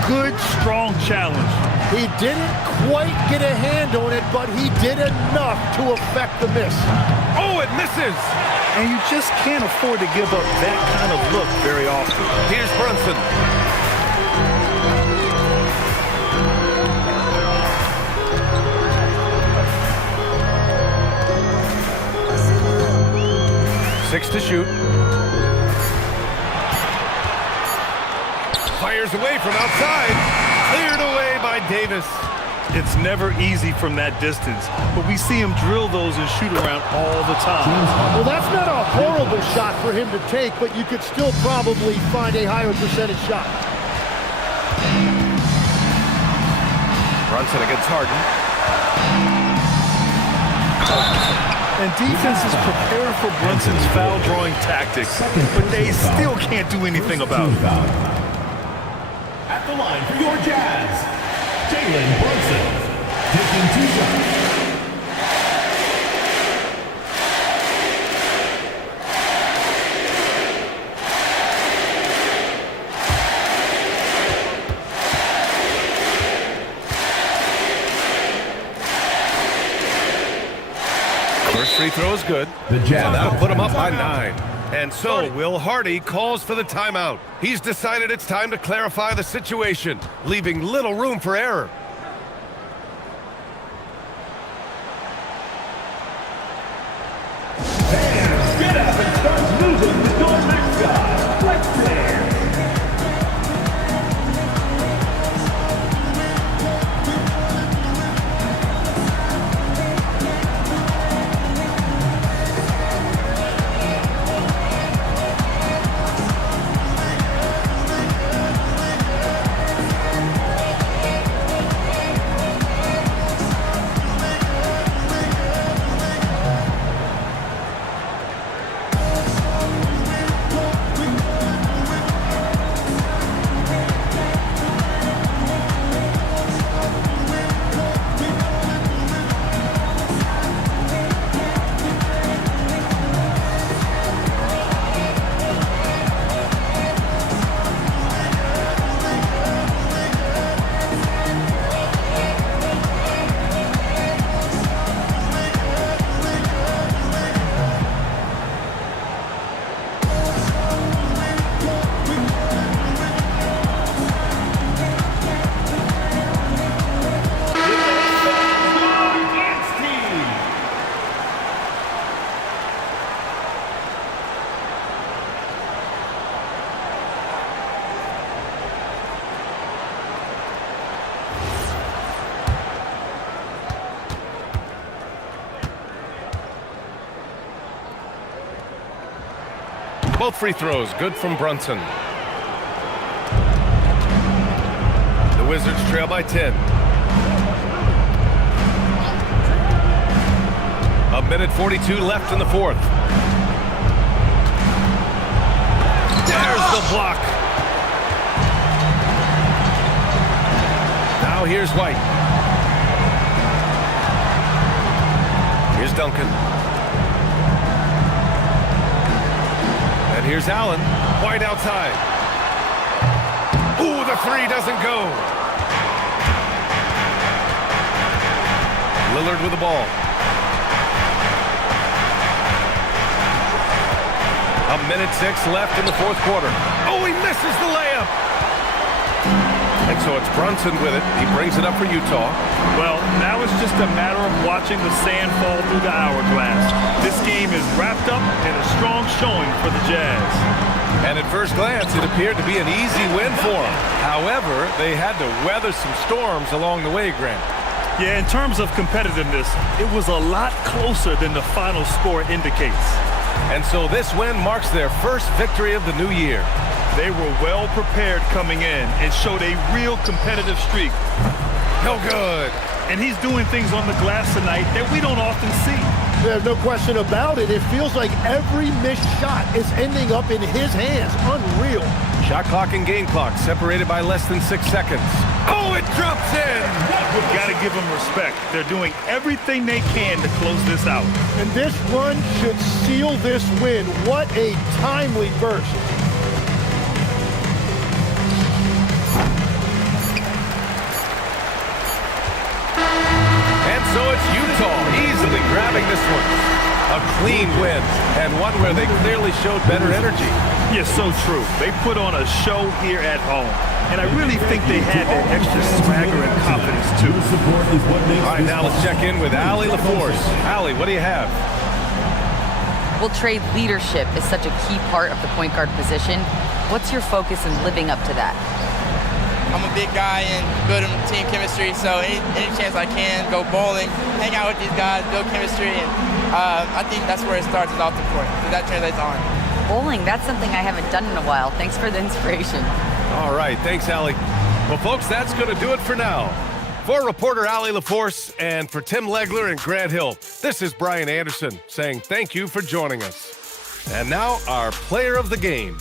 Good, strong challenge. He didn't quite get a hand on it, but he did enough to affect the miss. Oh, it misses! And you just can't afford to give up that kind of look very often. Here's Brunson. Six to shoot. Fires away from outside. Cleared away by Davis. It's never easy from that distance, but we see him drill those and shoot around all the time. Well, that's not a horrible shot for him to take, but you could still probably find a higher percentage shot. Brunson against Harden. And defenses prepare for Brunson's foul-drawing tactics, but they still can't do anything about it. At the line for your Jazz, Jalen Brunson, taking 2 shots. First free throw is good. The Jazz. That'll put him up by 9. And so Will Hardy calls for the timeout. He's decided it's time to clarify the situation, leaving little room for error. Fans, get up and start moving with your mascot. Let's dance. Both free throws good from Brunson. The The Wizards trail by 10. A minute 42 left in the fourth. There's the block. Now here's White. Here's Duncan. And here's Allen. White outside. Ooh, the three doesn't go. Lillard with the ball. A minute 6 left in the fourth quarter. Oh, he misses the layup. And so it's Brunson with it. He brings it up for Utah. Well, now it's just a matter of watching the sand fall through the hourglass. This game is wrapped up in a strong showing for the Jazz. And at first glance, it appeared to be an easy win for them. However, they had to weather some storms along the way, Grant. Yeah, in terms of competitiveness, it was a lot closer than the final score indicates. And so this win marks their first victory of the new year. They were well prepared coming in and showed a real competitive streak. No good. And he's doing things on the glass tonight that we don't often see. There's no question about it. It feels like every missed shot is ending up in his hands. Unreal. Shot clock and game clock separated by less than 6 seconds. Oh, it drops in. Got to give them respect. They're doing everything they can to close this out. And this run should seal this win. What a timely burst. And so it's Utah easily grabbing this one. A clean win, and one where they clearly showed better energy. Yes, so true. They put on a show here at home. And I really think they had that extra swagger and confidence, too. All right, now let's check in with Allie LaForce. Allie, what do you have? Well, Trey, leadership is such a key part of the point guard position. What's your focus in living up to that? I'm a big guy and building team chemistry, so any chance I can, go bowling, hang out with these guys, build chemistry, and I think that's where it starts is off the court, because that translates on. Bowling, that's something I haven't done in a while. Thanks for the inspiration. All right, thanks, Allie. Well, folks, that's going to do it for now. For reporter Allie LaForce and for Tim Legler and Grant Hill, this is Brian Anderson saying thank you for joining us. And now our player of the game.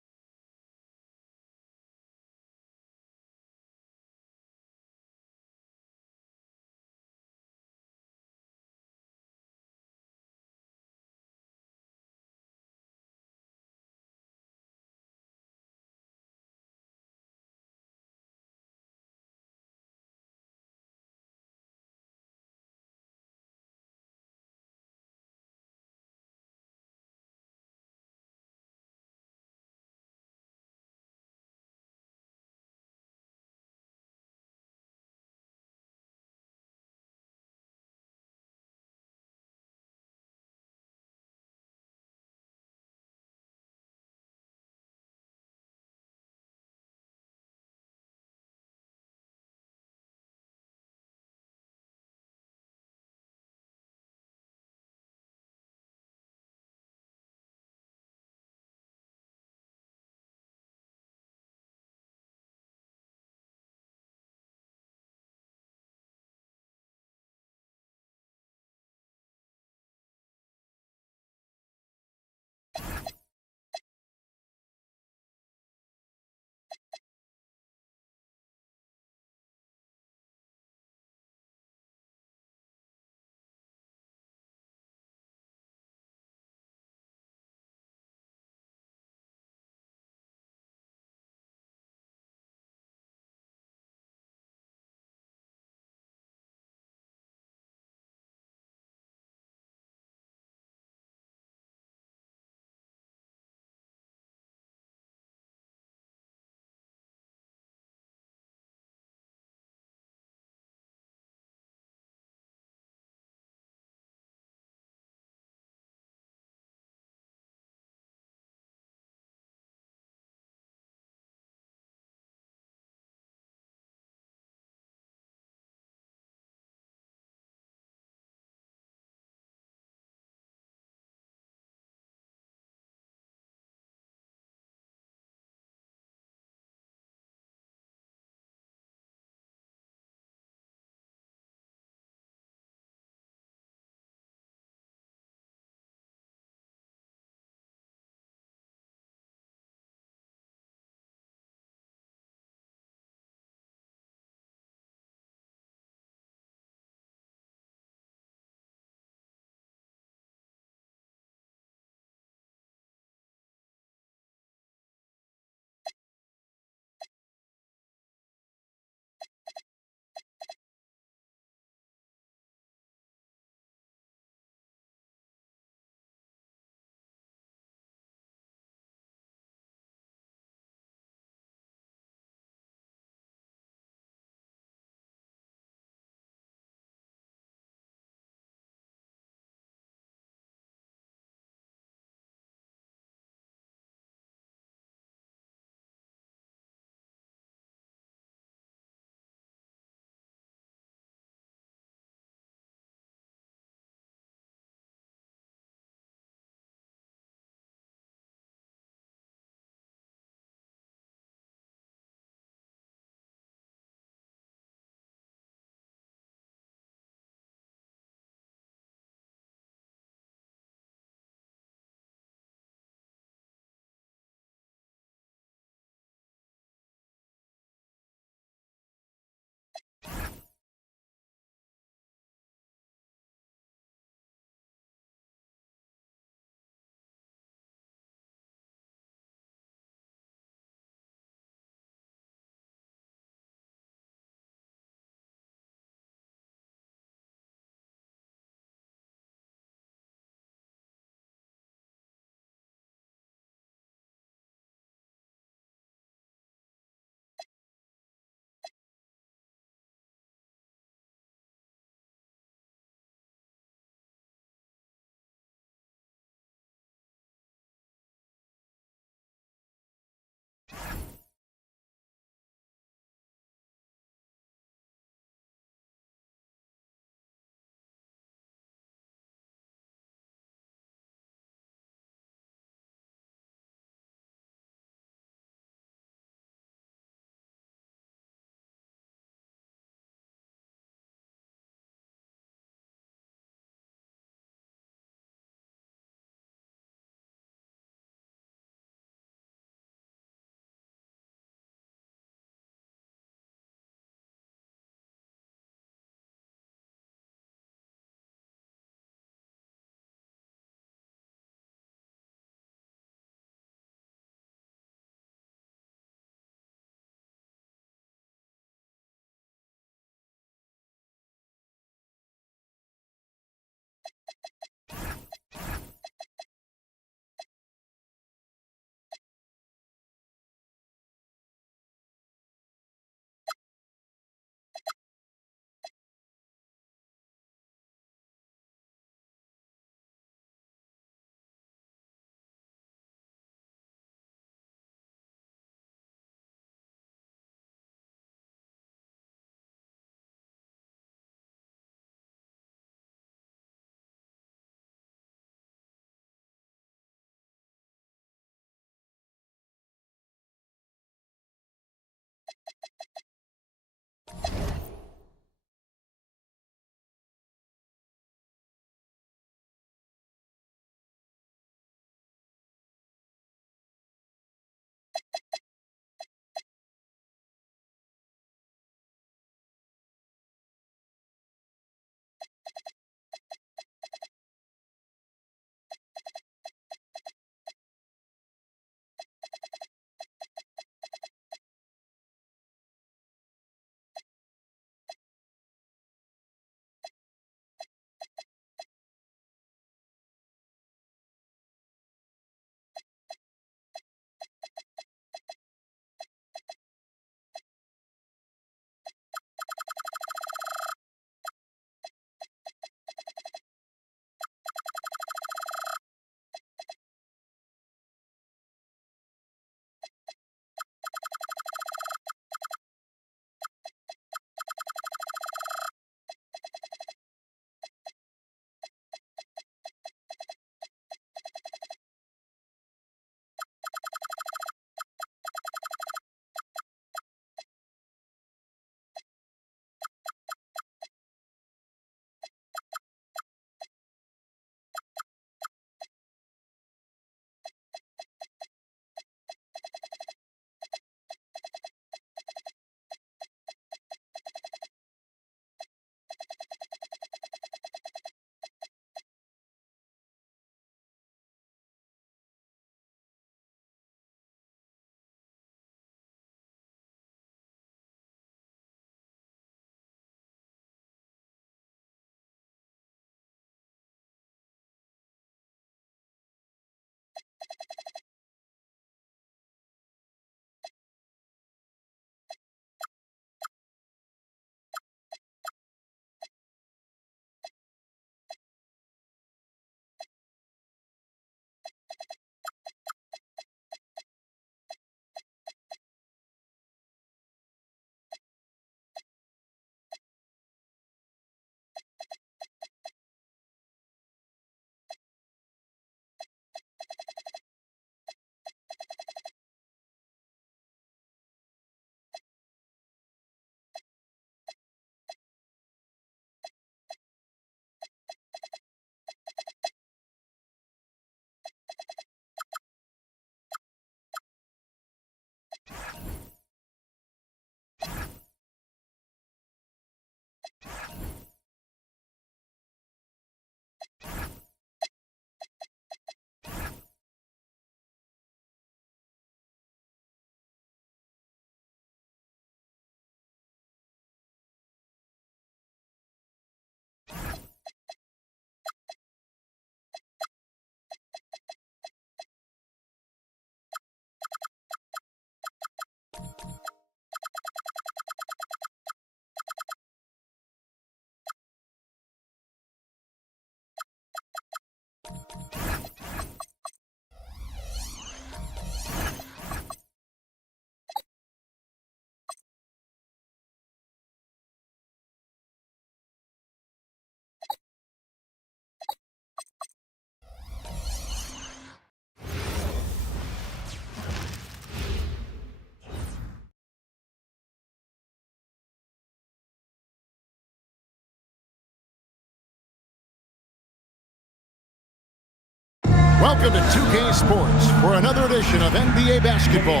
Welcome to 2K Sports for another edition of NBA basketball.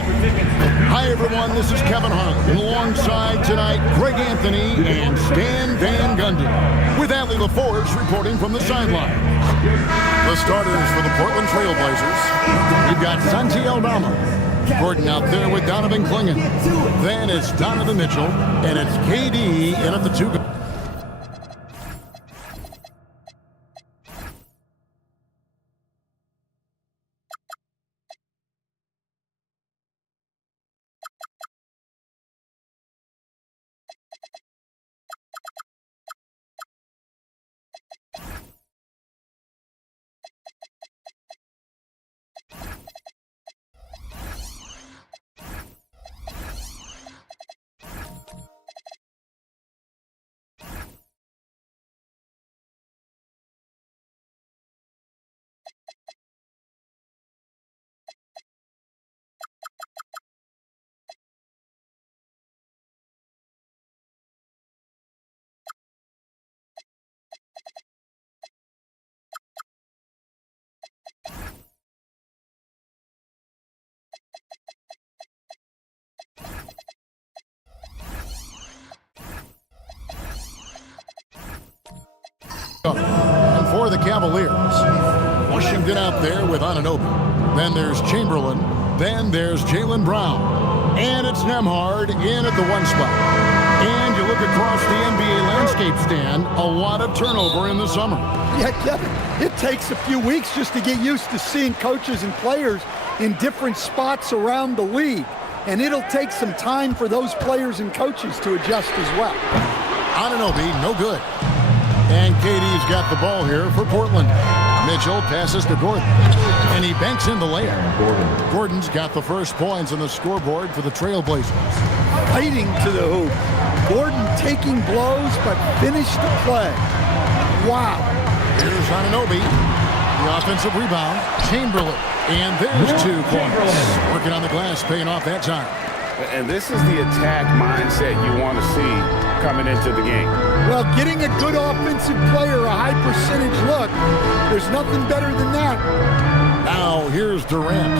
Hi, everyone. This is Kevin Harlan. Alongside tonight, Greg Anthony and Stan Van Gundy, with Allie LaForge reporting from the sideline. The starters for the Portland Trail Blazers. We've got Santi Aldama. Gordon out there with Donovan Clingan. Then it's Donovan Mitchell, and it's KD in at the 2. And for the Cavaliers, Washington out there with Anunoby. Then there's Chamberlain. Then there's Jaylen Brown. And it's Nembhard in at the 1 spot. And you look across the NBA landscape, Stan, a lot of turnover in the summer. Yeah, Kevin, it takes a few weeks just to get used to seeing coaches and players in different spots around the league. And it'll take some time for those players and coaches to adjust as well. Anunoby, no good. And KD's got the ball here for Portland. Mitchell passes to Gordon. And he banks in the layup. Gordon's got the first points on the scoreboard for the Trailblazers. Fighting to the hoop. Gordon taking blows, but finished the play. Wow. Here's Anunoby. The offensive rebound. Chamberlain. And there's 2 points. Working on the glass, paying off that time. And this is the attack mindset you want to see coming into the game. Well, getting a good offensive player a high percentage look, there's nothing better than that. Now here's Durant.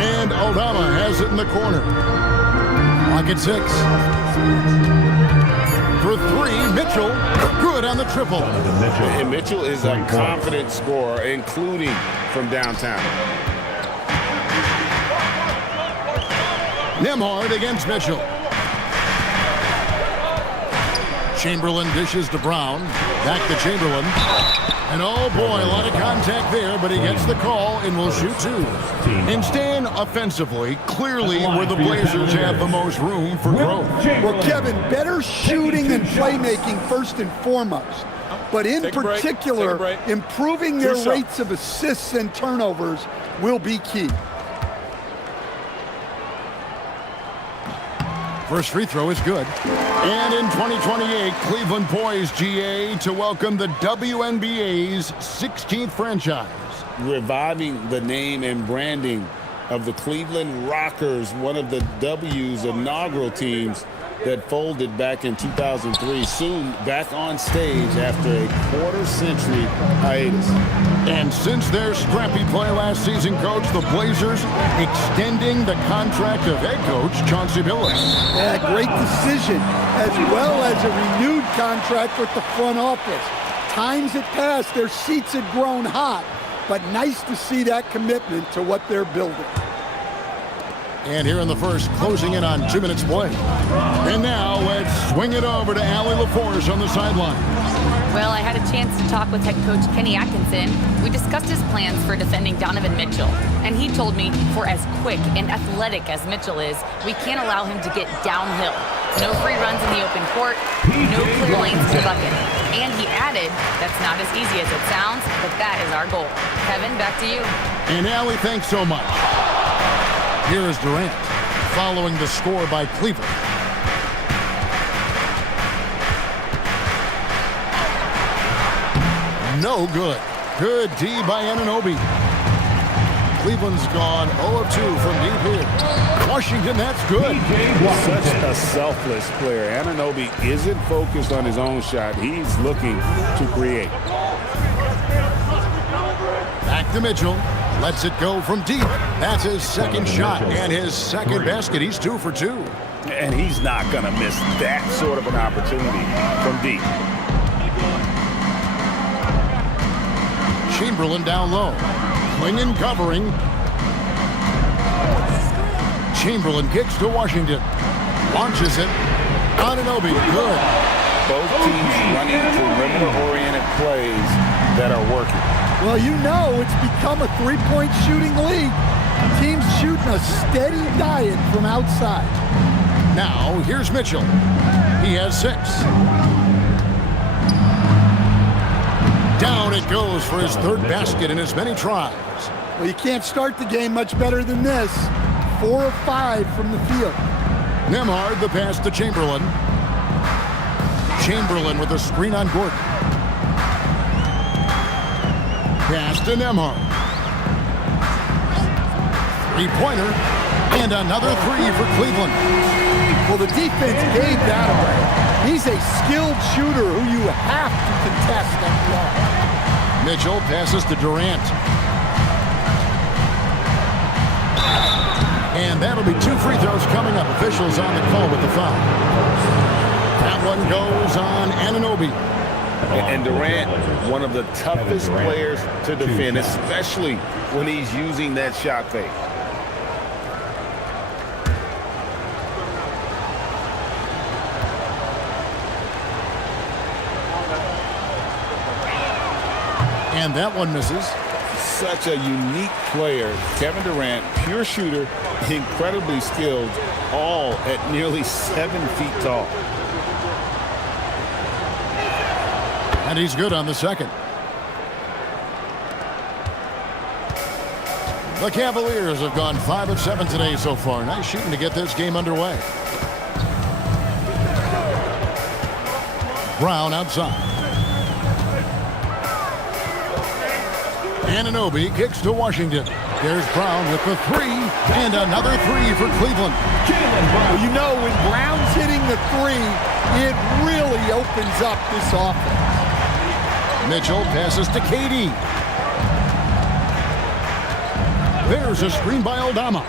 And Aldama has it in the corner. Clock at 6. For 3, Mitchell. Good on the triple. And Mitchell is a confident scorer, including from downtown. Nembhard against Mitchell. Chamberlain dishes to Brown. Back to Chamberlain. And oh boy, a lot of contact there, but he gets the call and will shoot 2. And Stan, offensively, clearly where the Blazers have the most room for growth. Well, Kevin, better shooting and playmaking first and foremost. But in particular, improving their rates of assists and turnovers will be key. First free throw is good. And in 2028, Cleveland poised, GA, to welcome the WNBA's 16th franchise. Reviving the name and branding of the Cleveland Rockers, one of the W's inaugural teams that folded back in 2003, soon back on stage after a quarter-century hiatus. And since their scrappy play last season, Coach, the Blazers extending the contract of head coach Chauncey Billups. Yeah, great decision, as well as a renewed contract with the front office. times had passed, their seats had grown hot, but nice to see that commitment to what they're building. And here in the first, closing in on 2 minutes play. And now let's swing it over to Allie LaForce on the sideline. Well, I had a chance to talk with head coach Kenny Atkinson. We discussed his plans for defending Donovan Mitchell. And he told me for as quick and athletic as Mitchell is, we can't allow him to get downhill. No free runs in the open court, no clear lanes to the bucket. And he added, that's not as easy as it sounds, but that is our goal. Kevin, back to you. And Allie, thanks so much. Here is Durant, following the score by Cleveland. No good. Good D by Anunoby. Cleveland's gone 0 of 2 from deep here. Washington, that's good. Such a selfless player. Anunoby isn't focused on his own shot. He's looking to create. Back to Mitchell. Lets it go from deep. That's his second shot and his second basket. He's 2 for 2. And he's not going to miss that sort of an opportunity from deep. Chamberlain down low. Klingon covering. Chamberlain kicks to Washington. Launches it. Anunoby, good. Both teams running perimeter-oriented plays that are working. Well, you know it's become a three-point shooting league. Teams shooting a steady diet from outside. Now, here's Mitchell. He has 6. Down it goes for his third basket in as many tries. Well, you can't start the game much better than this. 4 of 5 from the field. Nembhard, the pass to Chamberlain. Chamberlain with a screen on Gordon. Pass to Nembhard. Three-pointer. And another 3 for Cleveland. Well, the defense gave that away. He's a skilled shooter who you have to contest that ball. Mitchell passes to Durant. And that'll be 2 free throws coming up. Officials on the call with the foul. That one goes on Anunoby. And Durant, one of the toughest players to defend, especially when he's using that shot fake. And that one misses. Such a unique player. Kevin Durant, pure shooter, incredibly skilled, all at nearly 7 feet tall. And he's good on the second. The Cavaliers have gone 5 of 7 today so far. Nice shooting to get this game underway. Brown outside. Anunoby kicks to Washington. There's Brown with the 3, and another 3 for Cleveland. Well, you know, when Brown's hitting the 3, it really opens up this offense. Mitchell passes to KD. There's a screen by Aldama.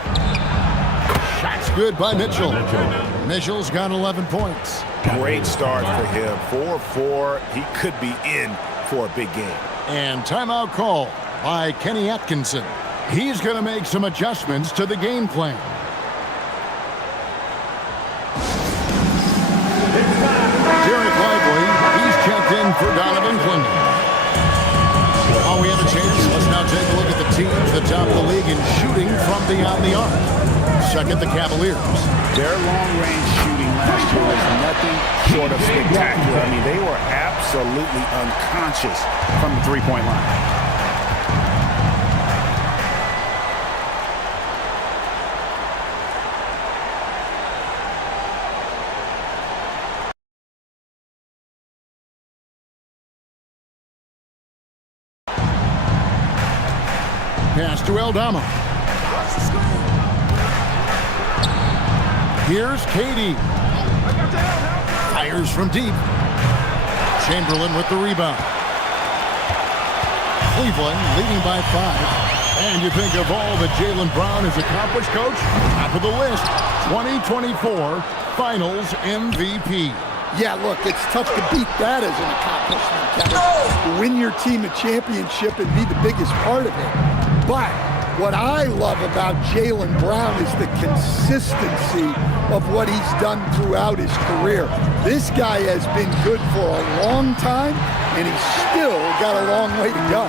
Shot's good by Mitchell. Mitchell's got 11 points. Great start for him. 4-4. He could be in for a big game. And timeout call by Kenny Atkinson. He's going to make some adjustments to the game plan. Derek Lively, he's checked in for Donovan Clingan. Oh, we have a chance. Let's now take a look at the teams that top the league in shooting from beyond the arc. Second, the Cavaliers. Their long-range shooting last year was nothing short of spectacular. I mean, they were absolutely unconscious from the three-point line. Pass to Aldama. Here's KD. Fires from deep. Chamberlain with the rebound. Cleveland leading by 5. And you think of all that Jaylen Brown has accomplished, Coach? Top of the list, 2024 Finals MVP. Yeah, look, it's tough to beat that as an accomplishment, Kevin. Win your team a championship and be the biggest part of it. But what I love about Jaylen Brown is the consistency of what he's done throughout his career. This guy has been good for a long time, and he's still got a long way to go.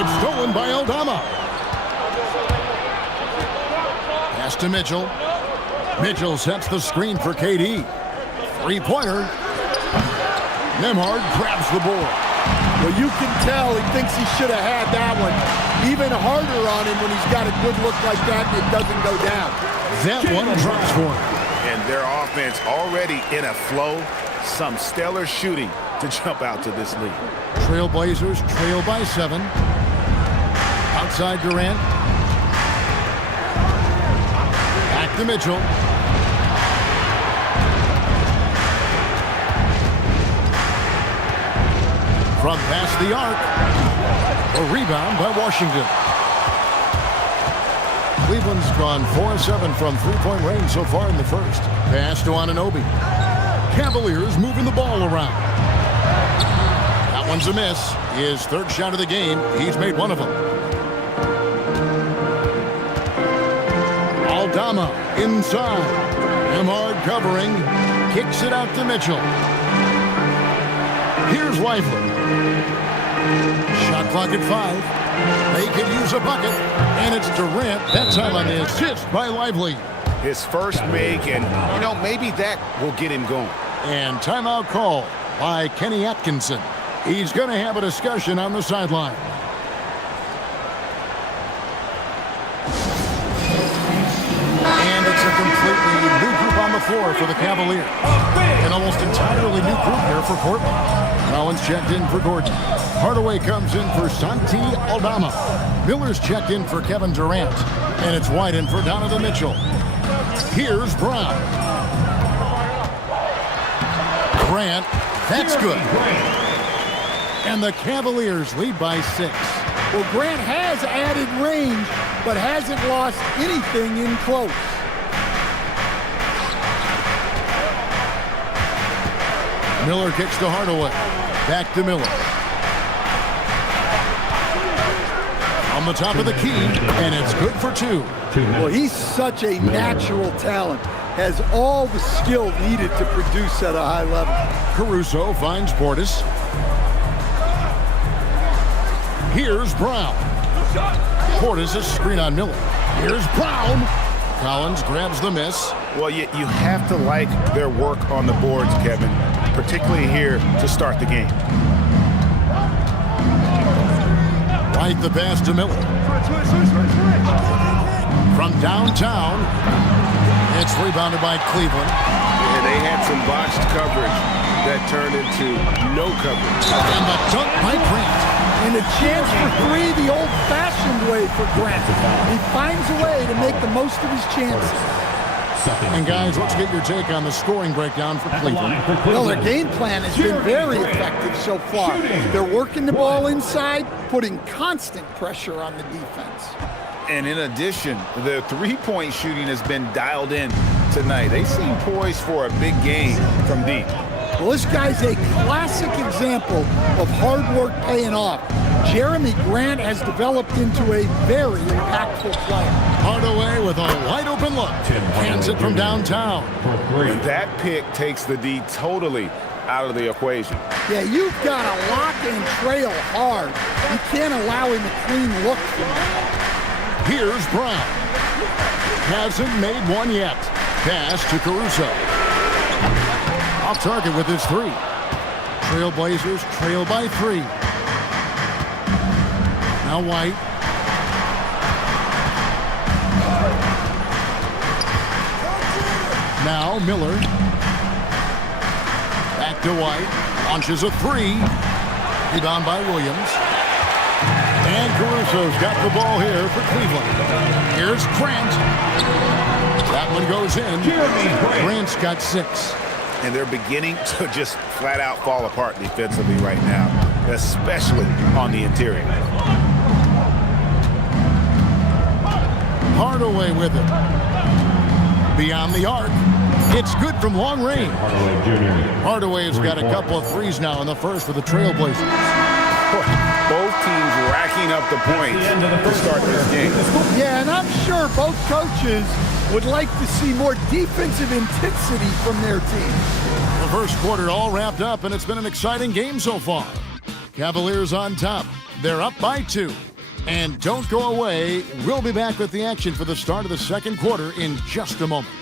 It's stolen by Aldama. Pass to Mitchell. Mitchell sets the screen for KD. Three-pointer. Nembhard grabs the board. Well, you can tell he thinks he should have had that one. Even harder on him when he's got a good look like that and it doesn't go down. That one drops for him. And their offense already in a flow. Some stellar shooting to jump out to this lead. Trailblazers trail by 7. Outside Durant. Back to Mitchell. From past the arc. A rebound by Washington. Cleveland's gone 4-7 from three-point range so far in the first. Pass to Anunoby. Cavaliers moving the ball around. That one's a miss. His third shot of the game. He's made one of them. Aldama inside. Nembhard covering. Kicks it out to Mitchell. Here's Lively. Shot clock at 5. They could use a bucket, and it's Durant. That time on the assist by Lively. His first make, and, you know, maybe that will get him going. And timeout call by Kenny Atkinson. He's going to have a discussion on the sideline. And it's a completely new group on the floor for the Cavaliers. An almost entirely new group here for Portland. Collins checked in for Gordon. Hardaway comes in for Santi Aldama. Miller's checked in for Kevin Durant. And it's White in for Donovan Mitchell. Here's Brown. Grant, that's good. And the Cavaliers lead by 6. Well, Grant has added range, but hasn't lost anything in close. Miller kicks to Hardaway. Back to Miller. On the top of the key, and it's good for 2. Well, he's such a natural talent. Has all the skill needed to produce at a high level. Caruso finds Portis. Here's Brown. Portis a screen on Miller. Here's Brown. Collins grabs the miss. Well, you have to like their work on the boards, Kevin, particularly here to start the game. Right the pass to Miller. From downtown, it's rebounded by Cleveland. And they had some botched coverage that turned into no coverage. And the dunk by Grant. And a chance for 3 the old-fashioned way for Grant. He finds a way to make the most of his chances. And guys, let's get your take on the scoring breakdown for Cleveland. Well, their game plan has been very effective so far. They're working the ball inside, putting constant pressure on the defense. And in addition, the three-point shooting has been dialed in tonight. They seem poised for a big game from deep. Well, this guy's a classic example of hard work paying off. Jeremy Grant has developed into a very impactful player. Hardaway with a wide-open look. Hands it from downtown. And that pick takes the D totally out of the equation. Yeah, you've got to lock and trail hard. You can't allow him a clean look from that. Here's Brown. Hasn't made one yet. Pass to Caruso. Off target with his 3. Trailblazers trail by 3. Now White. Now Miller. Back to White. Launches a 3. Rebound by Williams. And Caruso's got the ball here for Cleveland. Here's Grant. That one goes in. Grant's got 6. And they're beginning to just flat out fall apart defensively right now, especially on the interior. Hardaway with it. Beyond the arc. It's good from long range. Hardaway has got a couple of threes now in the first for the Trailblazers. Both teams racking up the points to start this game. Yeah, and I'm sure both coaches would like to see more defensive intensity from their team. The first quarter all wrapped up, and it's been an exciting game so far. Cavaliers on top. They're up by 2. And don't go away. We'll be back with the action for the start of the second quarter in just a moment.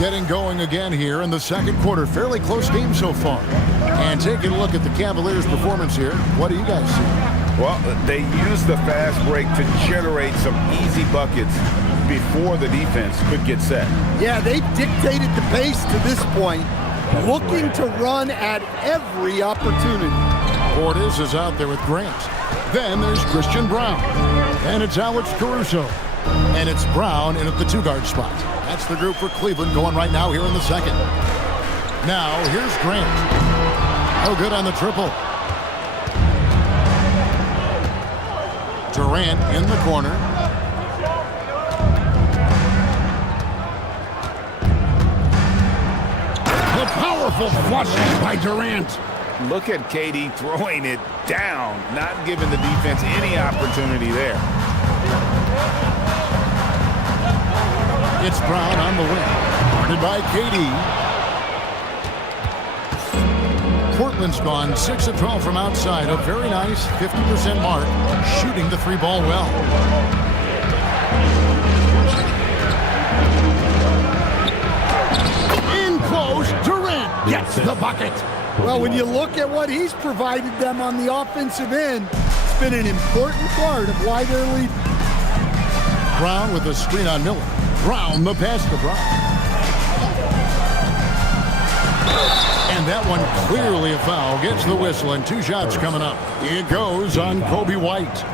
Getting going again here in the second quarter. Fairly close game so far. And taking a look at the Cavaliers' performance here, what do you guys see? Well, they used the fast break to generate some easy buckets before the defense could get set. Yeah, they dictated the pace to this point, looking to run at every opportunity. Portis is out there with Grant. Then there's Christian Brown. And it's Alex Caruso. And it's Brown in at the 2-guard spot. That's the group for Cleveland going right now here in the second. Now, here's Grant. No good on the triple. Durant in the corner. The powerful flush by Durant. Look at KD throwing it down, not giving the defense any opportunity there. It's Brown on the wing. Guarded by KD. Portland's gone 6 of 12 from outside. A very nice 50% mark. Shooting the 3-ball well. In close, Durant gets the bucket. Well, when you look at what he's provided them on the offensive end, it's been an important part of why they're leading. Brown with a screen on Miller. Brown, the pass to Brown. And that one clearly a foul. Gets the whistle and 2 shots coming up. It goes on Kobe White.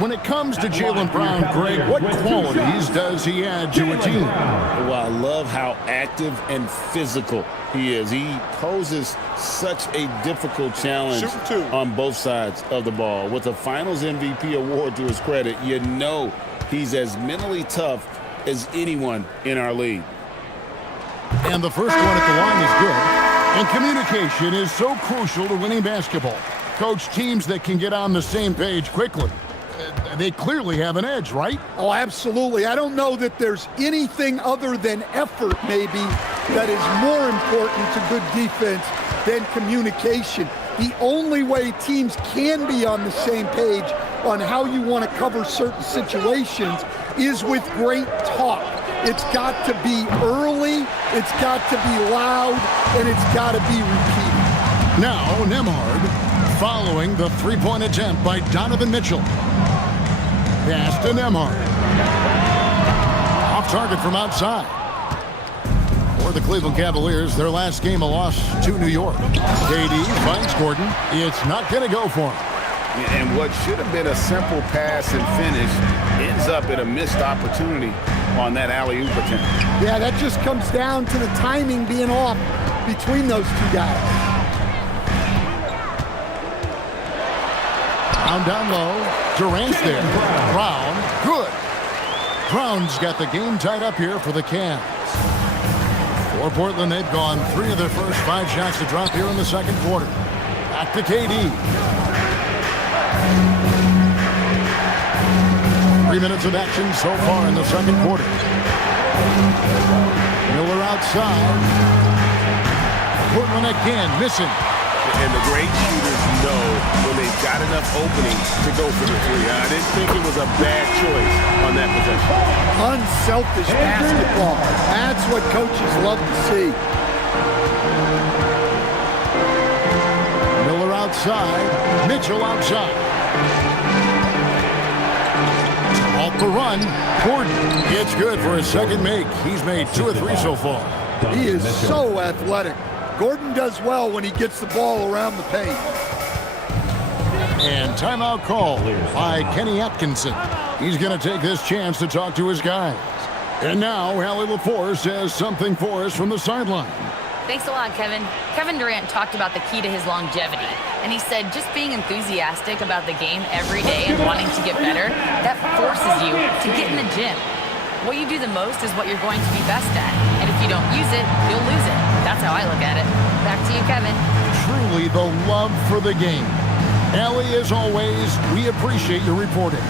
When it comes to Jaylen Brown, Greg, what qualities does he add to a team? Well, I love how active and physical he is. He poses such a difficult challenge on both sides of the ball. With a Finals MVP award to his credit, you know he's as mentally tough as anyone in our league. And the first one at the line is good. And communication is so crucial to winning basketball. Coach, teams that can get on the same page quickly, they clearly have an edge, right? Oh, absolutely. I don't know that there's anything other than effort, maybe, that is more important to good defense than communication. The only way teams can be on the same page on how you want to cover certain situations is with great talk. It's got to be early, it's got to be loud, and it's got to be repeated. Now, Nembhard following the 3-point attempt by Donovan Mitchell. Pass to Nembhard. Off target from outside. For the Cleveland Cavaliers, their last game a loss to New York. KD finds Gordon. It's not going to go for him. And what should have been a simple pass and finish ends up in a missed opportunity on that alley-oop attempt. Yeah, that just comes down to the timing being off between those 2 guys. Brown down low. Durant's there. Brown, good. Brown's got the game tied up here for the Cavs. For Portland, they've gone 3 of their first 5 shots to drop here in the second quarter. Back to KD. 3 minutes of action so far in the second quarter. Miller outside. Portland again missing. And the great shooters know when they've got enough opening to go for the three. I didn't think it was a bad choice on that possession. Unselfish basketball. That's what coaches love to see. Miller outside. Mitchell outside. Off the run. Gordon. It's good for his second make. He's made 2 of 3 so far. He is so athletic. Gordon does well when he gets the ball around the paint. And timeout call by Kenny Atkinson. He's going to take this chance to talk to his guys. And now, Allie LaForce says something for us from the sideline. Thanks a lot, Kevin. Kevin Durant talked about the key to his longevity. And he said just being enthusiastic about the game every day and wanting to get better, that forces you to get in the gym. What you do the most is what you're going to be best at. And if you don't use it, you'll lose it. That's how I look at it. Back to you, Kevin. Truly the love for the game. Allie, as always, we appreciate your reporting.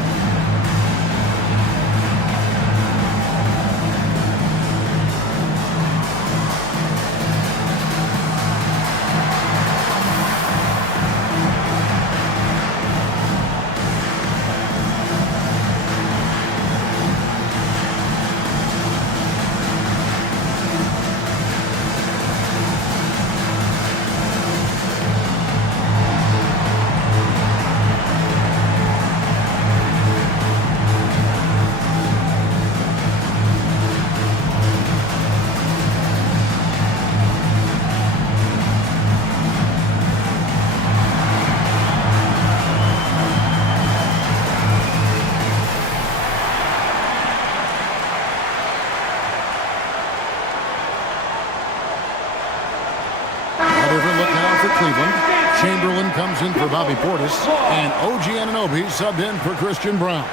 Chamberlain comes in for Bobby Portis, and OG Anunoby subbed in for Christian Brown.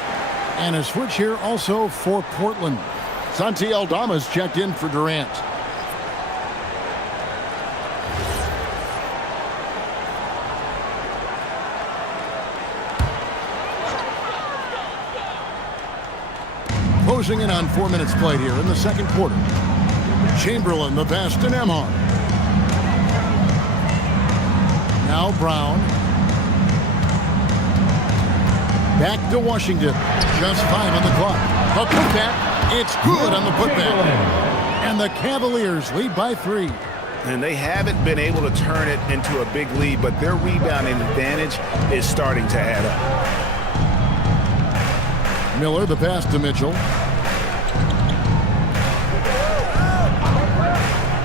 And a switch here also for Portland. Santi Aldama's checked in for Durant. Closing in on 4 minutes played here in the second quarter. Chamberlain, the pass to Nembhard. Now Brown. Back to Washington. Just 5 on the clock. A putback. It's good on the putback. And the Cavaliers lead by 3. And they haven't been able to turn it into a big lead, but their rebounding advantage is starting to add up. Miller, the pass to Mitchell.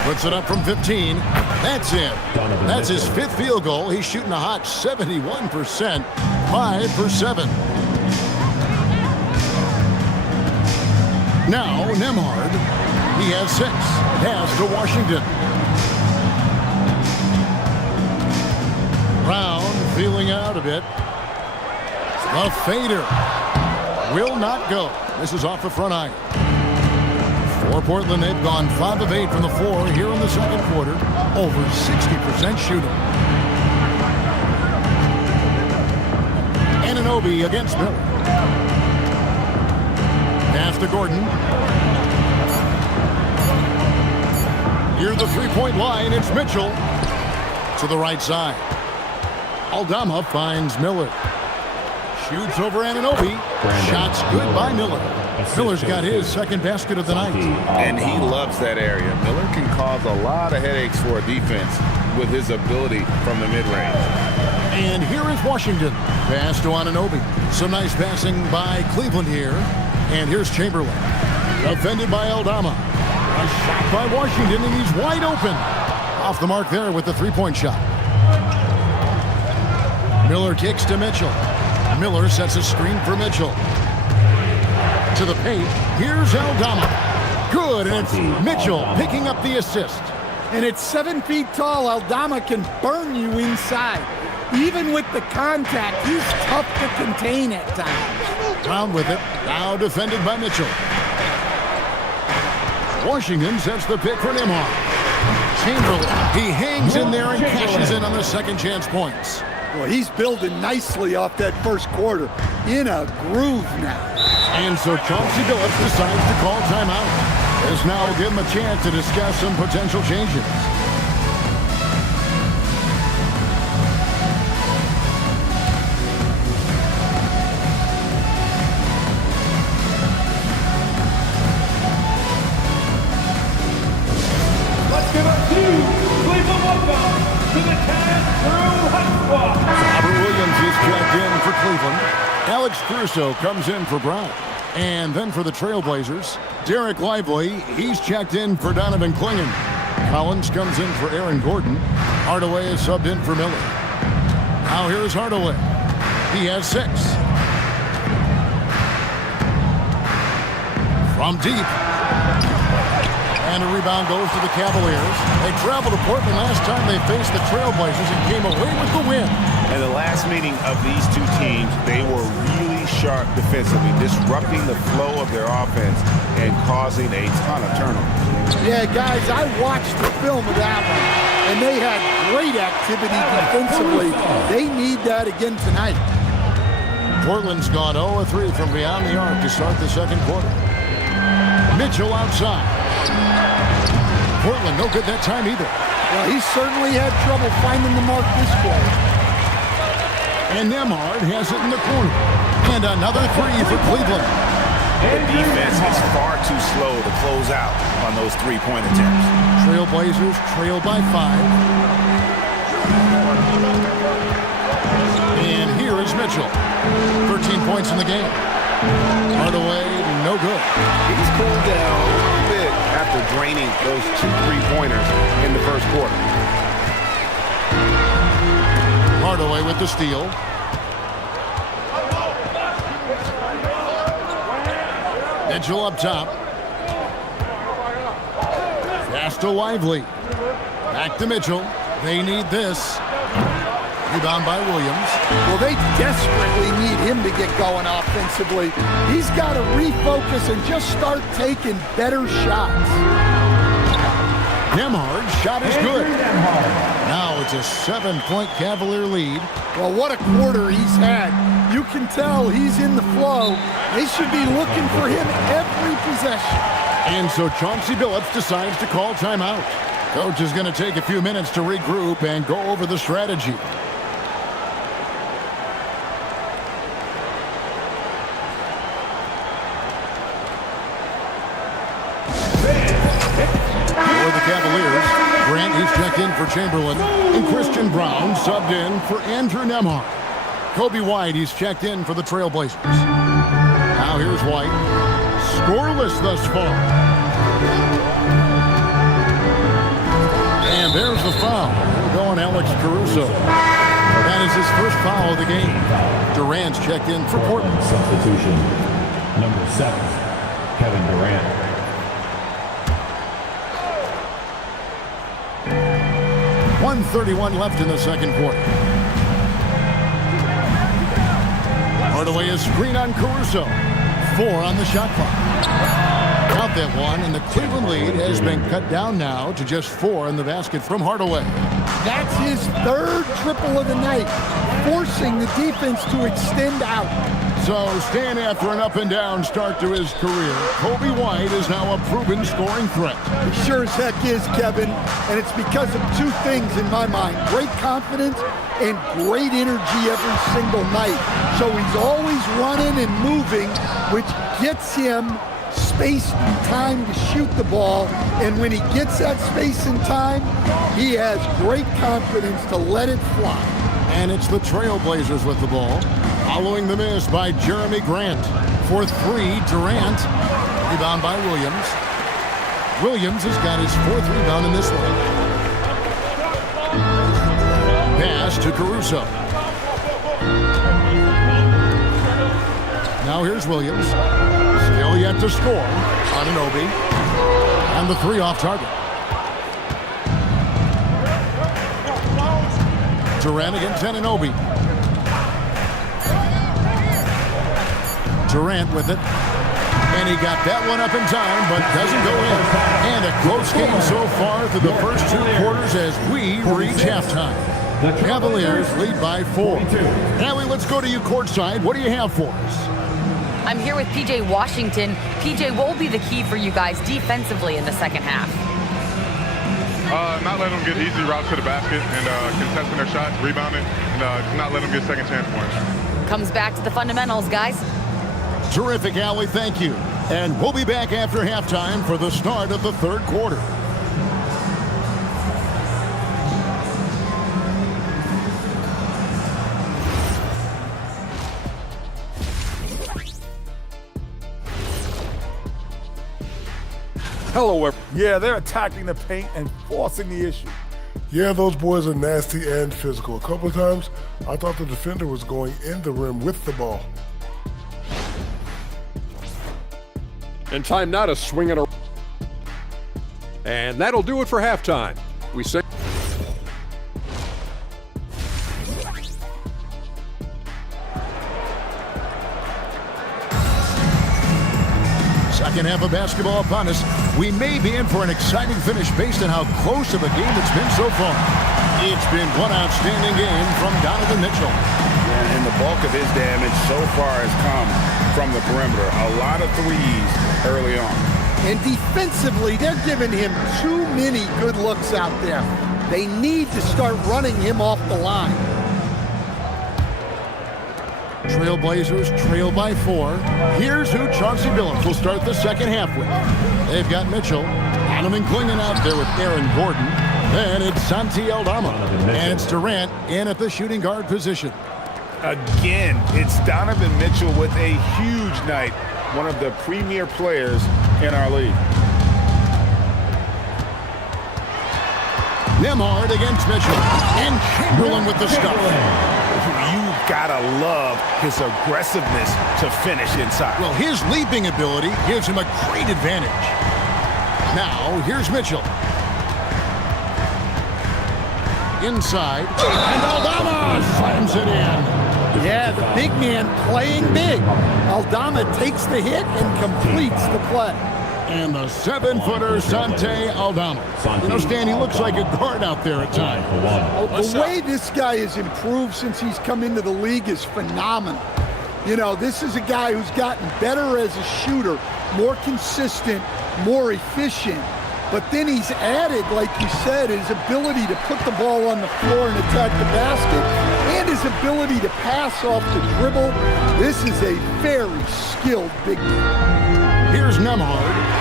Puts it up from 15. That's it. That's his 5th field goal. He's shooting a hot 71%. 5 for 7. Now Nembhard. He has 6. Pass to Washington. Brown feeling out a bit. A fader. Will not go. This is off the front iron. For Portland, they've gone 5 of 8 from the floor here in the second quarter. Over 60% shooting. Anunoby against Miller. Pass to Gordon. Near the three-point line, it's Mitchell. To the right side. Aldama finds Miller. Shoots over Anunoby. Shots good by Miller. Miller's got his second basket of the night. And he loves that area. Miller can cause a lot of headaches for a defense with his ability from the mid-range. And here is Washington. Pass to Anunoby. Some nice passing by Cleveland here. And here's Chamberlain. Defended by Aldama. A shot by Washington, and he's wide open. Off the mark there with the three-point shot. Miller kicks to Mitchell. Miller sets a screen for Mitchell. To the paint. Here's Aldama. Good, and it's Mitchell picking up the assist. And at 7 feet tall, Aldama can burn you inside. Even with the contact, he's tough to contain at times. Brown with it. Now defended by Mitchell. Washington sets the pick for Nembhard. Chamberlain. He hangs in there and cashes in on the second chance points. Well, he's building nicely off that first quarter. In a groove now. And so Chauncey Billups decides to call timeout. As now will give him a chance to discuss some potential changes. for Cleveland. Alex Caruso comes in for Brown. And then for the Trailblazers, Derek Lively, he's checked in for Donovan Clingan. Collins comes in for Aaron Gordon. Hardaway is subbed in for Miller. Now here's Hardaway. He has 6. From deep. And a rebound goes to the Cavaliers. They traveled to Portland last time they faced the Trailblazers and came away with the win. In the last meeting of these two teams, they were really sharp defensively, disrupting the flow of their offense and causing a ton of turnovers. Yeah, guys, I watched the film of that one, and they had great activity defensively. They need that again tonight. Portland's gone 0-3 from beyond the arc to start the second quarter. Mitchell outside. Portland no good that time either. Well, he certainly had trouble finding the mark this play. And Nembhard has it in the corner. And another 3 for Cleveland. The defense is far too slow to close out on those three-point attempts. Trailblazers trail by 5. And here is Mitchell. 13 points in the game. Hardaway, no good. He's cooled down a little bit after draining those 2 3-pointers in the first quarter. Hardaway with the steal. Mitchell up top. Pass to Lively. Back to Mitchell. They need this. Rebound by Williams. Well, they desperately need him to get going offensively. He's got to refocus and just start taking better shots. Nembhard's shot is good. Now it's a 7-point Cavalier lead. Well, what a quarter he's had. You can tell he's in the flow. They should be looking for him every possession. And so Chauncey Billups decides to call timeout. Coach is going to take a few minutes to regroup and go over the strategy. For the Cavaliers, Grant, he's checked in for Chamberlain, and Christian Brown subbed in for Andrew Nembhard. Kobe White, he's checked in for the Trailblazers. Now here's White. Scoreless thus far. And there's the foul. We're going Alex Caruso. That is his first foul of the game. Durant's checked in for Portland. Substitution, number 7, Kevin Durant. 1:31 left in the second quarter. Hardaway is screen on Caruso. 4 on the shot clock. Out that one, and the Cleveland lead has been cut down now to just 4 in the basket from Hardaway. That's his 3rd triple of the night, forcing the defense to extend out. So, staying after an up-and-down start to his career, Kobe White is now a proven scoring threat. He sure as heck is, Kevin, and it's because of 2 things in my mind. Great confidence and great energy every single night. So he's always running and moving, which gets him space and time to shoot the ball. And when he gets that space and time, he has great confidence to let it fly. And it's the Trailblazers with the ball. Following the miss by Jeremy Grant. For 3, Durant. Rebound by Williams. Williams has got his 4th rebound in this one. Pass to Caruso. Now here's Williams. Still yet to score. Anunoby. And the 3 off target. Durant against Anunoby. Durant with it. And he got that one up in time, but doesn't go in. And a close game so far through the first 2 quarters as we reach halftime. The Cavaliers lead by 4. Allie, let's go to you courtside. What do you have for us? I'm here with PJ Washington. PJ, what will be the key for you guys defensively in the second half? Not letting them get easy routes to the basket and contesting their shots, rebounding, and not letting them get second chance points. Comes back to the fundamentals, guys. Terrific, Allie. Thank you. And we'll be back after halftime for the start of the third quarter. Hello, Yeah, they're attacking the paint and forcing the issue. Yeah, those boys are nasty and physical. A couple of times, I thought the defender was going in the rim with the ball. And time now to swing it around. And that'll do it for halftime. We say. Second half of basketball upon us. We may be in for an exciting finish based on how close of a game it's been so far. It's been one outstanding game from Donovan Mitchell. And the bulk of his damage so far has come from the perimeter. A lot of threes early on. And defensively, they're giving him too many good looks out there. They need to start running him off the line. Trailblazers trail by 4. Here's who Chauncey Billups will start the second half with. They've got Mitchell, Donovan Clingan out there with Aaron Gordon. Then it's Santi Aldama. And it's Durant in at the shooting guard position. Again, it's Donovan Mitchell with a huge night. One of the premier players in our league. Nembhard against Mitchell. And Chamberlain with the stuff. You've got to love his aggressiveness to finish inside. Well, his leaping ability gives him a great advantage. Now, here's Mitchell. Inside. And Aldama slams it in. Yeah, the big man playing big. Aldama takes the hit and completes the play. And the 7-footer, Santi Aldama. You know, Stan, he looks like a guard out there at times. The way this guy has improved since he's come into the league is phenomenal. You know, this is a guy who's gotten better as a shooter, more consistent, more efficient. But then he's added, like you said, his ability to put the ball on the floor and attack the basket, and his ability to pass off the dribble. This is a very skilled big man. Here's Nembhard.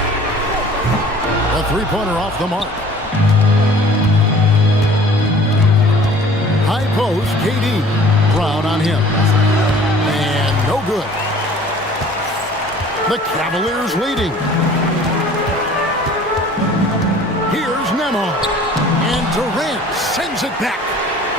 A three-pointer off the mark. High post, KD. Brown on him. And no good. The Cavaliers leading. Here's Nembhard. And Durant sends it back.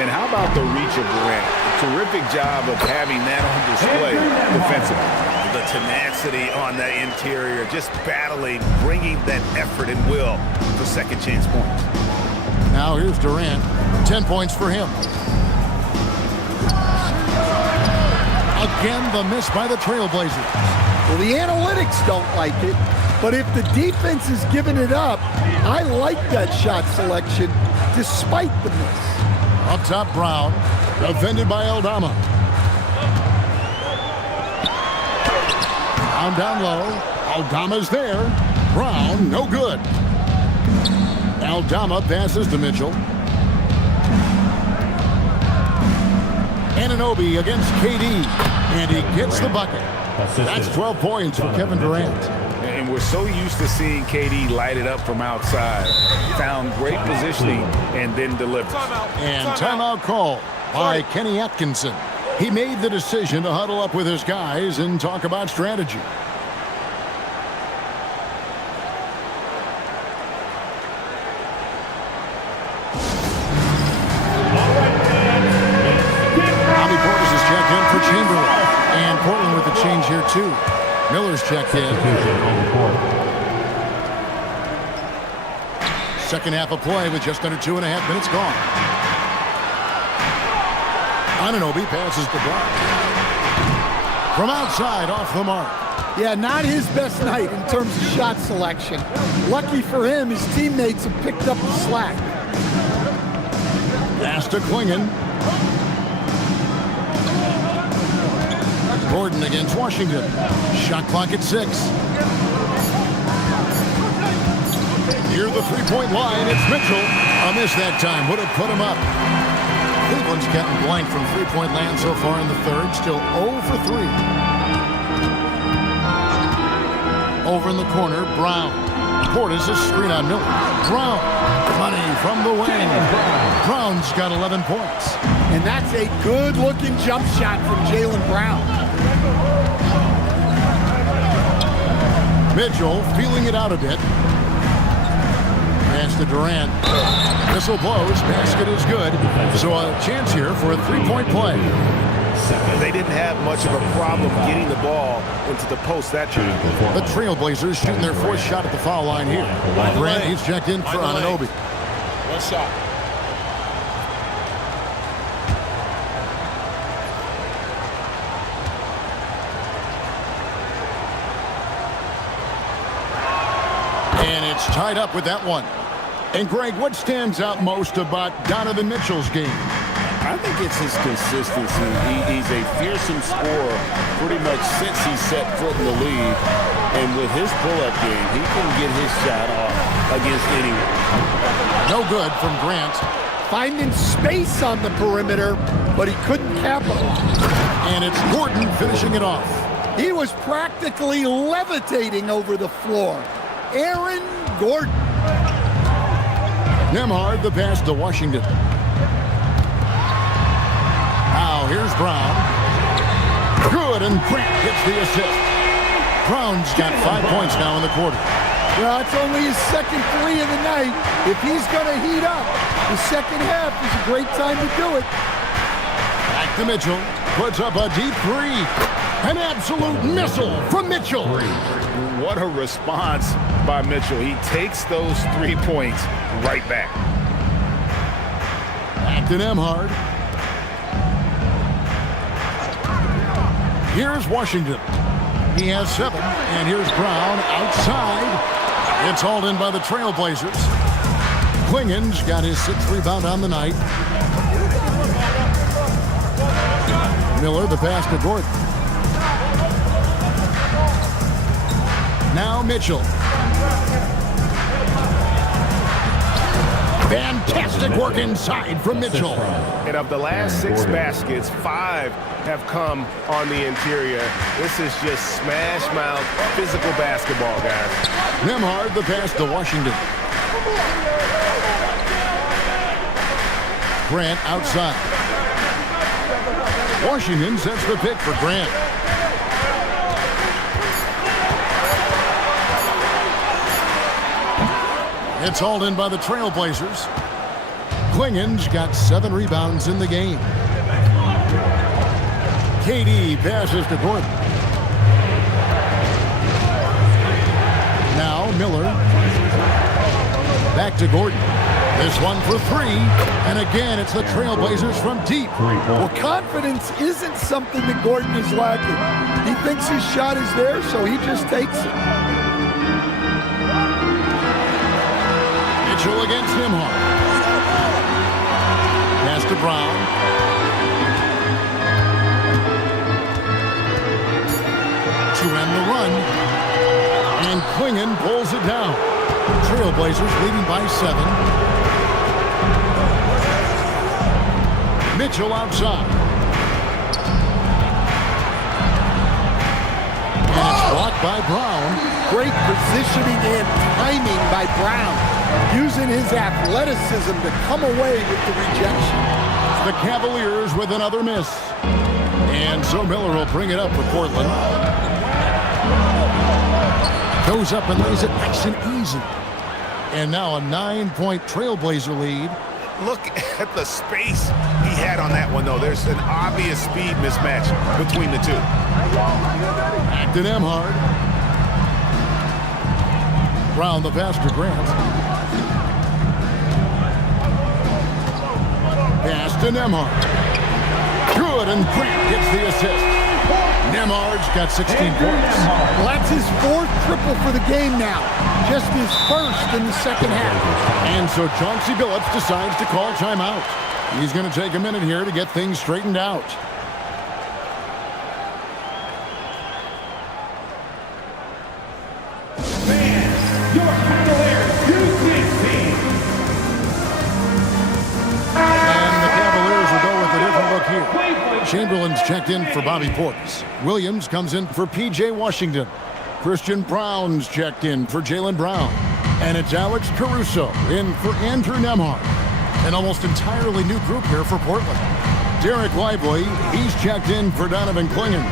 And how about the reach of Durant? Terrific job of having that on display defensively. The tenacity on the interior, just battling, bringing that effort and will for second chance points. Now here's Durant. 10 points for him. Again, the miss by the Trailblazers. Well, the analytics don't like it, but if the defense is giving it up, I like that shot selection despite the miss. Up top, Brown. Defended by Aldama. Brown down low. Aldama's there. Brown, no good. Aldama passes to Mitchell. Anunoby against KD. And he gets the bucket. That's 12 points for Kevin Durant. And we're so used to seeing KD light it up from outside. Found great positioning and then delivers. And timeout call by Kenny Atkinson. He made the decision to huddle up with his guys and talk about strategy. Bobby Portis is checked in for Chamberlain. And Portland with the change here too. Miller's checked in. Second half of play with just under 2.5 minutes gone. Anunoby passes to Brown. From outside, off the mark. Yeah, not his best night in terms of shot selection. Lucky for him, his teammates have picked up the slack. Pass to Clingan. Gordon against Washington. Shot clock at 6. Near the three-point line, it's Mitchell. A miss that time. Would have put him up. Cleveland's gotten blank from three-point land so far in the third. Still 0 for 3. Over in the corner, Brown. Portis a screen on Miller. Brown. Money from the wing. Brown's got 11 points. And that's a good-looking jump shot from Jaylen Brown. Mitchell feeling it out a bit. Pass to Durant. Whistle blows. Basket is good. So a chance here for a three-point play. They didn't have much of a problem getting the ball into the post that time. The Trailblazers shooting their fourth shot at the foul line here. Grant, he's checked in for Anunoby. One shot. And it's tied up with that one. And Greg, what stands out most about Donovan Mitchell's game? I think it's his consistency. He's a fearsome scorer pretty much since he set foot in the league. And with his pull-up game, he can get his shot off against anyone. No good from Grant. Finding space on the perimeter, but he couldn't capitalize. And it's Gordon finishing it off. He was practically levitating over the floor. Aaron Gordon. Nembhard, the pass to Washington. Now here's Brown. Good, and Grant gets the assist. Brown's got 5 points now in the quarter. Well, it's only his second three of the night. If he's going to heat up, the second half is a great time to do it. Back to Mitchell. Puts up a deep three. An absolute missile from Mitchell. What a response by Mitchell. He takes those 3 points right back. Back to Nembhard. Here's Washington. He has 7. And here's Brown outside. It's hauled in by the Trailblazers. Klingen's got his 6th rebound on the night. Miller, the pass to Gordon. Now Mitchell. Fantastic work inside from Mitchell. And of the last 6 baskets, 5 have come on the interior. This is just smash mouth physical basketball, guys. Nembhard, the pass to Washington. Grant outside. Washington sets the pick for Grant. It's hauled in by the Trailblazers. Klingen's got 7 rebounds in the game. KD passes to Gordon. Now Miller. Back to Gordon. This one for 3. And again, it's the Trailblazers from deep. Well, confidence isn't something that Gordon is lacking. He thinks his shot is there, so he just takes it. Mitchell against Nembhard. Pass to Brown. To end the run. And Klingen pulls it down. Trailblazers leading by 7. Mitchell outside. And it's blocked by Brown. Great positioning and timing by Brown. Using his athleticism to come away with the rejection. The Cavaliers with another miss. And so Miller will bring it up for Portland. Goes up and lays it nice and easy. And now a 9-point Trailblazer lead. Look at the space he had on that one, though. There's an obvious speed mismatch between the two. Back to Nembhard. Brown, the pass to Grant. Pass to Nembhard. Good, and Grant gets the assist. Nembhard's got 16 points. Well, that's his 4th triple for the game now. Just his 1st in the second half. And so Chauncey Billups decides to call timeout. He's going to take a minute here to get things straightened out. Your Cavaliers U16. And the Cavaliers will go with a different look here. Chamberlain's checked in for Bobby Portis. Williams comes in for P.J. Washington. Christian Brown's checked in for Jaylen Brown. And it's Alex Caruso in for Andrew Nembhard. An almost entirely new group here for Portland. Derek Lively, he's checked in for Donovan Klingen.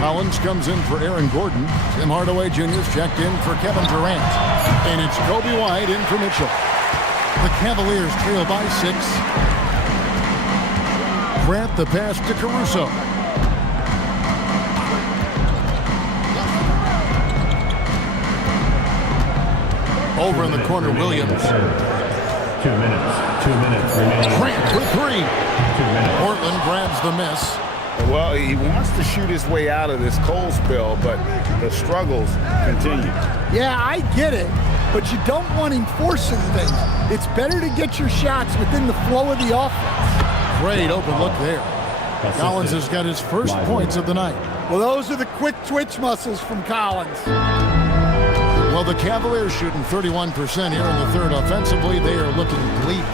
Collins comes in for Aaron Gordon. Tim Hardaway Jr.'s checked in for Kevin Durant. And it's Kobe White in for Mitchell. The Cavaliers trail by 6. Grant the pass to Caruso. Over in the corner, Williams. 2 minutes. 2 minutes remaining. Grant for 3. 2 minutes. Portland grabs the miss. Well, he wants to shoot his way out of this cold spell, but the struggles continue. Yeah, I get it, but you don't want him forcing things. It's better to get your shots within the flow of the offense. Great open look there. Collins has got his first points of the night. Well, those are the quick twitch muscles from Collins. Well, the Cavaliers shooting 31% here in the third. Offensively, they are looking bleak.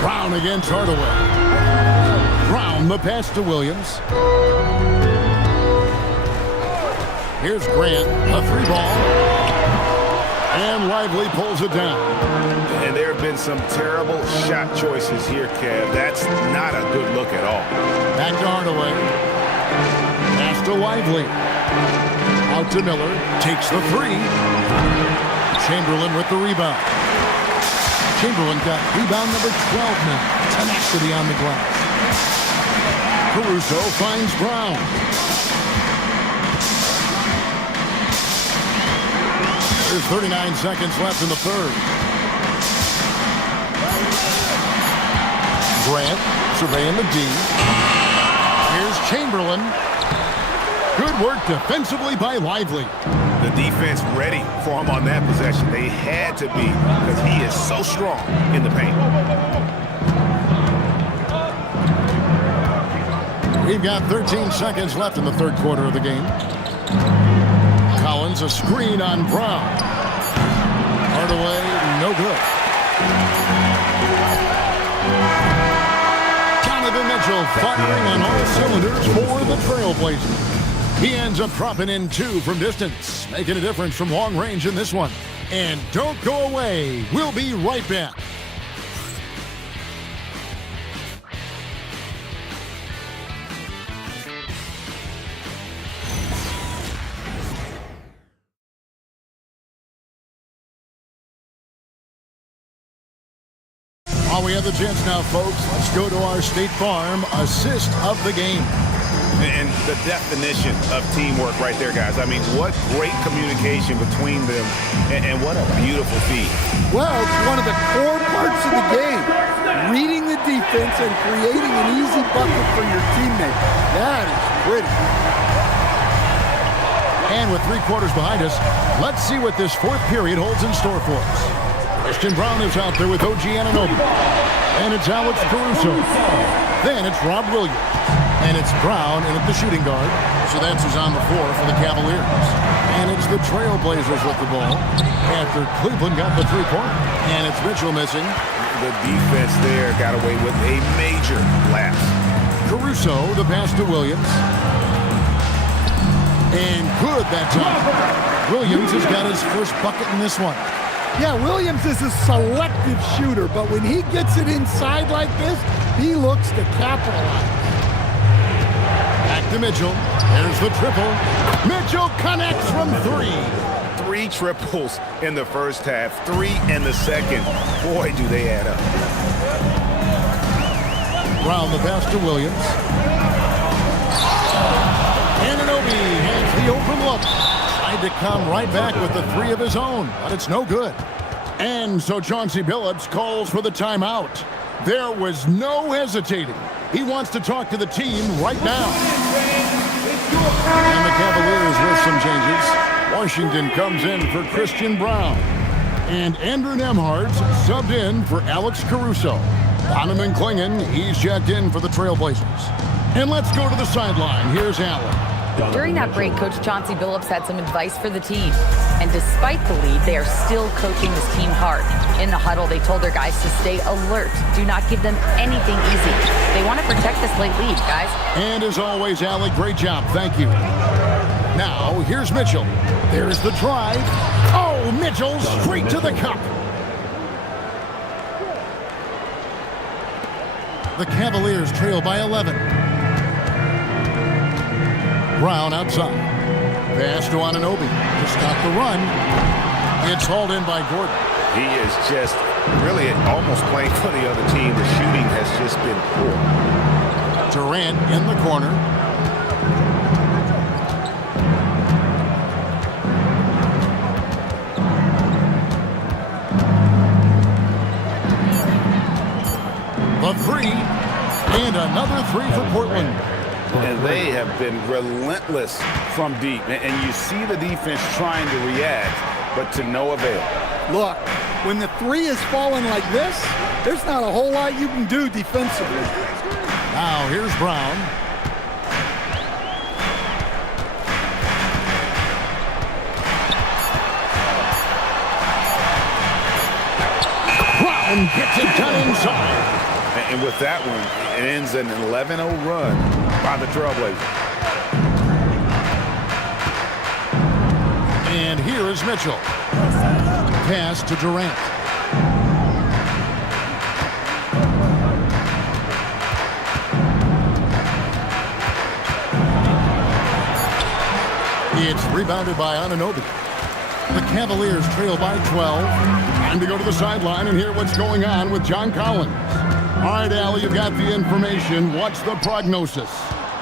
Brown against Hardaway. Brown, the pass to Williams. Here's Grant, a 3-ball. And Lively pulls it down. And there have been some terrible shot choices here, Kev. That's not a good look at all. Back to Hardaway. Pass to Lively. Out to Miller. Takes the 3. Chamberlain with the rebound. Chamberlain got rebound number 12 now. Tenacity on the glass. Caruso finds Brown. There's 39 seconds left in the third. Grant surveying the D. Here's Chamberlain. Good work defensively by Lively. The defense ready for him on that possession. They had to be because he is so strong in the paint. We've got 13 seconds left in the third quarter of the game. Collins, a screen on Brown. Hardaway, no good. Donovan Mitchell firing on all cylinders for the Trailblazers. He ends up dropping in 2 from distance, making a difference from long range in this one. And don't go away. We'll be right back. While we have the chance now, folks, let's go to our State Farm assist of the game. And the definition of teamwork right there, guys. I mean, what great communication between them, and what a beautiful feed. Well, it's one of the core parts of the game. Reading the defense and creating an easy bucket for your teammate. That is pretty. And with 3 quarters behind us, let's see what this fourth period holds in store for us. Christian Brown is out there with OG Anunoby. And it's Alex Caruso. Then it's Rob Williams. And it's Brown in at the shooting guard. So that's who's on the floor for the Cavaliers. And it's the Trailblazers with the ball after Cleveland got the 3-pointer. And it's Mitchell missing. The defense there got away with a major lapse. Caruso, the pass to Williams. And good that time. Williams has got his first bucket in this one. Yeah, Williams is a selective shooter, but when he gets it inside like this, he looks to capitalize. Back to Mitchell. There's the triple. Mitchell connects from 3. 3 triples in the first half, 3 in the second. Boy, do they add up. Brown the pass to Williams. Anunoby has the open look. Tried to come right back with the 3 of his own, but it's no good. And so Chauncey Billups calls for the timeout. There was no hesitating. He wants to talk to the team right now. And the Cavaliers with some changes. Washington comes in for Christian Brown. And Andrew Nembhard's subbed in for Alex Caruso. Donovan Clingan, he's checked in for the Trailblazers. And let's go to the sideline. Here's Allen. During that break, Coach Chauncey Billups had some advice for the team. And despite the lead, they are still coaching this team hard. In the huddle, they told their guys to stay alert. Do not give them anything easy. They want to protect this late lead, guys. And as always, Allie, great job. Thank you. Now, here's Mitchell. There's the drive. Oh, Mitchell straight to the cup. The Cavaliers trail by 11. Brown outside. Pass to Anunoby to stop the run. It's hauled in by Gordon. He is just really almost playing for the other team. The shooting has just been poor. Durant in the corner. The three, and another three for Portland. And they have been relentless from deep. And you see the defense trying to react, but to no avail. Look, when the three is falling like this, there's not a whole lot you can do defensively. Now here's Brown. Brown gets it done inside. And with that one, it ends an 11-0 run by the Trailblazers. And here is Mitchell. Pass to Durant. It's rebounded by Anunoby. The Cavaliers trail by 12. Time to go to the sideline and hear what's going on with John Collins. All right, Allie, you've got the information. What's the prognosis?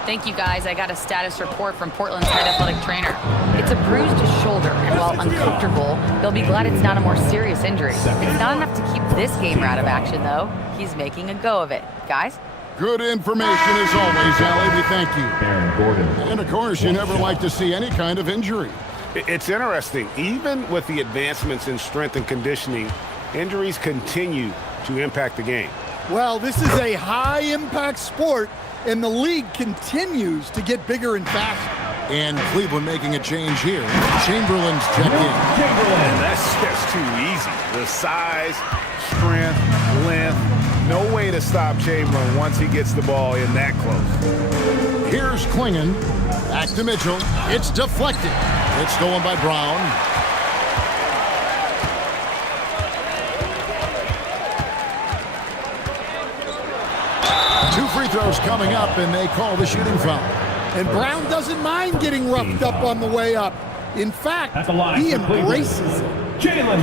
Thank you, guys. I got a status report from Portland's head athletic trainer. It's a bruised shoulder, and while uncomfortable, they'll be glad it's not a more serious injury. It's not enough to keep this game out of action, though. He's making a go of it. Guys? Good information as always, Allie. We thank you. Aaron Gordon. And, of course, you never like to see any kind of injury. It's interesting. Even with the advancements in strength and conditioning, injuries continue to impact the game. Well, this is a high-impact sport, and the league continues to get bigger and faster. And Cleveland making a change here. Chamberlain's check in. And that's just too easy. The size, strength, length, no way to stop Chamberlain once he gets the ball in that close. Here's Klingon. Back to Mitchell. It's deflected. It's stolen by Brown. Two free throws coming up, and they call the shooting foul. And Brown doesn't mind getting roughed up on the way up. In fact, he embraces it.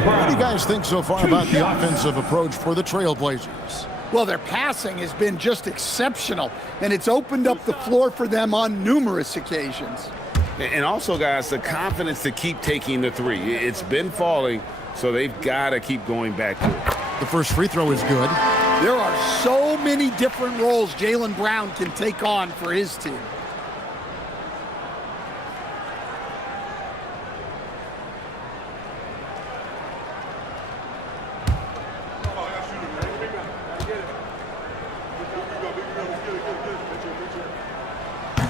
What do you guys think so far about the offensive approach for the Trailblazers? Well, their passing has been just exceptional, and it's opened up the floor for them on numerous occasions. And also, guys, the confidence to keep taking the three. It's been falling, so they've got to keep going back to it. The first free throw is good. There are so many different roles Jaylen Brown can take on for his team.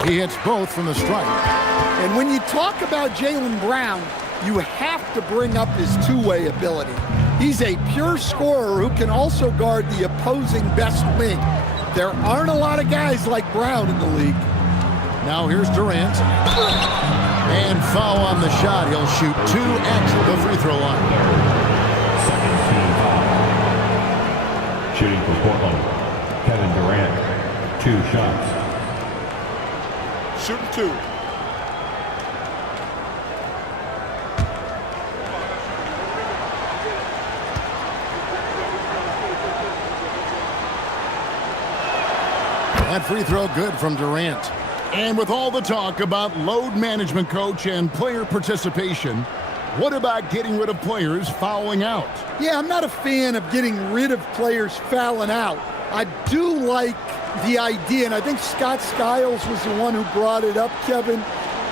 He hits both from the stripe. And when you talk about Jaylen Brown, you have to bring up his two-way ability. He's a pure scorer who can also guard the opposing best wing. There aren't a lot of guys like Brown in the league. Now here's Durant. And foul on the shot. He'll shoot two at the free throw line. Second team foul. Shooting for Portland, Kevin Durant. 2 shots. Shooting 2. That free throw good from Durant. And with all the talk about load management, coach, and player participation, what about getting rid of players fouling out? Yeah, I'm not a fan of getting rid of players fouling out. I do like the idea, and I think Scott Skiles was the one who brought it up, Kevin,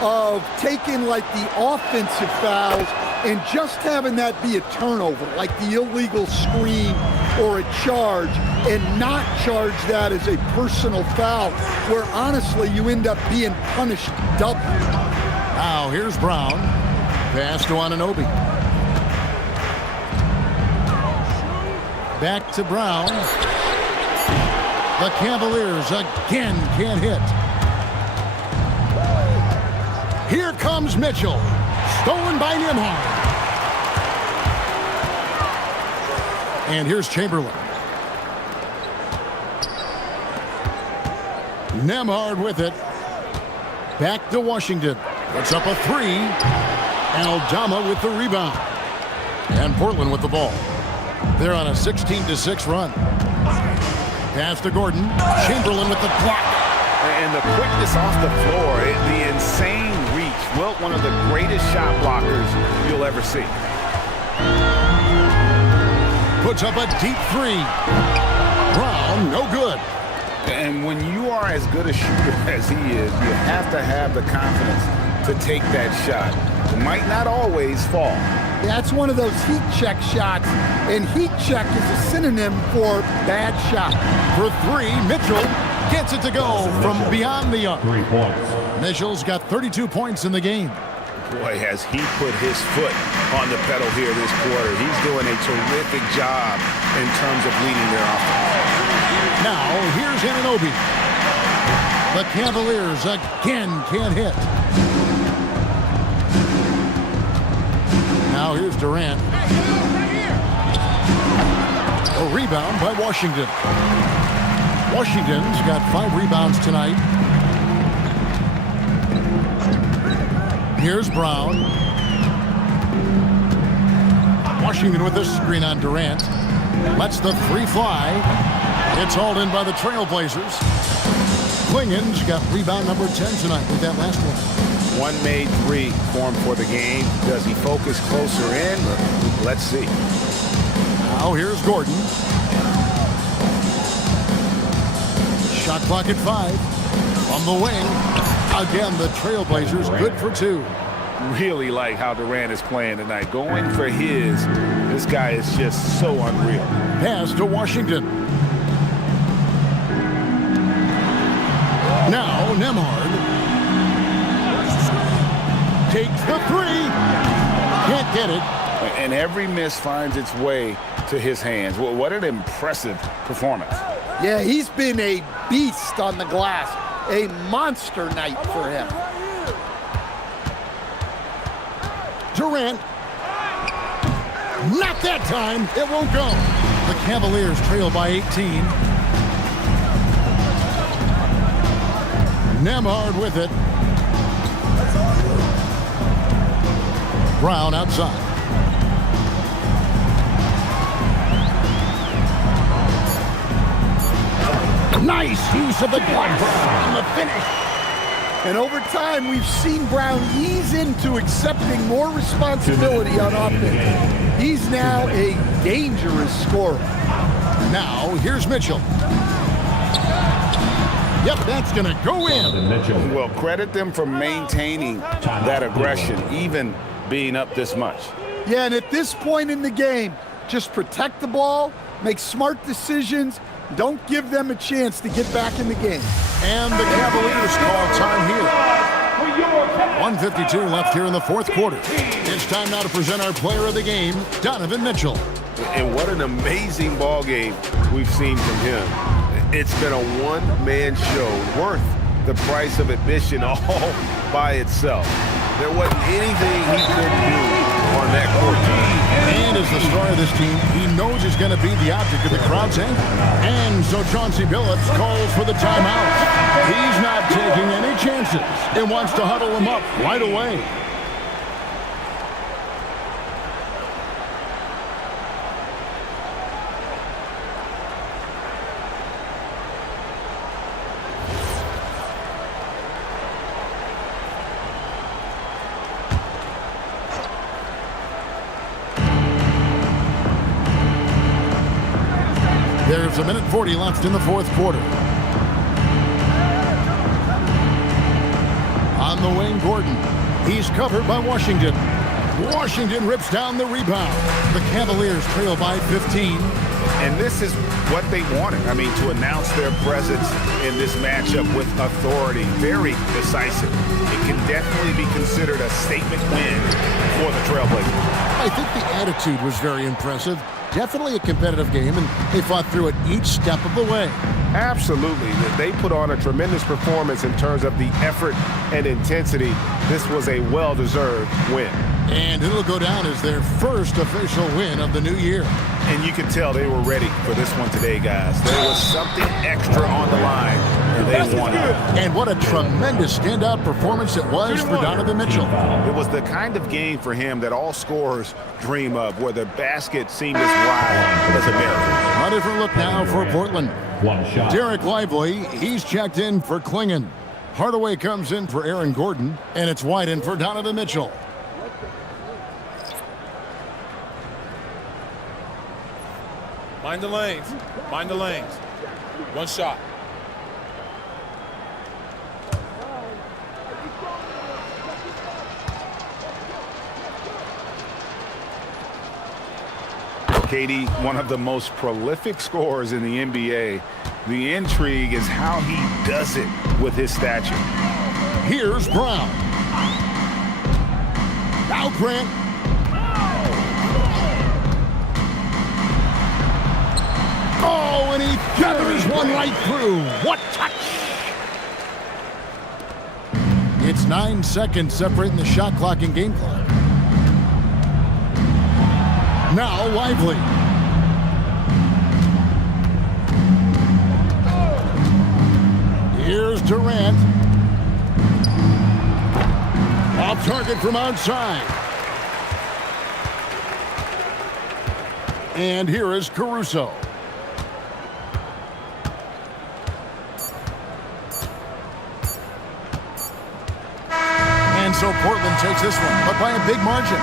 of taking like the offensive fouls and just having that be a turnover, like the illegal screen or a charge, and not charge that as a personal foul, where honestly you end up being punished double. Now here's Brown. Pass to Anunoby. Back to Brown. The Cavaliers again can't hit. Here comes Mitchell. Stolen by Nembhard. And here's Chamberlain. Nembhard with it. Back to Washington. Puts up a 3. Aldama with the rebound. And Portland with the ball. They're on a 16-6 run. Pass to Gordon. Chamberlain with the block. And the quickness off the floor, the insane reach. Wilt, one of the greatest shot blockers you'll ever see. Puts up a deep three. Brown, no good. And when you are as good a shooter as he is, you have to have the confidence to take that shot. It might not always fall. That's one of those heat check shots, and heat check is a synonym for bad shot. For three, Mitchell gets it to go from beyond the arc. 3 points. Mitchell's got 32 points in the game. Boy, has he put his foot on the pedal here this quarter. He's doing a terrific job in terms of leading their offense. Now, here's Anunoby. The Cavaliers again can't hit. Now here's Durant. A rebound by Washington. Washington's got 5 rebounds tonight. Here's Brown. Washington with the screen on Durant. Lets the three fly. It's hauled in by the Trailblazers. Klingen's got rebound number 10 tonight with that last one. One made three for him for the game. Does he focus closer in? Let's see. Now here's Gordon. Shot clock at 5. On the wing. Again, the Trailblazers good for 2. Really like how Durant is playing tonight. Going for his. This guy is just so unreal. Pass to Washington. Now Nembhard takes the three. Can't get it. And every miss finds its way to his hands. What an impressive performance. Yeah, he's been a beast on the glass. A monster night for him. Durant. Not that time. It won't go. The Cavaliers trail by 18. Nembhard with it. Brown outside. Nice use of the glass on the finish. And over time, we've seen Brown ease into accepting more responsibility on offense. He's now a dangerous scorer. Now, here's Mitchell. Yep, that's going to go in. Well, credit them for maintaining that aggression, even being up this much. Yeah, and at this point in the game, just protect the ball, make smart decisions, don't give them a chance to get back in the game. And the Cavaliers call time here. 1:52 left here in the fourth quarter. It's time now to present our player of the game, Donovan Mitchell. And what an amazing ball game we've seen from him. It's been a one-man show worth the price of admission all by itself. There wasn't anything he couldn't do on that court tonight. And as the star of this team, he knows he's going to be the object of the crowd's anger. And so Chauncey Billups calls for the timeout. He's not taking any chances and wants to huddle him up right away. There's 1:40 left in the fourth quarter. On the wing, Gordon. He's covered by Washington. Washington rips down the rebound. The Cavaliers trail by 15. And this is what they wanted. I mean, to announce their presence in this matchup with authority. Very decisive. It can definitely be considered a statement win for the Trailblazers. I think the attitude was very impressive. Definitely a competitive game, and they fought through it each step of the way. Absolutely. They put on a tremendous performance in terms of the effort and intensity. This was a well-deserved win. And it'll go down as their first official win of the new year. And you could tell they were ready for this one today, guys. There was something extra on the line, and they wanted it. And what a tremendous standout performance it was for Donovan Mitchell. It was the kind of game for him that all scorers dream of, where the basket seemed as wide as a barrel. A different look now for Portland. Derek Lively, he's checked in for Klingon. Hardaway comes in for Aaron Gordon, and it's wide in for Donovan Mitchell. Mind the lanes. Mind the lanes. One shot. Katie, one of the most prolific scorers in the NBA. The intrigue is how he does it with his stature. Here's Brown. Now Grant. Oh, and he feathers one right through. What touch! It's 9 seconds separating the shot clock and game clock. Now Lively. Here's Durant. Off target from outside. And here is Caruso. And so Portland takes this one, but by a big margin.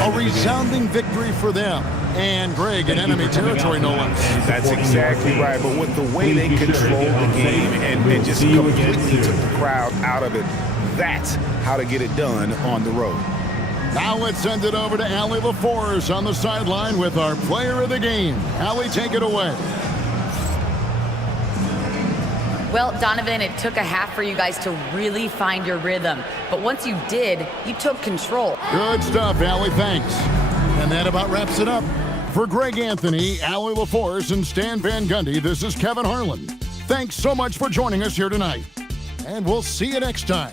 A resounding victory for them. And Greg in enemy territory, no less. That's exactly right. But with the way they controlled the game and just completely took the crowd out of it, that's how to get it done on the road. Now let's send it over to Allie LaForce on the sideline with our player of the game. Allie, take it away. Well, Donovan, it took a half for you guys to really find your rhythm. But once you did, you took control. Good stuff, Allie. Thanks. And that about wraps it up. For Greg Anthony, Allie LaForce, and Stan Van Gundy, this is Kevin Harlan. Thanks so much for joining us here tonight. And we'll see you next time.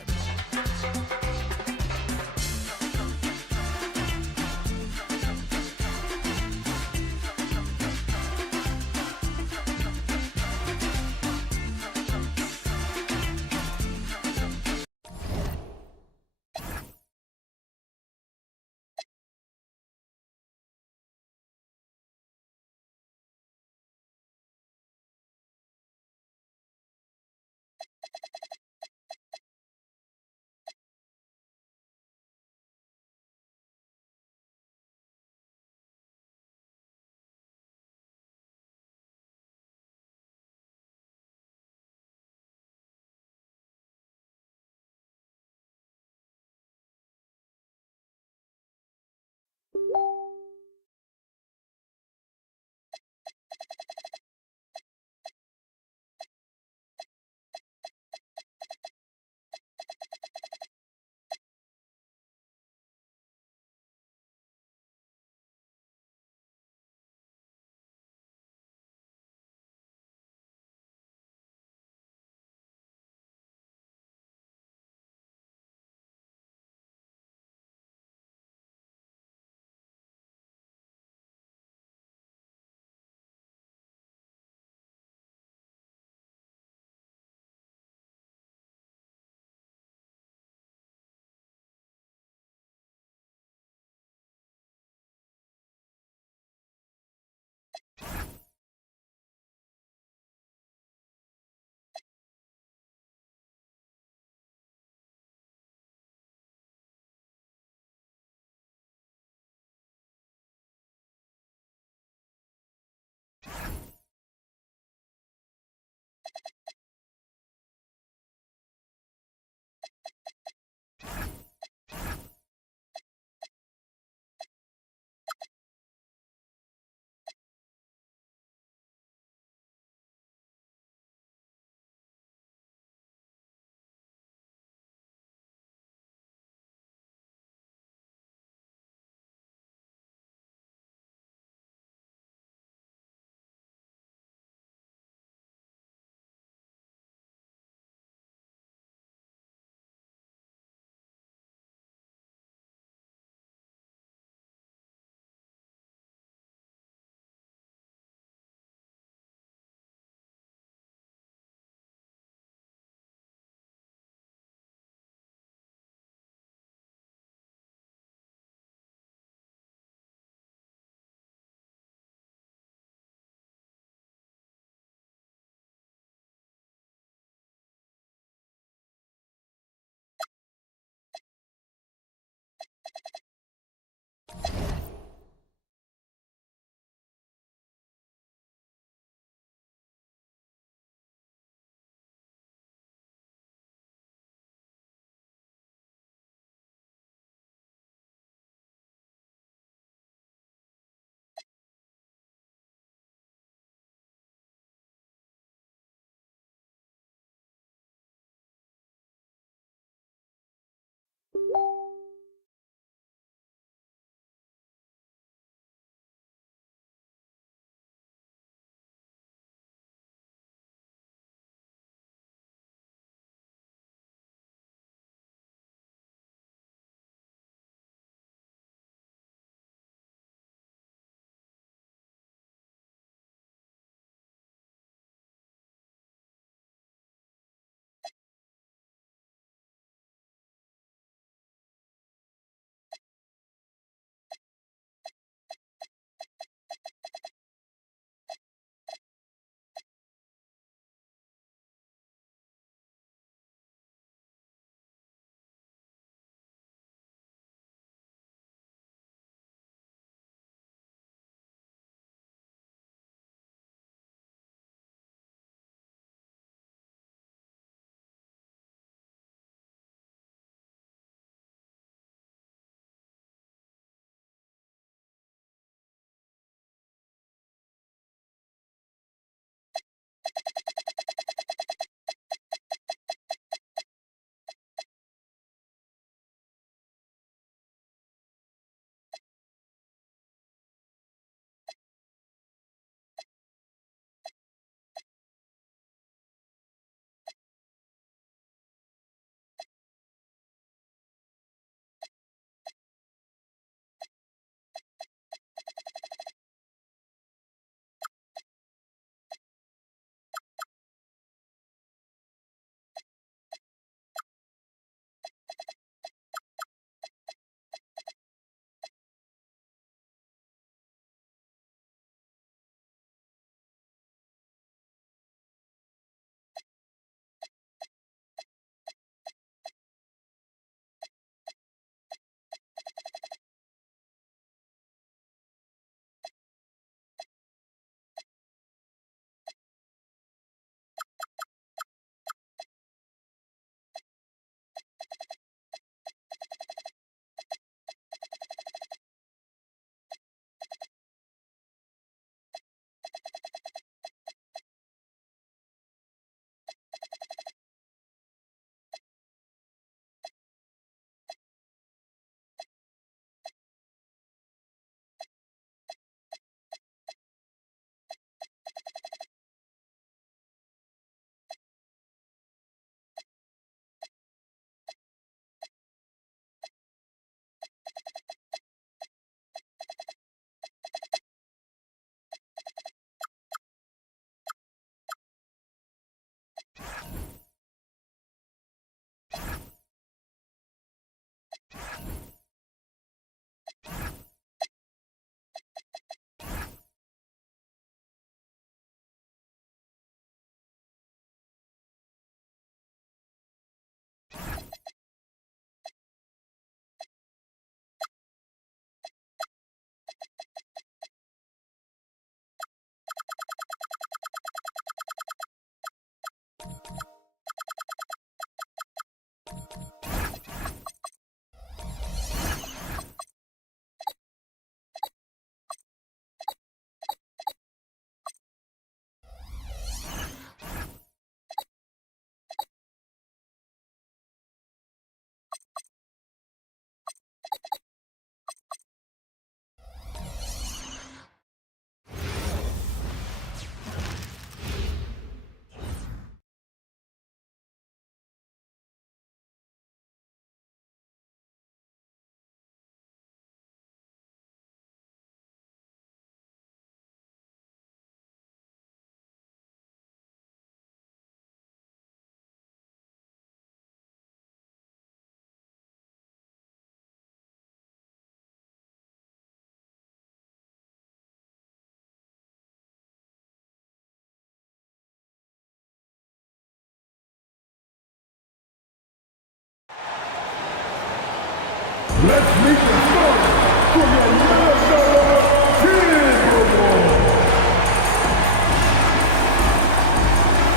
Let's meet the stars from the Minnesota Timberwolves.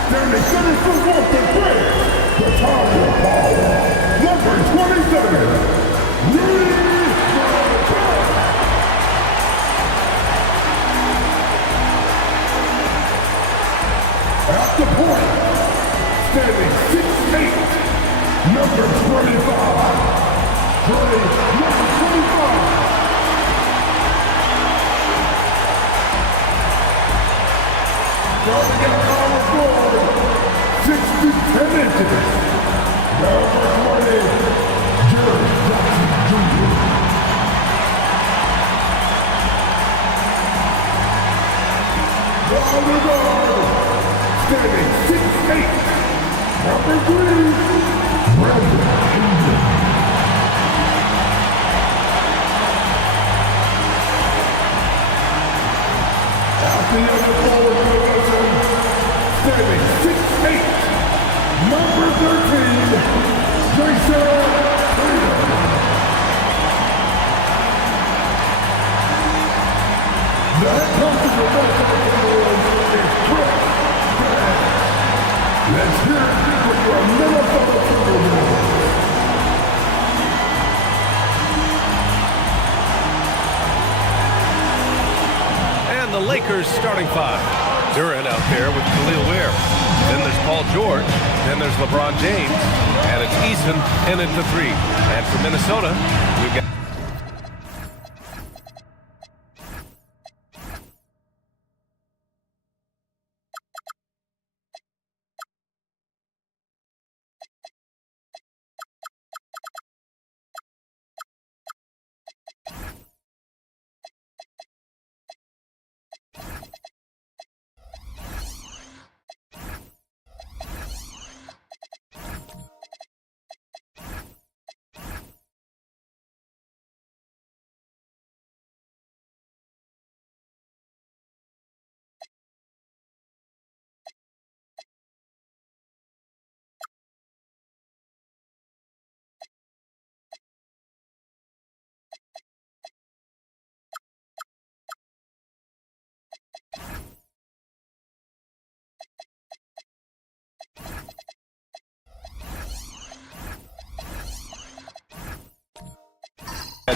Standing center for Walter Gray, the Tiger Power, number 27, Rudy Gobert. At the point, standing 6'8", number 25. Number 25. Starting at power forward, 6 feet 10 inches. Number 20, Jerry Jackson Jr. Ronald guard, standing 6'8", number 3, Brandon Ingram. The other forward position, standing 6'8", number 13, Jason Tatum. The head coach of the Minnesota Timberwolves is Chris Grant. Let's hear it for your Minnesota Timberwolves. The Lakers starting five. Durant out there with Khalil Ware. Then there's Paul George. Then there's LeBron James. And it's Eason in at the three. And for Minnesota, we've got...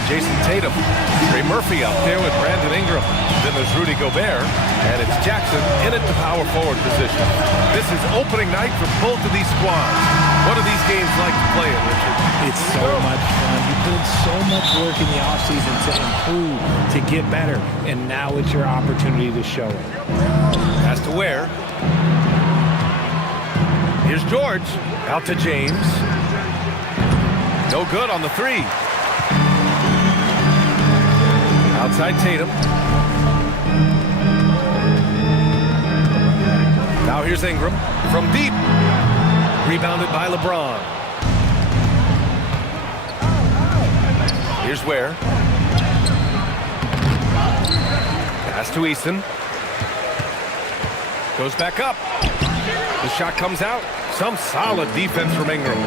Jason Tatum, Trey Murphy out there with Brandon Ingram. Then there's Rudy Gobert, and it's Jackson in at the power forward position. This is opening night for both of these squads. What are these games like to play in, Richard? It's so much fun. You put in so much work in the offseason to improve, to get better, and now it's your opportunity to show it. Pass to Ware. Here's George, out to James. No good on the three. Outside Tatum. Now here's Ingram from deep. Rebounded by LeBron. Here's Ware. Pass to Eason. Goes back up. The shot comes out. Some solid defense from Ingram.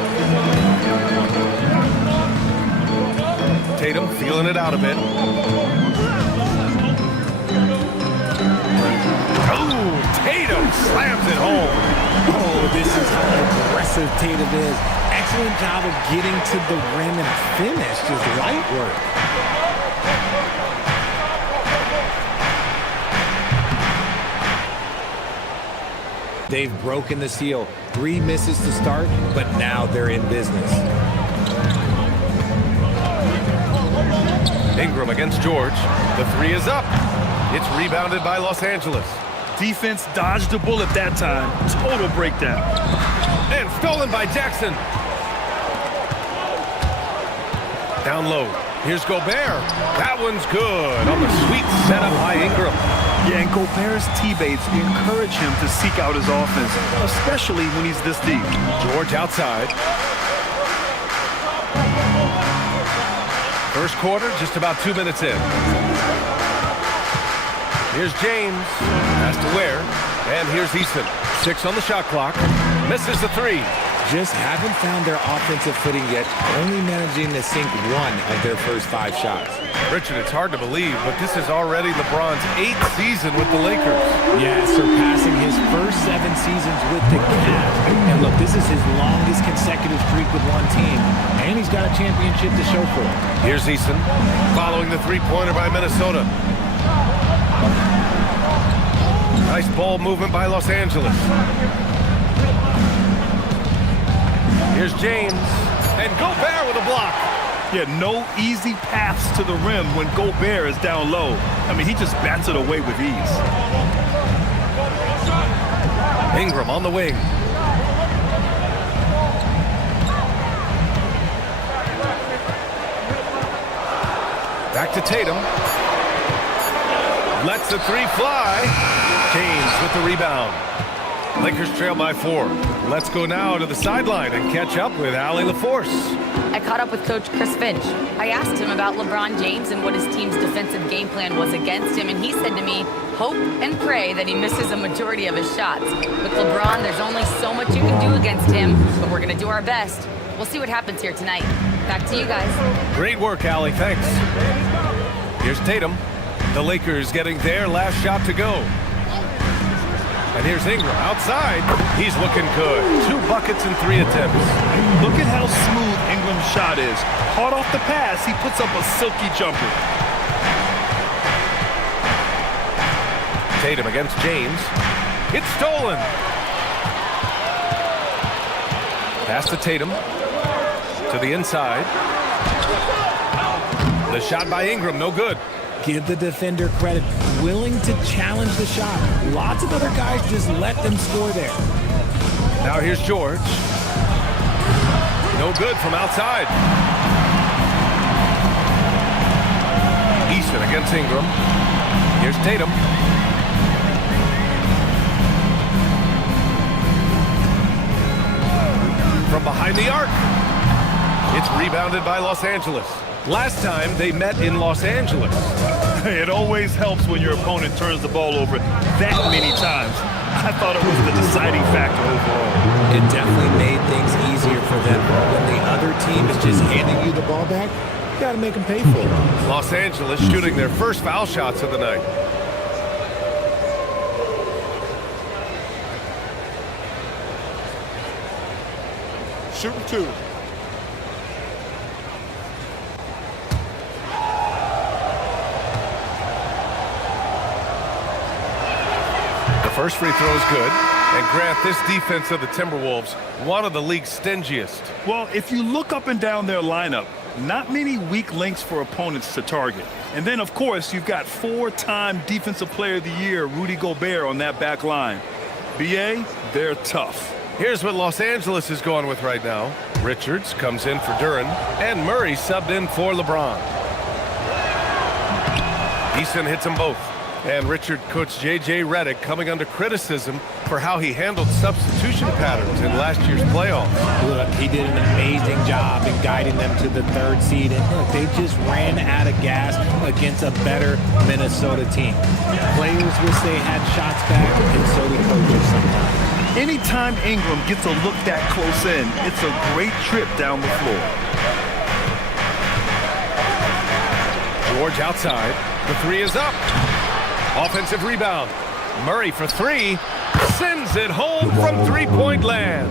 Tatum feeling it out a bit. Oh, Tatum slams it home. Oh, this is how aggressive Tatum is. Excellent job of getting to the rim and finish. Just light work. They've broken the seal. 3 misses to start, but now they're in business. Ingram against George. The 3 is up. It's rebounded by Los Angeles. Defense dodged a bullet that time. Total breakdown. And stolen by Jackson. Down low. Here's Gobert. That one's good on the sweet setup by Ingram. Yeah, and Gobert's teammates encourage him to seek out his offense, especially when he's this deep. George outside. First quarter, just about 2 minutes in. Here's James. Pass to Ware. And here's Easton. 6 on the shot clock. Misses the 3. Just haven't found their offensive footing yet, only managing to sink 1 of their first 5 shots. Richard, it's hard to believe, but this is already LeBron's 8th season with the Lakers. Yeah, surpassing his first 7 seasons with the Cavs. And look, this is his longest consecutive streak with one team, and he's got a championship to show for it. Here's Eason, following the three-pointer by Minnesota. Nice ball movement by Los Angeles. Here's James, and Gobert with a block. Yeah, no easy paths to the rim when Gobert is down low. I mean, he just bats it away with ease. Ingram on the wing. Back to Tatum. Lets the 3 fly. James with the rebound. Lakers trail by 4. Let's go now to the sideline and catch up with Allie LaForce. I caught up with Coach Chris Finch. I asked him about LeBron James and what his team's defensive game plan was against him, and he said to me, hope and pray that he misses a majority of his shots. With LeBron, there's only so much you can do against him, but we're going to do our best. We'll see what happens here tonight. Back to you guys. Great work, Allie. Thanks. Here's Tatum. The Lakers getting their last shot to go. And here's Ingram outside. He's looking good. 2 buckets and 3 attempts. Look at how smooth Ingram's shot is. Hard off the pass, he puts up a silky jumper. Tatum against James. It's stolen. Pass to Tatum. To the inside. The shot by Ingram, no good. Give the defender credit. Willing to challenge the shot. Lots of other guys just let them score there. Now here's George. No good from outside. Eason against Ingram. Here's Tatum. From behind the arc. It's rebounded by Los Angeles. Last time they met in Los Angeles. It always helps when your opponent turns the ball over that many times. I thought it was the deciding factor overall. It definitely made things easier for them. When the other team is just handing you the ball back, you got to make them pay for it. Los Angeles shooting their first foul shots of the night. Shooting 2. First free throw is good. And Grant, this defense of the Timberwolves, one of the league's stingiest. Well, if you look up and down their lineup, not many weak links for opponents to target. And then, of course, you've got 4-time Defensive Player of the Year, Rudy Gobert, on that back line. BA, they're tough. Here's what Los Angeles is going with right now. Richards comes in for Duren, and Murray subbed in for LeBron. Eason hits them both. And Richard coach J.J. Redick coming under criticism for how he handled substitution patterns in last year's playoffs. Look, he did an amazing job in guiding them to the 3rd seed. And look, they just ran out of gas against a better Minnesota team. Players wish they had shots back, and so do coaches sometimes. Anytime Ingram gets a look that close in, it's a great trip down the floor. George outside. The 3 is up. Offensive rebound. Murray for 3. Sends it home from three-point land.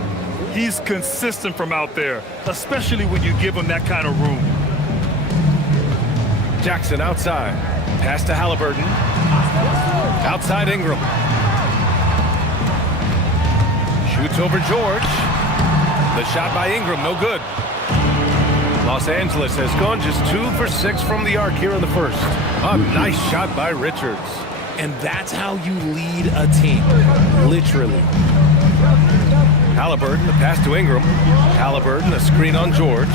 He's consistent from out there, especially when you give him that kind of room. Jackson outside. Pass to Halliburton. Outside Ingram. Shoots over George. The shot by Ingram, no good. Los Angeles has gone just 2 for 6 from the arc here in the first. A nice shot by Richards. And that's how you lead a team, literally. Halliburton, the pass to Ingram. Halliburton, a screen on George.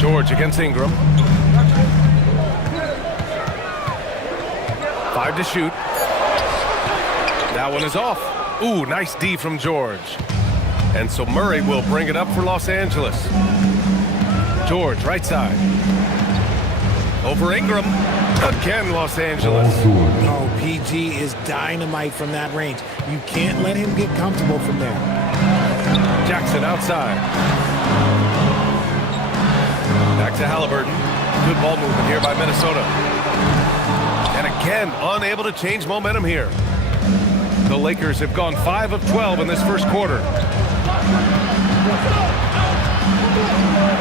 George against Ingram. 5 to shoot. That one is off. Ooh, nice D from George. And so Murray will bring it up for Los Angeles. George, right side. Over Ingram. Again, Los Angeles. Oh, PG is dynamite from that range. You can't let him get comfortable from there. Jackson outside. Back to Halliburton. Good ball movement here by Minnesota. And again, unable to change momentum here. The Lakers have gone 5 of 12 in this first quarter.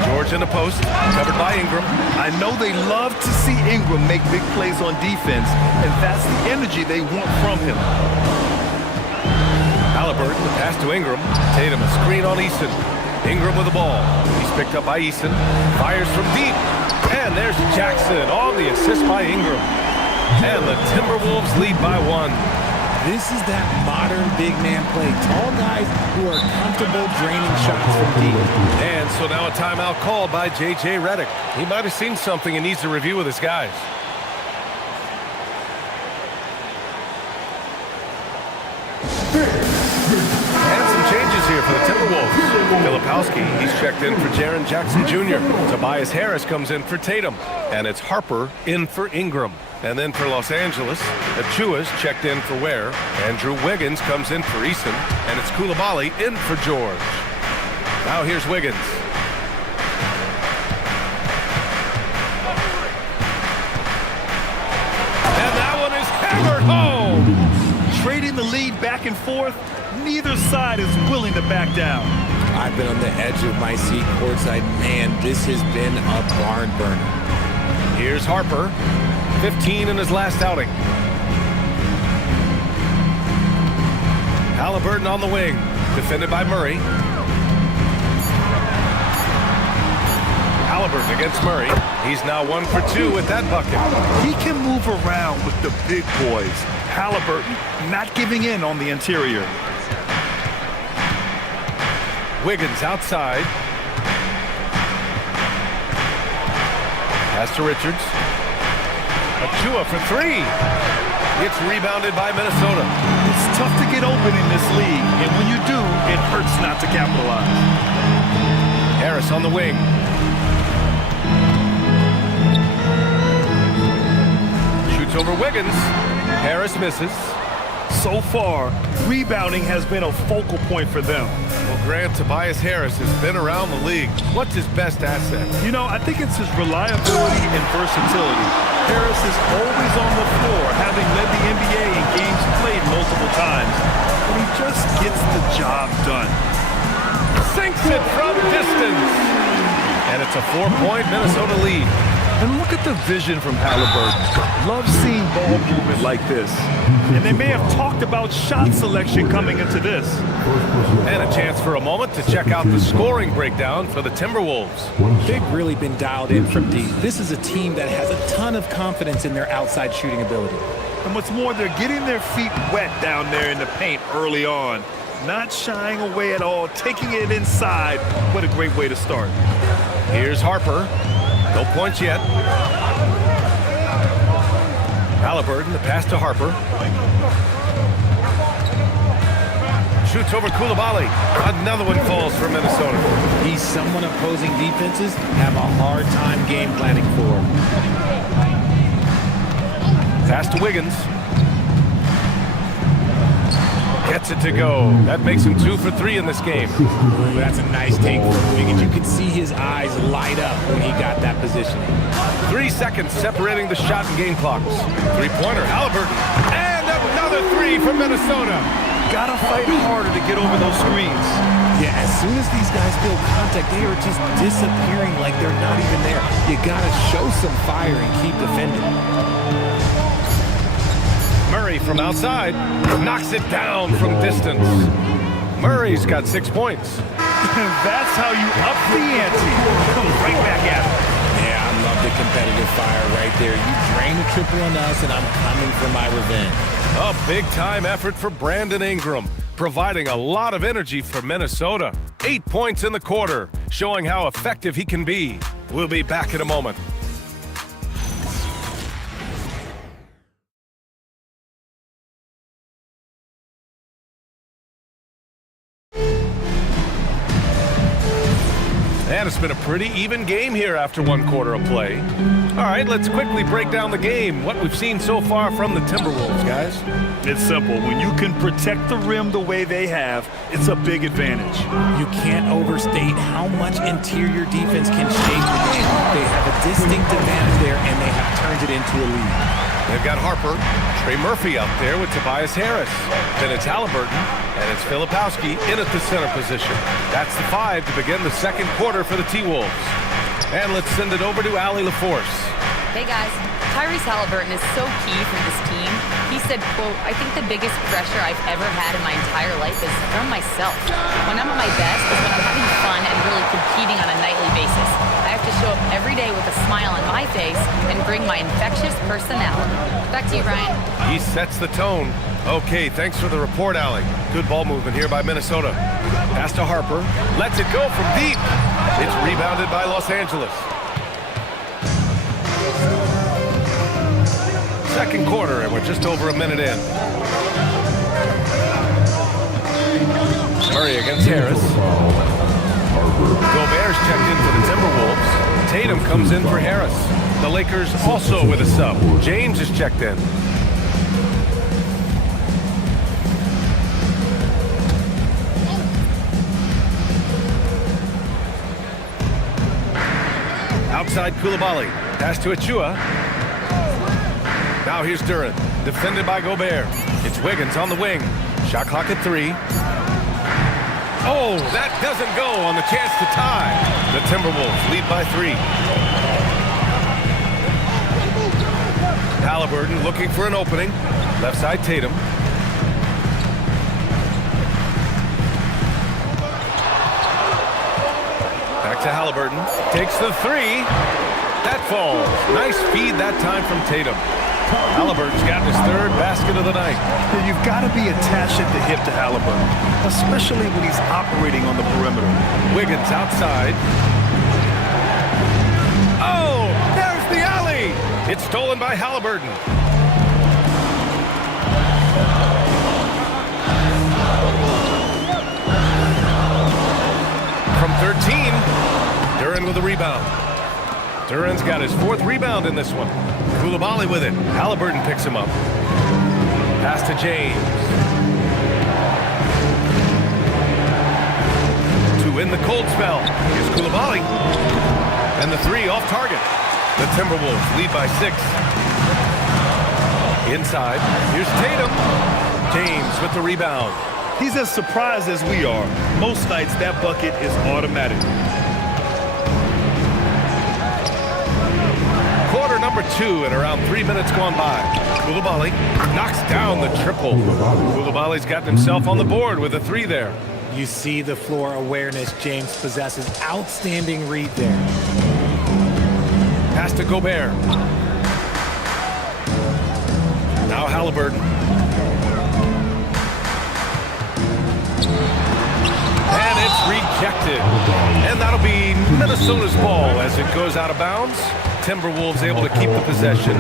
George in the post, covered by Ingram. I know they love to see Ingram make big plays on defense, and that's the energy they want from him. Halliburton, the pass to Ingram. Tatum, a screen on Easton. Ingram with the ball. He's picked up by Easton. Fires from deep. And there's Jackson on the assist by Ingram. And the Timberwolves lead by 1. This is that modern big man play. Tall guys who are comfortable draining shots from deep. And so now a timeout called by J.J. Redick. He might have seen something and needs to review with his guys. And some changes here for the Timberwolves. Filipowski, he's checked in for Jaren Jackson Jr. Tobias Harris comes in for Tatum. And it's Harper in for Ingram. And then for Los Angeles, Achua's checked in for Ware. Andrew Wiggins comes in for Eason. And it's Coulibaly in for George. Now here's Wiggins. And that one is hammered home. Trading the lead back and forth, neither side is willing to back down. I've been on the edge of my seat courtside. Man, this has been a barn burner. Here's Harper. 15 in his last outing. Halliburton on the wing, defended by Murray. Halliburton against Murray. He's now 1 for 2 with that bucket. He can move around with the big boys. Halliburton not giving in on the interior. Wiggins outside. Pass to Richards. Achua for 3. It's rebounded by Minnesota. It's tough to get open in this league, and when you do, it hurts not to capitalize. Harris on the wing. Shoots over Wiggins. Harris misses. So far, rebounding has been a focal point for them. Well, Grant, Tobias Harris has been around the league. What's his best asset? You know, I think it's his reliability and versatility. Harris is always on the floor, having led the NBA in games played multiple times. And he just gets the job done. Sinks it from distance. And it's a 4-point Minnesota lead. And look at the vision from Halliburton. Love seeing ball movement like this. And they may have talked about shot selection coming into this. And a chance for a moment to check out the scoring breakdown for the Timberwolves. They've really been dialed in from deep. This is a team that has a ton of confidence in their outside shooting ability. And what's more, they're getting their feet wet down there in the paint early on. Not shying away at all, taking it inside. What a great way to start. Here's Harper. No points yet. Halliburton, the pass to Harper. Shoots over Coulibaly. Another one falls for Minnesota. He's someone opposing defenses have a hard time game planning for. Pass to Wiggins. Gets it to go. That makes him 2 for 3 in this game. Ooh, that's a nice take from Wiggins. You could see his eyes light up when he got that positioning. 3 seconds separating the shot and game clocks. Three-pointer, Halliburton. And another 3 from Minnesota. Gotta fight harder to get over those screens. Yeah, as soon as these guys feel contact, they are just disappearing like they're not even there. You gotta show some fire and keep defending. Murray from outside knocks it down from distance. Murray's got 6 points. That's how you up the ante. Come right back at it. Yeah, I love the competitive fire right there. You drain a triple on us, and I'm coming for my revenge. A big-time effort for Brandon Ingram, providing a lot of energy for Minnesota. 8 points in the quarter, showing how effective he can be. We'll be back in a moment. And it's been a pretty even game here after 1 quarter of play. All right, let's quickly break down the game. What we've seen so far from the Timberwolves, guys. It's simple. When you can protect the rim the way they have, it's a big advantage. You can't overstate how much interior defense can shape the game. They have a distinct advantage there, and they have turned it into a lead. They've got Harper, Trey Murphy out there with Tobias Harris. Then it's Halliburton, and it's Filipowski in at the center position. That's the 5 to begin the second quarter for the T-Wolves. And let's send it over to Allie LaForce. Hey guys, Tyrese Halliburton is so key for this team. He said, quote, "I think the biggest pressure I've ever had in my entire life is from myself. When I'm at my best is when I'm having fun and really competing on a nightly basis. I have to show up every day with a smile on my face and bring my infectious personality." Back to you, Ryan. He sets the tone. Okay, thanks for the report, Allie. Good ball movement here by Minnesota. Pass to Harper. Lets it go from deep. It's rebounded by Los Angeles. Second quarter, and we're just over a minute in. Murray against Harris. Gobert's checked in for the Timberwolves. Tatum comes in for Harris. The Lakers also with a sub. James is checked in. Outside Coulibaly. Pass to Achua. Now here's Duren. Defended by Gobert. It's Wiggins on the wing. Shot clock at 3. Oh, that doesn't go on the chance to tie. The Timberwolves lead by 3. Halliburton looking for an opening. Left side Tatum. Back to Halliburton. Takes the 3. That falls. Nice feed that time from Tatum. Halliburton's gotten his 3rd basket of the night. You've got to be attached at the hip to Halliburton, especially when he's operating on the perimeter. Wiggins outside. Oh, there's the alley. It's stolen by Halliburton. From 13, Duren with a rebound. Duren's got his 4th rebound in this one. Coulibaly with it. Halliburton picks him up. Pass to James. To win the cold spell. Here's Coulibaly. And the 3 off target. The Timberwolves lead by 6. Inside. Here's Tatum. James with the rebound. He's as surprised as we are. Most nights, that bucket is automatic. Quarter number 2 and around 3 minutes gone by. Coulibaly knocks down the triple. Coulibaly's gotten himself on the board with a 3 there. You see the floor awareness James possesses. Outstanding read there. Pass to Gobert. Now Halliburton. And it's rejected. And that'll be Minnesota's ball as it goes out of bounds. Timberwolves able to keep the possession.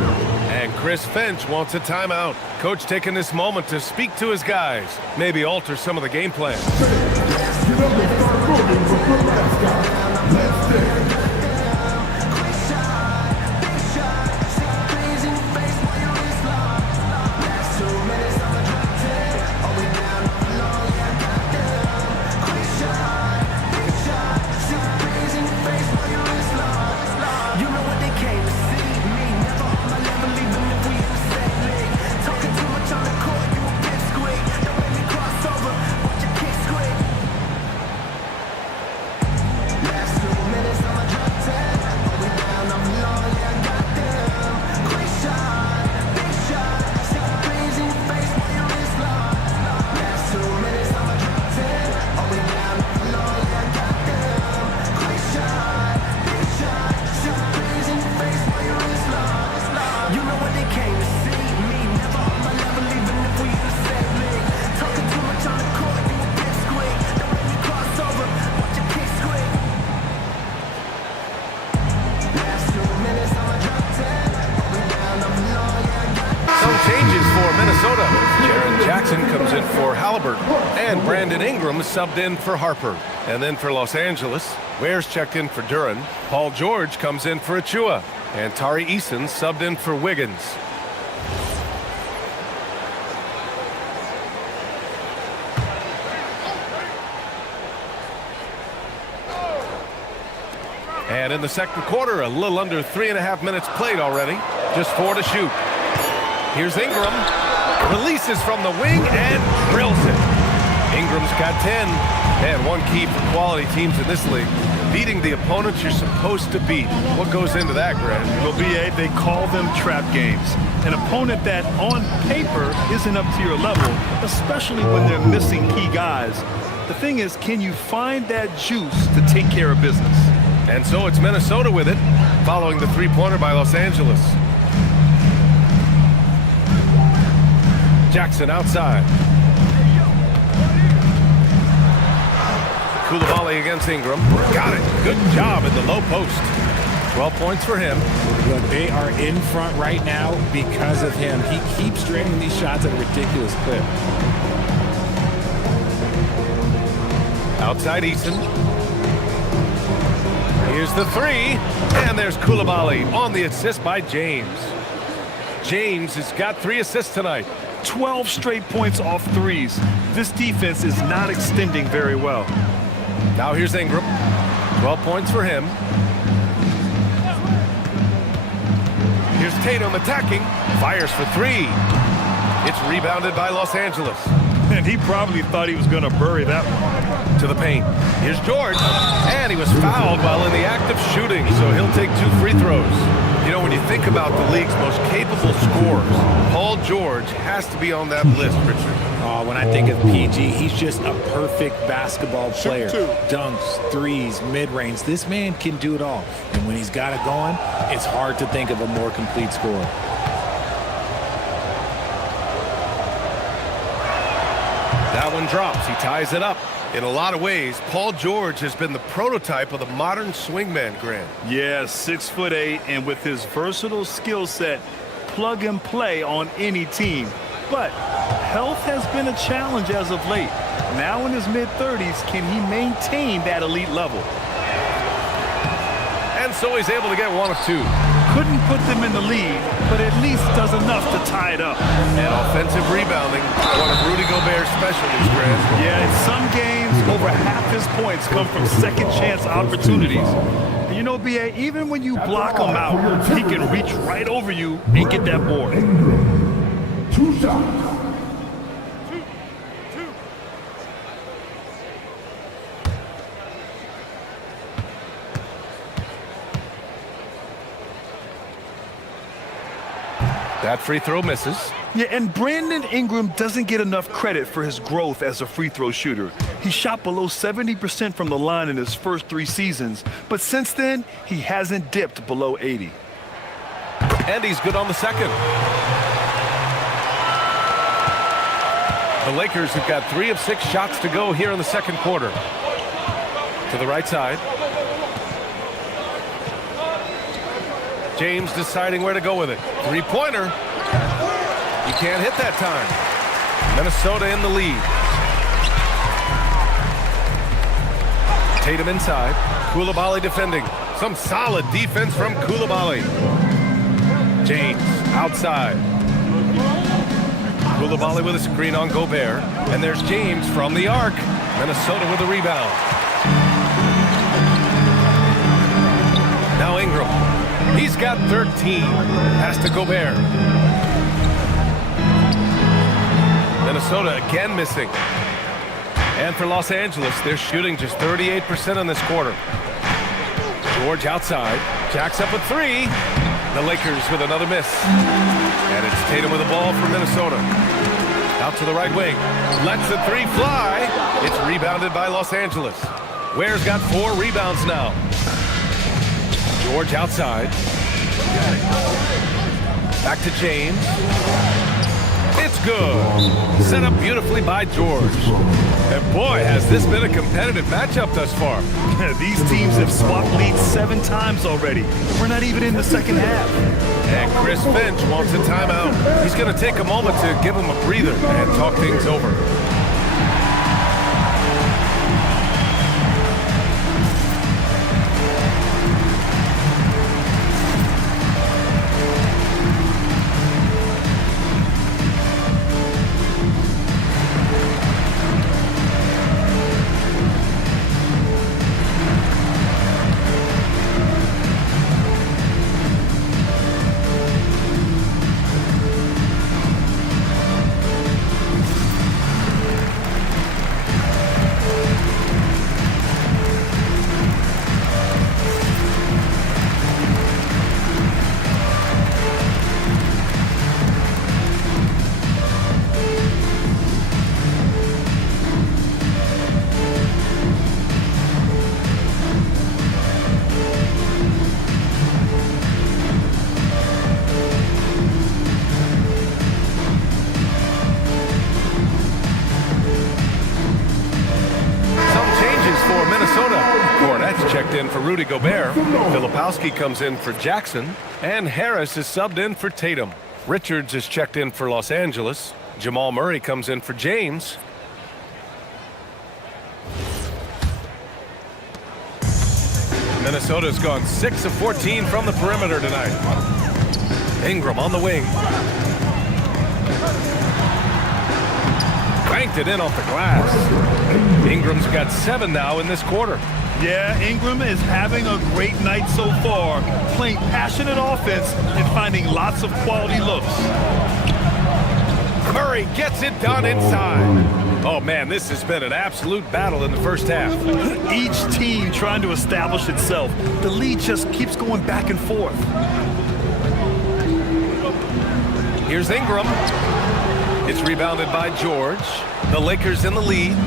And Chris Finch wants a timeout. Coach taking this moment to speak to his guys, maybe alter some of the game plan. Get up and start moving with the mascot. Let's dance. Minnesota. Jaren Jackson comes in for Halliburton. And Brandon Ingram subbed in for Harper. And then for Los Angeles, Ware's checked in for Duren. Paul George comes in for Achua. And Tari Eason subbed in for Wiggins. And in the second quarter, a little under 3.5 minutes played already. Just 4 to shoot. Here's Ingram. Releases from the wing and drills it. Ingram's got 10. And one key for quality teams in this league, beating the opponents you're supposed to beat. What goes into that, Grant? Well, B.A., they call them trap games. An opponent that on paper isn't up to your level, especially when they're missing key guys. The thing is, can you find that juice to take care of business? And so it's Minnesota with it, following the three-pointer by Los Angeles. Jackson outside. Coulibaly against Ingram. Got it. Good job in the low post. 12 points for him. Look, they are in front right now because of him. He keeps draining these shots at a ridiculous clip. Outside Eason. Here's the three. And there's Coulibaly on the assist by James. James has got 3 assists tonight. 12 straight points off threes. This defense is not extending very well. Now here's Ingram. 12 points for him. Here's Tatum attacking. Fires for 3. It's rebounded by Los Angeles. And he probably thought he was going to bury that one. To the paint. Here's George. And he was fouled while in the act of shooting, so he'll take 2 free throws. You know, when you think about the league's most capable scorers, Paul George has to be on that list, Richard. When I think of PG, he's just a perfect basketball player. Dunks, threes, mid-range. This man can do it all. And when he's got it going, it's hard to think of a more complete scorer. That one drops. He ties it up. In a lot of ways, Paul George has been the prototype of the modern swingman, Grant. Yeah, 6'8", and with his versatile skill set, plug and play on any team. But health has been a challenge as of late. Now in his mid-30s, can he maintain that elite level? And so he's able to get 1 of 2. Couldn't put them in the lead, but at least does enough to tie it up. And offensive rebounding, one of Rudy Gobert's specialties, Grant. Yeah, in some games, over half his points come from second-chance opportunities. And you know, B.A., even when you block him out, he can reach right over you and get that board. 2 shots. That free throw misses. Yeah, and Brandon Ingram doesn't get enough credit for his growth as a free throw shooter. He shot below 70% from the line in his first 3 seasons, but since then, he hasn't dipped below 80. And he's good on the second. The Lakers have got 3 of 6 shots to go here in the second quarter. To the right side. James deciding where to go with it. Three-pointer. He can't hit that time. Minnesota in the lead. Tatum inside. Coulibaly defending. Some solid defense from Coulibaly. James outside. Coulibaly with a screen on Gobert. And there's James from the arc. Minnesota with a rebound. Now Ingram. He's got 13. Pass to Gobert. Minnesota again missing. And for Los Angeles, they're shooting just 38% in this quarter. George outside. Jacks up a three. The Lakers with another miss. And it's Tatum with the ball for Minnesota. Out to the right wing. Lets the three fly. It's rebounded by Los Angeles. Ware's got 4 rebounds now. George outside. Back to James. It's good. Set up beautifully by George. And boy, has this been a competitive matchup thus far. These teams have swapped leads 7 times already. We're not even in the second half. And Chris Finch wants a timeout. He's going to take a moment to give him a breather and talk things over. Checked in for Rudy Gobert. Filipowski comes in for Jackson. And Harris is subbed in for Tatum. Richards is checked in for Los Angeles. Jamal Murray comes in for James. Minnesota's gone 6 of 14 from the perimeter tonight. Ingram on the wing. Banked it in off the glass. Ingram's got 7 now in this quarter. Yeah, Ingram is having a great night so far, playing passionate offense and finding lots of quality looks. Murray gets it done inside. Oh man, this has been an absolute battle in the first half. Each team trying to establish itself. The lead just keeps going back and forth. Here's Ingram. It's rebounded by George. The Lakers in the lead.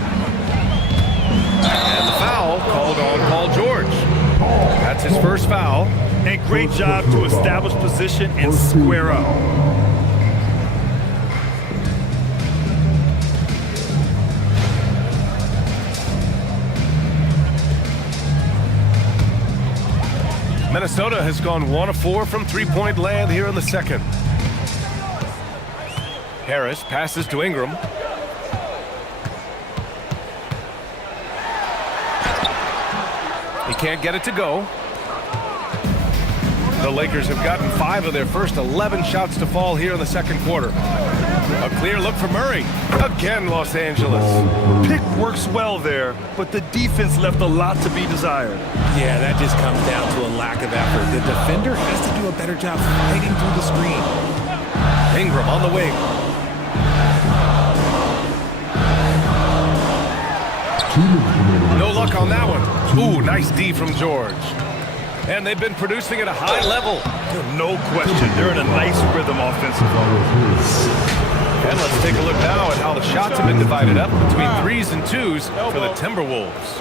And the foul called on Paul George. That's his first foul. And great job to establish position and square up. Minnesota has gone 1 of 4 from three-point land here in the second. Harris passes to Ingram. He can't get it to go. The Lakers have gotten 5 of their first 11 shots to fall here in the second quarter. A clear look for Murray. Again, Los Angeles. Pick works well there, but the defense left a lot to be desired. Yeah, that just comes down to a lack of effort. The defender has to do a better job fighting through the screen. Ingram on the wing. No luck on that one. Ooh, nice D from George. And they've been producing at a high level. No question. They're in a nice rhythm offensively. And let's take a look now at how the shots have been divided up between 3s and 2s for the Timberwolves.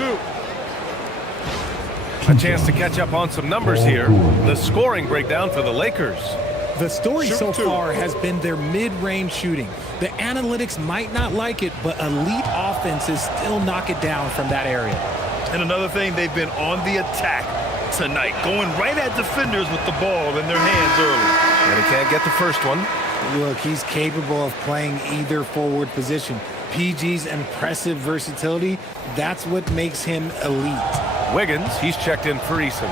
A chance to catch up on some numbers here. The scoring breakdown for the Lakers. The story so far has been their mid-range shooting. The analytics might not like it, but elite offenses still knock it down from that area. And another thing, they've been on the attack. tonight, going right at defenders with the ball in their hands early. And he can't get the first one. Look, he's capable of playing either forward position. PG's impressive versatility, that's what makes him elite. Wiggins, he's checked in for Eason.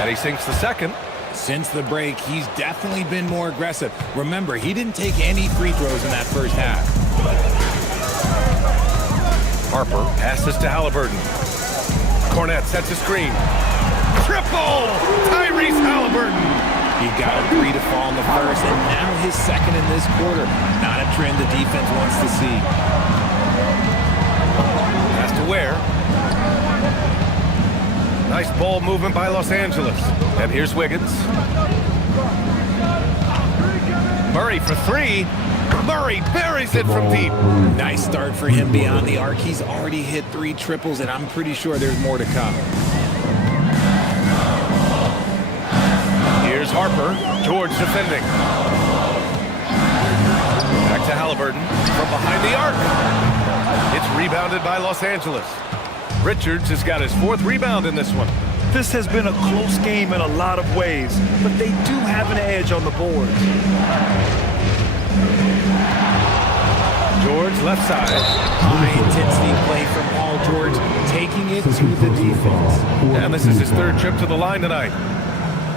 And he sinks the second. Since the break, he's definitely been more aggressive. Remember, he didn't take any free throws in that first half. Harper passes to Halliburton. Cornette sets a screen. Triple! Tyrese Halliburton! He got a 3 to fall in the first, and now his second in this quarter. Not a trend the defense wants to see. Pass to Ware. Nice ball movement by Los Angeles. And here's Wiggins. Murray for three. Murray buries it from deep. Nice start for him beyond the arc. He's already hit 3 triples, and I'm pretty sure there's more to come. Here's Harper. George defending. Back to Halliburton from behind the arc. It's rebounded by Los Angeles. Richards has got his 4th rebound in this one. This has been a close game in a lot of ways, but they do have an edge on the board. George left side. High intensity play from Paul George, taking it to the defense. And this is his 3rd trip to the line tonight.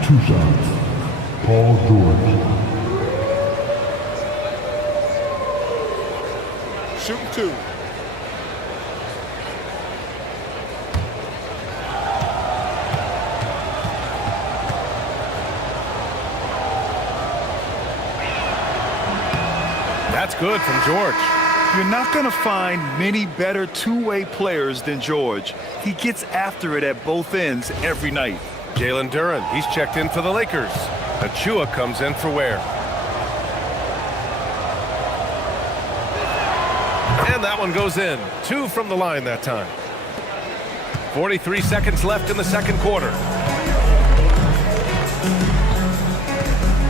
2 shots. Paul George. Shooting 2. That's good from George. You're not going to find many better two-way players than George. He gets after it at both ends every night. Jalen Duren, he's checked in for the Lakers. Achua comes in for Ware. And that one goes in. 2 from the line that time. 43 seconds left in the second quarter.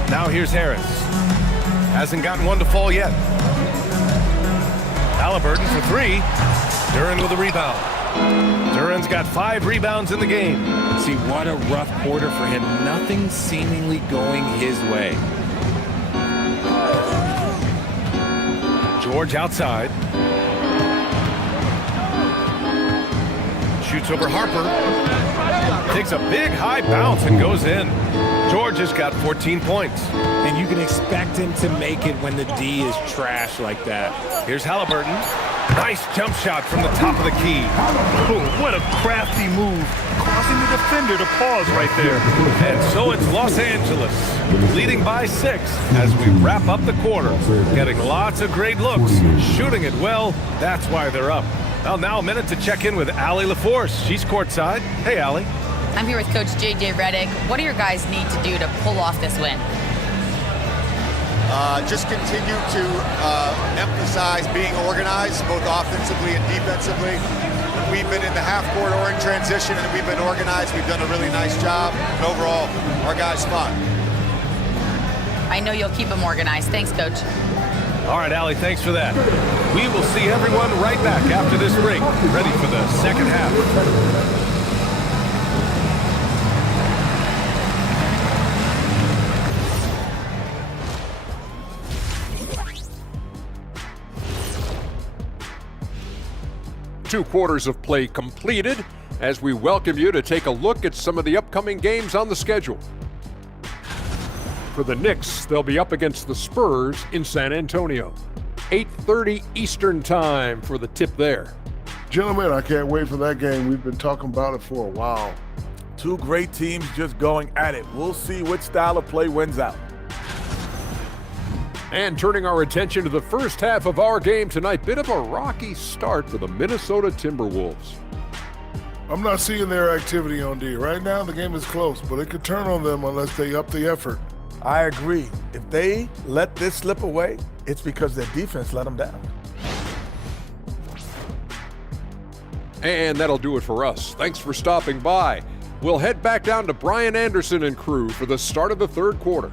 Now here's Harris. Hasn't gotten one to fall yet. Halliburton for 3. Duren with a rebound. Duren's got 5 rebounds in the game. See, what a rough quarter for him. Nothing seemingly going his way. George outside. Shoots over Harper. Takes a big high bounce and goes in. George has got 14 points. And you can expect him to make it when the D is trash like that. Here's Halliburton. Nice jump shot from the top of the key. Oh, what a crafty move, causing the defender to pause right there. And so it's Los Angeles, leading by 6 as we wrap up the quarter. Getting lots of great looks, shooting it well. That's why they're up. Well, now a minute to check in with Allie LaForce. She's courtside. Hey, Allie. I'm here with Coach J.J. Redick. What do your guys need to do to pull off this win? Just continue to emphasize being organized, both offensively and defensively. We've been in the half-court or in transition, and we've been organized. We've done a really nice job. And overall, our guys fun. I know you'll keep them organized. Thanks, Coach. All right, Allie, thanks for that. We will see everyone right back after this break, ready for the second half. 2 quarters of play completed as we welcome you to take a look at some of the upcoming games on the schedule. For the Knicks, they'll be up against the Spurs in San Antonio. 8:30 Eastern time for the tip there. Gentlemen, I can't wait for that game. We've been talking about it for a while. 2 great teams just going at it. We'll see which style of play wins out. And turning our attention to the first half of our game tonight, bit of a rocky start for the Minnesota Timberwolves. I'm not seeing their activity on D. Right now, the game is close, but it could turn on them unless they up the effort. I agree. If they let this slip away, it's because their defense let them down. And that'll do it for us. Thanks for stopping by. We'll head back down to Brian Anderson and crew for the start of the third quarter.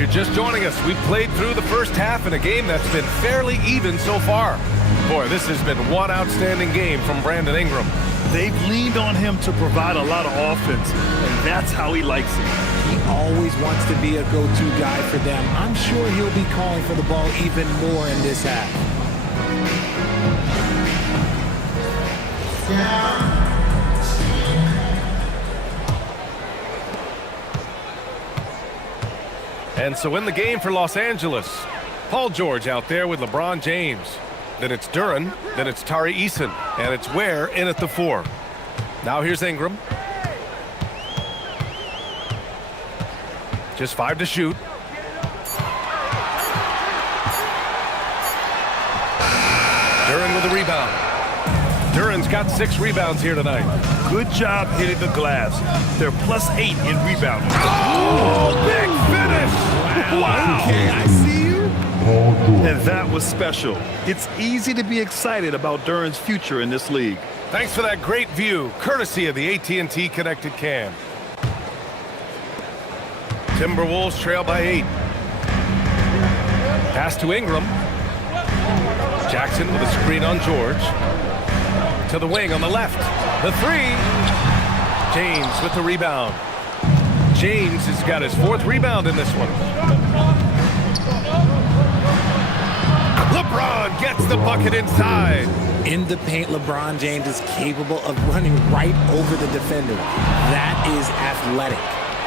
you're just joining us, we've played through the first half in a game that's been fairly even so far. Boy, this has been one outstanding game from Brandon Ingram. They've leaned on him to provide a lot of offense, and that's how he likes it. He always wants to be a go-to guy for them. I'm sure he'll be calling for the ball even more in this half. And so in the game for Los Angeles, Paul George out there with LeBron James. Then it's Duren, then it's Tari Eason, and it's Ware in at the 4. Now here's Ingram. Just 5 to shoot. Duren with a rebound. Duren's got 6 rebounds here tonight. Good job hitting the glass. They're +8 in rebounding. Oh, big finish! Wow. Okay, I see you. And that was special. It's easy to be excited about Duren's future in this league. Thanks for that great view, courtesy of the AT&T Connected Cam. Timberwolves trail by 8. Pass to Ingram. Jackson with a screen on George. To the wing on the left. The 3. James with the rebound. James has got his 4th rebound in this one. LeBron gets the bucket inside. In the paint, LeBron James is capable of running right over the defender. That is athletic.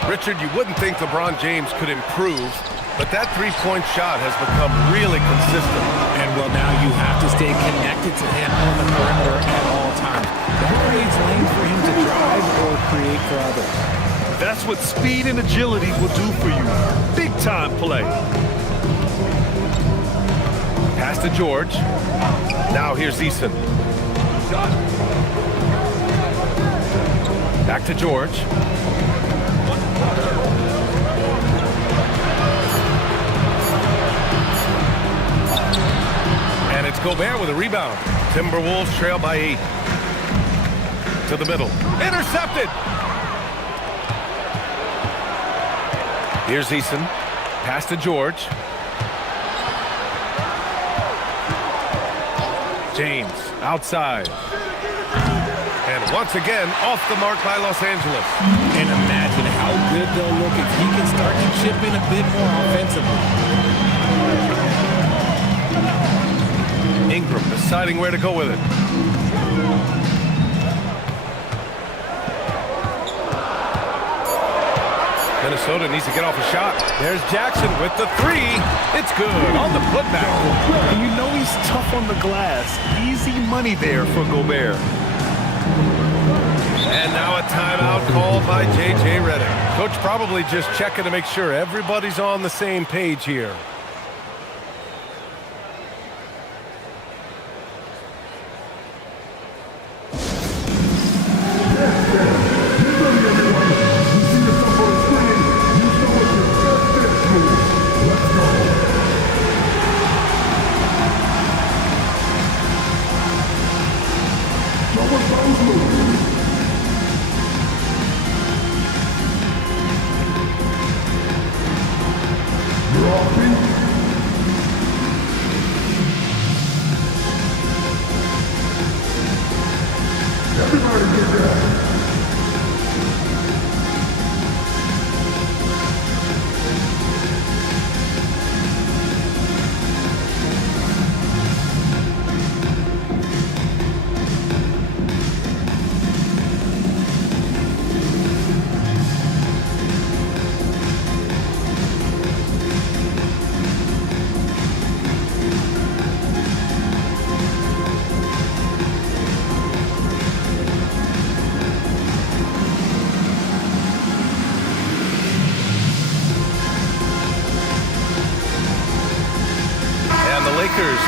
Richard, you wouldn't think LeBron James could improve, but that three-point shot has become really consistent. And, well, now you have to stay connected to him on the perimeter at all times. That creates lanes for him to drive or create for others. That's what speed and agility will do for you. Big-time play. Pass to George. Now here's Eason. Back to George. And it's Gobert with a rebound. Timberwolves trail by 8. To the middle. Intercepted! Here's Eason. Pass to George. James outside. And once again, off the mark by Los Angeles. And imagine how good they'll look if he can start to chip in a bit more offensively. Ingram deciding where to go with it. Minnesota needs to get off a shot. There's Jackson with the 3. It's good on the putback. And you know he's tough on the glass. Easy money there for Gobert. And now a timeout called by J.J. Redick. Coach probably just checking to make sure everybody's on the same page here.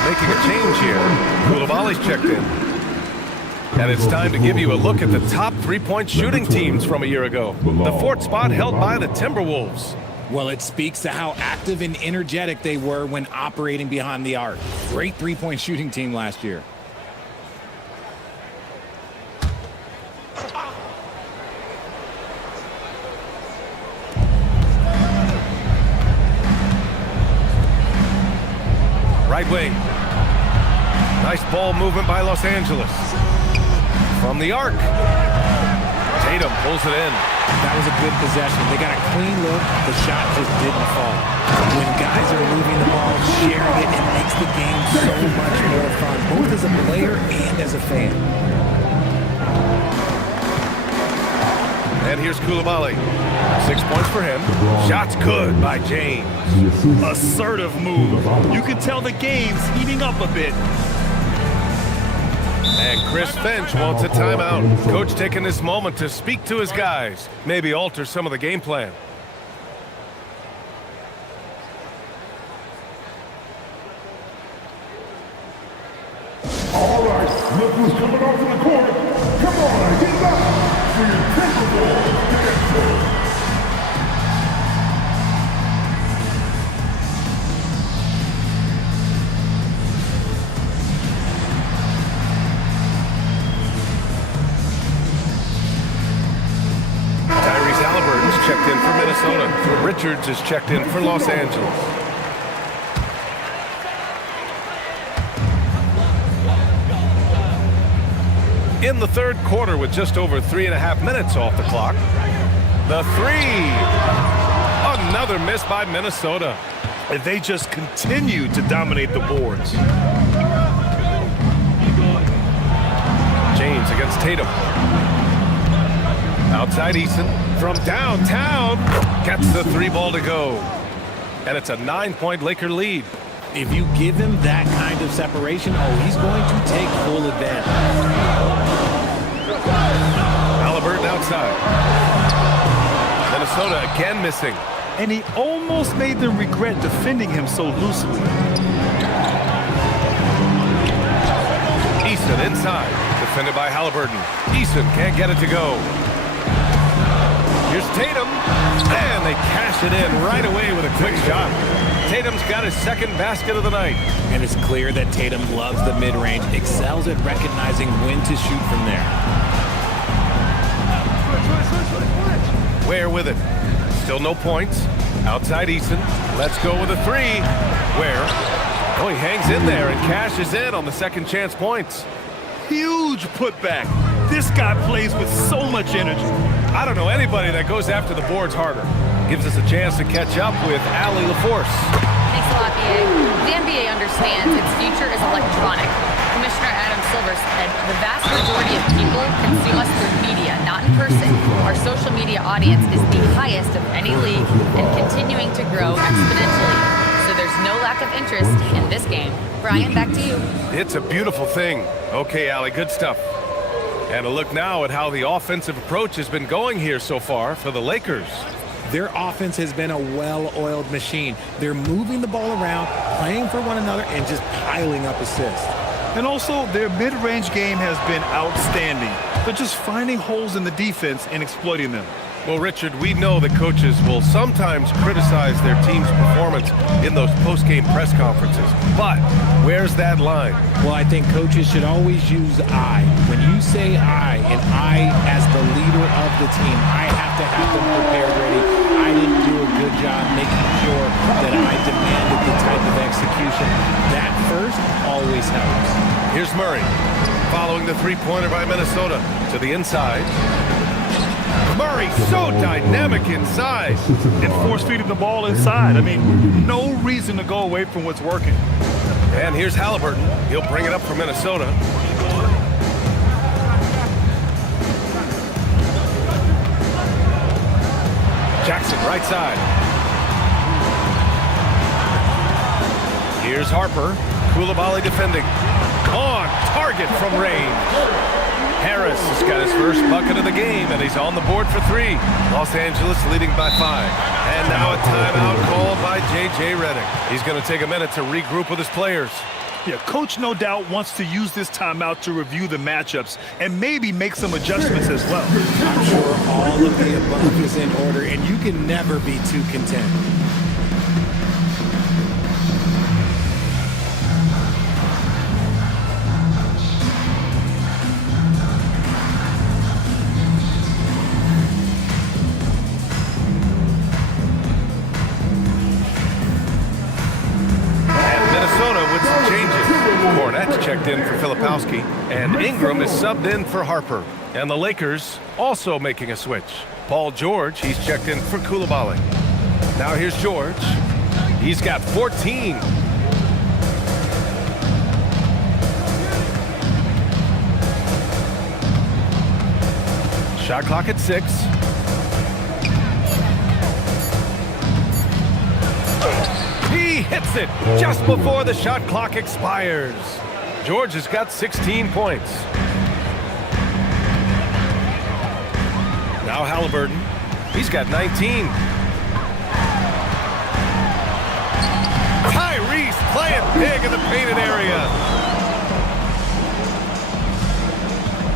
Making a change here. Koulibaly's checked in. And it's time to give you a look at the top three-point shooting teams from a year ago. The 4th spot held by the Timberwolves. Well, it speaks to how active and energetic they were when operating behind the arc. Great three-point shooting team last year. Right wing. Nice ball movement by Los Angeles. From the arc. Tatum pulls it in. That was a good possession. They got a clean look. The shot just didn't fall. When guys are moving the ball, sharing it, it makes the game so much more fun, both as a player and as a fan. And here's Coulibaly. 6 points for him. Shot's good by James. Assertive move. You can tell the game's heating up a bit. And Chris Finch wants a timeout. Coach taking this moment to speak to his guys. Maybe alter some of the game plan. All right, look who's coming off to the court. Come on, get back. The impeccable dancer. Tyrese Halliburton's checked in for Minnesota. Richards is checked in for Los Angeles. In the third quarter with just over 3.5 minutes off the clock. The three. Another miss by Minnesota. And they just continue to dominate the boards. James against Tatum. Outside Eason. From downtown. Gets the three ball to go. And it's a 9-point Laker lead. If you give him that kind of separation, he's going to take full advantage. Halliburton outside. Minnesota again missing. And he almost made them regret defending him so loosely. Eason inside. Defended by Halliburton. Eason can't get it to go. Here's Tatum. And they cash it in right away with a quick shot. Tatum's got his second basket of the night. And it's clear that Tatum loves the mid-range, excels at recognizing when to shoot from there. Ware with it. Still no points. Outside Eason. Let's go with a three. Ware. Oh, he hangs in there and cashes in on the second chance points. Huge putback. This guy plays with so much energy. I don't know anybody that goes after the boards harder. Gives us a chance to catch up with Allie LaForce. Thanks a lot, BA. The NBA understands its future is electronic. Commissioner Adam Silver said the vast majority of people consume us through media, not in person. Our social media audience is the highest of any league and continuing to grow exponentially. So there's no lack of interest in this game. Brian, back to you. It's a beautiful thing. Okay, Allie, good stuff. And a look now at how the offensive approach has been going here so far for the Lakers. Their offense has been a well-oiled machine. They're moving the ball around, playing for one another, and just piling up assists. And also, their mid-range game has been outstanding. They're just finding holes in the defense and exploiting them. Well, Richard, we know that coaches will sometimes criticize their team's performance in those post-game press conferences. But where's that line? Well, I think coaches should always use I. When you say I, and I as the leader of the team, I have to have them prepared ready. I didn't do a good job making sure that I demanded the type of execution. That first always helps. Here's Murray, following the three-pointer by Minnesota to the inside. Murray so dynamic inside. And force-feeding the ball inside. I mean, no reason to go away from what's working. And here's Halliburton. He'll bring it up for Minnesota. Jackson, right side. Here's Harper. Coulibaly defending. On target from range. Harris has got his first bucket of the game, and he's on the board for three. Los Angeles leading by 5. And now a timeout called by J.J. Redick. He's going to take a minute to regroup with his players. Yeah, coach no doubt wants to use this timeout to review the matchups and maybe make some adjustments as well. I'm sure all of the above is in order, and you can never be too content. checked in for Filipowski, and Ingram is subbed in for Harper. And the Lakers also making a switch. Paul George, he's checked in for Coulibaly. Now here's George. He's got 14. Shot clock at 6. He hits it just before the shot clock expires. George has got 16 points. Now Halliburton. He's got 19. Tyrese playing big in the painted area.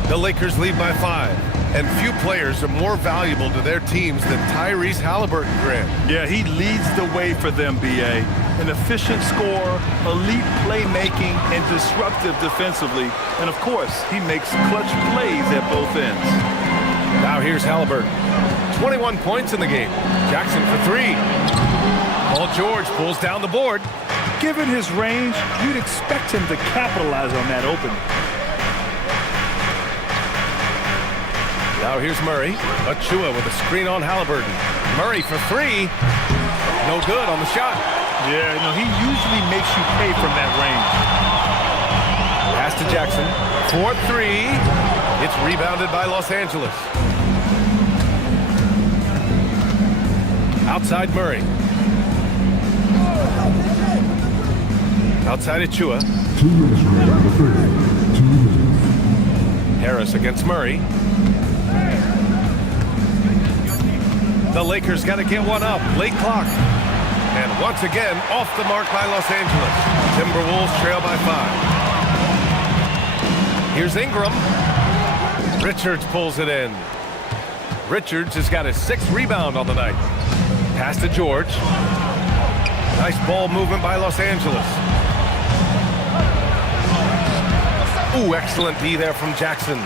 The Lakers lead by 5. And few players are more valuable to their teams than Tyrese Halliburton, Grant. Yeah, he leads the way for them, B.A. An efficient scorer, elite playmaking, and disruptive defensively. And, of course, he makes clutch plays at both ends. Now here's Halliburton. 21 points in the game. Jackson for 3. Paul George pulls down the board. Given his range, you'd expect him to capitalize on that opening. Now here's Murray. Achua with a screen on Halliburton. Murray for 3. No good on the shot. Yeah, he usually makes you pay from that range. Pass to Jackson. 4-3. It's rebounded by Los Angeles. Outside Murray. Outside Achua. 2 minutes remaining in the third. 2 minutes. Harris against Murray. The Lakers got to get one up. Late clock. And once again, off the mark by Los Angeles. Timberwolves trail by 5. Here's Ingram. Richards pulls it in. Richards has got his 6th rebound on the night. Pass to George. Nice ball movement by Los Angeles. Ooh, excellent D there from Jackson.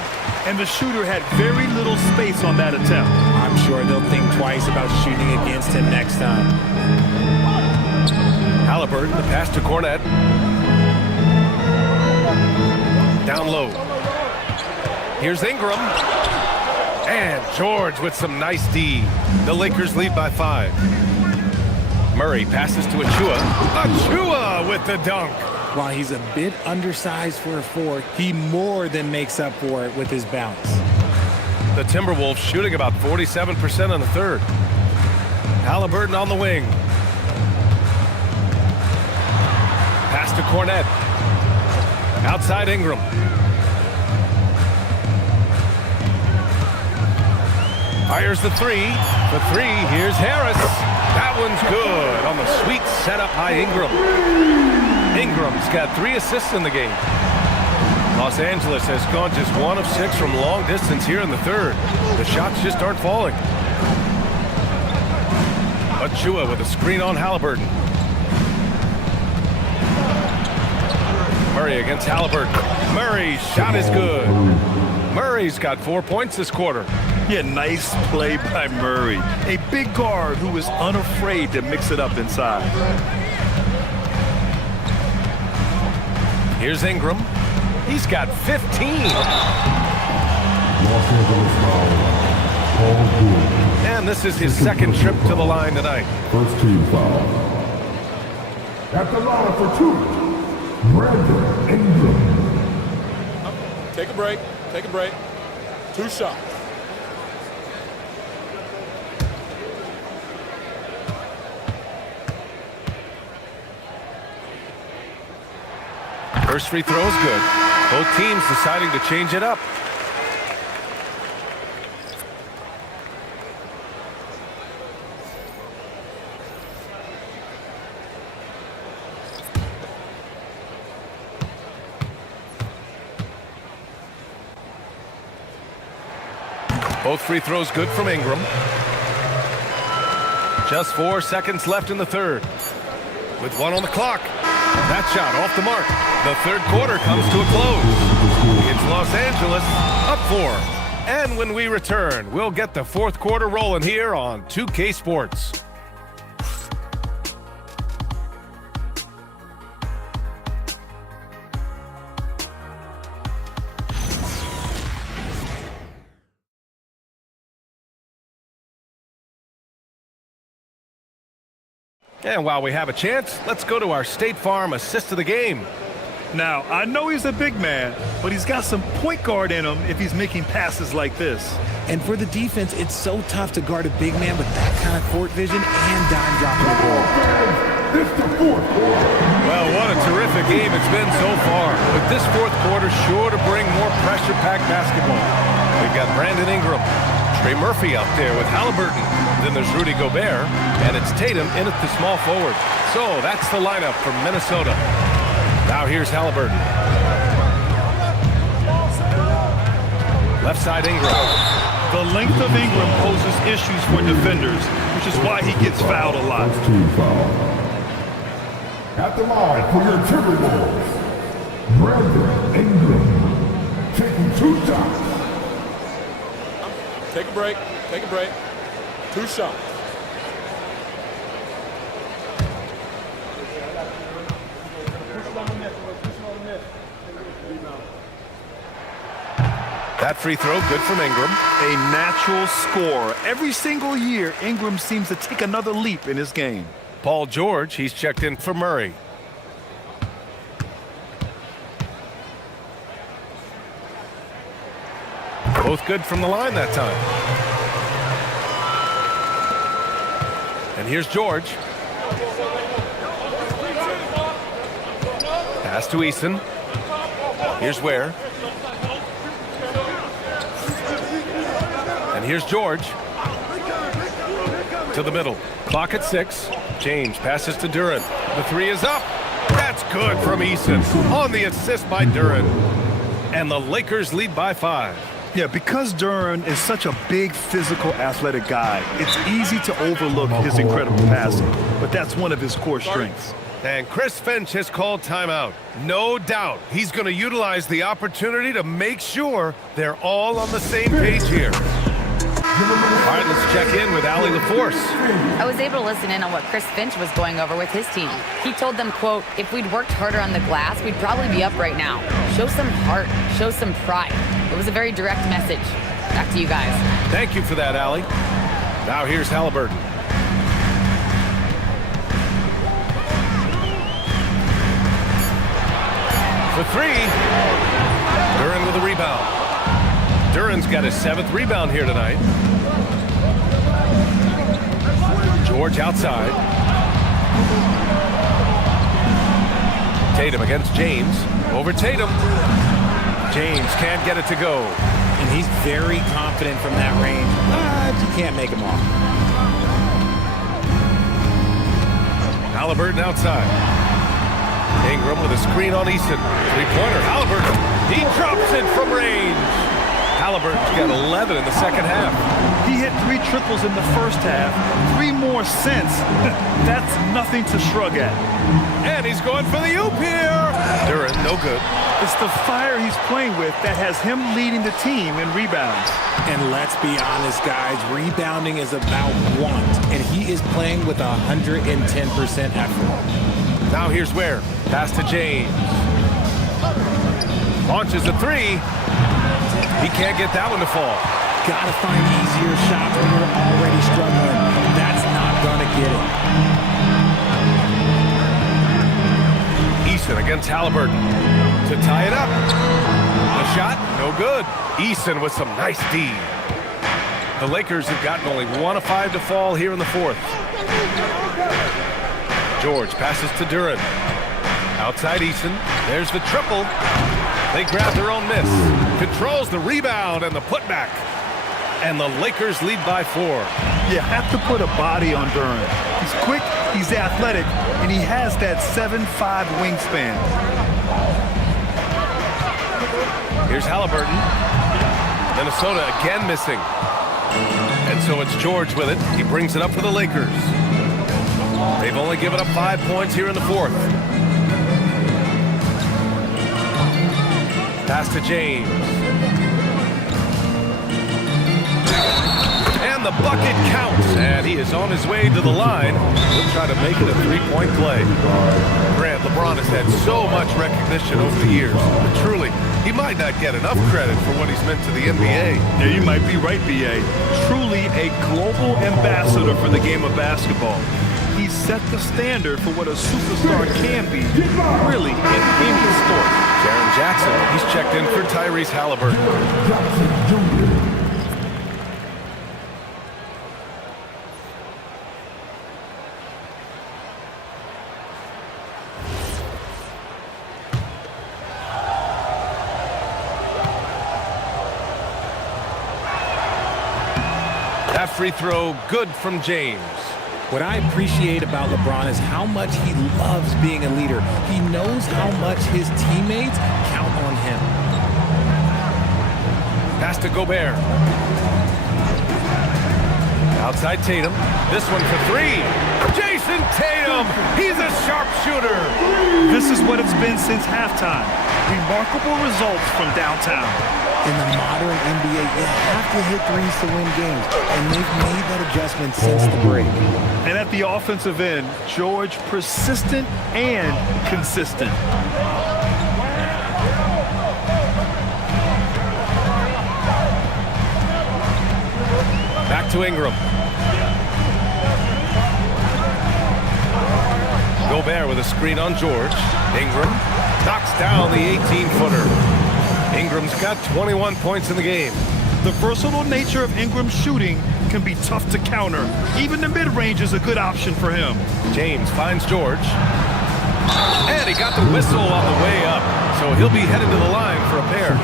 And the shooter had very little space on that attempt. I'm sure they'll think twice about shooting against him next time. Halliburton, the pass to Cornette. Down low. Here's Ingram. And George with some nice D. The Lakers lead by 5. Murray passes to Achua. Achua with the dunk. While he's a bit undersized for a 4, he more than makes up for it with his bounce. The Timberwolves shooting about 47% in the third. Halliburton on the wing. Pass to Cornette. Outside Ingram. Fires the 3. For 3, here's Harris. That one's good on the sweet setup by Ingram. Ingram's got 3 assists in the game. Los Angeles has gone just 1 of 6 from long distance here in the third. The shots just aren't falling. Achua with a screen on Halliburton. Murray against Halliburton. Murray's shot is good. Murray's got 4 points this quarter. Yeah, nice play by Murray. A big guard who is unafraid to mix it up inside. Here's Ingram. He's got 15. Los Angeles foul. Paul George. And this is his 2nd trip to the line tonight. First team foul. At the line for 2, Brandon Ingram. Take a break. Take a break. 2 shots. First free throw is good. Both teams deciding to change it up. Both free throws good from Ingram. Just 4 seconds left in the third. With 1 on the clock. That shot off the mark. The third quarter comes to a close. It's Los Angeles up 4. And when we return, we'll get the 4th quarter rolling here on 2K Sports. And while we have a chance, let's go to our State Farm assist of the game. Now, I know he's a big man, but he's got some point guard in him if he's making passes like this. And for the defense, it's so tough to guard a big man with that kind of court vision and dime dropping the ball. Well, what a terrific game it's been so far. But this fourth quarter sure to bring more pressure-packed basketball. We've got Brandon Ingram, Trey Murphy out there with Halliburton. Then there's Rudy Gobert, and it's Tatum in at the small forward. So that's the lineup from Minnesota. Now here's Halliburton. Left side Ingram. The length of Ingram poses issues for defenders, which is why he gets fouled a lot. At the line for your Timberwolves, Brandon Ingram, taking 2 shots. Take a break. Take a break. 2 shots. That free throw, good from Ingram. A natural scorer. Every single year, Ingram seems to take another leap in his game. Paul George, he's checked in for Murray. Both good from the line that time. And here's George. Pass to Eason. Here's Ware. And here's George. To the middle. Clock at 6. James passes to Duren. The 3 is up. That's good from Eason. On the assist by Duren. And the Lakers lead by 5. Yeah, because Duren is such a big, physical, athletic guy, it's easy to overlook his incredible passing. But that's one of his core strengths. And Chris Finch has called timeout. No doubt he's going to utilize the opportunity to make sure they're all on the same page here. All right, let's check in with Allie LaForce. I was able to listen in on what Chris Finch was going over with his team. He told them, quote, if we'd worked harder on the glass, we'd probably be up right now. Show some heart, show some pride. It was a very direct message. Back to you guys. Thank you for that, Allie. Now here's Halliburton. For 3. Duren with a rebound. Duren's got his 7th rebound here tonight. George outside. Tatum against James. Over Tatum. James can't get it to go. And he's very confident from that range, but you can't make him off. Halliburton outside. Ingram with a screen on Easton. Three-pointer. Halliburton. He drops it from range. Halliburton's got 11 in the second half. He hit 3 triples in the first half, 3 more since. That's nothing to shrug at. And he's going for the oop here. Duren, no good. It's the fire he's playing with that has him leading the team in rebounds. And let's be honest, guys, rebounding is about want, and he is playing with 110% effort. Now here's Ware. Pass to James. Launches a 3. He can't get that one to fall. Gotta find easier shots when you're already struggling. That's not gonna get it. Eason against Halliburton to tie it up. The shot, no good. Eason with some nice D. The Lakers have gotten only 1 of 5 to fall here in the 4th. George passes to Duren. Outside Eason. There's the triple. They grab their own miss. Controls the rebound and the putback. And the Lakers lead by 4. You have to put a body on Duren. He's quick, he's athletic, and he has that 7'5" wingspan. Here's Halliburton. Minnesota again missing. And so it's George with it. He brings it up for the Lakers. They've only given up 5 points here in the 4th. Pass to James. And the bucket counts. And he is on his way to the line. He'll try to make it a 3-point play. Grant, LeBron has had so much recognition over the years. But truly, he might not get enough credit for what he's meant to the NBA. Yeah, you might be right, B.A. Truly a global ambassador for the game of basketball. He set the standard for what a superstar can be, really, in any sport. Jaren Jackson, he's checked in for Tyrese Halliburton. That free throw, good from James. What I appreciate about LeBron is how much he loves being a leader. He knows how much his teammates count on him. Pass to Gobert. Outside Tatum. This one for three. Jason Tatum. He's a sharpshooter. This is what it's been since halftime. Remarkable results from downtown. In the modern NBA, you have to hit threes to win games, and they've made that adjustment since the break. And at the offensive end, George persistent and consistent. Back to Ingram. Gobert with a screen on George. Ingram knocks down the 18-footer. Ingram's got 21 points in the game. The versatile nature of Ingram's shooting can be tough to counter. Even the mid-range is a good option for him. James finds George. And he got the whistle on the way up. So he'll be headed to the line for a pair.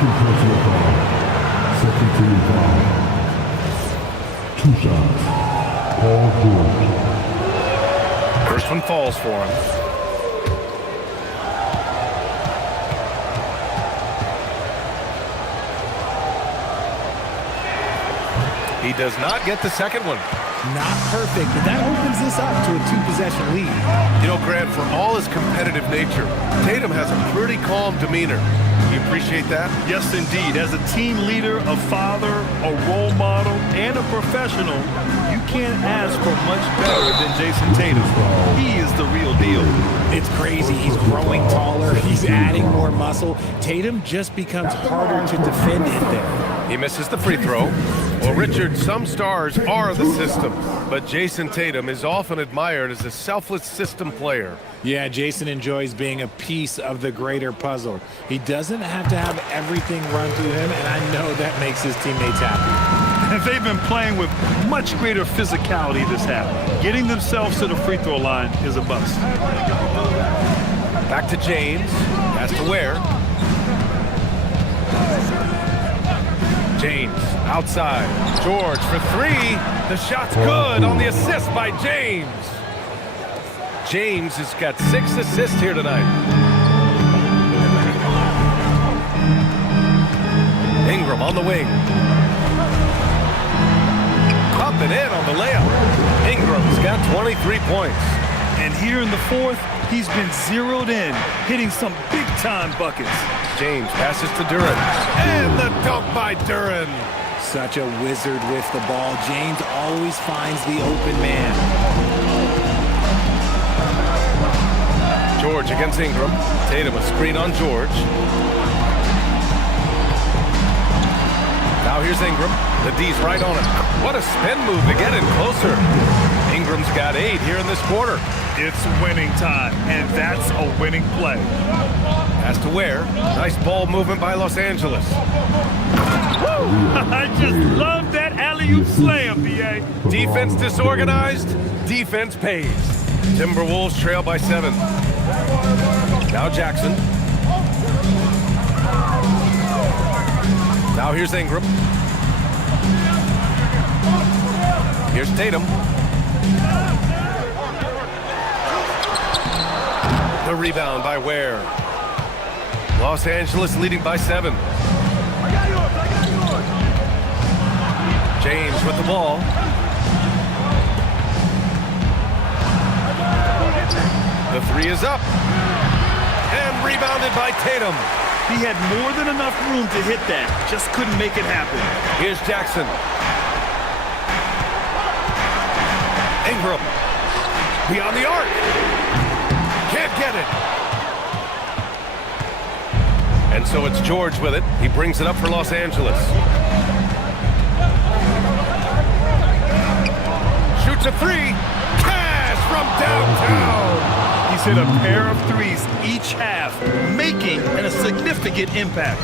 Second team foul. 2 shots. Paul George. First one falls for him. He does not get the second one. Not perfect, but that opens this up to a 2-possession lead. You know, Grant, for all his competitive nature, Tatum has a pretty calm demeanor. You appreciate that? Yes, indeed. As a team leader, a father, a role model, and a professional, you can't ask for much better than Jason Tatum. He is the real deal. It's crazy. He's growing taller. He's adding more muscle. Tatum just becomes harder to defend in there. He misses the free throw. Well, Richard, some stars are the system, but Jason Tatum is often admired as a selfless system player. Yeah, Jason enjoys being a piece of the greater puzzle. He doesn't have to have everything run through him, and I know that makes his teammates happy. And they've been playing with much greater physicality this half. Getting themselves to the free throw line is a bust. Back to James. Pass to Ware. James outside. George for three. The shot's good on the assist by James. James has got 6 assists here tonight. Ingram on the wing. Up and in on the layup. Ingram's got 23 points. And here in the fourth, he's been zeroed in, hitting some big-time buckets. James passes to Duren. And the dunk by Duren. Such a wizard with the ball. James always finds the open man. George against Ingram. Tatum a screen on George. Now here's Ingram. The D's right on him. What a spin move to get in closer. Ingram's got 8 here in this quarter. It's winning time, and that's a winning play. Pass to Ware. Nice ball movement by Los Angeles. Woo! I just love that alley-oop slam, B.A. Defense disorganized, defense pays. Timberwolves trail by 7. Now Jackson. Now here's Ingram. Here's Tatum. The rebound by Ware. Los Angeles leading by 7. James with the ball. The 3 is up. And rebounded by Tatum. He had more than enough room to hit that. Just couldn't make it happen. Here's Jackson. Ingram. Beyond the arc. Can't get it. And so it's George with it. He brings it up for Los Angeles. Shoots a 3. Cash from He's hit a pair of threes each half, making a significant impact.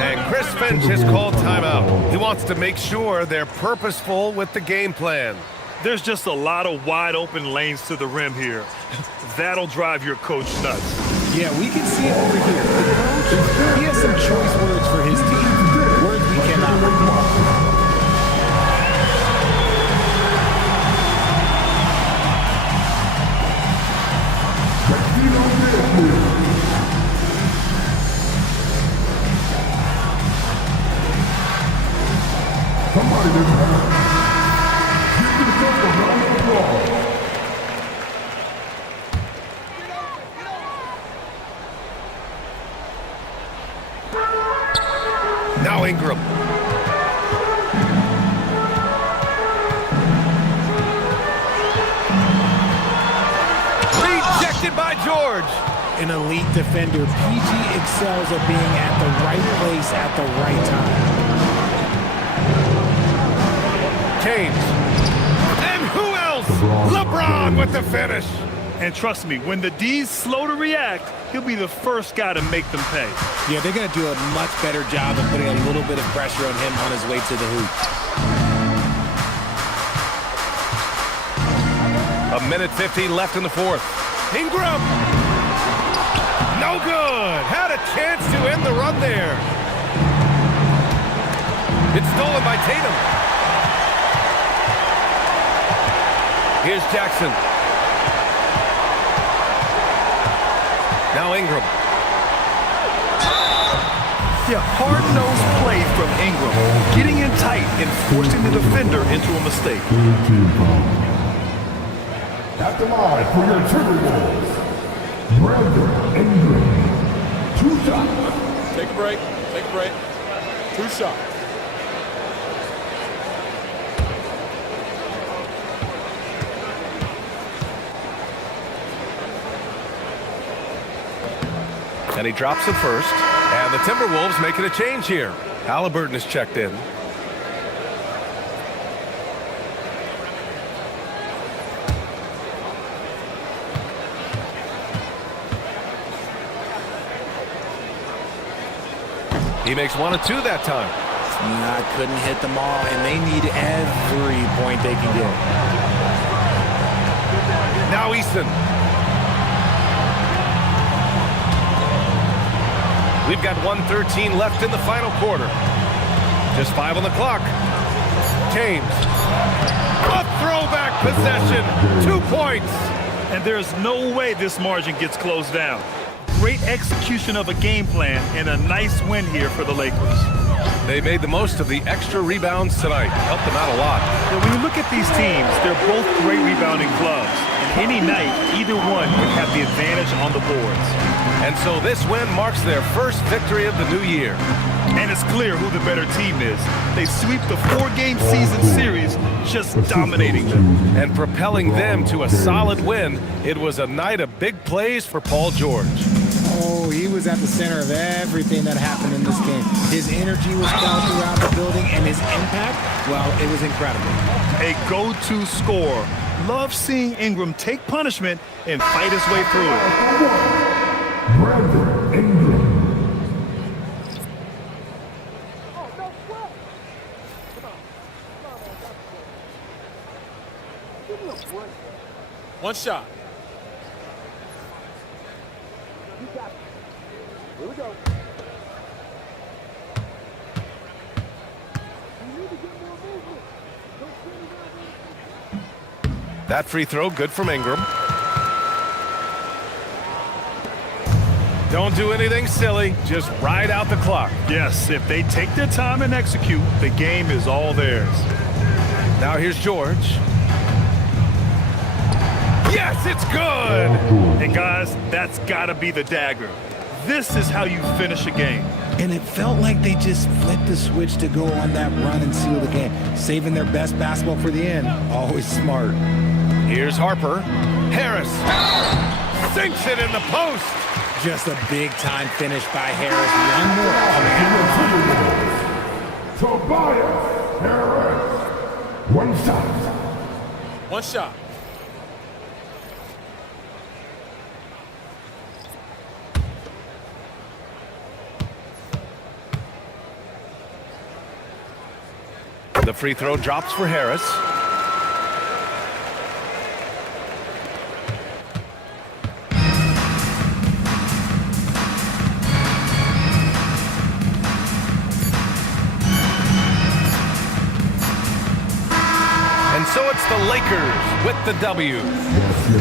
And Chris Finch has called timeout. He wants to make sure they're purposeful with the game plan. There's just a lot of wide open lanes to the rim here. That'll drive your coach nuts. Yeah, we can see it over here. The coach, he has some choice words for his team. Words we cannot read. Somebody didn't have it. Give yourself a round of applause. Now Ingram. Rejected by George. An elite defender, PG excels at being at the right place at the right time. James. And who else? LeBron with the finish. And trust me, when the D's slow to react, he'll be the first guy to make them pay. Yeah, they're going to do a much better job of putting a little bit of pressure on him on his way to the hoop. A minute 15 left in the fourth. Ingram. No good. Had a chance to end the run there. It's stolen by Tatum. Here's Jackson. Now Ingram. Yeah, hard-nosed play from Ingram, getting in tight and forcing the defender into a mistake. At the line for your Timberwolves, Brandon Ingram. 2 shots. Take a break. Take a break. 2 shots. And he drops it first. And the Timberwolves making a change here. Halliburton is checked in. He makes 1 of 2 that time. I couldn't hit them all, and they need every point they can get. Now Easton. We've got 1:13 left in the final quarter. Just 5 on the clock. James. A throwback possession. 2 points. And there's no way this margin gets closed down. Great execution of a game plan and a nice win here for the Lakers. They made the most of the extra rebounds tonight. Helped them out a lot. Now, when you look at these teams, they're both great rebounding clubs. And any night, either one can have the advantage on the boards. And so this win marks their first victory of the new year. And it's clear who the better team is. They sweep the 4-game season series, just dominating them. And propelling them to a solid win. It was a night of big plays for Paul George. Oh, he was at the center of everything that happened in this game. His energy was felt throughout the building, and his impact, well, it was incredible. A go-to scorer. Love seeing Ingram take punishment and fight his way through it. Brandon Ingram. One shot. Here we go. That free throw, good from Ingram. Don't do anything silly, just ride out the clock. Yes, if they take their time and execute, the game is all theirs. Now here's George. Yes, it's good! And guys, that's gotta be the dagger. This is how you finish a game. And it felt like they just flipped the switch to go on that run and seal the game. Saving their best basketball for the end. Always smart. Here's Harper. Harris sinks it in the post. Just a big-time finish by Harris. One more coming out. Tobias Harris. 1 shot. 1 shot. The free throw drops for Harris. And so it's the Lakers with the W.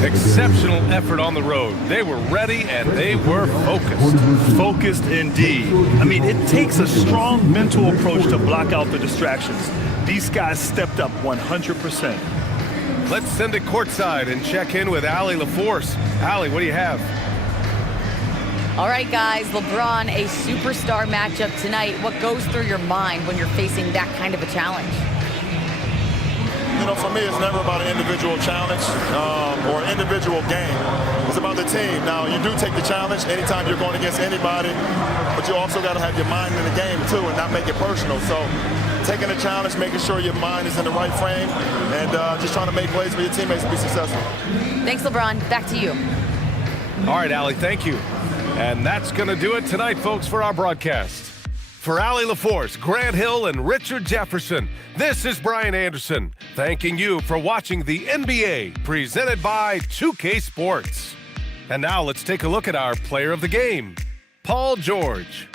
Exceptional effort on the road. They were ready and they were focused. Focused indeed. I mean, it takes a strong mental approach to block out the distractions. These guys stepped up 100%. Let's send it courtside and check in with Allie LaForce. Allie, what do you have? All right, guys, LeBron, a superstar matchup tonight. What goes through your mind when you're facing that kind of a challenge? You know, for me, it's never about an individual challenge or an individual game. It's about the team. Now, you do take the challenge anytime you're going against anybody, but you also got to have your mind in the game, too, and not make it personal. So taking the challenge, making sure your mind is in the right frame, and just trying to make plays for your teammates to be successful. Thanks, LeBron. Back to you. All right, Allie, thank you. And that's going to do it tonight, folks, for our broadcast. For Allie LaForce, Grant Hill, and Richard Jefferson, this is Brian Anderson, thanking you for watching the NBA, presented by 2K Sports. And now let's take a look at our player of the game, Paul George.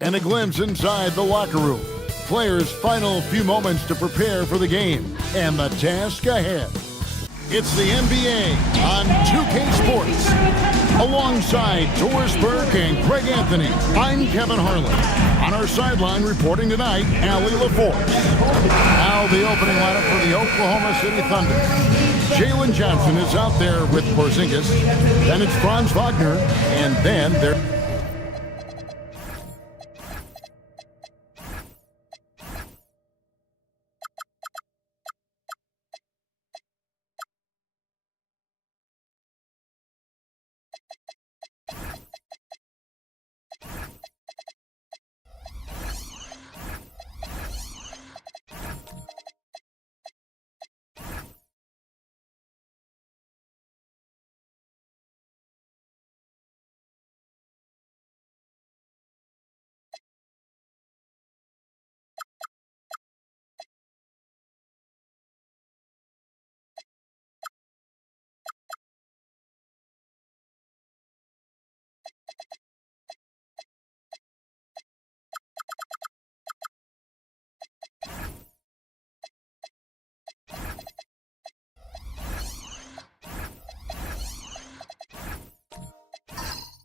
And a glimpse inside the locker room. Players' final few moments to prepare for the game and the task ahead. It's the NBA on 2K Sports. Alongside Doris Burke and Greg Anthony, I'm Kevin Harlan. On our sideline reporting tonight, Allie LaForce. Now the opening lineup for the Oklahoma City Thunder. Jalen Johnson is out there with Porzingis. Then it's Franz Wagner. And then there...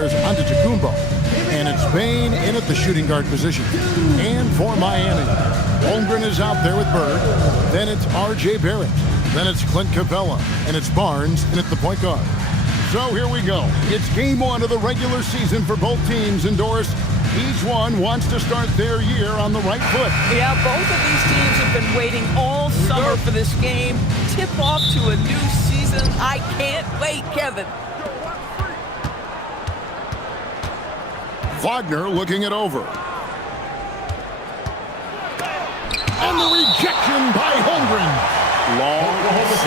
Antetokounmpo, and it's Bane in at the shooting guard position. And for Miami, Holmgren is out there with Bird. Then it's R.J. Barrett. Then it's Clint Capella, and it's Barnes in at the point guard. So here we go. It's game one of the regular season for both teams, and Doris, each one wants to start their year on the right foot. Yeah, both of these teams have been waiting all summer for this game. Tip off to a new season. I can't wait, Kevin. Wagner looking it over. And the rejection by Holmgren. Long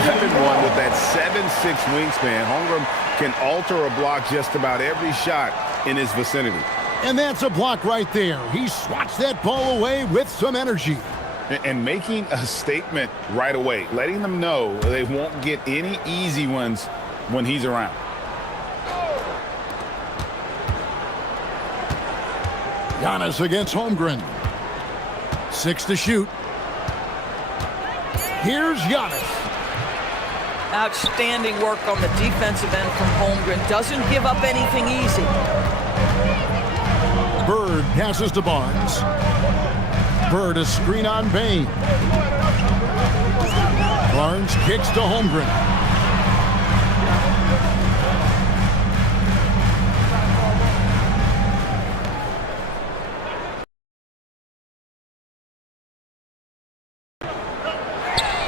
7-1 with that 7'6" wingspan. Holmgren can alter a block just about every shot in his vicinity. And that's a block right there. He swats that ball away with some energy. And making a statement right away, letting them know they won't get any easy ones when he's around. Giannis against Holmgren. 6 to shoot. Here's Giannis. Outstanding work on the defensive end from Holmgren. Doesn't give up anything easy. Bird passes to Barnes. Bird a screen on Bane. Barnes kicks to Holmgren.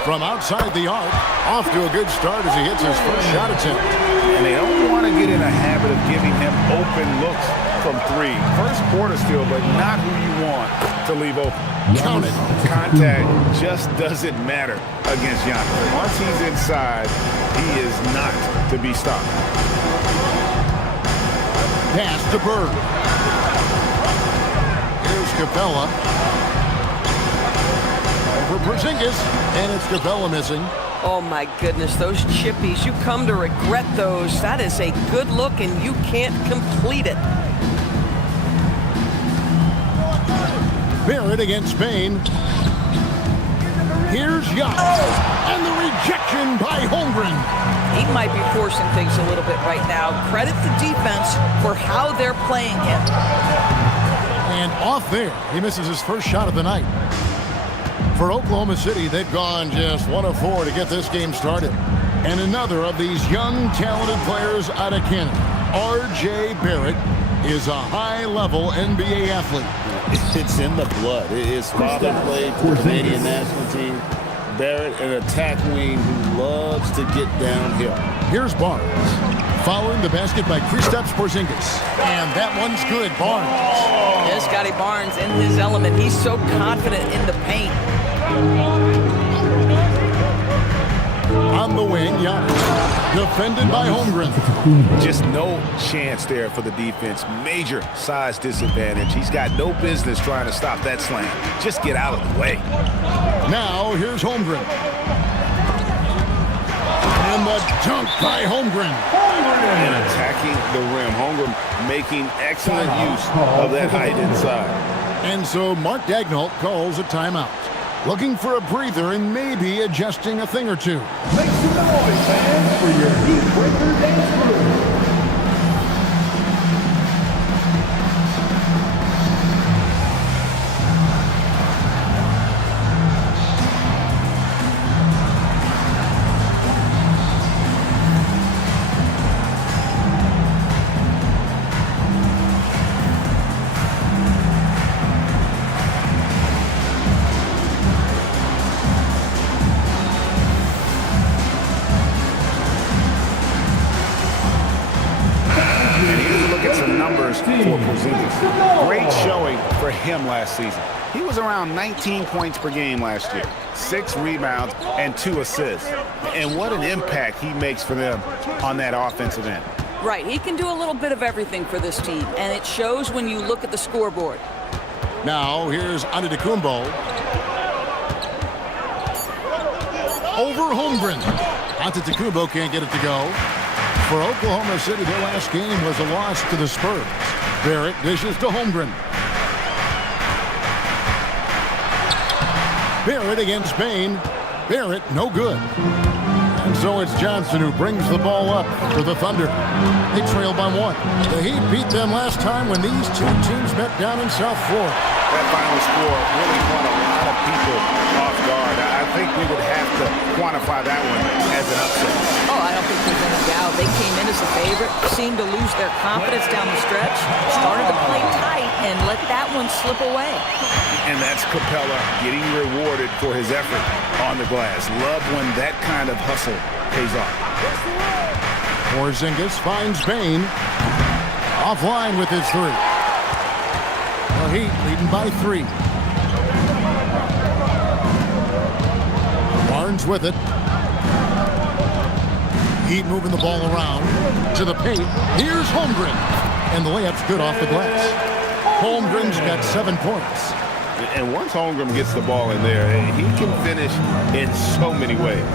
From outside the arc, off to a good start as he hits his first shot attempt. And they don't want to get in a habit of giving him open looks from three. First quarter still, but not who you want to leave open. Count it. Contact just doesn't matter against Giannis. Once he's inside, he is not to be stopped. Pass to Bird. Here's Capella. For Porzingis, and it's Capella missing. Oh my goodness, those chippies, you come to regret those. That is a good look and you can't complete it. Barrett against Bane. Here's Giannis, and the rejection by Holmgren. He might be forcing things a little bit right now. Credit the defense for how they're playing him. And off there, he misses his first shot of the night. For Oklahoma City, they've gone just 1 of 4 to get this game started. And another of these young, talented players out of Canada, R.J. Barrett, is a high-level NBA athlete. It's in the blood. His father played for the Canadian national team. Barrett, an attack wing who loves to get downhill. Here's Barnes, following the basket by Kristaps Porzingis. And that one's good, Barnes. Yes, Scotty Barnes in his element. He's so confident in the paint. On the wing, Giannis, defended by Holmgren. Just no chance there for the defense. Major size disadvantage. He's got no business trying to stop that slam. Just get out of the way. Now, here's Holmgren. And the dunk by Holmgren. and attacking the rim. Holmgren making excellent use of that height inside. And so Mark Daigneault calls a timeout. Looking for a breather and maybe adjusting a thing or two. Make some noise, fans, for your Heat Breaker dance move. For Porzingis. Great showing for him last season. He was around 19 points per game last year, 6 rebounds and 2 assists. And what an impact he makes for them on that offensive end. Right, he can do a little bit of everything for this team, and it shows when you look at the scoreboard. Now here's Antetokounmpo. Over Holmgren. Antetokounmpo can't get it to go. For Oklahoma City, their last game was a loss to the Spurs. Barrett dishes to Holmgren. Barrett against Payne. Barrett, no good. And so it's Johnson who brings the ball up for the Thunder. They trail by 1. The Heat beat them last time when these two teams met down in South Florida. That final score really caught a lot of people off guard. I think we would have to quantify that one as an upset. Oh, I don't think there's any doubt. They came in as a favorite, seemed to lose their confidence down the stretch, started to play tight, and let that one slip away. And that's Capella getting rewarded for his effort on the glass. Love when that kind of hustle pays off. Porzingis finds Payne. Offline with his 3. The Heat leading by 3. Barnes with it. Heat moving the ball around to the paint. Here's Holmgren. And the layup's good off the glass. Holmgren's got 7 points. And once Holmgren gets the ball in there, he can finish in so many ways.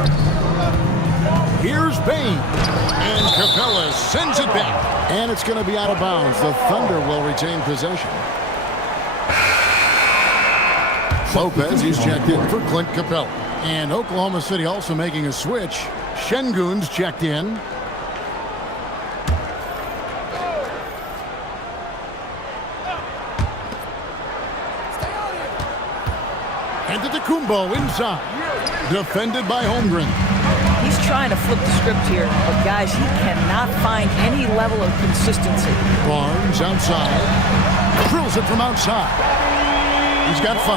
Here's Payne. And Capella sends it back. And it's going to be out of bounds. The Thunder will retain possession. Lopez, he's checked in for Clint Capella. And Oklahoma City also making a switch. Şengün's checked in. Antetokounmpo inside. Defended by Holmgren. He's trying to flip the script here, but guys, he cannot find any level of consistency. Barnes outside. Drills it from outside. He's got 5.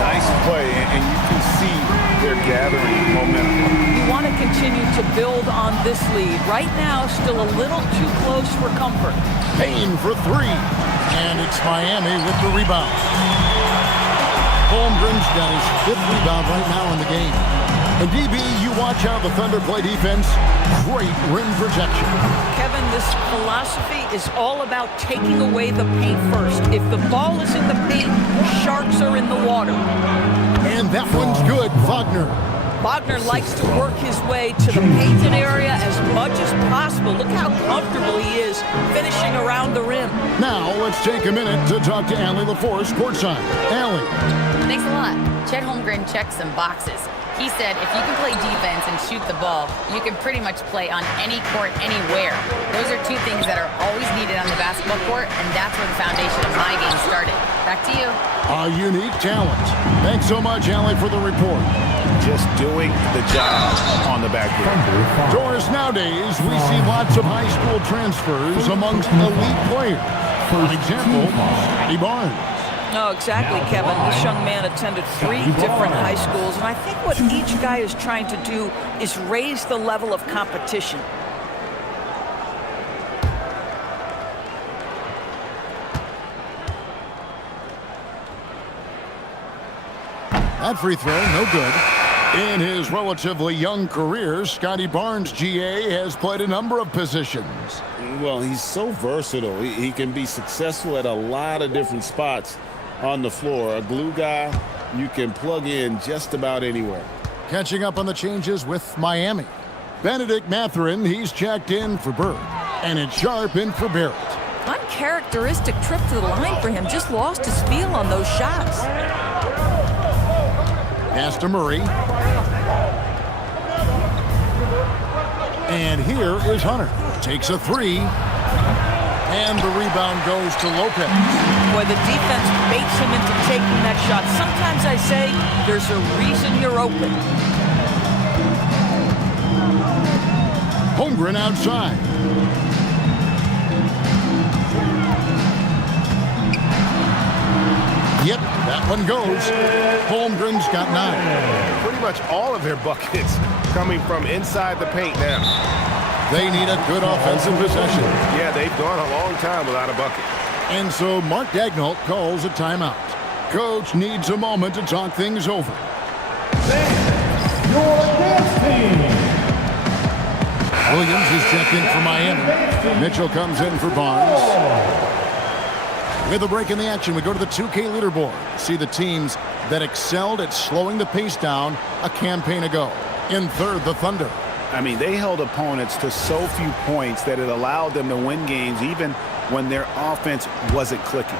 Nice play, and you can see they're gathering momentum. You want to continue to build on this lead. Right now, still a little too close for comfort. Payne for 3. And it's Miami with the rebound. Holmgren's got his 5th rebound right now in the game. And DB, you watch how the Thunder play defense. Great rim protection. Kevin, this philosophy is all about taking away the paint first. If the ball is in the paint, sharks are in the water. And that one's good, Wagner. Wagner likes to work his way to the painted area as much as possible. Look how comfortable he is finishing around the rim. Now let's take a minute to talk to Allie LaForce courtside. Allie. Thanks a lot. Chet Holmgren checked some boxes. He said if you can play defense and shoot the ball, you can pretty much play on any court, anywhere. Those are 2 things that are always needed on the basketball court, and that's where the foundation of my game started. Back to you. A unique talent. Thanks so much, Allie, for the report. Just doing the job on the back end. Doris, nowadays, we see lots of high school transfers amongst elite players. For example, Scotty Barnes. No, exactly, Kevin. This young man attended 3 different high schools, and I think what each guy is trying to do is raise the level of competition. That free throw, no good. In his relatively young career, Scotty Barnes, GA, has played a number of positions. Well, he's so versatile. He can be successful at a lot of different spots on the floor. A glue guy you can plug in just about anywhere. Catching up on the changes with Miami. Benedict Mathurin, he's checked in for Bird. And it's Sharp in for Barrett. Uncharacteristic trip to the line for him. Just lost his feel on those shots. Pass to Murray. And here is Hunter. Takes a three. And the rebound goes to Lopez. Boy, the defense baits him into taking that shot. Sometimes I say there's a reason you're open. Holmgren outside. Yep, that one goes. Holmgren's got 9. Pretty much all of their buckets coming from inside the paint now. They need a good offensive possession. Yeah, they've gone a long time without a bucket. And so Mark Daigneault calls a timeout. Coach needs a moment to talk things over. Your dance team. Williams is checked in for Miami. Mitchell comes in for Barnes. With a break in the action, we go to the 2K leaderboard. See the teams that excelled at slowing the pace down a campaign ago. In third, the Thunder. I mean, they held opponents to so few points that it allowed them to win games even when their offense wasn't clicking.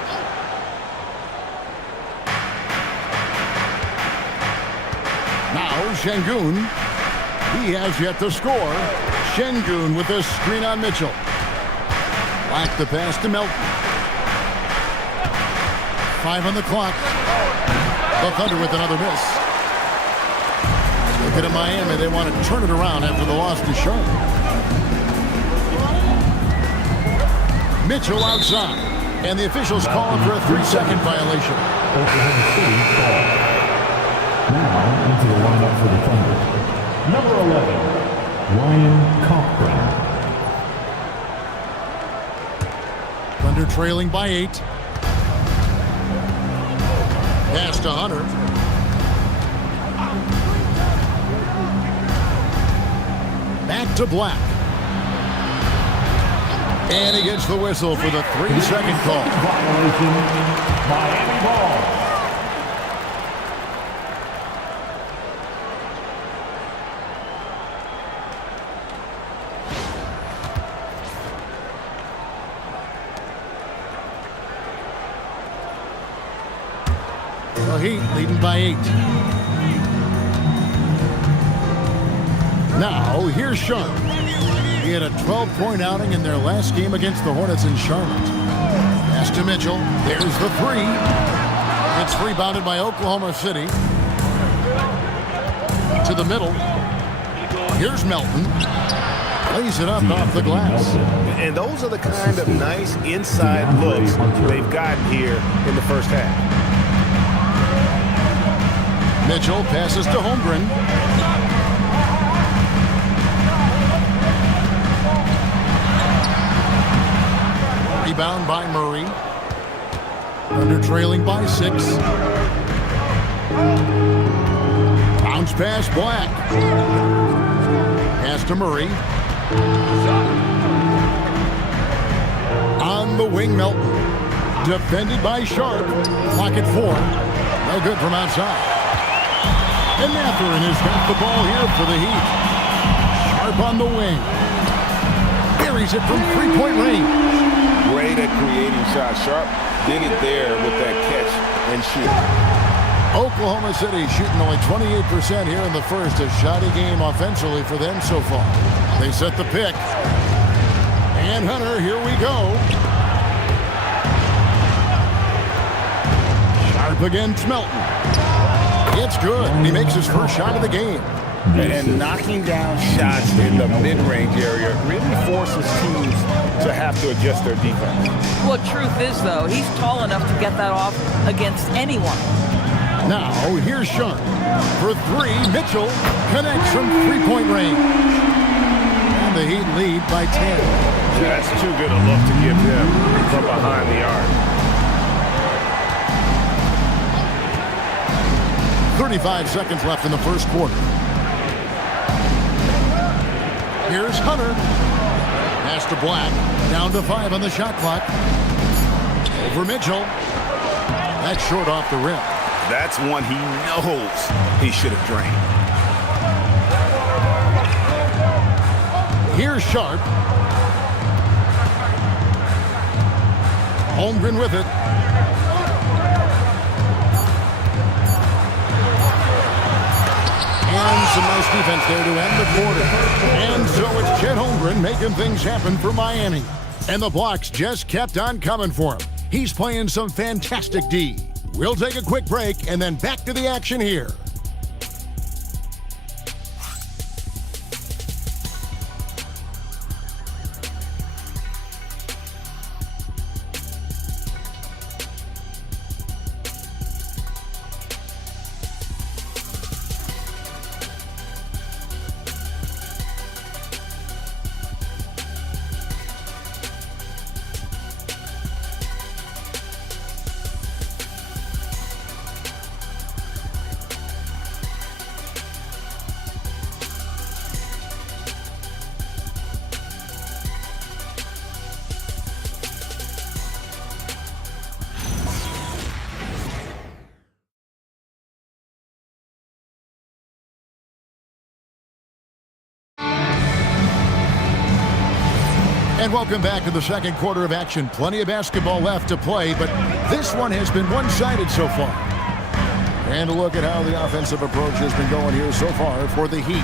Now Şengün. He has yet to score. Şengün with a screen on Mitchell. Black the pass to Melton. 5 on the clock. The Thunder with another miss. Look at Miami. They want to turn it around after the loss to Charlotte. Mitchell outside. And the officials call him for a 3-second violation. Oklahoma City foul. Now into the lineup for the Thunder. Number 11, Ryan Cochran. Thunder trailing by 8. Pass to Hunter. Back to Black. And he gets the whistle for the 3-second call. Violation, Miami ball. The Heat leading by 8. Now, here's Sharp. He had a 12-point outing in their last game against the Hornets in Charlotte. Pass to Mitchell. There's the 3. It's rebounded by Oklahoma City. To the middle. Here's Melton. Lays it up off the glass. And those are the kind of nice inside looks they've gotten here in the first half. Mitchell passes to Holmgren. Rebound by Murray. Thunder trailing by 6. Bounce pass Black. Pass to Murray. On the wing, Melton. Defended by Sharp. Clock at 4. No good from outside. And Mathurin has got the ball here for the Heat. Sharp on the wing. Buries it from 3-point range. Great at creating shots. Sharp did it there with that catch and shoot. Oklahoma City shooting only 28% here in the first. A shoddy game offensively for them so far. They set the pick. And Hunter, here we go. Sharp against Melton. It's good, and he makes his first shot of the game. And knocking down shots in the mid-range area really forces teams to have to adjust their defense. Well, truth is, though, he's tall enough to get that off against anyone. Now, here's Sharp. For 3, Mitchell connects from 3-point range. And the Heat lead by 10. Yeah, that's too good a look to give him from behind the arc. 35 seconds left in the first quarter. Here's Hunter. Pass to Black. Down to 5 on the shot clock. Over Mitchell. That's short off the rim. That's one he knows he should have drained. Here's Sharp. Holmgren with it. And some nice defense there to end the quarter. And so it's Chet Holmgren making things happen for Miami. And the blocks just kept on coming for him. He's playing some fantastic D. We'll take a quick break and then back to the action here. And welcome back to the second quarter of action. Plenty of basketball left to play, but this one has been one-sided so far. And a look at how the offensive approach has been going here so far for the Heat.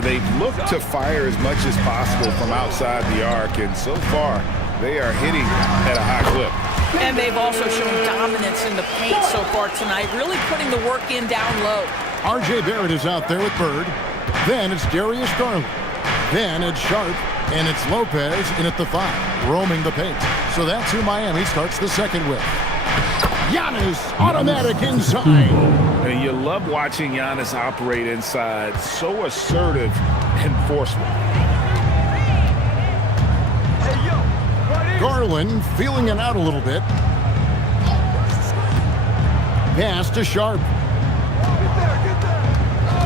They've looked to fire as much as possible from outside the arc, and so far they are hitting at a high clip. And they've also shown dominance in the paint so far tonight, really putting the work in down low. R.J. Barrett is out there with Bird. Then it's Darius Garland. Then it's Sharp. And it's Lopez in at the 5, roaming the paint. So that's who Miami starts the second with. Giannis, automatic inside. And you love watching Giannis operate inside. So assertive and forceful. Garland feeling it out a little bit. Pass to Sharp.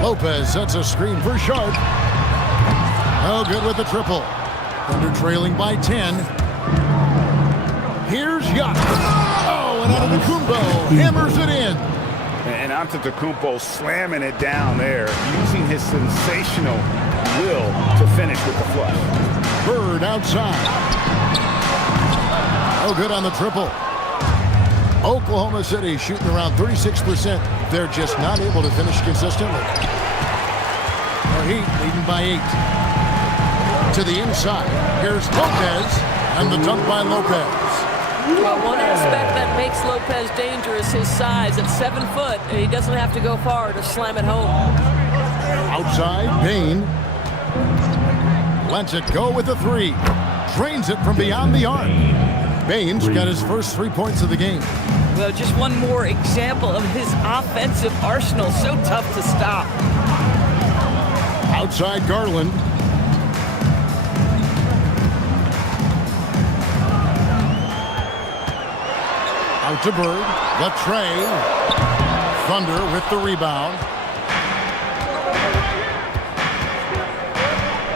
Lopez sets a screen for Sharp. Oh, good with the triple. Thunder trailing by 10. Here's Giannis. Oh, and Antetokounmpo hammers it in. And Antetokounmpo slamming it down there, using his sensational will to finish with the flush. Bird outside. Oh, good on the triple. Oklahoma City shooting around 36%. They're just not able to finish consistently. The Heat leading by 8. To the inside. Here's Lopez, and the dunk by Lopez. Well, one aspect that makes Lopez dangerous, his size. At 7 foot, he doesn't have to go far to slam it home. Outside, Payne. Lets it go with the 3. Drains it from beyond the arc. Payne's got his first 3 points of the game. Well, just one more example of his offensive arsenal. So tough to stop. Outside, Garland. Out to Bird. Latrey. Thunder with the rebound.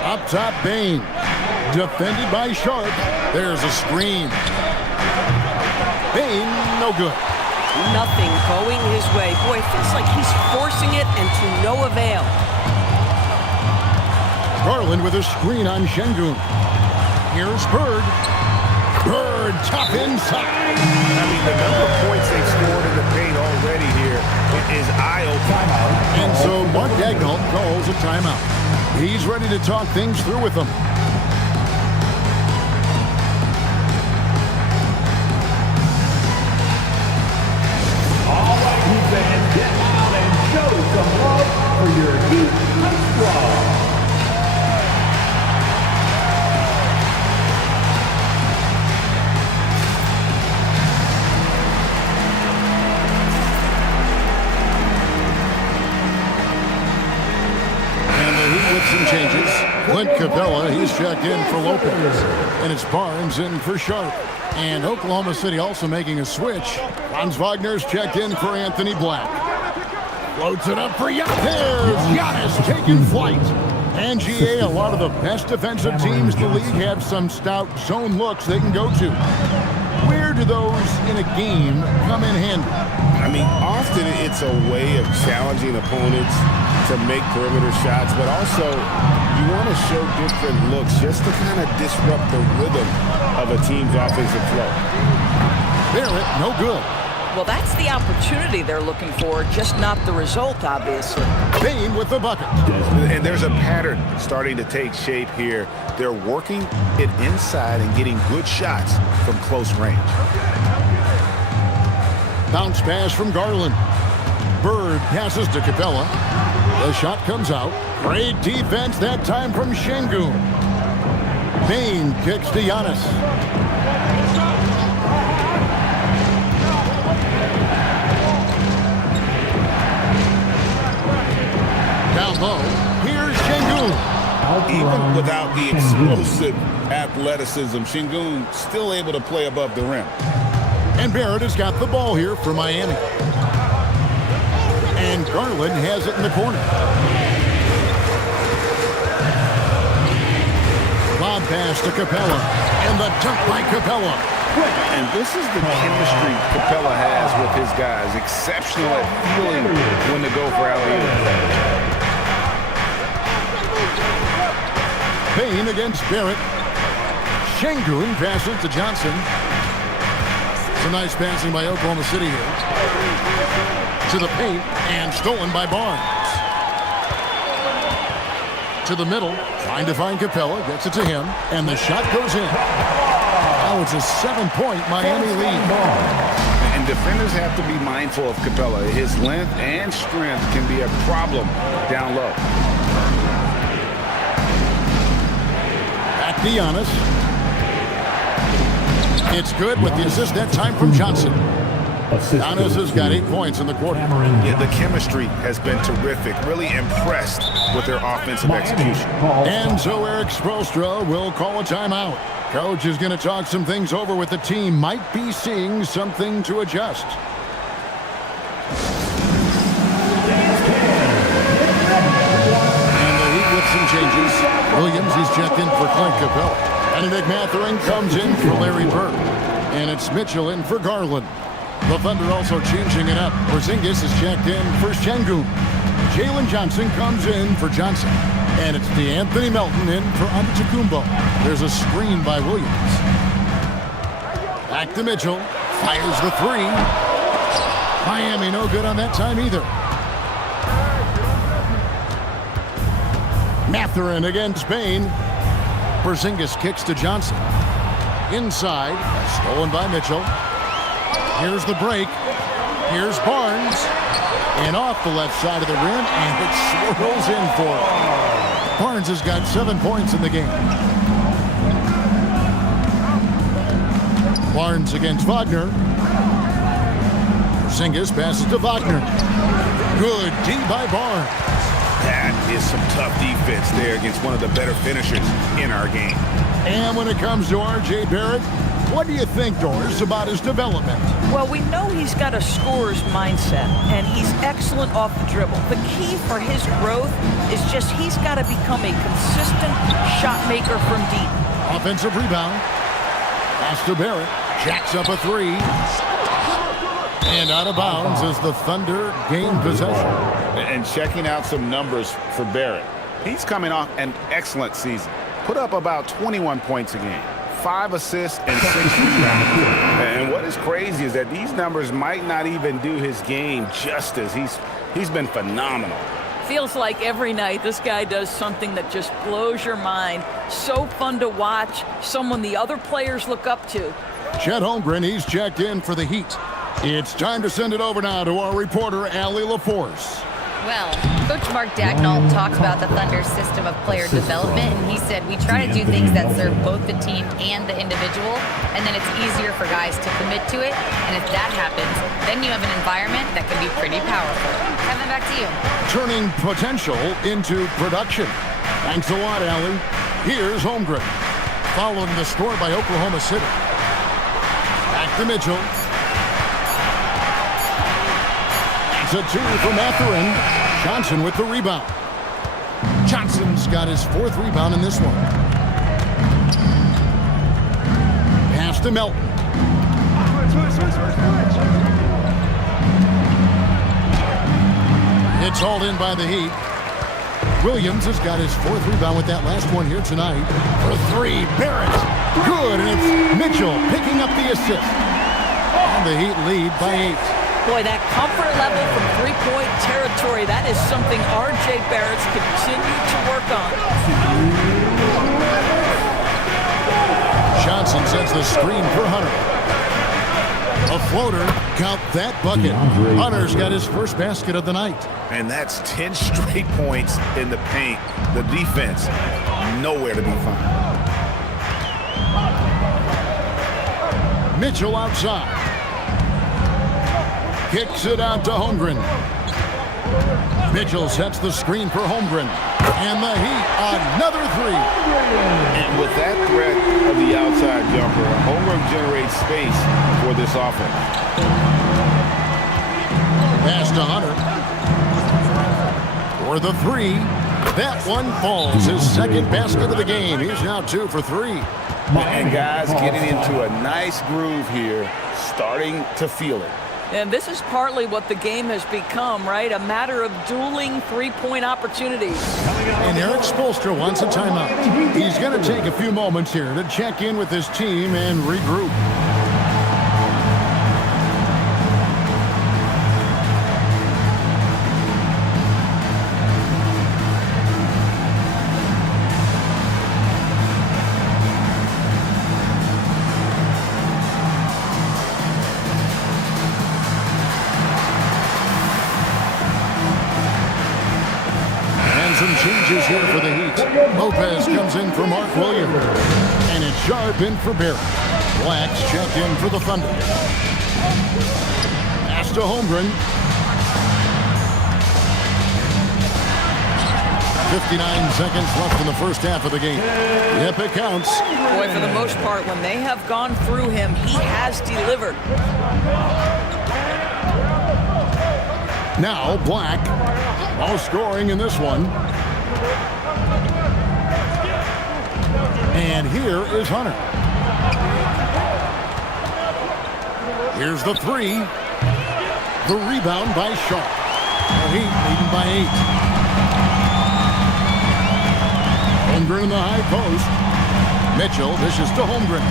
Up top, Bane. Defended by Sharp. There's a screen. Bane, no good. Nothing going his way. Boy, it feels like he's forcing it and to no avail. Garland with a screen on Şengün. Here's Bird. Bird, top inside. I mean, the number of points they've scored in the paint already here is eye-opening. And so Mark Daigneault calls a timeout. He's ready to talk things through with them. All right, Heat fans, get out and show some love for your Heat squad. Some changes. Clint Capella, he's checked in for Lopez. And it's Barnes in for Sharp. And Oklahoma City also making a switch. Franz Wagner's checked in for Anthony Black. Floats it up for Giannis. There's Giannis taking flight. And GA, a lot of the best defensive teams in the league have some stout zone looks they can go to. Where do those in a game come in handy? I mean, often it's a way of challenging opponents to make perimeter shots, but also You want to show different looks just to kind of disrupt the rhythm of a team's offensive flow. Barrett, no good. Well, that's the opportunity they're looking for, just not the result, obviously. Bain with the bucket. And there's a pattern starting to take shape here. They're working it inside and getting good shots from close range. Bounce pass from Garland. Bird passes to Capella. The shot comes out. Great defense that time from Şengün. Bain kicks to Giannis. Down low, here's Şengün. Even without the explosive athleticism, Şengün still able to play above the rim. And Barrett has got the ball here for Miami. And Garland has it in the corner. Lob pass to Capella. And the dunk by Capella. And this is the chemistry Capella has with his guys. Exceptional at feeling when to go for alley-oop. Bain against Barrett. Şengün passes to Johnson. It's a nice passing by Oklahoma City here. To the paint and stolen by Barnes. To the middle, trying to find Capella, gets it to him, and the shot goes in. Now it's a 7-point Miami lead. And defenders have to be mindful of Capella. His length and strength can be a problem down low. Back to Giannis. It's good with the assist that time from Johnson. Giannis has got 8 points in the quarter. Yeah, the chemistry has been terrific. Really impressed with their offensive execution. And so Eric Spoelstra will call a timeout. Coach is going to talk some things over with the team. Might be seeing something to adjust. And the Heat with some changes. Williams, he's checked in for Clint Capella. Benedict Mathurin comes in for Larry Bird. And it's Mitchell in for Garland. The Thunder also changing it up. Porzingis is checked in for Şengün. Jalen Johnson comes in for Johnson. And it's DeAnthony Melton in for Antetokounmpo. There's a screen by Williams. Back to Mitchell. Fires the three. Miami no good on that time either. Mathurin against Bain. Porzingis kicks to Johnson. Inside. Stolen by Mitchell. Here's the break. Here's Barnes. And off the left side of the rim, and it swirls in for him. Barnes has got 7 points in the game. Barnes against Wagner. Porzingis passes to Wagner. Good D by Barnes. That is some tough defense there against one of the better finishers in our game. And when it comes to R.J. Barrett, what do you think, Doris, about his development? Well, we know he's got a scorer's mindset, and he's excellent off the dribble. The key for his growth is just he's got to become a consistent shot maker from deep. Offensive rebound. Pass to Barrett. Jacks up a three. And out of bounds as the Thunder gain possession. And checking out some numbers for Barrett. He's coming off an excellent season. Put up about 21 points a game. 5 assists and 6 rebounds. And what is crazy is that these numbers might not even do his game justice. He's been phenomenal. Feels like every night this guy does something that just blows your mind. So fun to watch. Someone the other players look up to. Chet Holmgren, he's checked in for the Heat. It's time to send it over now to our reporter, Allie LaForce. Well, Coach Mark Daigneault talks about the Thunder's system of player development, and he said, we try to do things that serve both the team and the individual, and then it's easier for guys to commit to it, and if that happens, then you have an environment that can be pretty powerful. Kevin, back to you. Turning potential into production. Thanks a lot, Allie. Here's Holmgren, following the score by Oklahoma City. Back to Mitchell. It's a 2 for Mathurin. Johnson with the rebound. Johnson's got his 4th rebound in this one. Pass to Melton. It's hauled in by the Heat. Williams has got his 4th rebound with that last one here tonight. For 3, Barrett. Good, and it's Mitchell picking up the assist. And the Heat lead by 8. Boy, that comfort level from three-point territory, that is something R.J. Barrett's continue to work on. Johnson sets the screen for Hunter. A floater, count that bucket. Hunter's got his first basket of the night. And that's 10 straight points in the paint. The defense, nowhere to be found. Mitchell outside. Kicks it out to Holmgren. Mitchell sets the screen for Holmgren. And the Heat, another 3. And with that threat of the outside jumper, Holmgren generates space for this offense. Pass to Hunter. For the 3. That one falls. His second basket of the game. He's now 2 for 3. And guys getting into a nice groove here, starting to feel it. And this is partly what the game has become, right? A matter of dueling three-point opportunities. And Eric Spoelstra wants a timeout. He's going to take a few moments here to check in with his team and regroup. Some changes here for the Heat. Lopez comes in for Mark Williams. And it's Sharp in for Barrett. Black's checked in for the Thunder. Pass to Holmgren. 59 seconds left in the first half of the game. Yep, it counts. Boy, for the most part, when they have gone through him, he has delivered. Now Black, all scoring in this one. And here is Hunter. Here's the 3. The rebound by Sharp. The Heat leading by 8. Holmgren in the high post. Mitchell dishes to Holmgren.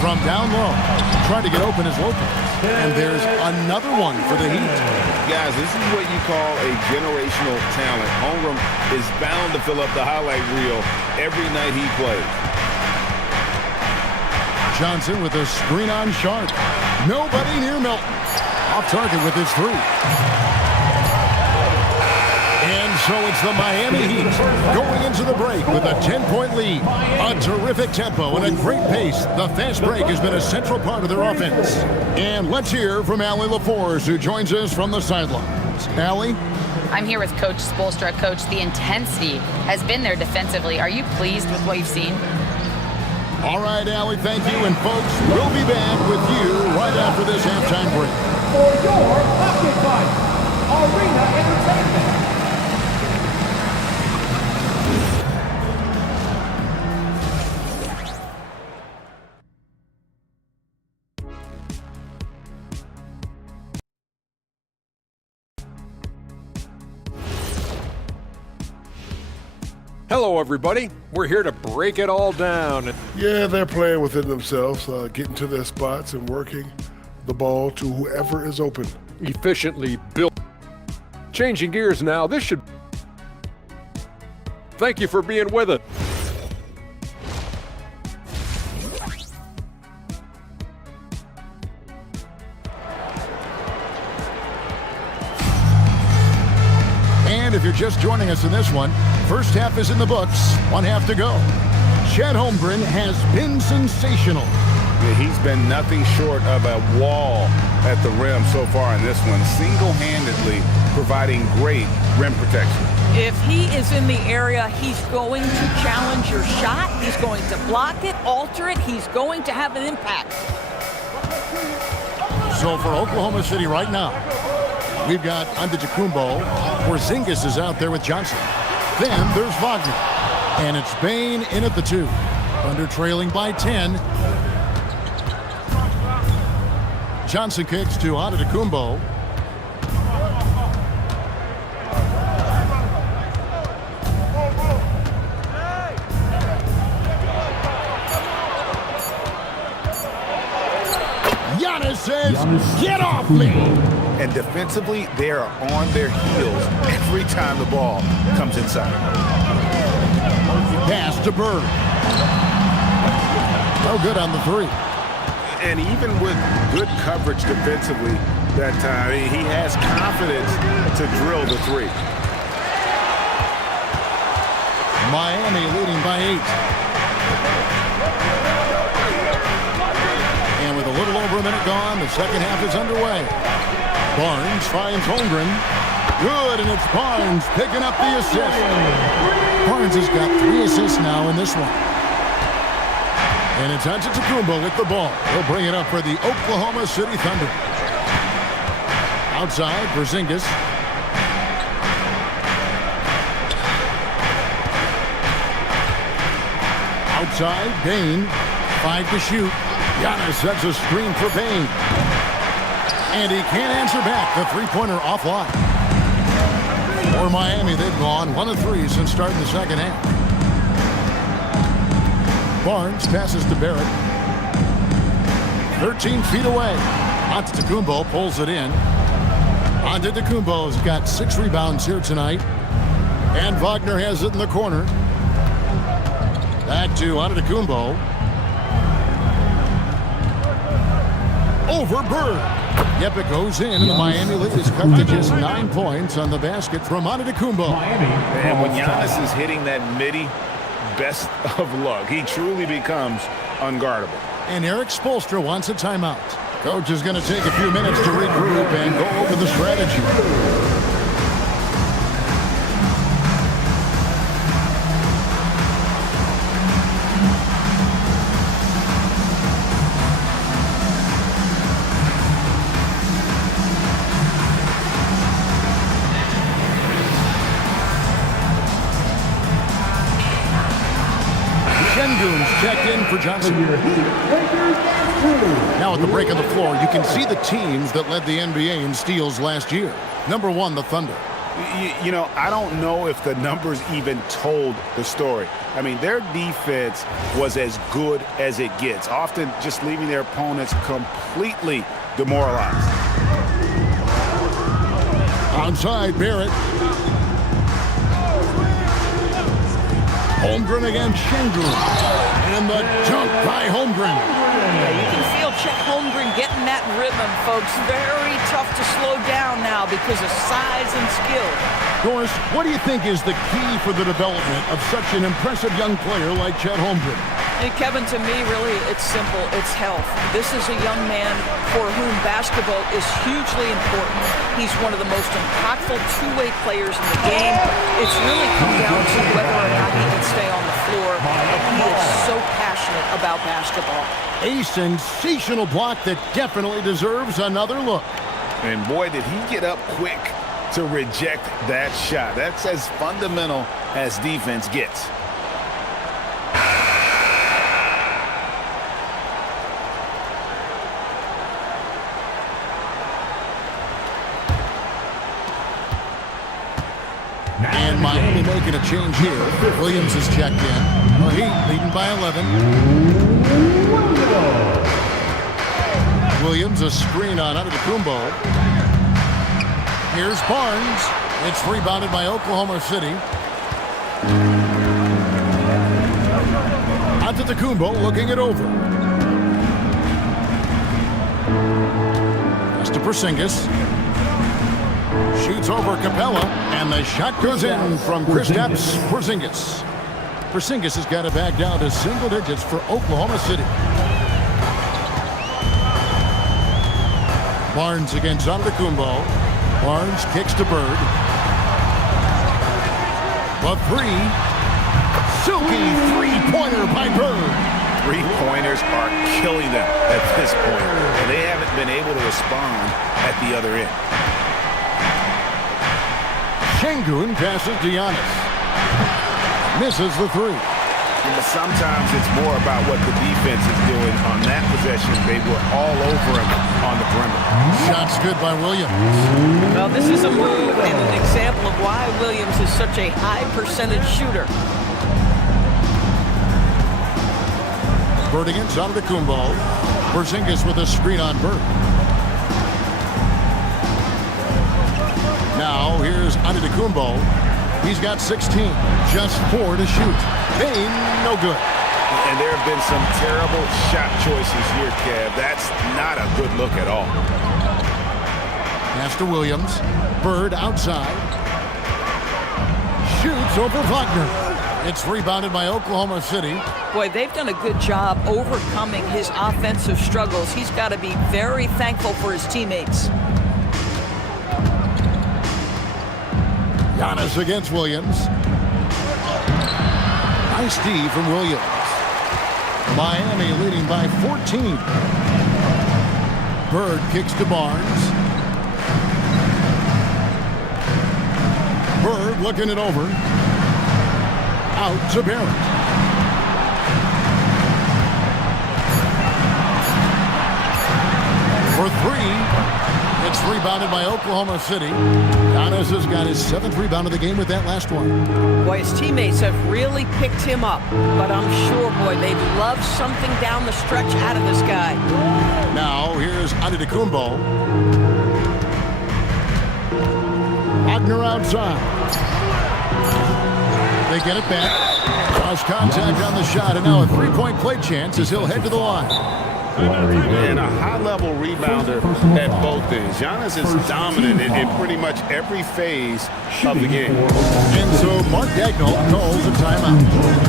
From down low, trying to get open is Lopez. And there's another one for the Heat. Guys, this is what you call a generational talent. Holmgren is bound to fill up the highlight reel every night he plays. Johnson with a screen on Sharp. Nobody near Melton. Off target with his 3. And so it's the Miami Heat going into the break with a 10-point lead. A terrific tempo and a great pace. The fast break has been a central part of their offense. And let's hear from Allie LaForce, who joins us from the sidelines. Allie? I'm here with Coach Spoelstra. Coach, the intensity has been there defensively. Are you pleased with what you've seen? All right, Allie, thank you. And folks, we'll be back with you right after this halftime break. For your pocket fight, Arena Entertainment. Hello, everybody. We're here to break it all down. Yeah, they're playing within themselves, getting to their spots and working the ball to whoever is open. Efficiently built. Changing gears now. This should... Thank you for being with us. And if you're just joining us in this one, first half is in the books, 1 half to go. Chet Holmgren has been sensational. Yeah, he's been nothing short of a wall at the rim so far in this one, single-handedly providing great rim protection. If he is in the area, he's going to challenge your shot. He's going to block it, alter it. He's going to have an impact. So for Oklahoma City right now, we've got Antetokounmpo. Porzingis is out there with Johnson. Then there's Wagner. And it's Bane in at the 2. Under trailing by 10. Johnson kicks to Antetokounmpo. says, get off me! And defensively, they are on their heels every time the ball comes inside. Pass to Bird. No good on the three. And even with good coverage defensively that time, he has confidence to drill the three. Miami leading by 8. And with a little over a minute gone, the second half is underway. Barnes finds Holmgren. Good, and it's Barnes picking up the assist. Barnes has got 3 assists now in this one. And it's Antetokounmpo with the ball. He'll bring it up for the Oklahoma City Thunder. Outside, Porzingis. Outside, Bane. 5 to shoot. Giannis sets a screen for Bane. And he can't answer back. The three-pointer offline. For Miami, they've gone 1 of 3 since starting the second half. Barnes passes to Barrett. 13 feet away. Antetokounmpo pulls it in. Antetokounmpo's got 6 rebounds here tonight. And Wagner has it in the corner. Back to Antetokounmpo. Over Bird. Yep, it goes in, and the Miami lead is cut to just 9 points on the basket from Antetokounmpo. And when Giannis is hitting that midi, best of luck. He truly becomes unguardable. And Eric Spoelstra wants a timeout. Coach is going to take a few minutes to regroup and go over the strategy. Checked in for Johnson. Now at the break of the floor, you can see the teams that led the NBA in steals last year. Number 1, the Thunder. You know, I don't know if the numbers even told the story. I mean, their defense was as good as it gets, often just leaving their opponents completely demoralized. Outside, Barrett. Holmgren against Şengün. And the jump by Holmgren. Yeah, you can feel Chet Holmgren getting that rhythm, folks. Very tough to slow down now because of size and skill. Doris, what do you think is the key for the development of such an impressive young player like Chet Holmgren? Hey, Kevin, to me, really, it's simple. It's health. This is a young man for whom basketball is hugely important. He's one of the most impactful two-way players in the game. It's really come down to whether or not he can stay on the floor. He is so passionate about basketball. A sensational block that definitely deserves another look. And boy, did he get up quick to reject that shot. That's as fundamental as defense gets. And Miami making a change here. Williams is checked in. The Heat leading by 11. Williams, a screen on Antetokounmpo. Here's Barnes. It's rebounded by Oklahoma City. Antetokounmpo looking it over. Pass to Porzingis. Shoots over Capella, and the shot goes in from Kristaps Porzingis. Porzingis has got it back down to single digits for Oklahoma City. Barnes against Antetokounmpo. Barnes kicks to Bird. The three. Silky three-pointer by Bird. Three-pointers are killing them at this point, and they haven't been able to respond at the other end. Şengün passes to Giannis. Misses the three. Sometimes it's more about what the defense is doing on that possession. They were all over him on the perimeter. Shots good by Williams. Well, this is a move and an example of why Williams is such a high percentage shooter. Bird against Antetokounmpo. Porzingis with a screen on Bird. Now here's Antetokounmpo. He's got 16, just 4 to shoot. Bane, no good. And there have been some terrible shot choices here, Kev. That's not a good look at all. Pass to Williams. Bird outside. Shoots over Wagner. It's rebounded by Oklahoma City. Boy, they've done a good job overcoming his offensive struggles. He's got to be very thankful for his teammates. Giannis against Williams. Nice D from Williams. Miami leading by 14. Bird kicks to Barnes. Bird looking it over. Out to Barrett. For 3. It's rebounded by Oklahoma City. Giannis has got his 7th rebound of the game with that last one. Boy, his teammates have really picked him up. But I'm sure, boy, they'd love something down the stretch out of this guy. Now, here's Antetokounmpo. Wagner outside. They get it back. Cross contact on the shot, and now a 3-point play chance as he'll head to the line. And a high-level rebounder at both ends. Giannis is dominant in pretty much every phase of the game. And so Mark Daigneault calls a timeout.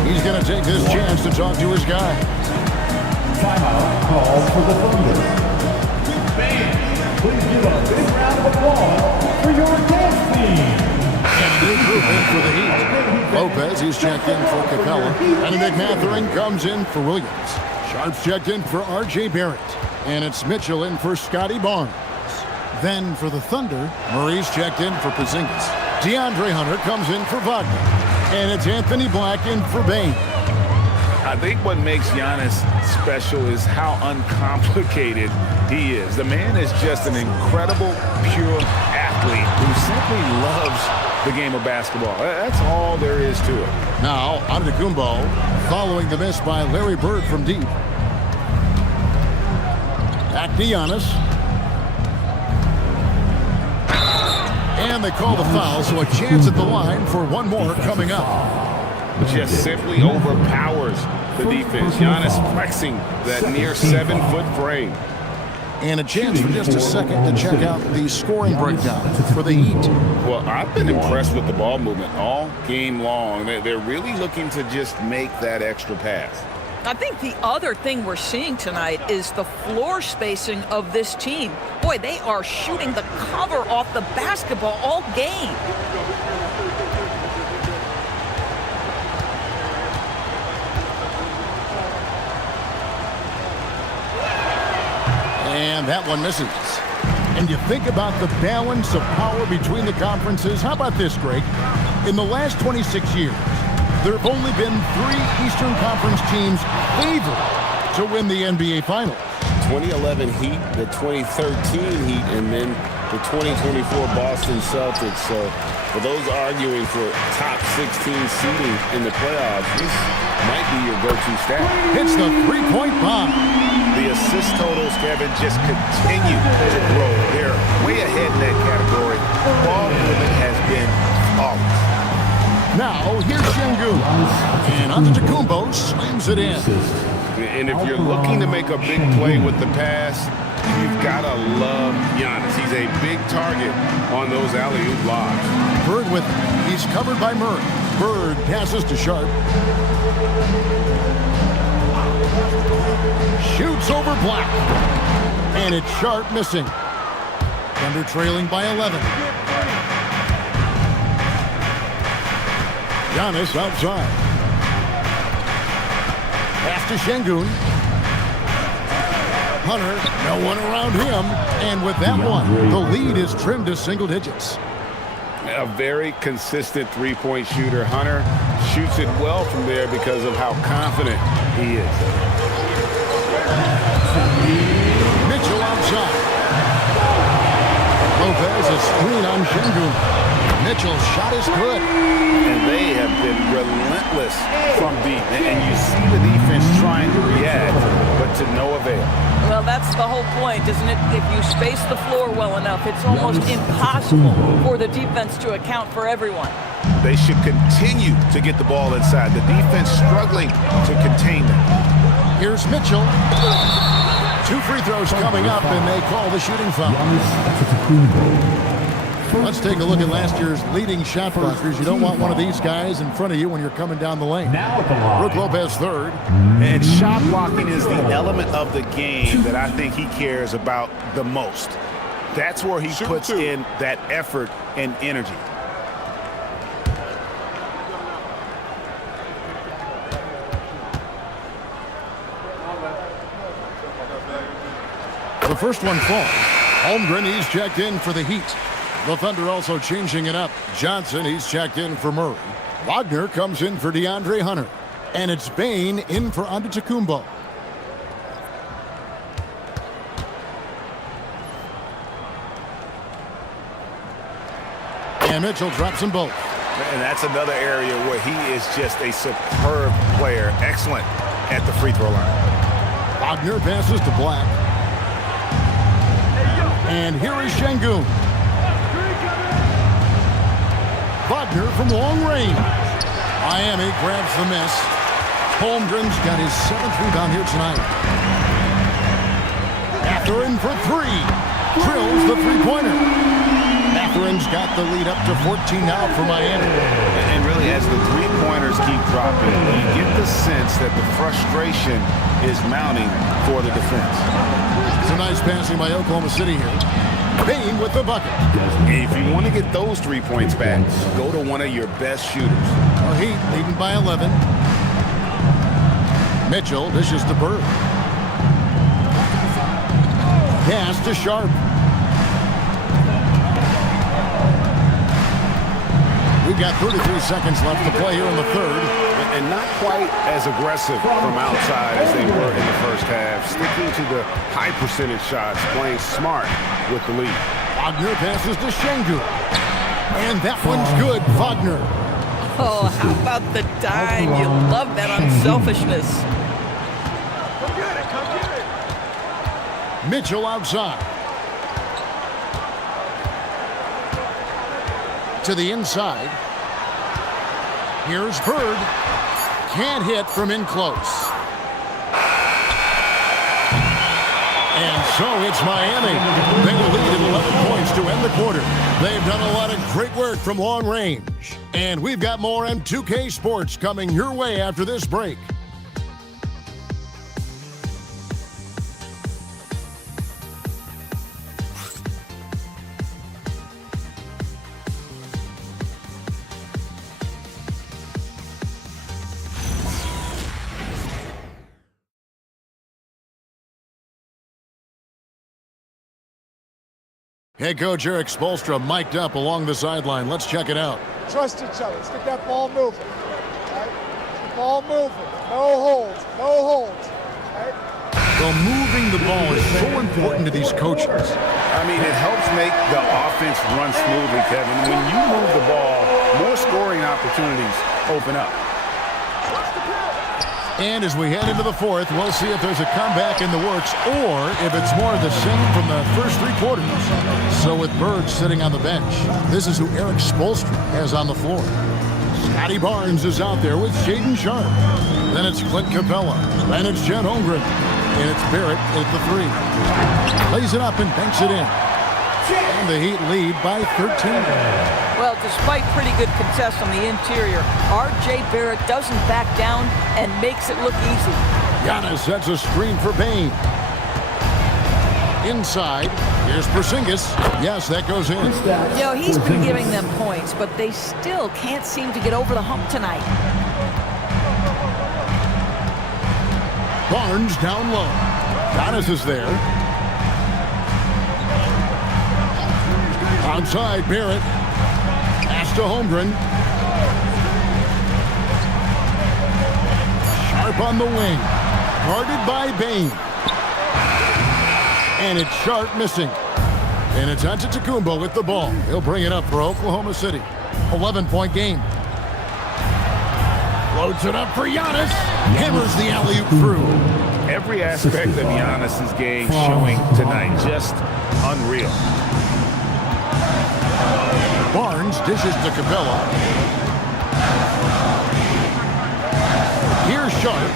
He's going to take this chance to talk to his guy. Timeout called for the Thunder. Fans, please give a big round of applause for your dance team. And new group in for the Heat. Lopez, he's checked in for Capella. And Nick Mathering comes in for Williams. Sharp's checked in for R.J. Barrett. And it's Mitchell in for Scotty Barnes. Then for the Thunder, Murray's checked in for Porzingis. DeAndre Hunter comes in for Wagner. And it's Anthony Black in for Bane. I think what makes Giannis special is how uncomplicated he is. The man is just an incredible, pure athlete who simply loves the game of basketball. That's all there is to it. Now, Antetokounmpo following the miss by Larry Bird from deep. Back to Giannis. And they call the foul, so a chance at the line for one more coming up. Just simply overpowers the defense. Giannis flexing that near 7-foot frame. And a chance for just a second to check out the scoring breakdown for the Heat. Well, I've been impressed with the ball movement all game long. They're really looking to just make that extra pass. I think the other thing we're seeing tonight is the floor spacing of this team. Boy, they are shooting the cover off the basketball all game. And that one misses. And you think about the balance of power between the conferences. How about this, Greg? In the last 26 years, there have only been 3 Eastern Conference teams favored to win the NBA Finals. 2011 Heat, the 2013 Heat, and then the 2024 Boston Celtics. So for those arguing for top 16 seeding in the playoffs, this might be your go-to stat. Hits the 3-point bomb. The assist totals, Kevin, just continue to grow. They're way ahead in that category. Ball movement has been flawless. Now, here's Şengün. And Antetokounmpo slams it in. And if you're looking to make a big play with the pass, you've got to love Giannis. He's a big target on those alley-oop lobs. Bird with him. He's covered by Murray. Bird passes to Sharp. Shoots over Black. And it's Sharp missing. Thunder trailing by 11. Giannis outside. Pass to Şengün. Hunter, no one around him. And with that one, the lead is trimmed to single digits. A very consistent three-point shooter. Hunter shoots it well from there because of how confident he is. Mitchell outside. Lopez a screen on Şengün. Mitchell's shot is good. And they have been relentless from deep. And you see the defense trying to react, but to no avail. Well, that's the whole point, isn't it? If you space the floor well enough, it's almost impossible for the defense to account for everyone. They should continue to get the ball inside. The defense struggling to contain them. Here's Mitchell. 2 free throws coming up, and they call the shooting foul. Let's take a look at last year's leading shot blockers. You don't want one of these guys in front of you when you're coming down the lane. Brook Lopez third. And shot blocking is the element of the game that I think he cares about the most. That's where he puts in that effort and energy. The first one falls. Holmgren, he's checked in for the Heat. The Thunder also changing it up. Johnson, he's checked in for Murray. Wagner comes in for DeAndre Hunter. And it's Bane in for Antetokounmpo. And Mitchell drops them both. And that's another area where he is just a superb player. Excellent at the free throw line. Wagner passes to Black. And here is Şengün. Wagner from long range. Miami grabs the miss. Holmgren's got his 7th rebound here tonight. Mathurin for 3. Drills the three-pointer. Mathurin's got the lead up to 14 now for Miami. And really, as the three-pointers keep dropping, you get the sense that the frustration is mounting for the defense. It's a nice passing by Oklahoma City here. Bane with the bucket. If you want to get those 3 points back, go to one of your best shooters. Well, Heat leading by 11. Mitchell dishes to Bird. Pass to Sharp. We've got 33 seconds left to play here in the third. And not quite as aggressive from outside as they were in the first half. Sticking to the high percentage shots, playing smart with the lead. Wagner passes to Şengün. And that one's good, Wagner. Oh, how about the dime? You love that unselfishness. Mitchell outside. To the inside. Here's Bird. Can't hit from in close. And so it's Miami. They will lead at 11 points to end the quarter. They've done a lot of great work from long range. And we've got more M2K Sports coming your way after this break. Head coach Erik Spoelstra mic'd up along the sideline. Let's check it out. Trust each other. Let's get that ball moving. Right? The ball moving. No holds. No holds. Right? Well, moving the ball is so important to these coaches. I mean, it helps make the offense run smoothly, Kevin. When you move the ball, more scoring opportunities open up. And as we head into the fourth, we'll see if there's a comeback in the works or if it's more of the same from the first 3 quarters. So with Bird sitting on the bench, this is who Erik Spoelstra has on the floor. Scotty Barnes is out there with Shaedon Sharpe. Then it's Clint Capella. Then it's Chet Holmgren. And it's Barrett at the 3. Plays it up and banks it in. And the Heat lead by 13. Well, despite pretty good contest on the interior, R.J. Barrett doesn't back down and makes it look easy. Giannis sets a screen for Bane. Inside, here's Porzingis. Yes, that goes in. You know, he's been giving them points, but they still can't seem to get over the hump tonight. Barnes down low. Giannis is there. Outside, Barrett. Pass to Holmgren. Sharpe on the wing. Guarded by Bane. And it's Sharpe missing. And it's Antetokounmpo with the ball. He'll bring it up for Oklahoma City. 11-point game. Loads it up for Giannis. Hammers the alley-oop through. Every aspect of Giannis's game showing tonight, just unreal. Barnes dishes to Capella. Here's Sharp.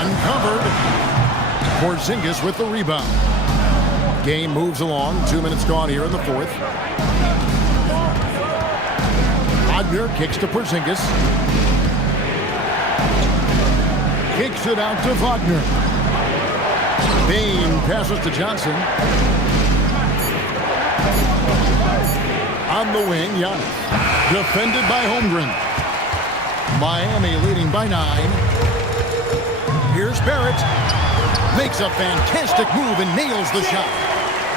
Uncovered. Porzingis with the rebound. Game moves along. 2 minutes gone here in the fourth. Wagner kicks to Porzingis. Kicks it out to Wagner. Bain passes to Johnson. On the wing, Giannis. Defended by Holmgren. Miami leading by 9. Here's Barrett. Makes a fantastic move and nails the shot.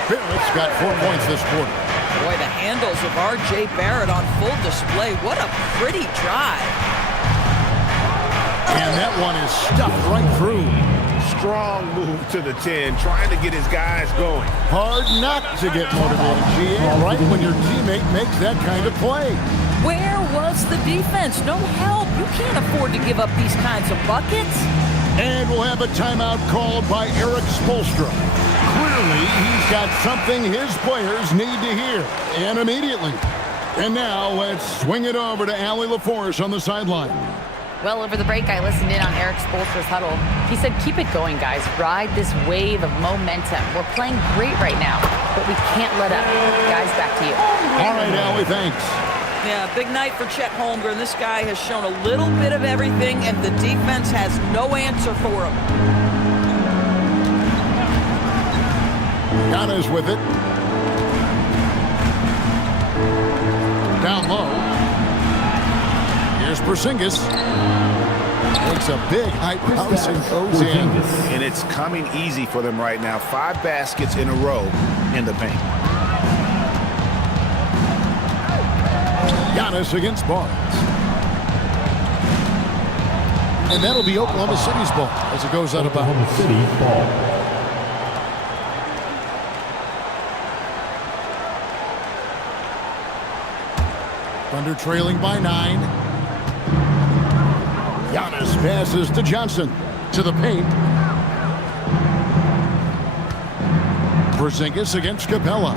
Barrett's got 4 points this quarter. Boy, the handles of R.J. Barrett on full display. What a pretty drive. And that one is stuffed right through. Strong move to the 10, trying to get his guys going. Hard not to get motivated, GA, right when your teammate makes that kind of play. Where was the defense? No help. You can't afford to give up these kinds of buckets. And we'll have a timeout called by Eric Spoelstra. Clearly, he's got something his players need to hear, and immediately. And now, let's swing it over to Allie LaForce on the sideline. Well, over the break, I listened in on Eric Spoelstra's huddle. He said, keep it going, guys. Ride this wave of momentum. We're playing great right now, but we can't let up. Guys, back to you. All right, Allie, thanks. Yeah, big night for Chet Holmgren. This guy has shown a little bit of everything, and the defense has no answer for him. Giannis with it. Down low. Here's Porzingis. Takes a big high bounce and goes in. And it's coming easy for them right now. 5 baskets in a row in the paint. Giannis against Barnes. And that'll be Oklahoma City's ball as it goes out of bounds. Oklahoma City's ball. Thunder trailing by 9. Giannis passes to Johnson. To the paint. Porzingis against Capella.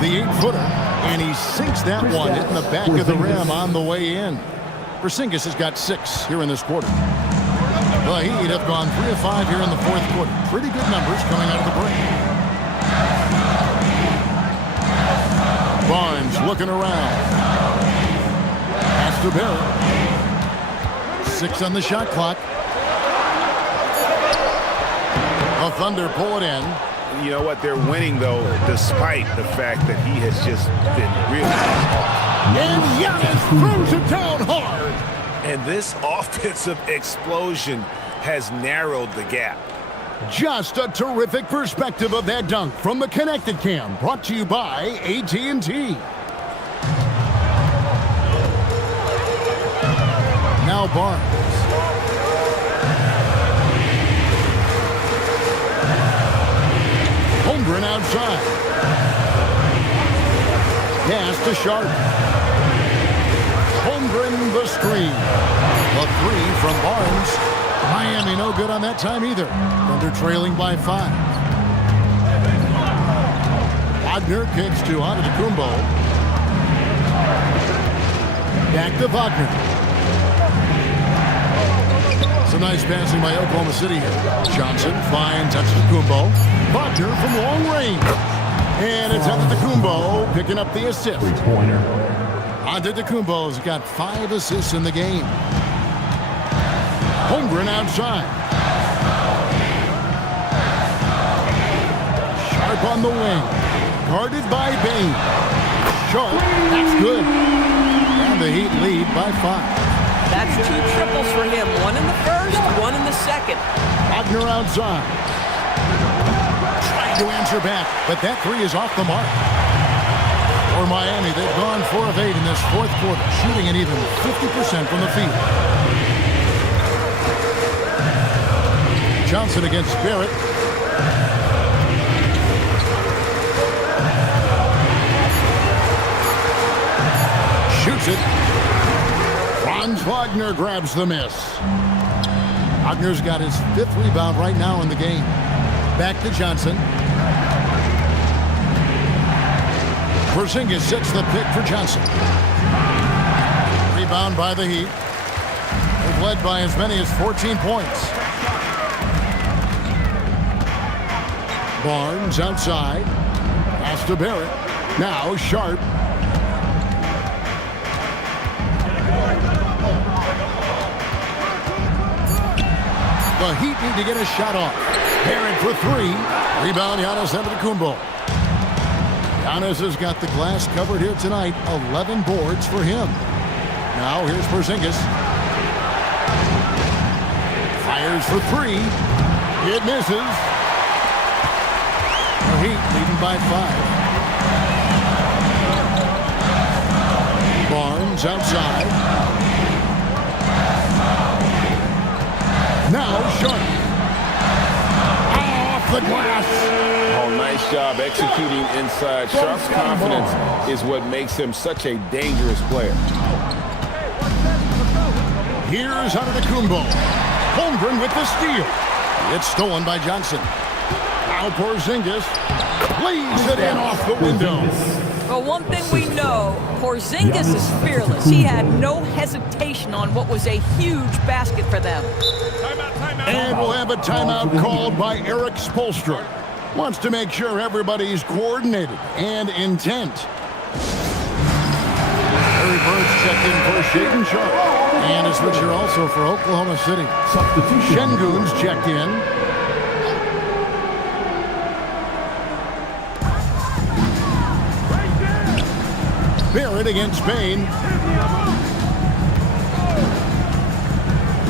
The 8-footer. And he sinks that one in the back of the rim on the way in. Porzingis has got 6 here in this quarter. The Heat have gone 3 of 5 here in the fourth quarter. Pretty good numbers coming out of the break. Barnes looking around. Pass to Barrett. 6 on the shot clock. The Thunder pull it in. You know what? They're winning, though, despite the fact that he has just been really hard. And Giannis throws it down hard. And this offensive explosion has narrowed the gap. Just a terrific perspective of that dunk from the Connected Cam, brought to you by AT&T. Now Barnes. Holmgren outside. Pass to Sharp. Holmgren the screen. A 3 from Barnes. Miami no good on that time either. Thunder trailing by 5. Wagner kicks to Antetokounmpo. Back to Wagner. Some nice passing by Oklahoma City here. Johnson finds Antetokounmpo. Wagner from long range. And it's Antetokounmpo picking up the assist. Antetokounmpo's got 5 assists in the game. Holmgren outside. Sharp on the wing. Guarded by Bain. Sharp. That's good. And the Heat lead by 5. That's 2 triples for him. 1 in the first, 1 in the second. Wagner outside. Trying to answer back, but that 3 is off the mark. For Miami, they've gone 4 of 8 in this fourth quarter, shooting an even 50% from the field. Johnson against Barrett. Shoots it. Franz Wagner grabs the miss. Wagner's got his 5th rebound right now in the game. Back to Johnson. Porzingis sets the pick for Johnson. Rebound by the Heat. They've led by as many as 14 points. Barnes outside. Pass to Barrett. Now Sharp. The Heat need to get a shot off. Barrett for 3. Rebound, Giannis Antetokounmpo. Giannis has got the glass covered here tonight. 11 boards for him. Now here's Porzingis. Fires for 3. It misses. The Heat leading by 5. Barnes outside. Now Sharp. Off the glass. Oh, nice job executing inside. Sharp's confidence is what makes him such a dangerous player. Here's Antetokounmpo. Holmgren with the steal. It's stolen by Johnson. Now Porzingis lays it in off the window. Well, one thing we know, Porzingis is fearless. He had no hesitation on what was a huge basket for them. And we'll have a timeout called by Eric Spoelstra. Wants to make sure everybody's coordinated and intent. Larry Bird's checked in for Shaedon Sharp. And a switcher also for Oklahoma City. Şengün's checked in. Barrett against Payne.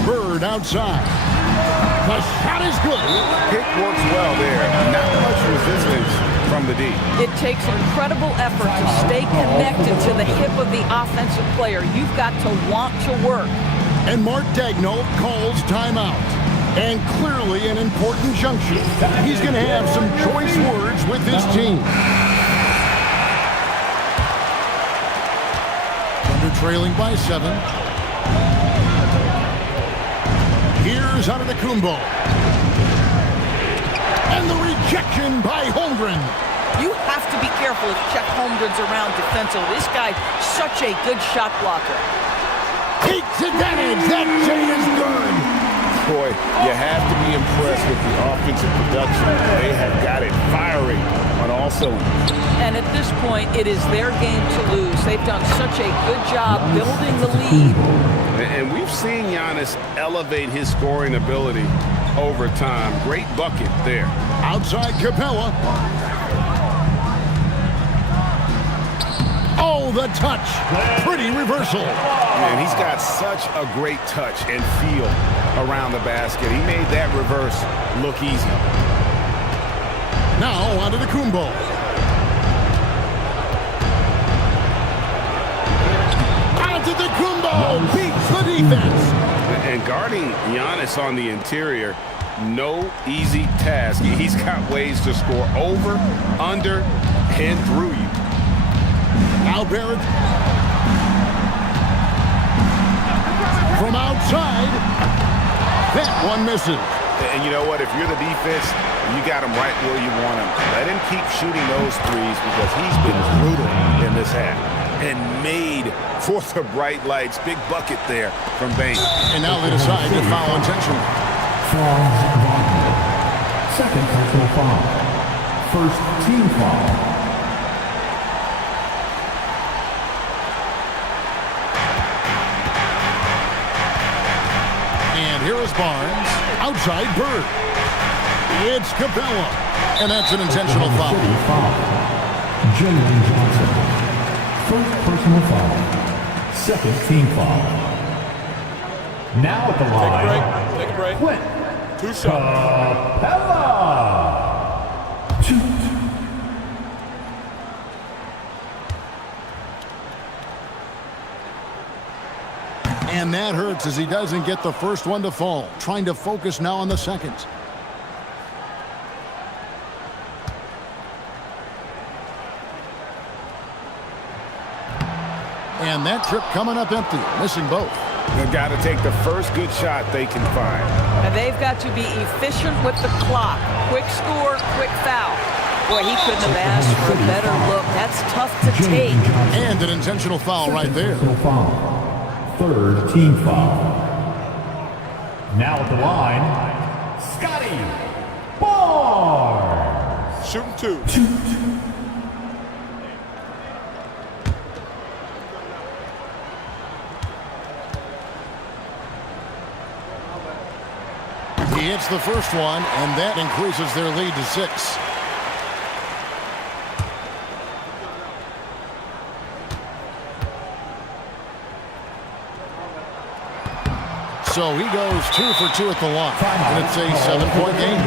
Bird outside. The shot is good. Pick works well there. Not much resistance from the D. It takes incredible effort to stay connected to the hip of the offensive player. You've got to want to work. And Mark Daigneault calls timeout. And clearly an important juncture. He's going to have some choice words with his team. Thunder trailing by 7. Here's Antetokounmpo. And the rejection by Holmgren. You have to be careful if Chet Holmgren's around defensively. This guy's such a good shot blocker. Takes advantage. That J is good. Boy, you have to be impressed with the offensive production. They have got it firing on all cylinders. And at this point, it is their game to lose. They've done such a good job building the lead. And we've seen Giannis elevate his scoring ability over time. Great bucket there. Outside Capella. Oh, the touch. Pretty reversal. Man, he's got such a great touch and feel around the basket. He made that reverse look easy. Now onto the Antetokounmpo. Antetokounmpo beats the defense. And guarding Giannis on the interior, no easy task. He's got ways to score over, under, and through you. Now Barrett. From outside. That one misses. And you know what? If you're the defense, you got him right where you want him. Let him keep shooting those threes because he's been brutal in this half. And made for the bright lights. Big bucket there from Bane. And now they decide to foul intentionally. Second personal foul. First team foul. And here is Barnes. Outside Bird. It's Capella. And that's an intentional foul. Jalen Johnson. First personal foul. Second team foul. Now at the line. Take a break. Clint. 2 shots. Capella. 2. And that hurts as he doesn't get the first one to fall. Trying to focus now on the second. And that trip coming up empty, missing both. They've got to take the first good shot they can find. And they've got to be efficient with the clock. Quick score, quick foul. Boy, he couldn't have asked for a better look. That's tough to take. And an intentional foul right there. Third team foul. Now at the line, Scotty Barnes. Shooting two. He hits the first one, and that increases their lead to 6. So he goes 2 for 2 at the line, and it's a 7-point game.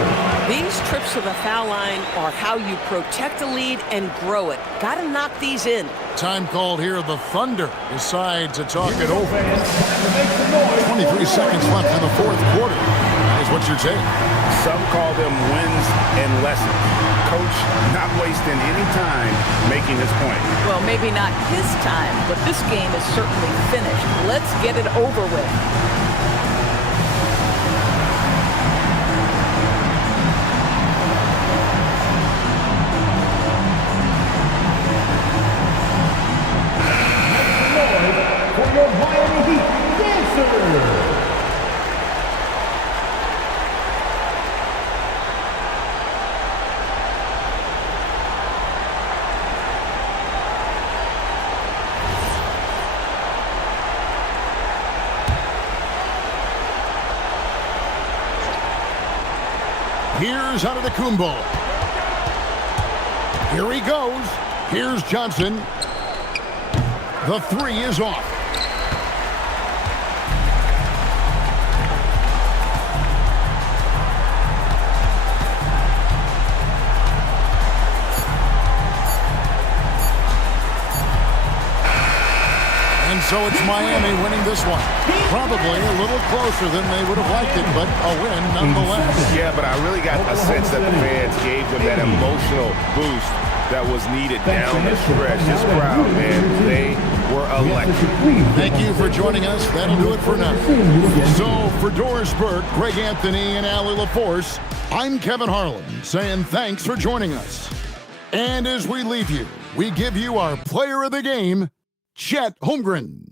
These trips to the foul line are how you protect the lead and grow it. Got to knock these in. Time called here. The Thunder decide to talk it over. 23 seconds left in the fourth quarter. Guys, what's your take? Some call them wins and lessons. Coach not wasting any time making his point. Well, maybe not his time, but this game is certainly finished. Let's get it over with. Here's Antetokounmpo. Here he goes. Here's Johnson. The 3 is off. And so it's Miami winning this one. Probably a little closer than they would have liked it, but a win nonetheless. Yeah, but I really got a sense that the fans gave them that emotional boost that was needed down the stretch. This crowd, man, they were electric. Thank you for joining us. That'll do it for now. So for Doris Burke, Greg Anthony, and Allie LaForce, I'm Kevin Harlan saying thanks for joining us. And as we leave you, we give you our player of the game, Chet Holmgren.